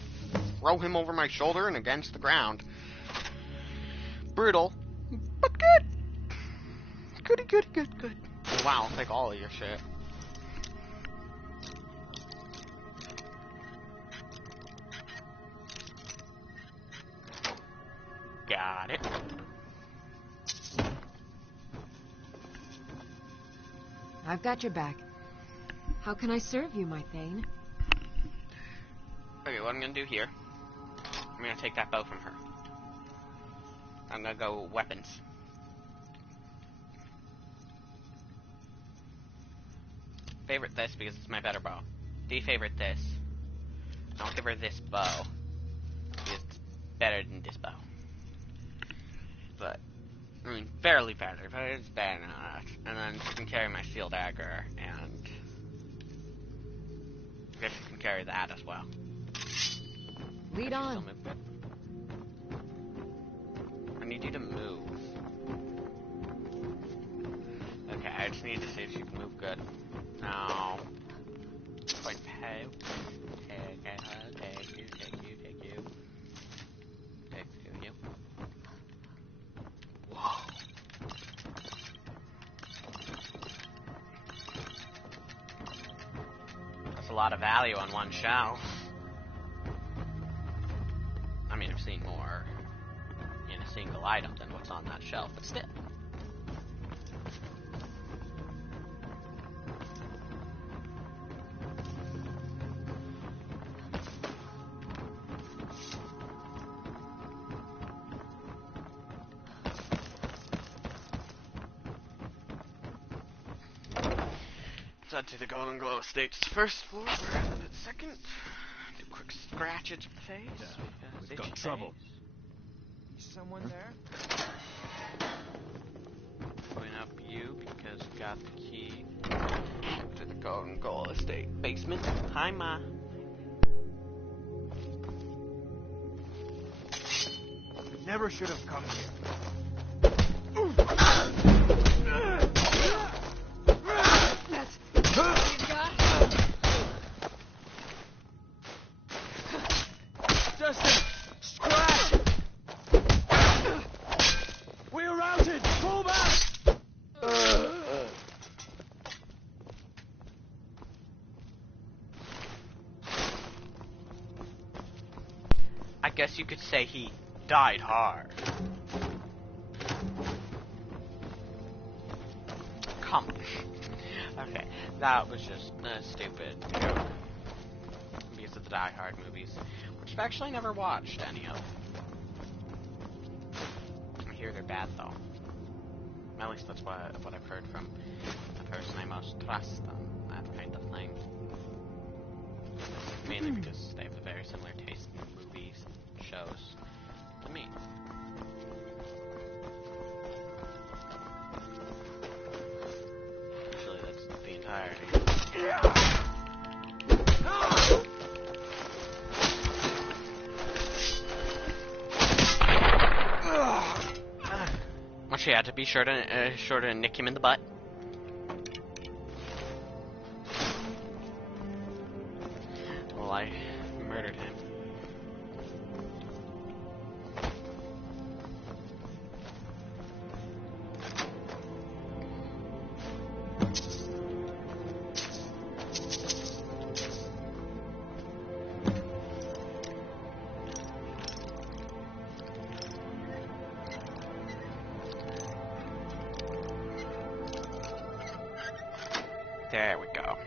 throw him over my shoulder and against the ground. Brutal, but good. Good. Wow, I'll take all of your shit. Got it. I've got your back. How can I serve you, my Thane? Okay, what I'm gonna do here, I'm gonna take that bow from her. I'm gonna go weapons. Favorite this because it's my better bow. Defavorite this. I'll give her this bow because it's better than this bow. But, I mean, fairly better, but it's better not. And then she can carry my steel dagger, and I guess she can carry that as well. Lead on. you to move. Okay, I just need to see if she can move good. No. Point pay. Take you. Whoa. That's a lot of value on one shelf. I mean, I've seen more in a single item than what's on that shelf, but still. So to the Golden Glow Estate's first floor, rather than its second. Do a quick scratch at your face. We've got trouble. Someone there? Point up you because you got the key to the Golden Glow Estate basement. Hi, Ma. We never should have come here. Justin! Scratch! We're routed! Pull back! I guess you could say he died hard. Come. Okay, that was just a stupid joke. Because of the Die Hard movies, which I've actually never watched any of. I hear they're bad though. At least that's what I've heard from the person I most trust on that kind of thing. Mainly because they have a very similar taste in movies and shows to me. Actually, that's the entirety. Well, she had to be sure to nick him in the butt. Well, I murdered him. There we go.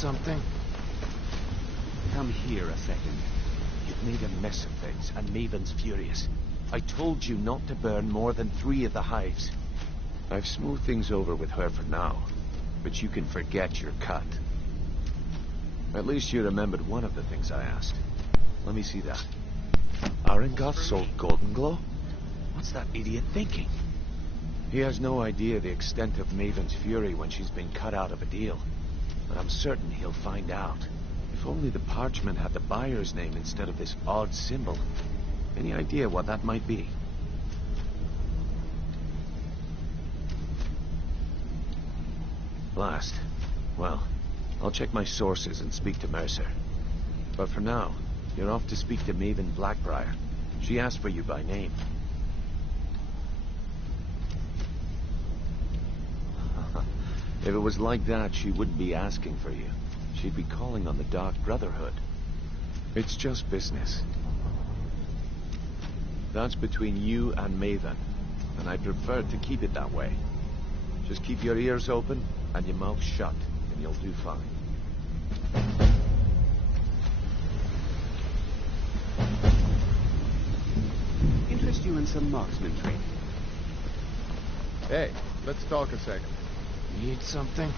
something? Come here a second. You've made a mess of things, and Maven's furious. I told you not to burn more than 3 of the hives. I've smoothed things over with her for now, but you can forget your cut. At least you remembered one of the things I asked. Let me see that. Arengoth sold Golden Glow? What's that idiot thinking? He has no idea the extent of Maven's fury when she's been cut out of a deal. But I'm certain he'll find out. If only the parchment had the buyer's name instead of this odd symbol. Any idea what that might be? Blast. Well, I'll check my sources and speak to Mercer. But for now, you're off to speak to Maven Blackbriar. She asked for you by name. If it was like that, she wouldn't be asking for you. She'd be calling on the Dark Brotherhood. It's just business. That's between you and Maven, and I prefer to keep it that way. Just keep your ears open and your mouth shut, and you'll do fine. Interest you in some marksman training? Hey, let's talk a second. Need something?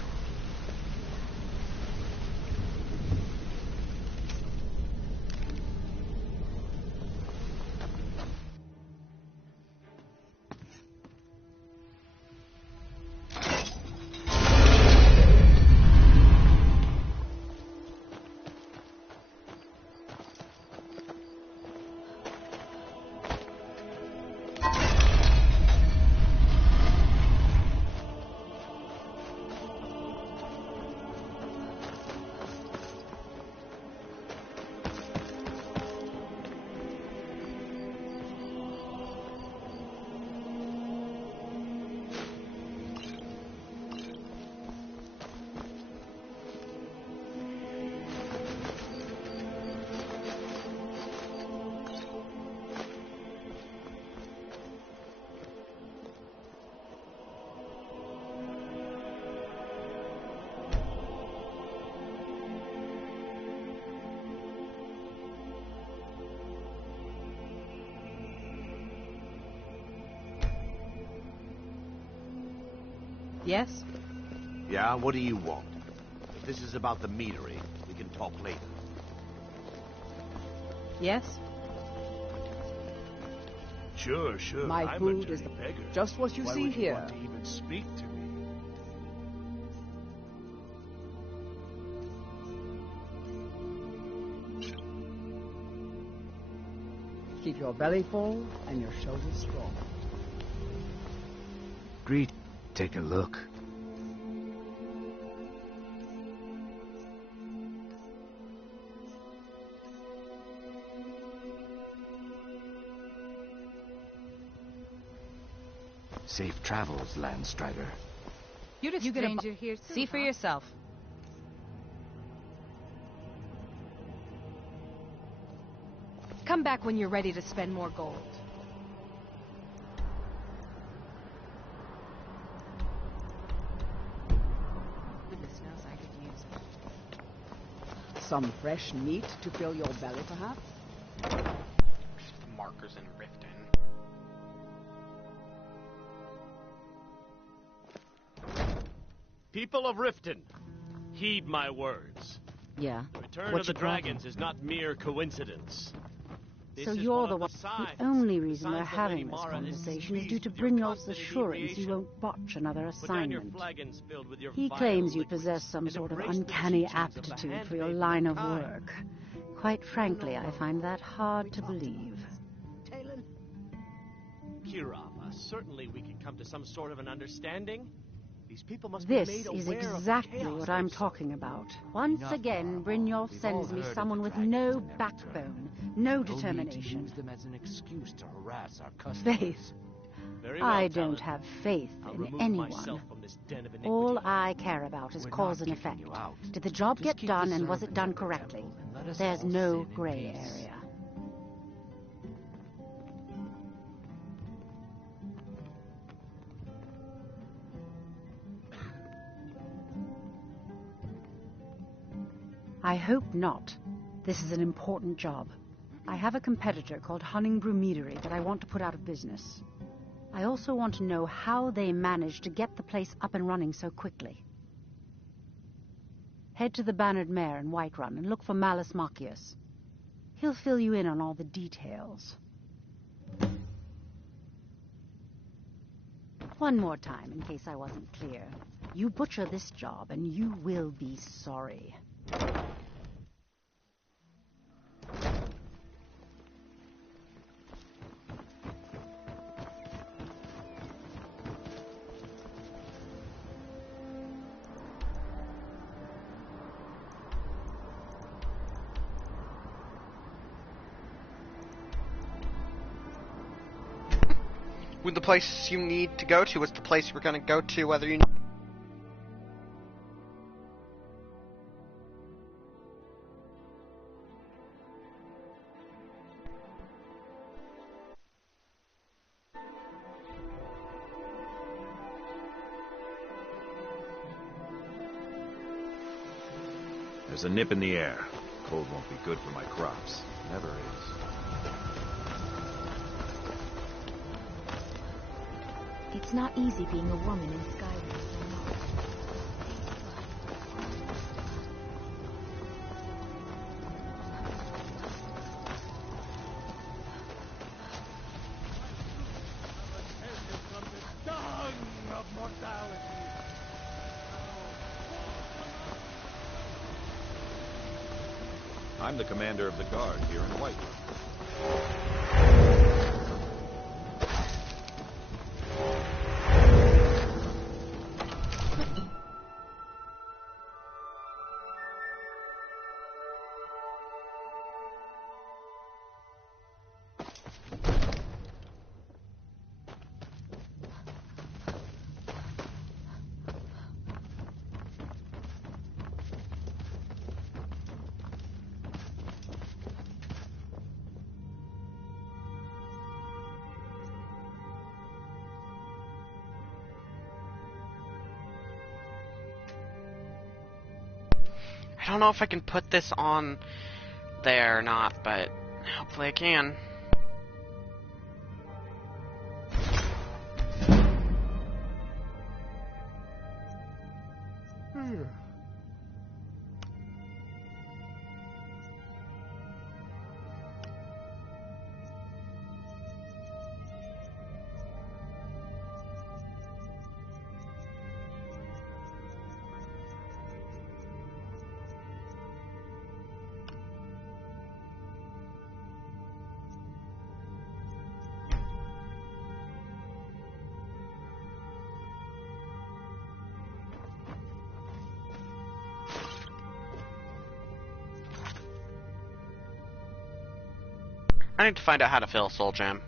Yes? Yeah, what do you want? If this is about the meadery, we can talk later. Yes? Sure. My I'm food a dirty is beggar. just what you Why see would you here. want to even speak to me? Keep your belly full and your shoulders strong. Greet. Take a look. Safe travels, Landstrider. You're a stranger here too, See for yourself. Come back when you're ready to spend more gold. Goodness knows I could use it. Some fresh meat to fill your belly, perhaps? Markers in Riften. People of Riften, heed my words. Yeah? The return What of the you brought dragons is not mere coincidence. This So is you're the of one. signs. The only reason The we're signs that Lady having this Mara is conversation is due pleased to with your Brynjolf's constant assurance you inebriation. won't botch another Put down your assignment. flagons filled with your He vile claims you liquids, possess some and sort of embrace the uncanny teachings of the aptitude for your handmaiden line of kind. work. Quite frankly, I find that hard to believe. Kirava, certainly we can come to some sort of an understanding. These people must be This made is aware of the exactly chaos what I'm they've talking about. Once again, Brynjolf We've sends all me heard of someone the with dragons no and their backbone, return. no No need to determination. use them as an excuse to harass our customers. Faith. Very well, I don't Talon. have faith I'll in remove anyone. myself from this den of iniquity. All I care about is We're cause not and kicking effect. you out. Did the job Just get keep done the and was it servants done at the correctly? temple and let us There's all no sit in gray peace. area. I hope not. This is an important job. I have a competitor called Hunningbrew Meadery that I want to put out of business. I also want to know how they managed to get the place up and running so quickly. Head to the Bannered Mare in Whiterun and look for Malus Machius. He'll fill you in on all the details. One more time, in case I wasn't clear. You butcher this job, and you will be sorry. With the place you need to go to, it's the place we're going to go to, whether you... There's a nip in the air. Cold won't be good for my crops. Never is. It's not easy being a woman in Skyrim, I know. I'm the commander of the guard here in Whiterun. I don't know if I can put this on there or not, but hopefully I can. I need to find out how to fill Soul Gem.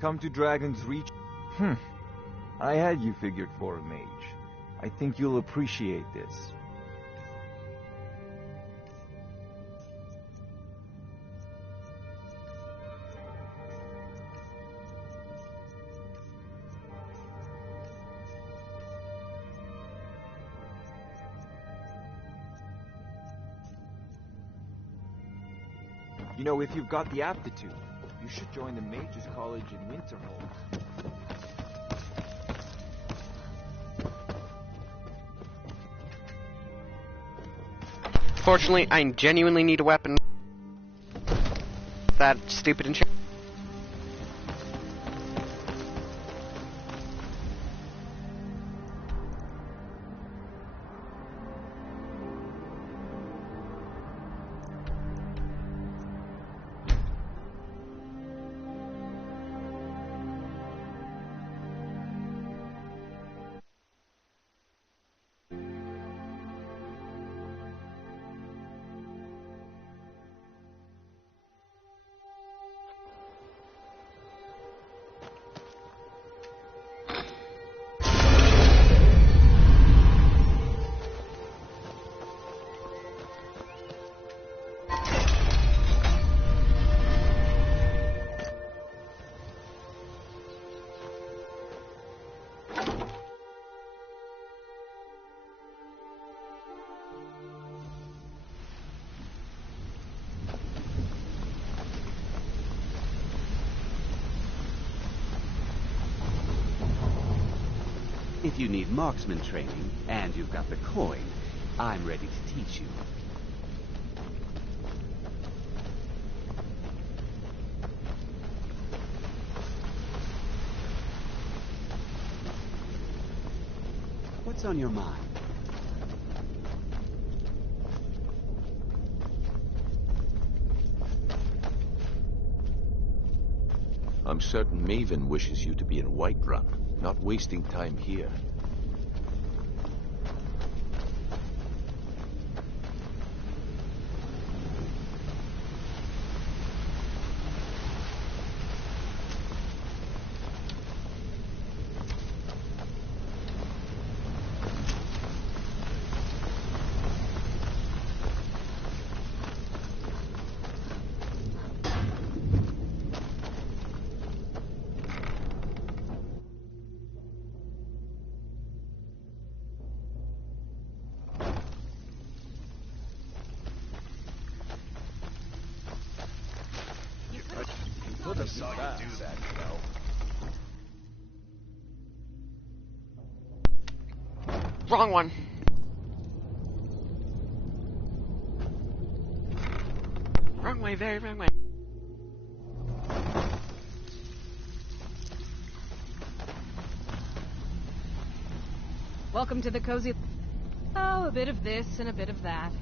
Come to Dragon's Reach? I had you figured for a mage. I think you'll appreciate this. You know, if you've got the aptitude, you should join the Mages College in Winterhold. Fortunately, I genuinely need a weapon. That stupid enchantment. If you need marksman training, and you've got the coin, I'm ready to teach you. What's on your mind? I'm certain Maven wishes you to be in Whiterun, not wasting time here. I saw you do that, you know. Wrong one. Wrong way, very wrong way. Welcome to the cozy... Oh, a bit of this and a bit of that.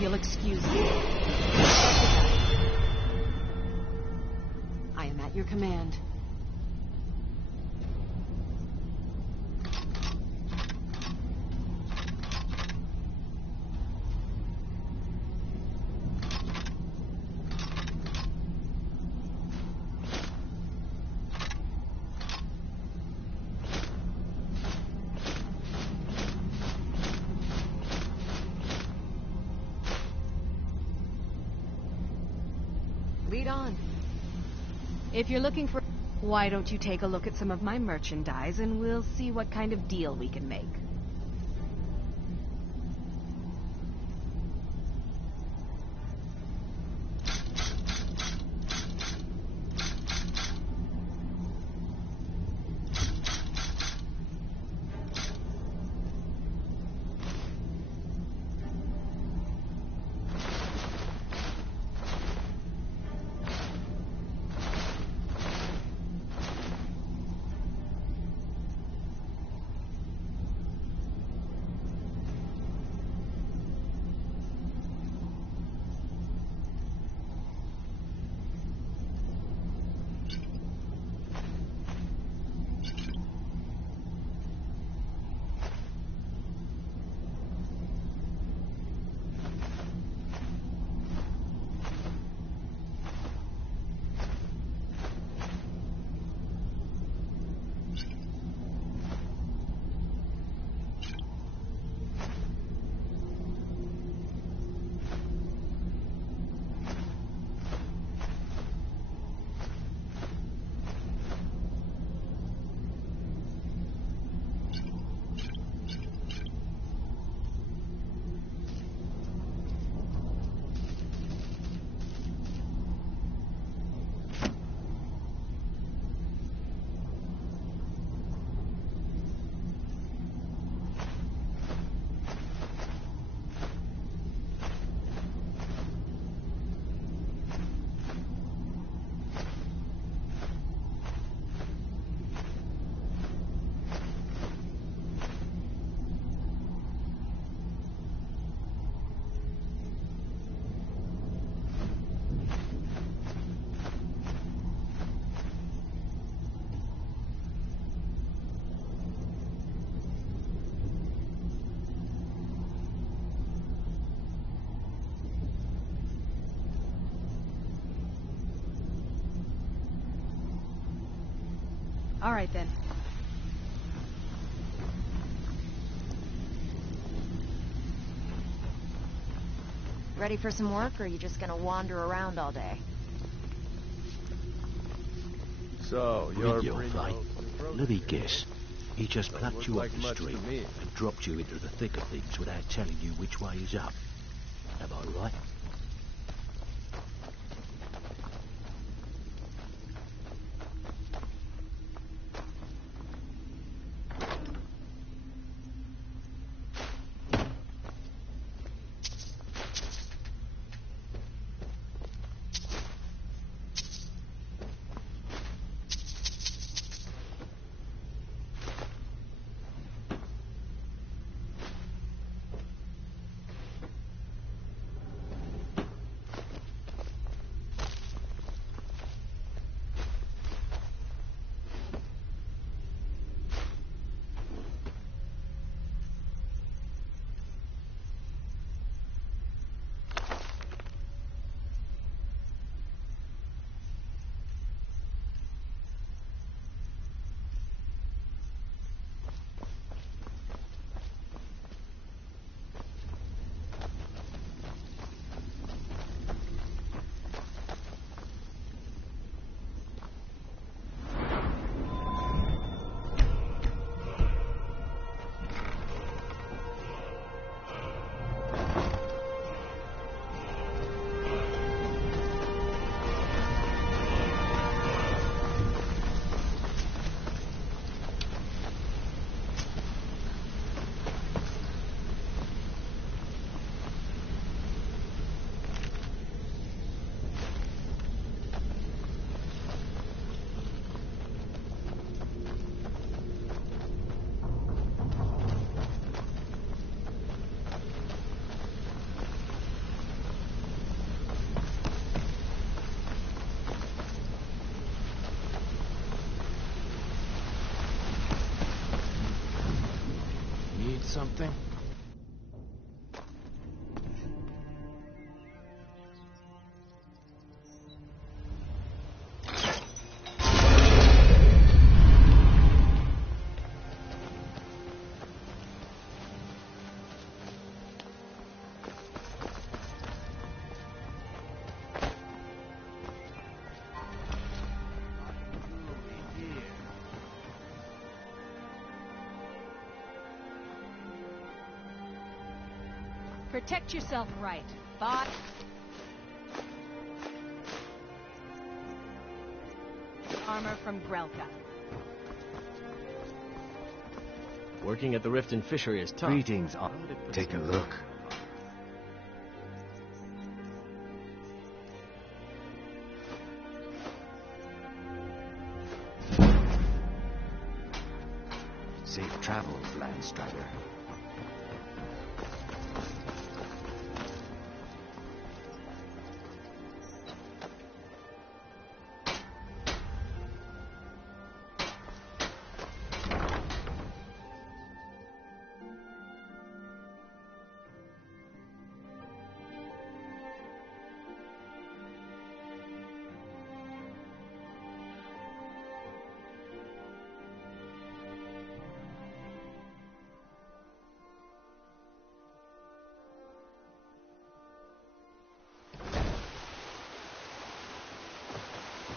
if you'll excuse me. I am at your command. Lead on. If you're looking for... Why don't you take a look at some of my merchandise and we'll see what kind of deal we can make. All right, then. Ready for some work, or are you just gonna wander around all day? So, Read your fate. Let me guess. He just plucked you off the street and dropped you into the thick of things without telling you which way is up. Am I right? something? Protect yourself right, bot. Armor from Grelka. Working at the Riften Fishery is tough. Greetings. Take a look. Safe travels, Landstrider.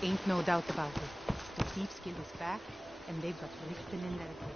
Ain't no doubt about it. The Thieves Guild is back, and they've got Riften in their grip.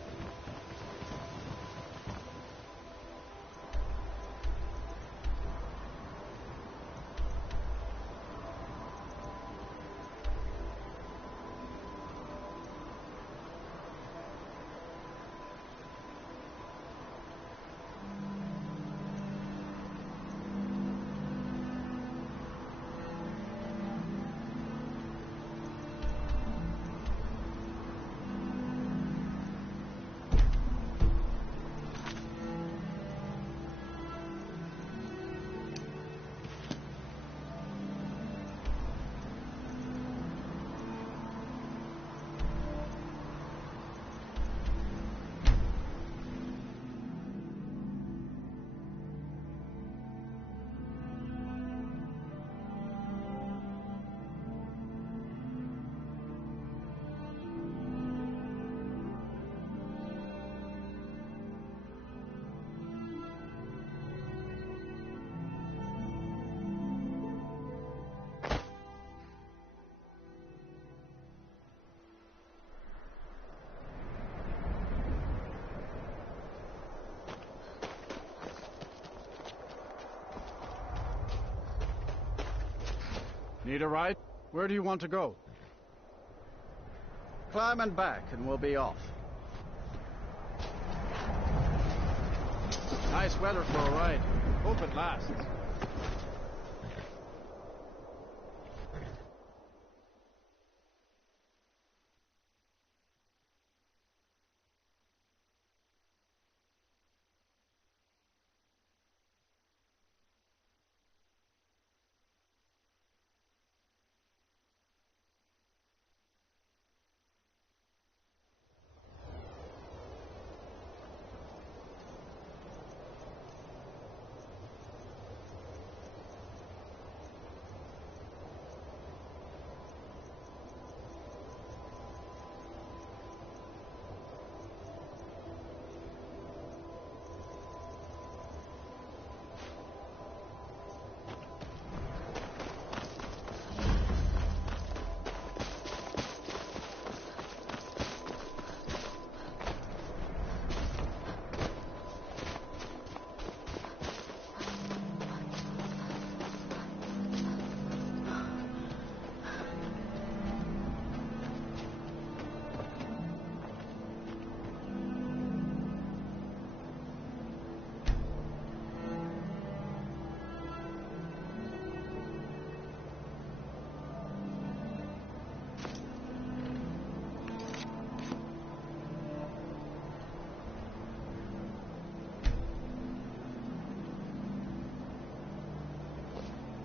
Need a ride? Where do you want to go? Climb and back, and we'll be off. Nice weather for a ride. Hope it lasts.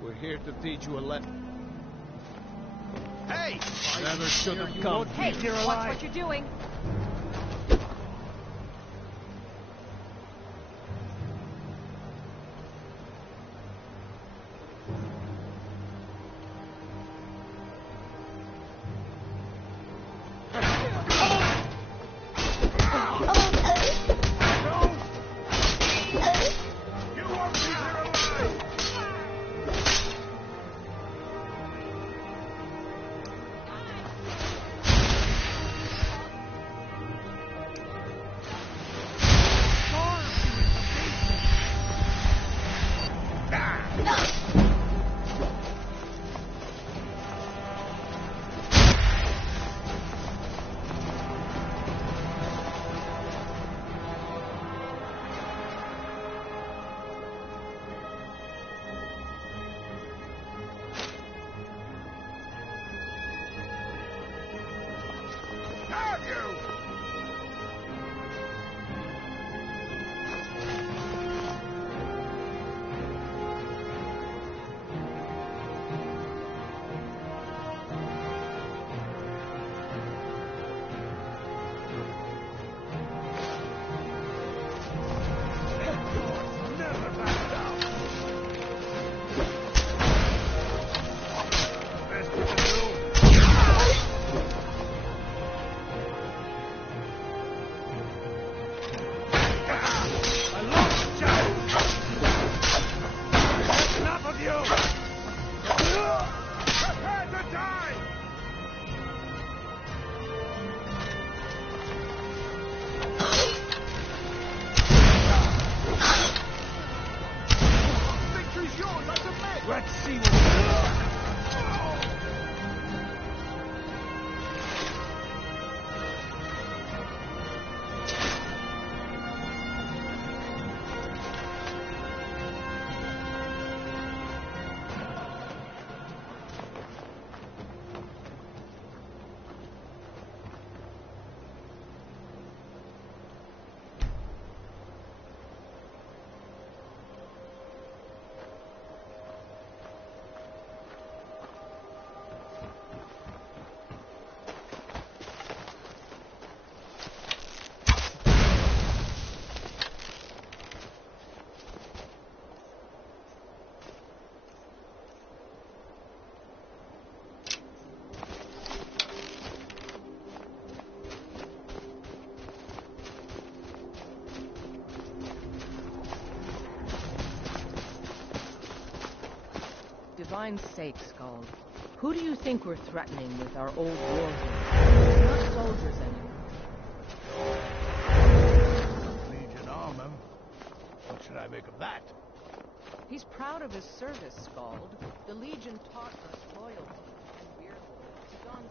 We're here to teach you a lesson. Hey! Never should have come. Hey, watch what you're doing. Divine's sake, Skald. Who do you think we're threatening with our old war heroes? We're not soldiers anymore. Legion armor. What should I make of that? He's proud of his service, Skald. The Legion taught us loyalty, and we're gone.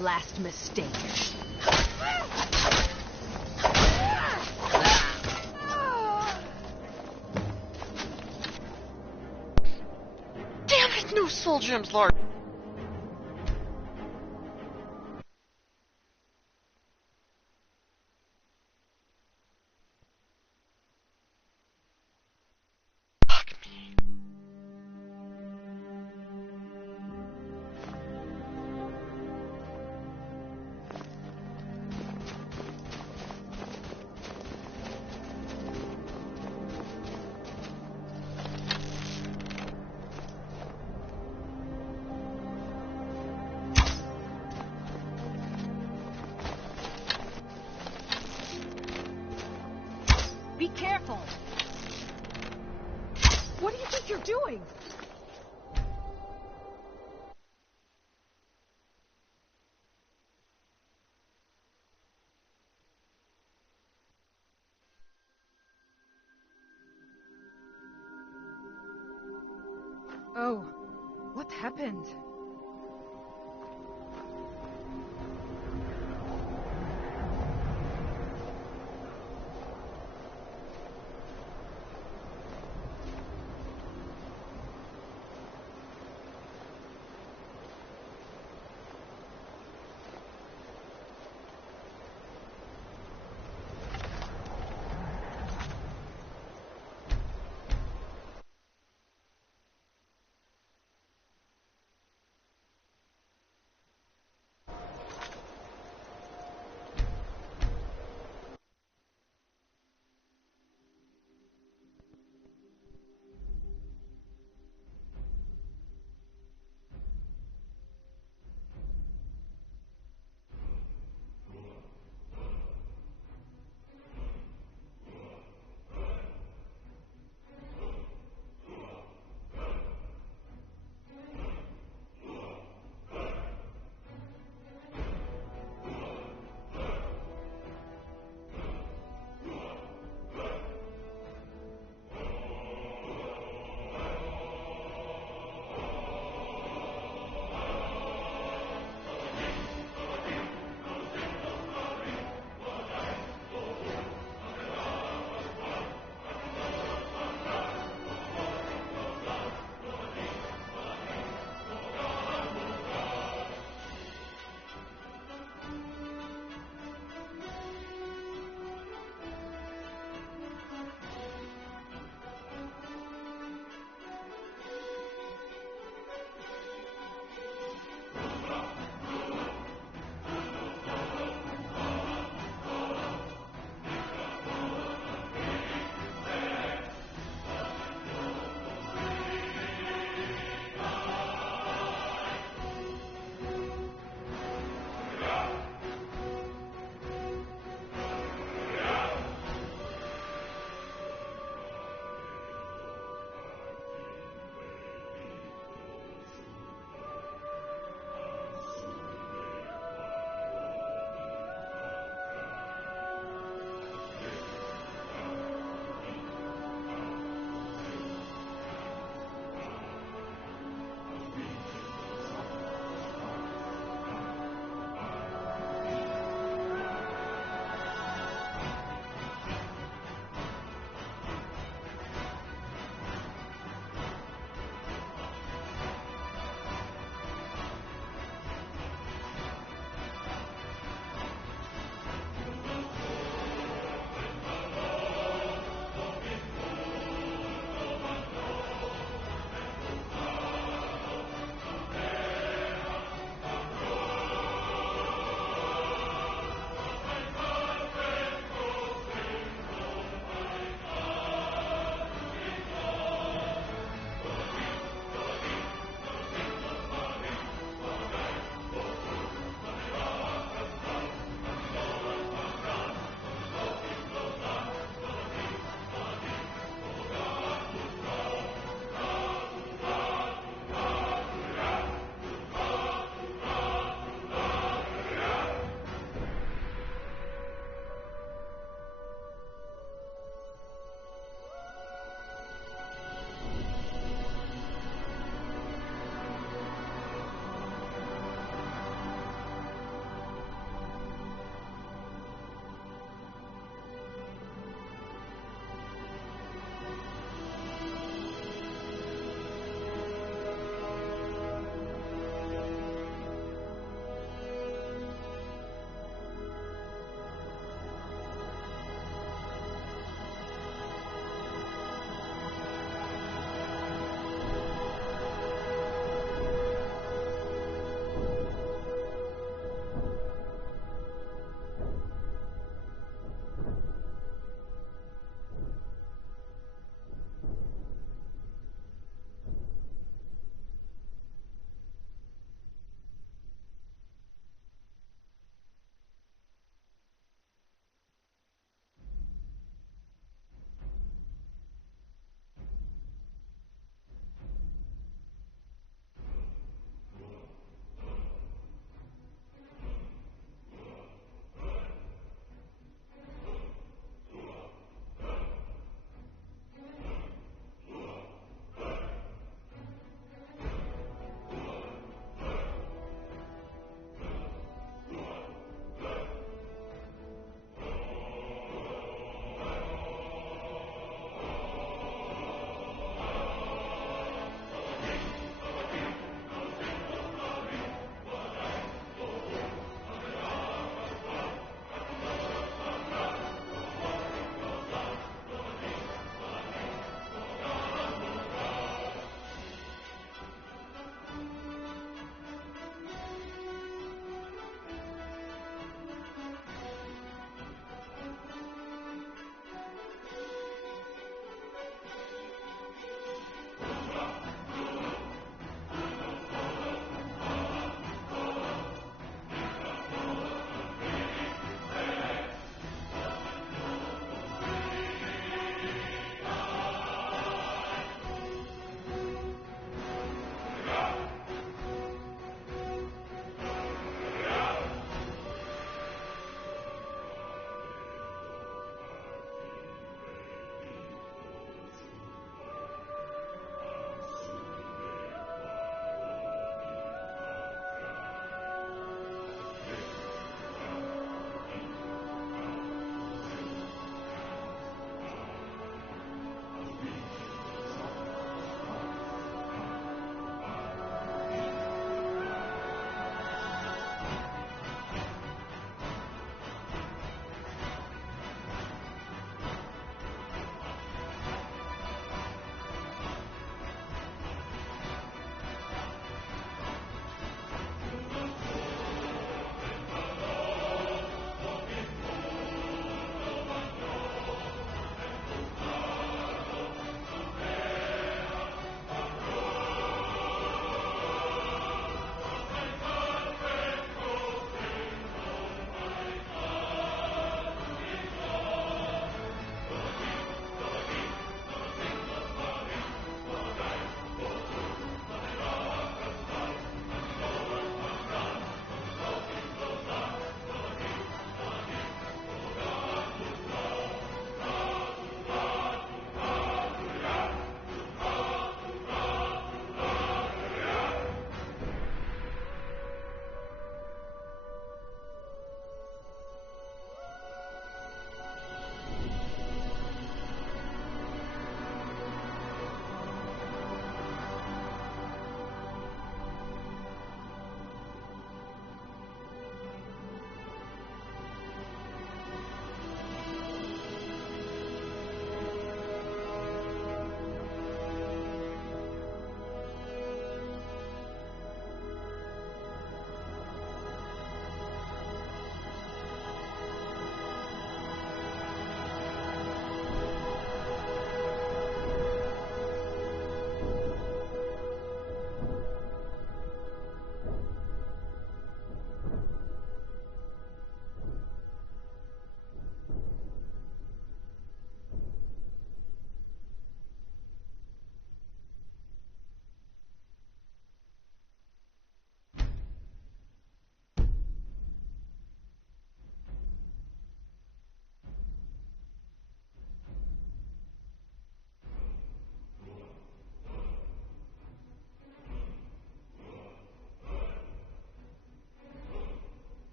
Last mistake. Damn it, no soul gems, Lord. Be careful! What do you think you're doing? Oh, what happened?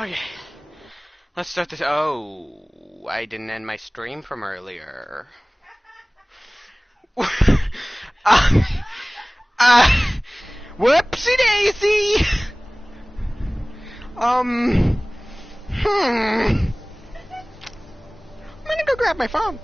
Okay. Let's start this. Oh, I didn't end my stream from earlier. Whoopsie daisy! I'm gonna go grab my phone.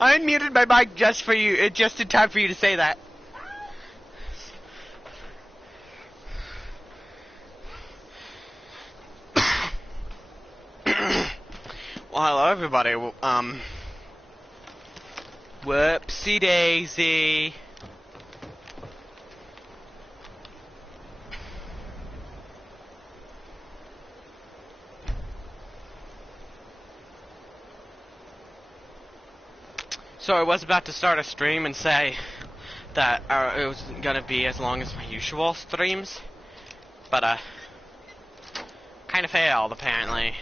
I unmuted my mic just for you, just in time for you to say that. Well, hello everybody. Whoopsie daisy. So I was about to start a stream and say that it was gonna be as long as my usual streams, but kind of failed apparently.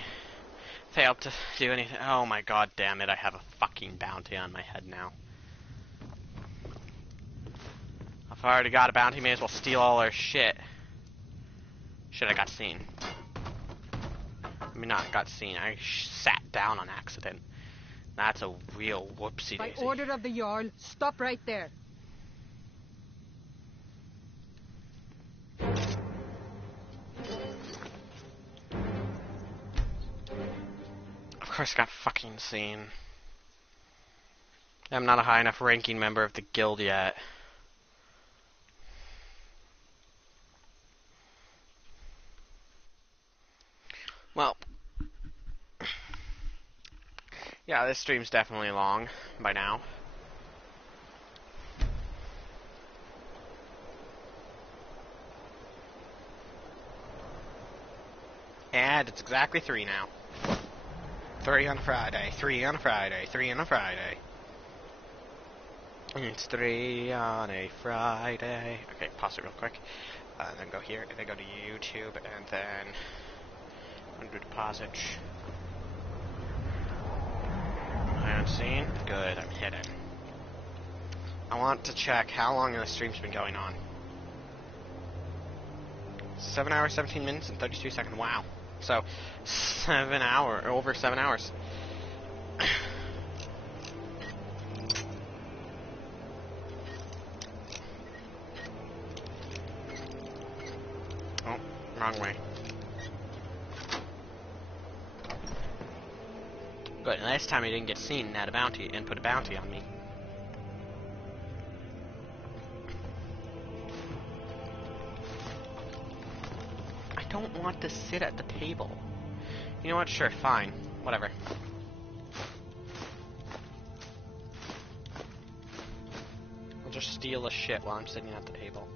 Failed to do anything. Oh my god damn it, I have a fucking bounty on my head now. If I already got a bounty, may as well steal all their shit. Shit, I got seen. I mean, not got seen, I sat down on accident. That's a real whoopsie daisy. By order of the Jarl, stop right there. Of course I got fucking seen. I'm not a high enough ranking member of the guild yet. Well, yeah, this stream's definitely long by now. And it's exactly 3 now. 3 on Friday, 3 on Friday, 3 on a Friday. It's 3 on a Friday. Okay, pause it real quick. And then go here, and then go to YouTube, and then undo deposit. I unseen. Good, I'm hidden. I want to check how long the stream's been going on. 7 hours, 17 minutes, and 32 seconds. Wow. So, over 7 hours. Oh, wrong way. Good, last time I didn't get seen and had a bounty and put a bounty on me. I don't want to sit at the table. You know what? Sure, fine. Whatever. I'll just steal a shit while I'm sitting at the table.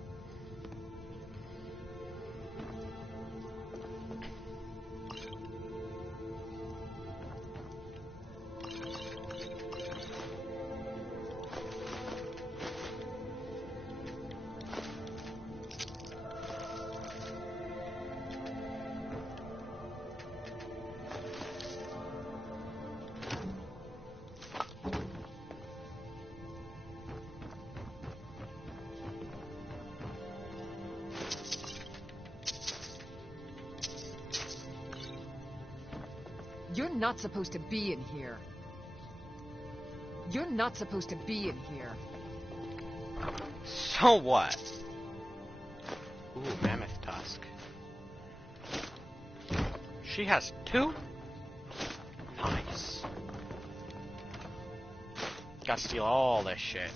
You're not supposed to be in here. You're not supposed to be in here. So what? Ooh, mammoth tusk. She has 2? Nice. Gotta steal all this shit.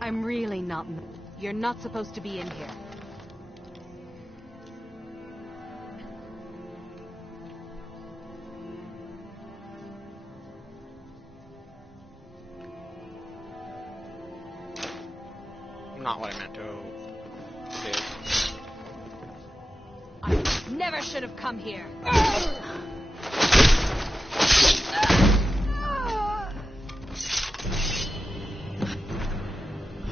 I'm really not... You're not supposed to be in here. not what I meant to do. I never should have come here.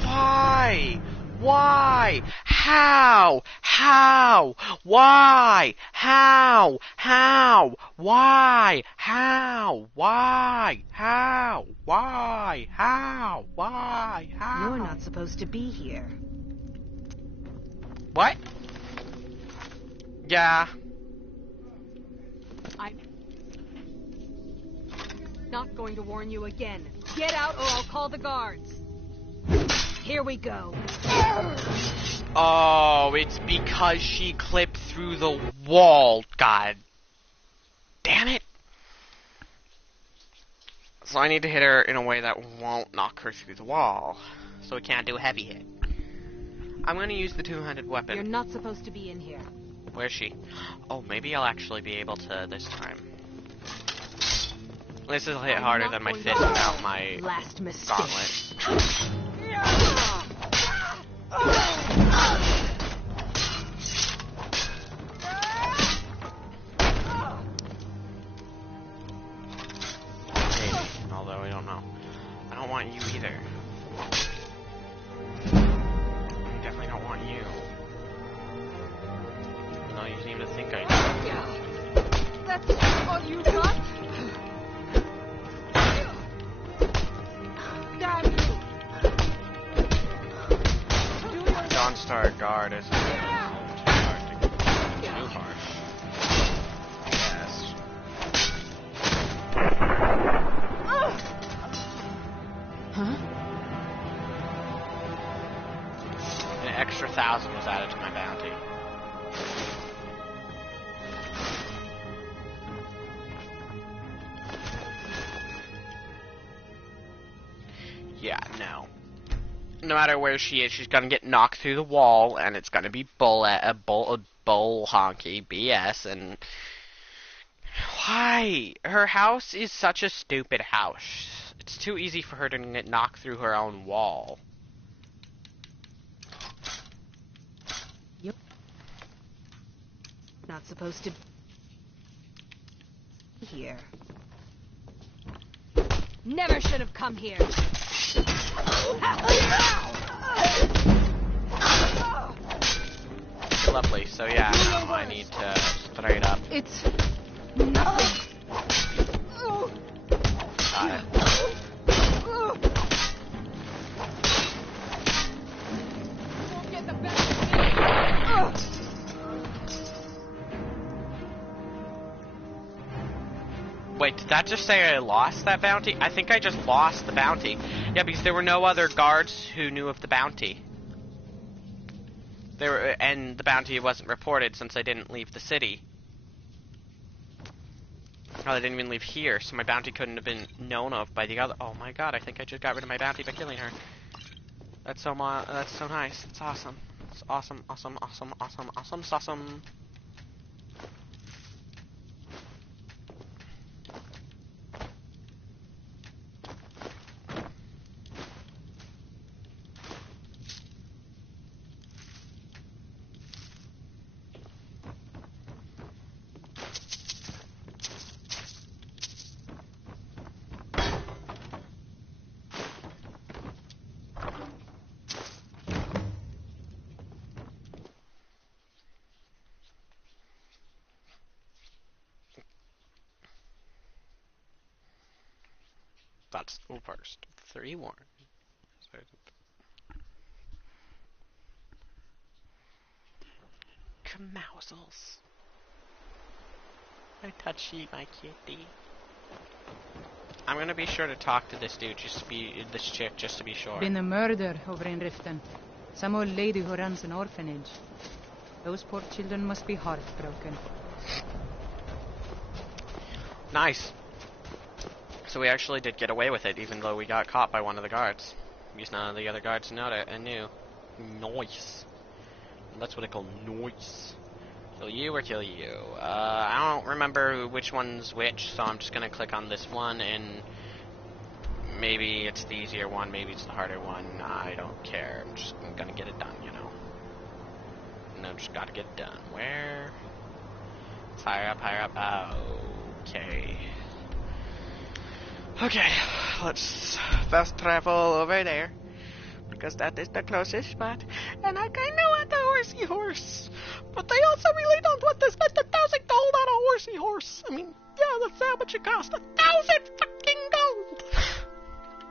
Why? Why? How? How? Why? How? How? Why? How? Why? How? Why? How? Why? How? You're not supposed to be here. What? Yeah. I'm not going to warn you again. Get out or I'll call the guards. Here we go. Oh, it's because she clipped through the wall. God damn it. So I need to hit her in a way that won't knock her through the wall. So we can't do a heavy hit. I'm going to use the two-handed weapon. You're not supposed to be in here. Where's she? Oh, maybe I'll actually be able to this time. This will hit harder than my fist without my last mistake. Gauntlet. Maybe, although I don't know. I don't want you either. I definitely don't want you. Even though you seem to think I do. That's all you got? Damn you! Dawnstar Guard is too harsh. Yes. Huh? An extra 1,000 was added to my bounty. Yeah, no. No matter where she is, she's gonna get knocked through the wall, and it's gonna be bull honky BS. And why? Her house is such a stupid house. It's too easy for her to get knocked through her own wall. Yep. Not supposed to be here. Never should have come here. Lovely. So yeah, now I need to straight up. It's nothing. Got it. Won't get the best of me. Wait, did that just say I lost that bounty? I think I just lost the bounty. Yeah, because there were no other guards who knew of the bounty. And the bounty wasn't reported since I didn't leave the city. Oh, I didn't even leave here, so my bounty couldn't have been known of by the other. Oh my god, I think I just got rid of my bounty by killing her. That's so nice. It's awesome. It's awesome, awesome, awesome, awesome, awesome, awesome. That's the first 3 more. Camousels. My touchy, my kitty. I'm gonna be sure to talk to this dude, this chick, just to be sure. Been a murder over in Riften. Some old lady who runs an orphanage. Those poor children must be heartbroken. Nice. So we actually did get away with it, even though we got caught by one of the guards. Because none of the other guards knew. Nice. That's what I call noise. Kill you or kill you. I don't remember which one's which, so I'm just gonna click on this one and Maybe it's the easier one, maybe it's the harder one. I don't care. I'm gonna get it done, you know. No, just gotta get it done. Where? Higher up, higher up. Okay. Okay, let's fast travel over there. Because that is the closest spot. And I kinda want the horsey horse. But I also really don't want to spend $1,000 on a horsey horse. I mean, yeah, that's how much it costs. 1,000 fucking gold!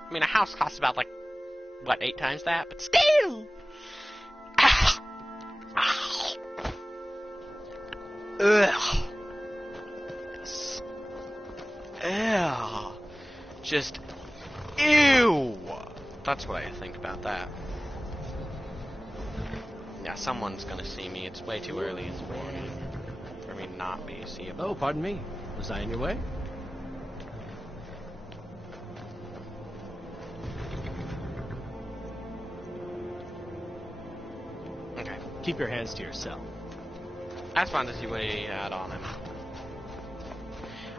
I mean, a house costs about, like, what, 8 times that? But still! Ugh. Ew. Just, ew! That's what I think about that. Yeah, someone's gonna see me. It's way too early in the morning for me not be seeable. Oh, pardon me. Was I in your way? Okay. Keep your hands to yourself. I just wanted to see what he had on him.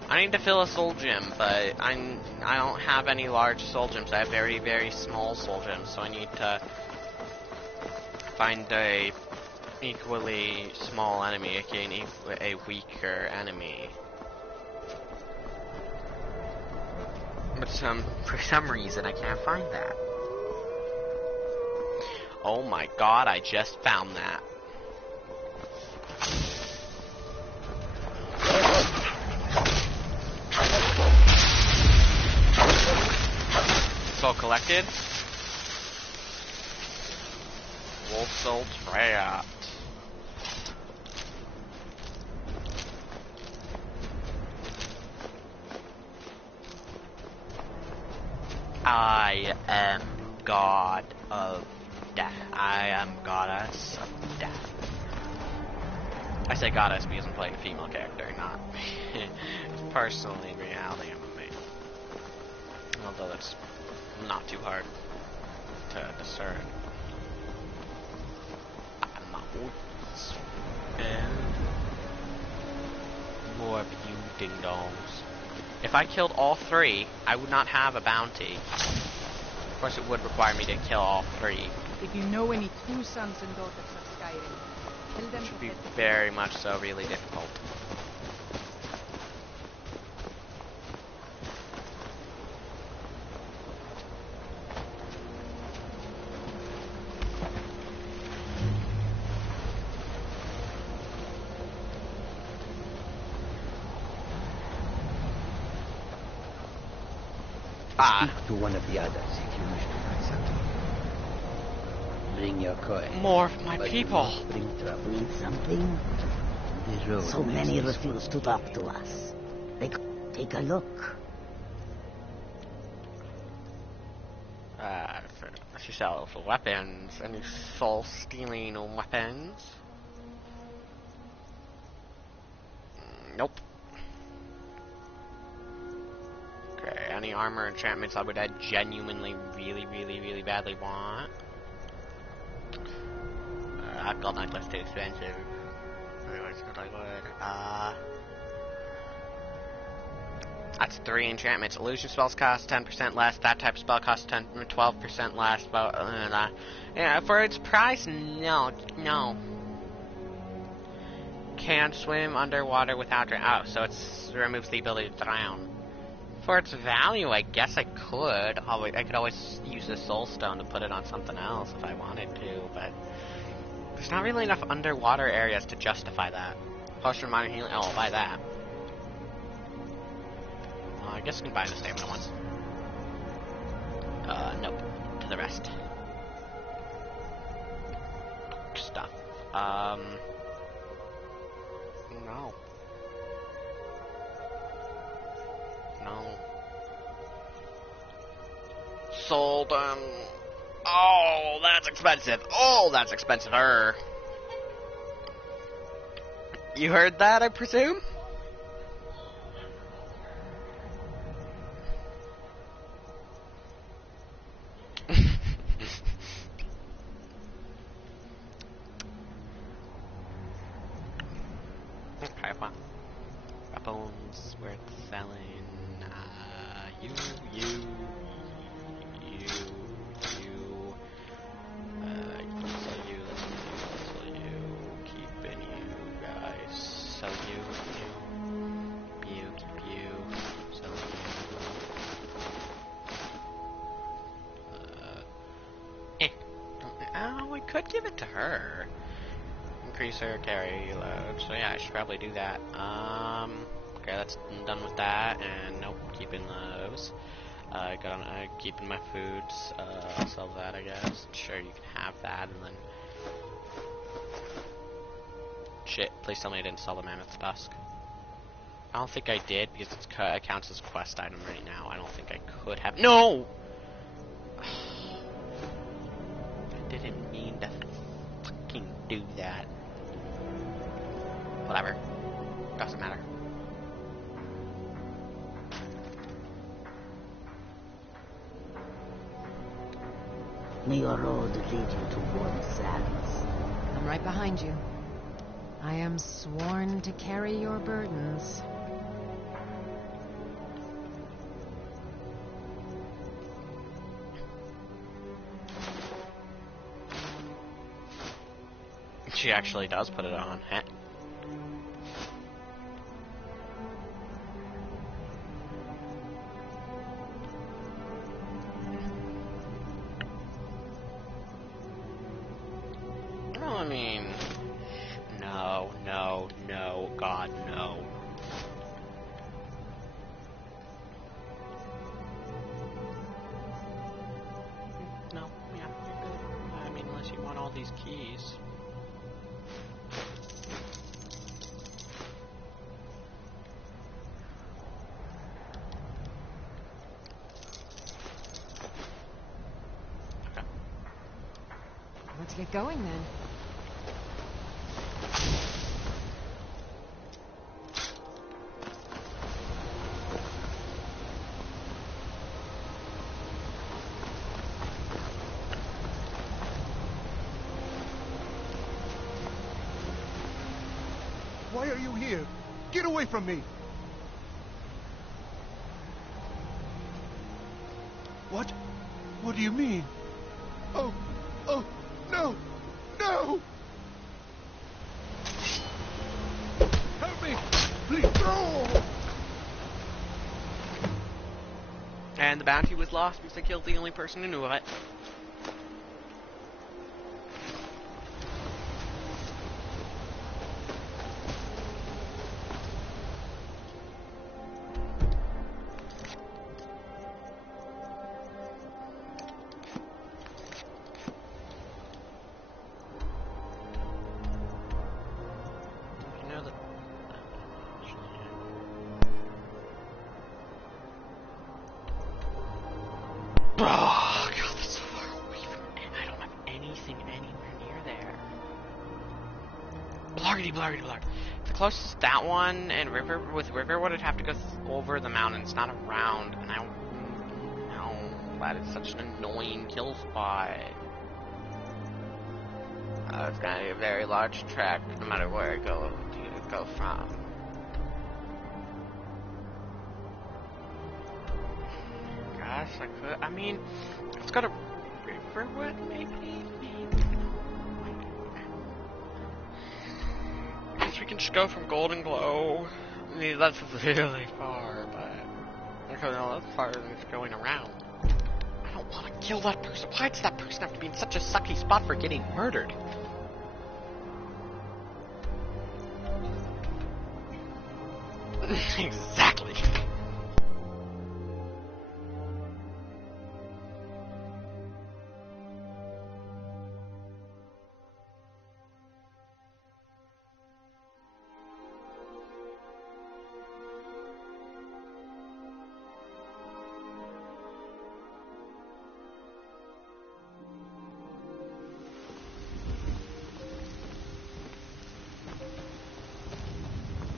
I need to fill a soul gem, but I don't have any large soul gems. I have very, very small soul gems, so I need to find a equally small enemy, aka a weaker enemy. But for some reason I can't find that. Oh my god, I just found that. Soul collected. Wolf soul trapped. I am god of death. I am goddess of death. I say goddess because I'm playing a female character, not personally in reality I'm a male. Although that's not too hard to discern. I'm and more of you ding dongs. If I killed all 3, I would not have a bounty. Of course, it would require me to kill all 3. If you know any true sons and daughters of Skyrim, tell them Which would be very much so really difficult. Speak to one of the others if you wish to find something. Bring your coin. More of my people. Bring trouble. Need something? The road so many refuse to talk to us. Take a look. She sells weapons. Any soul-stealing weapons? Nope. Okay, any armor enchantments I would genuinely really badly want. Gold necklace too expensive. Otherwise, what I would. That's 3 enchantments. Illusion spells cost 10% less. That type of spell costs 12% less. But yeah, for its price, no. Can't swim underwater without drowning. Oh, so it removes the ability to drown. For its value, I guess I could. I could always use the soul stone to put it on something else if I wanted to, but there's not really enough underwater areas to justify that. Potion of minor healing. Oh, I'll buy that. I guess I can buy the stamina ones. Nope. To the rest. Stuff. No. Sold, oh, that's expensive. Oh, that's expensive. You heard that, I presume? Okay, well. Weapons worth selling. You. could give it to her. Increase her carry load. So yeah, I should probably do that. Okay, that's done with that. And nope, keeping those. Keeping my foods. I'll sell that, I guess. Sure, you can have that, and then. Shit! Please tell me I didn't sell the mammoth tusk. I don't think I did because it counts as a quest item right now. I don't think I could have. No! I didn't mean to fucking do that. Whatever. Doesn't matter. May your road lead you towards sands. I'm right behind you. I am sworn to carry your burdens. She actually does put it on. Heh. Well, I mean, no, God, no. No, yeah, you're good. I mean, unless you want all these keys. Let's get going then. Why are you here? Get away from me! What? What do you mean? Oh, no! No! Help me! Please, no! And the bounty was lost because I killed the only person who knew it. Oh, God, that's so far away from it. I don't have anything anywhere near there. Blargity, blargity, blarg. The closest that one and River, with River, would have to go over the mountains, not around. And I don't know. That is such an annoying kill spot. It's gonna be a very large track, no matter where I go from. Gosh, I could. I mean, let's go to Riverwood, maybe. I guess we can just go from Golden Glow. I mean, that's really far, but because that's farther than just going around. I don't want to kill that person. Why does that person have to be in such a sucky spot for getting murdered? Exactly.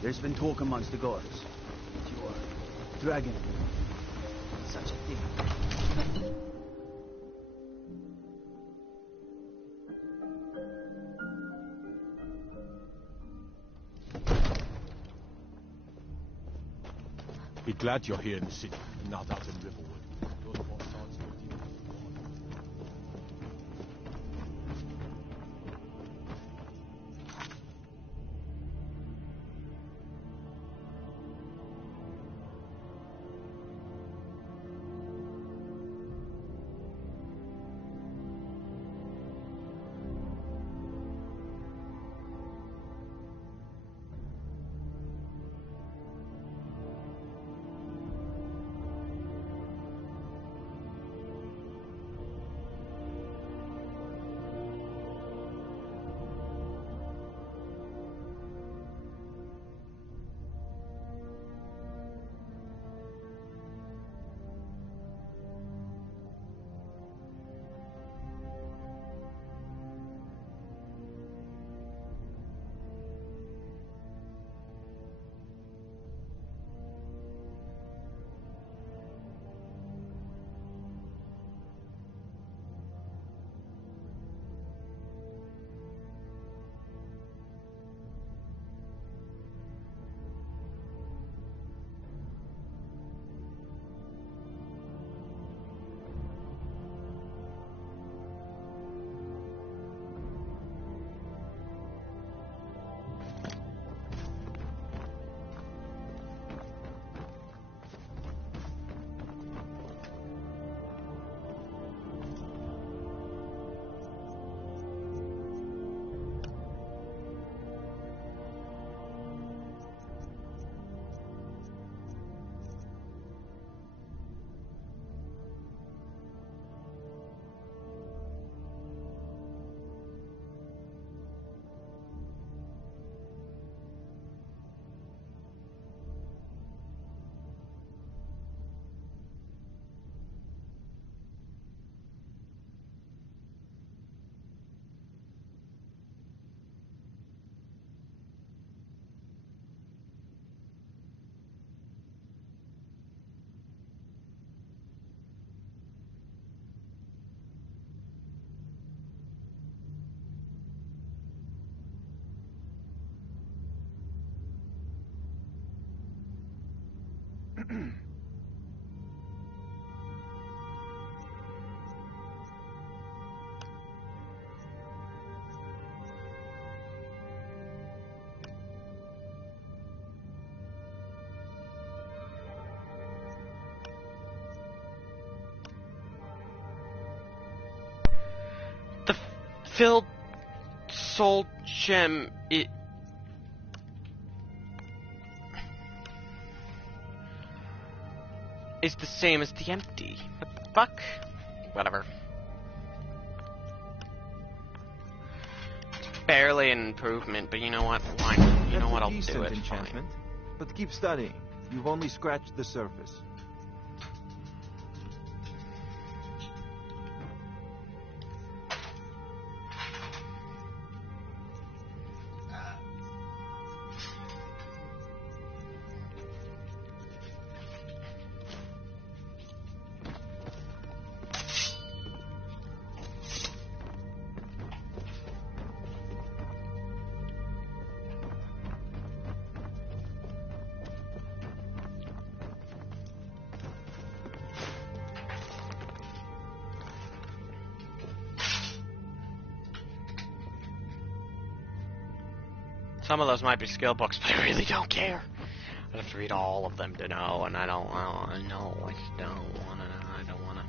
There's been talk amongst the gods that you are dragon. Such a thing. Be glad you're here in the city, and not out in Riverwood. Those bastards don't even... The filled soul gem, it... is the same as the empty. What the fuck? Whatever. It's barely an improvement, but you know what? Why not? You know what? I'll do it. Enchantment. But keep studying. You've only scratched the surface. Some of those might be skill books, but I really don't care. I have to read all of them to know, and I don't want to know. I just don't want to know. I don't want to.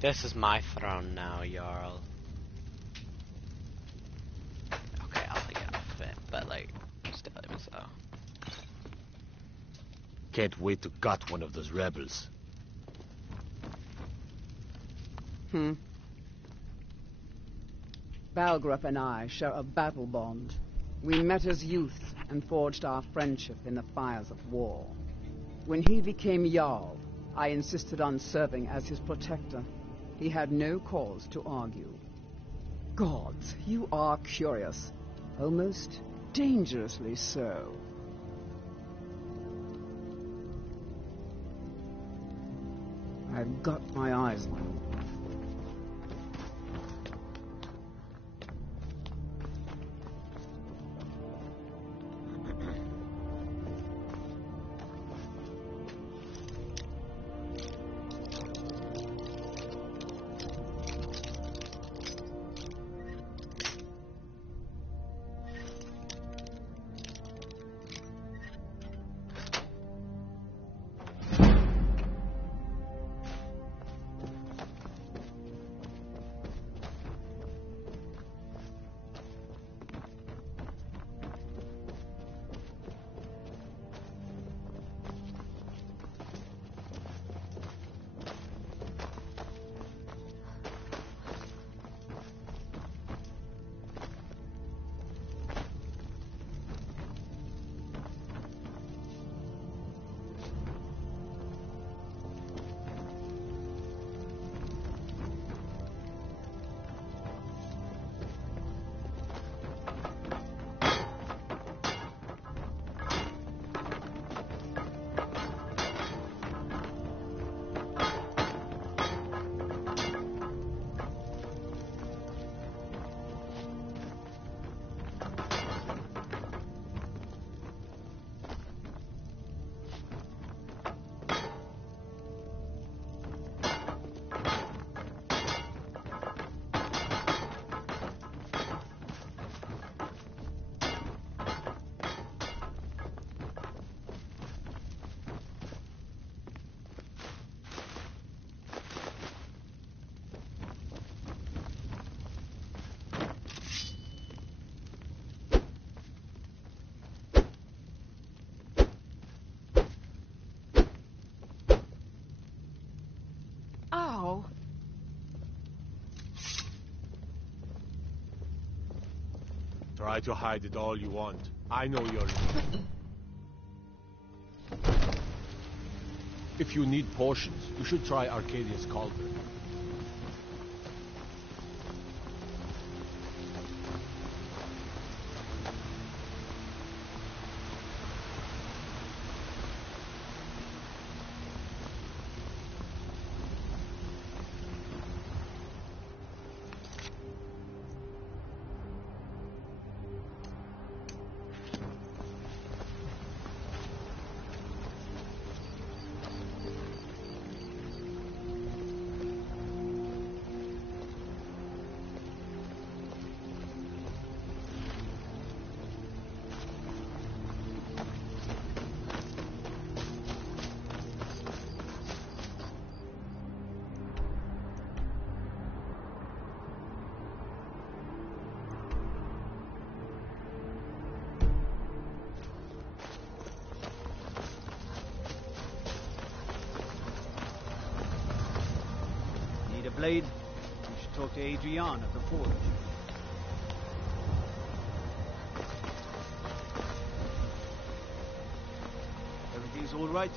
This is my throne now, Jarl. Okay, I'll take it off of it, but like, still, it was Can't wait to gut one of those rebels. Balgruff and I share a battle bond. We met as youth and forged our friendship in the fires of war. When he became Jarl, I insisted on serving as his protector. He had no cause to argue. Gods, you are curious. Almost dangerously so. I've got my eyes on him. Ow! Try to hide it all you want. I know you're... If you need potions, you should try Arcadia's Cauldron. blade? You should talk to Adrian at the forge. Everything's all right?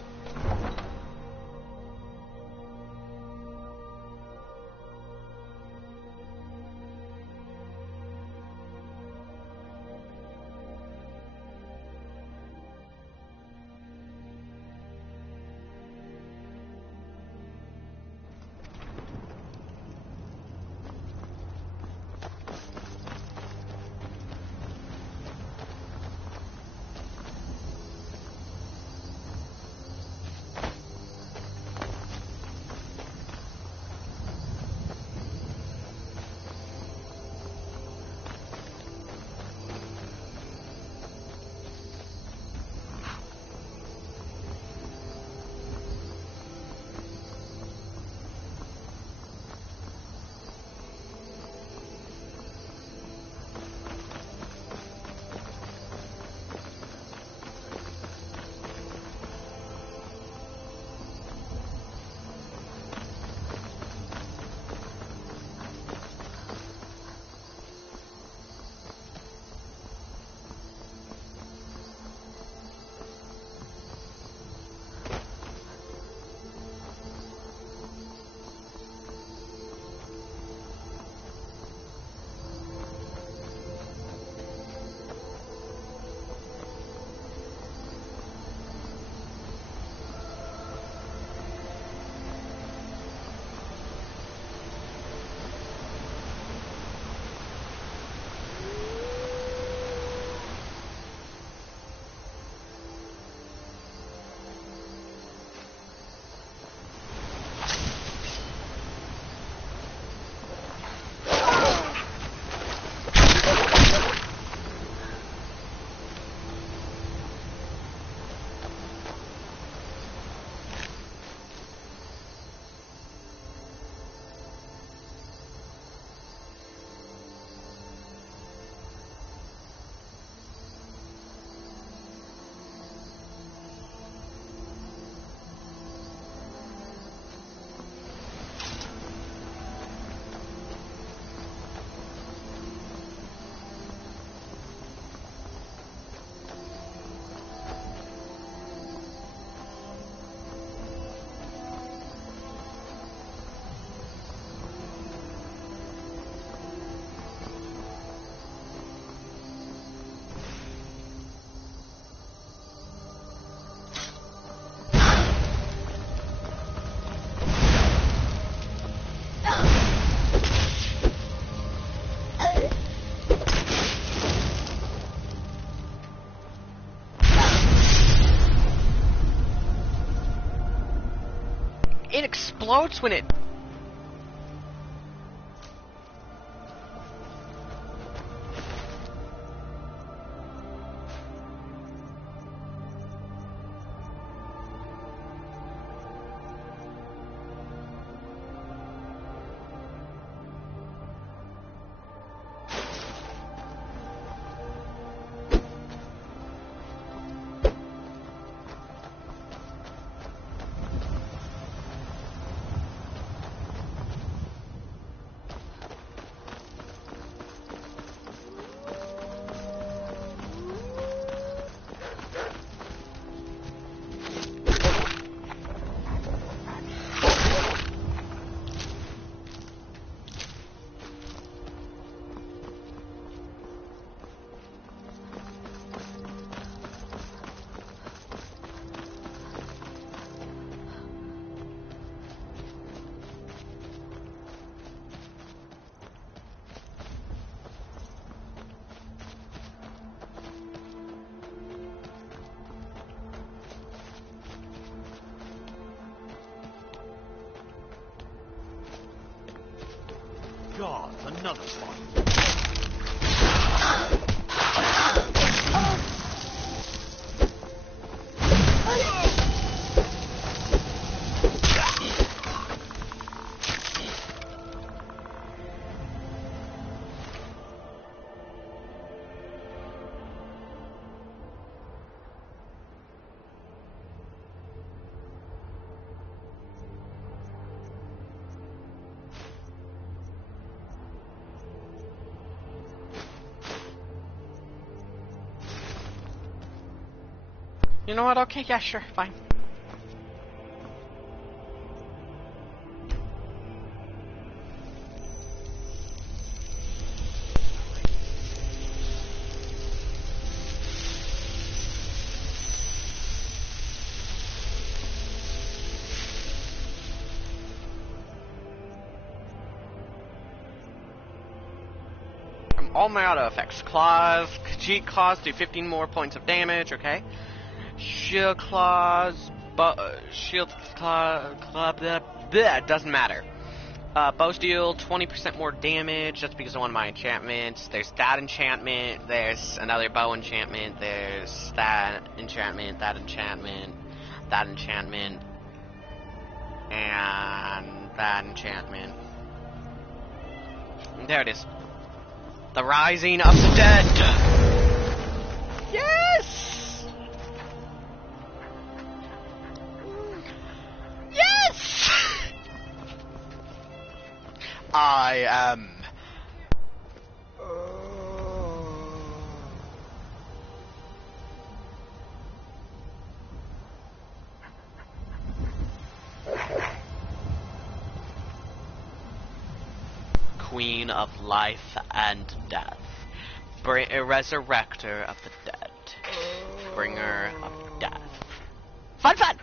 It explodes when it... God, another one. You know what? Okay, yeah, sure, fine. All my auto effects. Claws, cheat claws do 15 more points of damage, okay? Shield claws, shield claw, doesn't matter. Bows deal 20% more damage, that's because of one of my enchantments. There's that enchantment, there's another bow enchantment, there's that enchantment, that enchantment, that enchantment, and that enchantment. There it is. The Rising of the Dead! Yes! Yes! I am... Queen of Life and Death. Resurrector of the dead. Bringer of death. Fun, fun!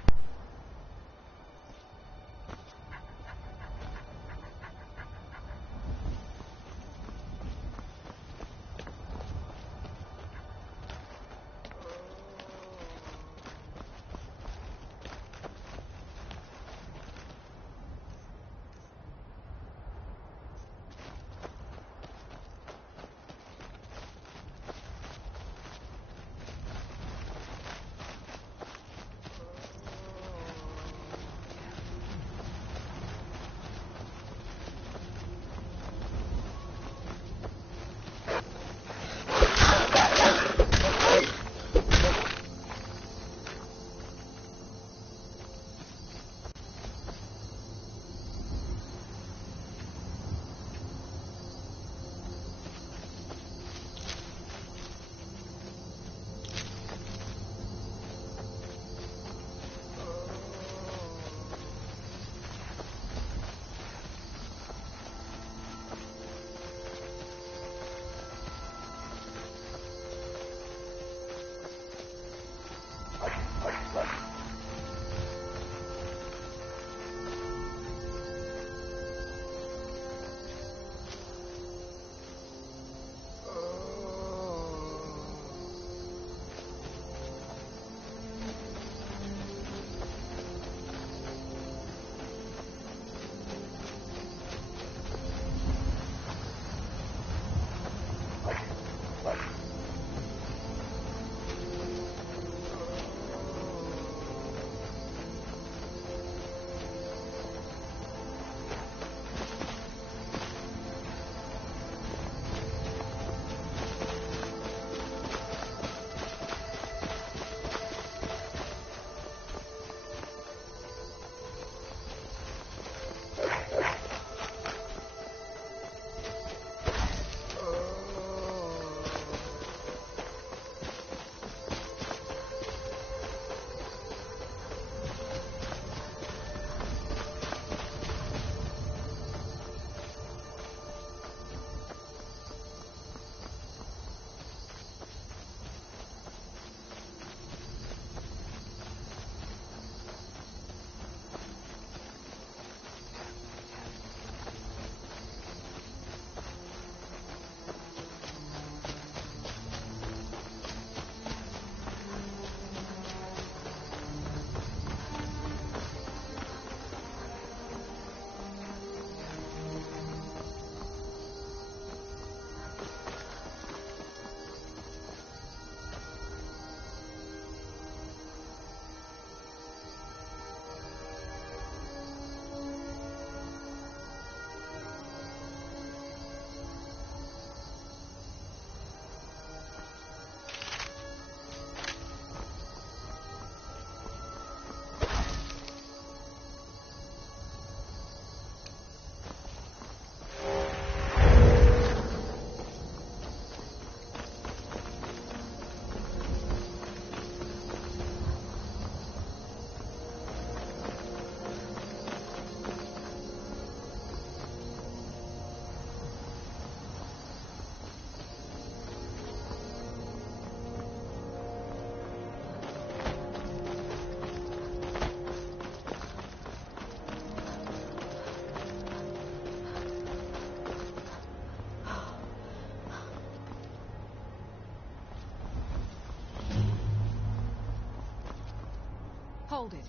hold it.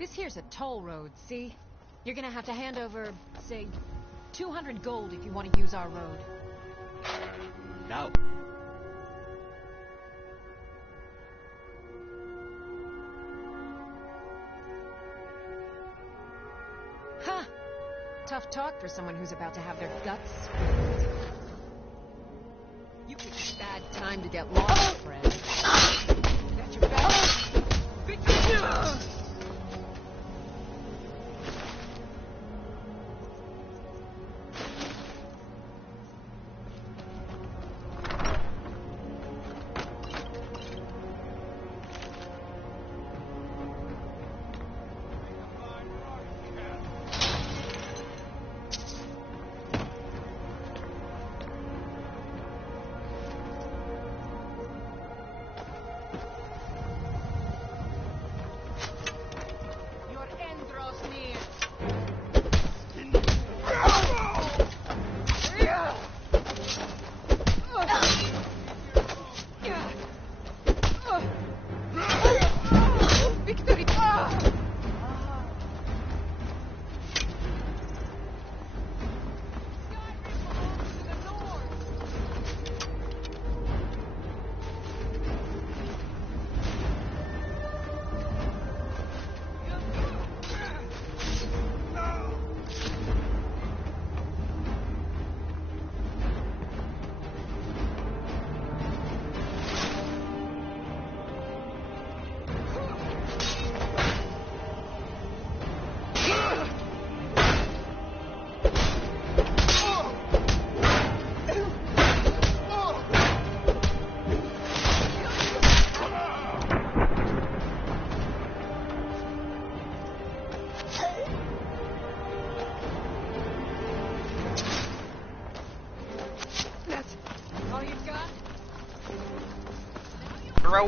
This here's a toll road, see? You're gonna have to hand over, say, 200 gold if you want to use our road. No. Ha! Tough talk for someone who's about to have their guts spilled. You picked a bad time to get lost, friend. Got your back.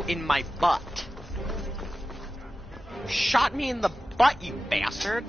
In my butt. Shot me in the butt, you bastard!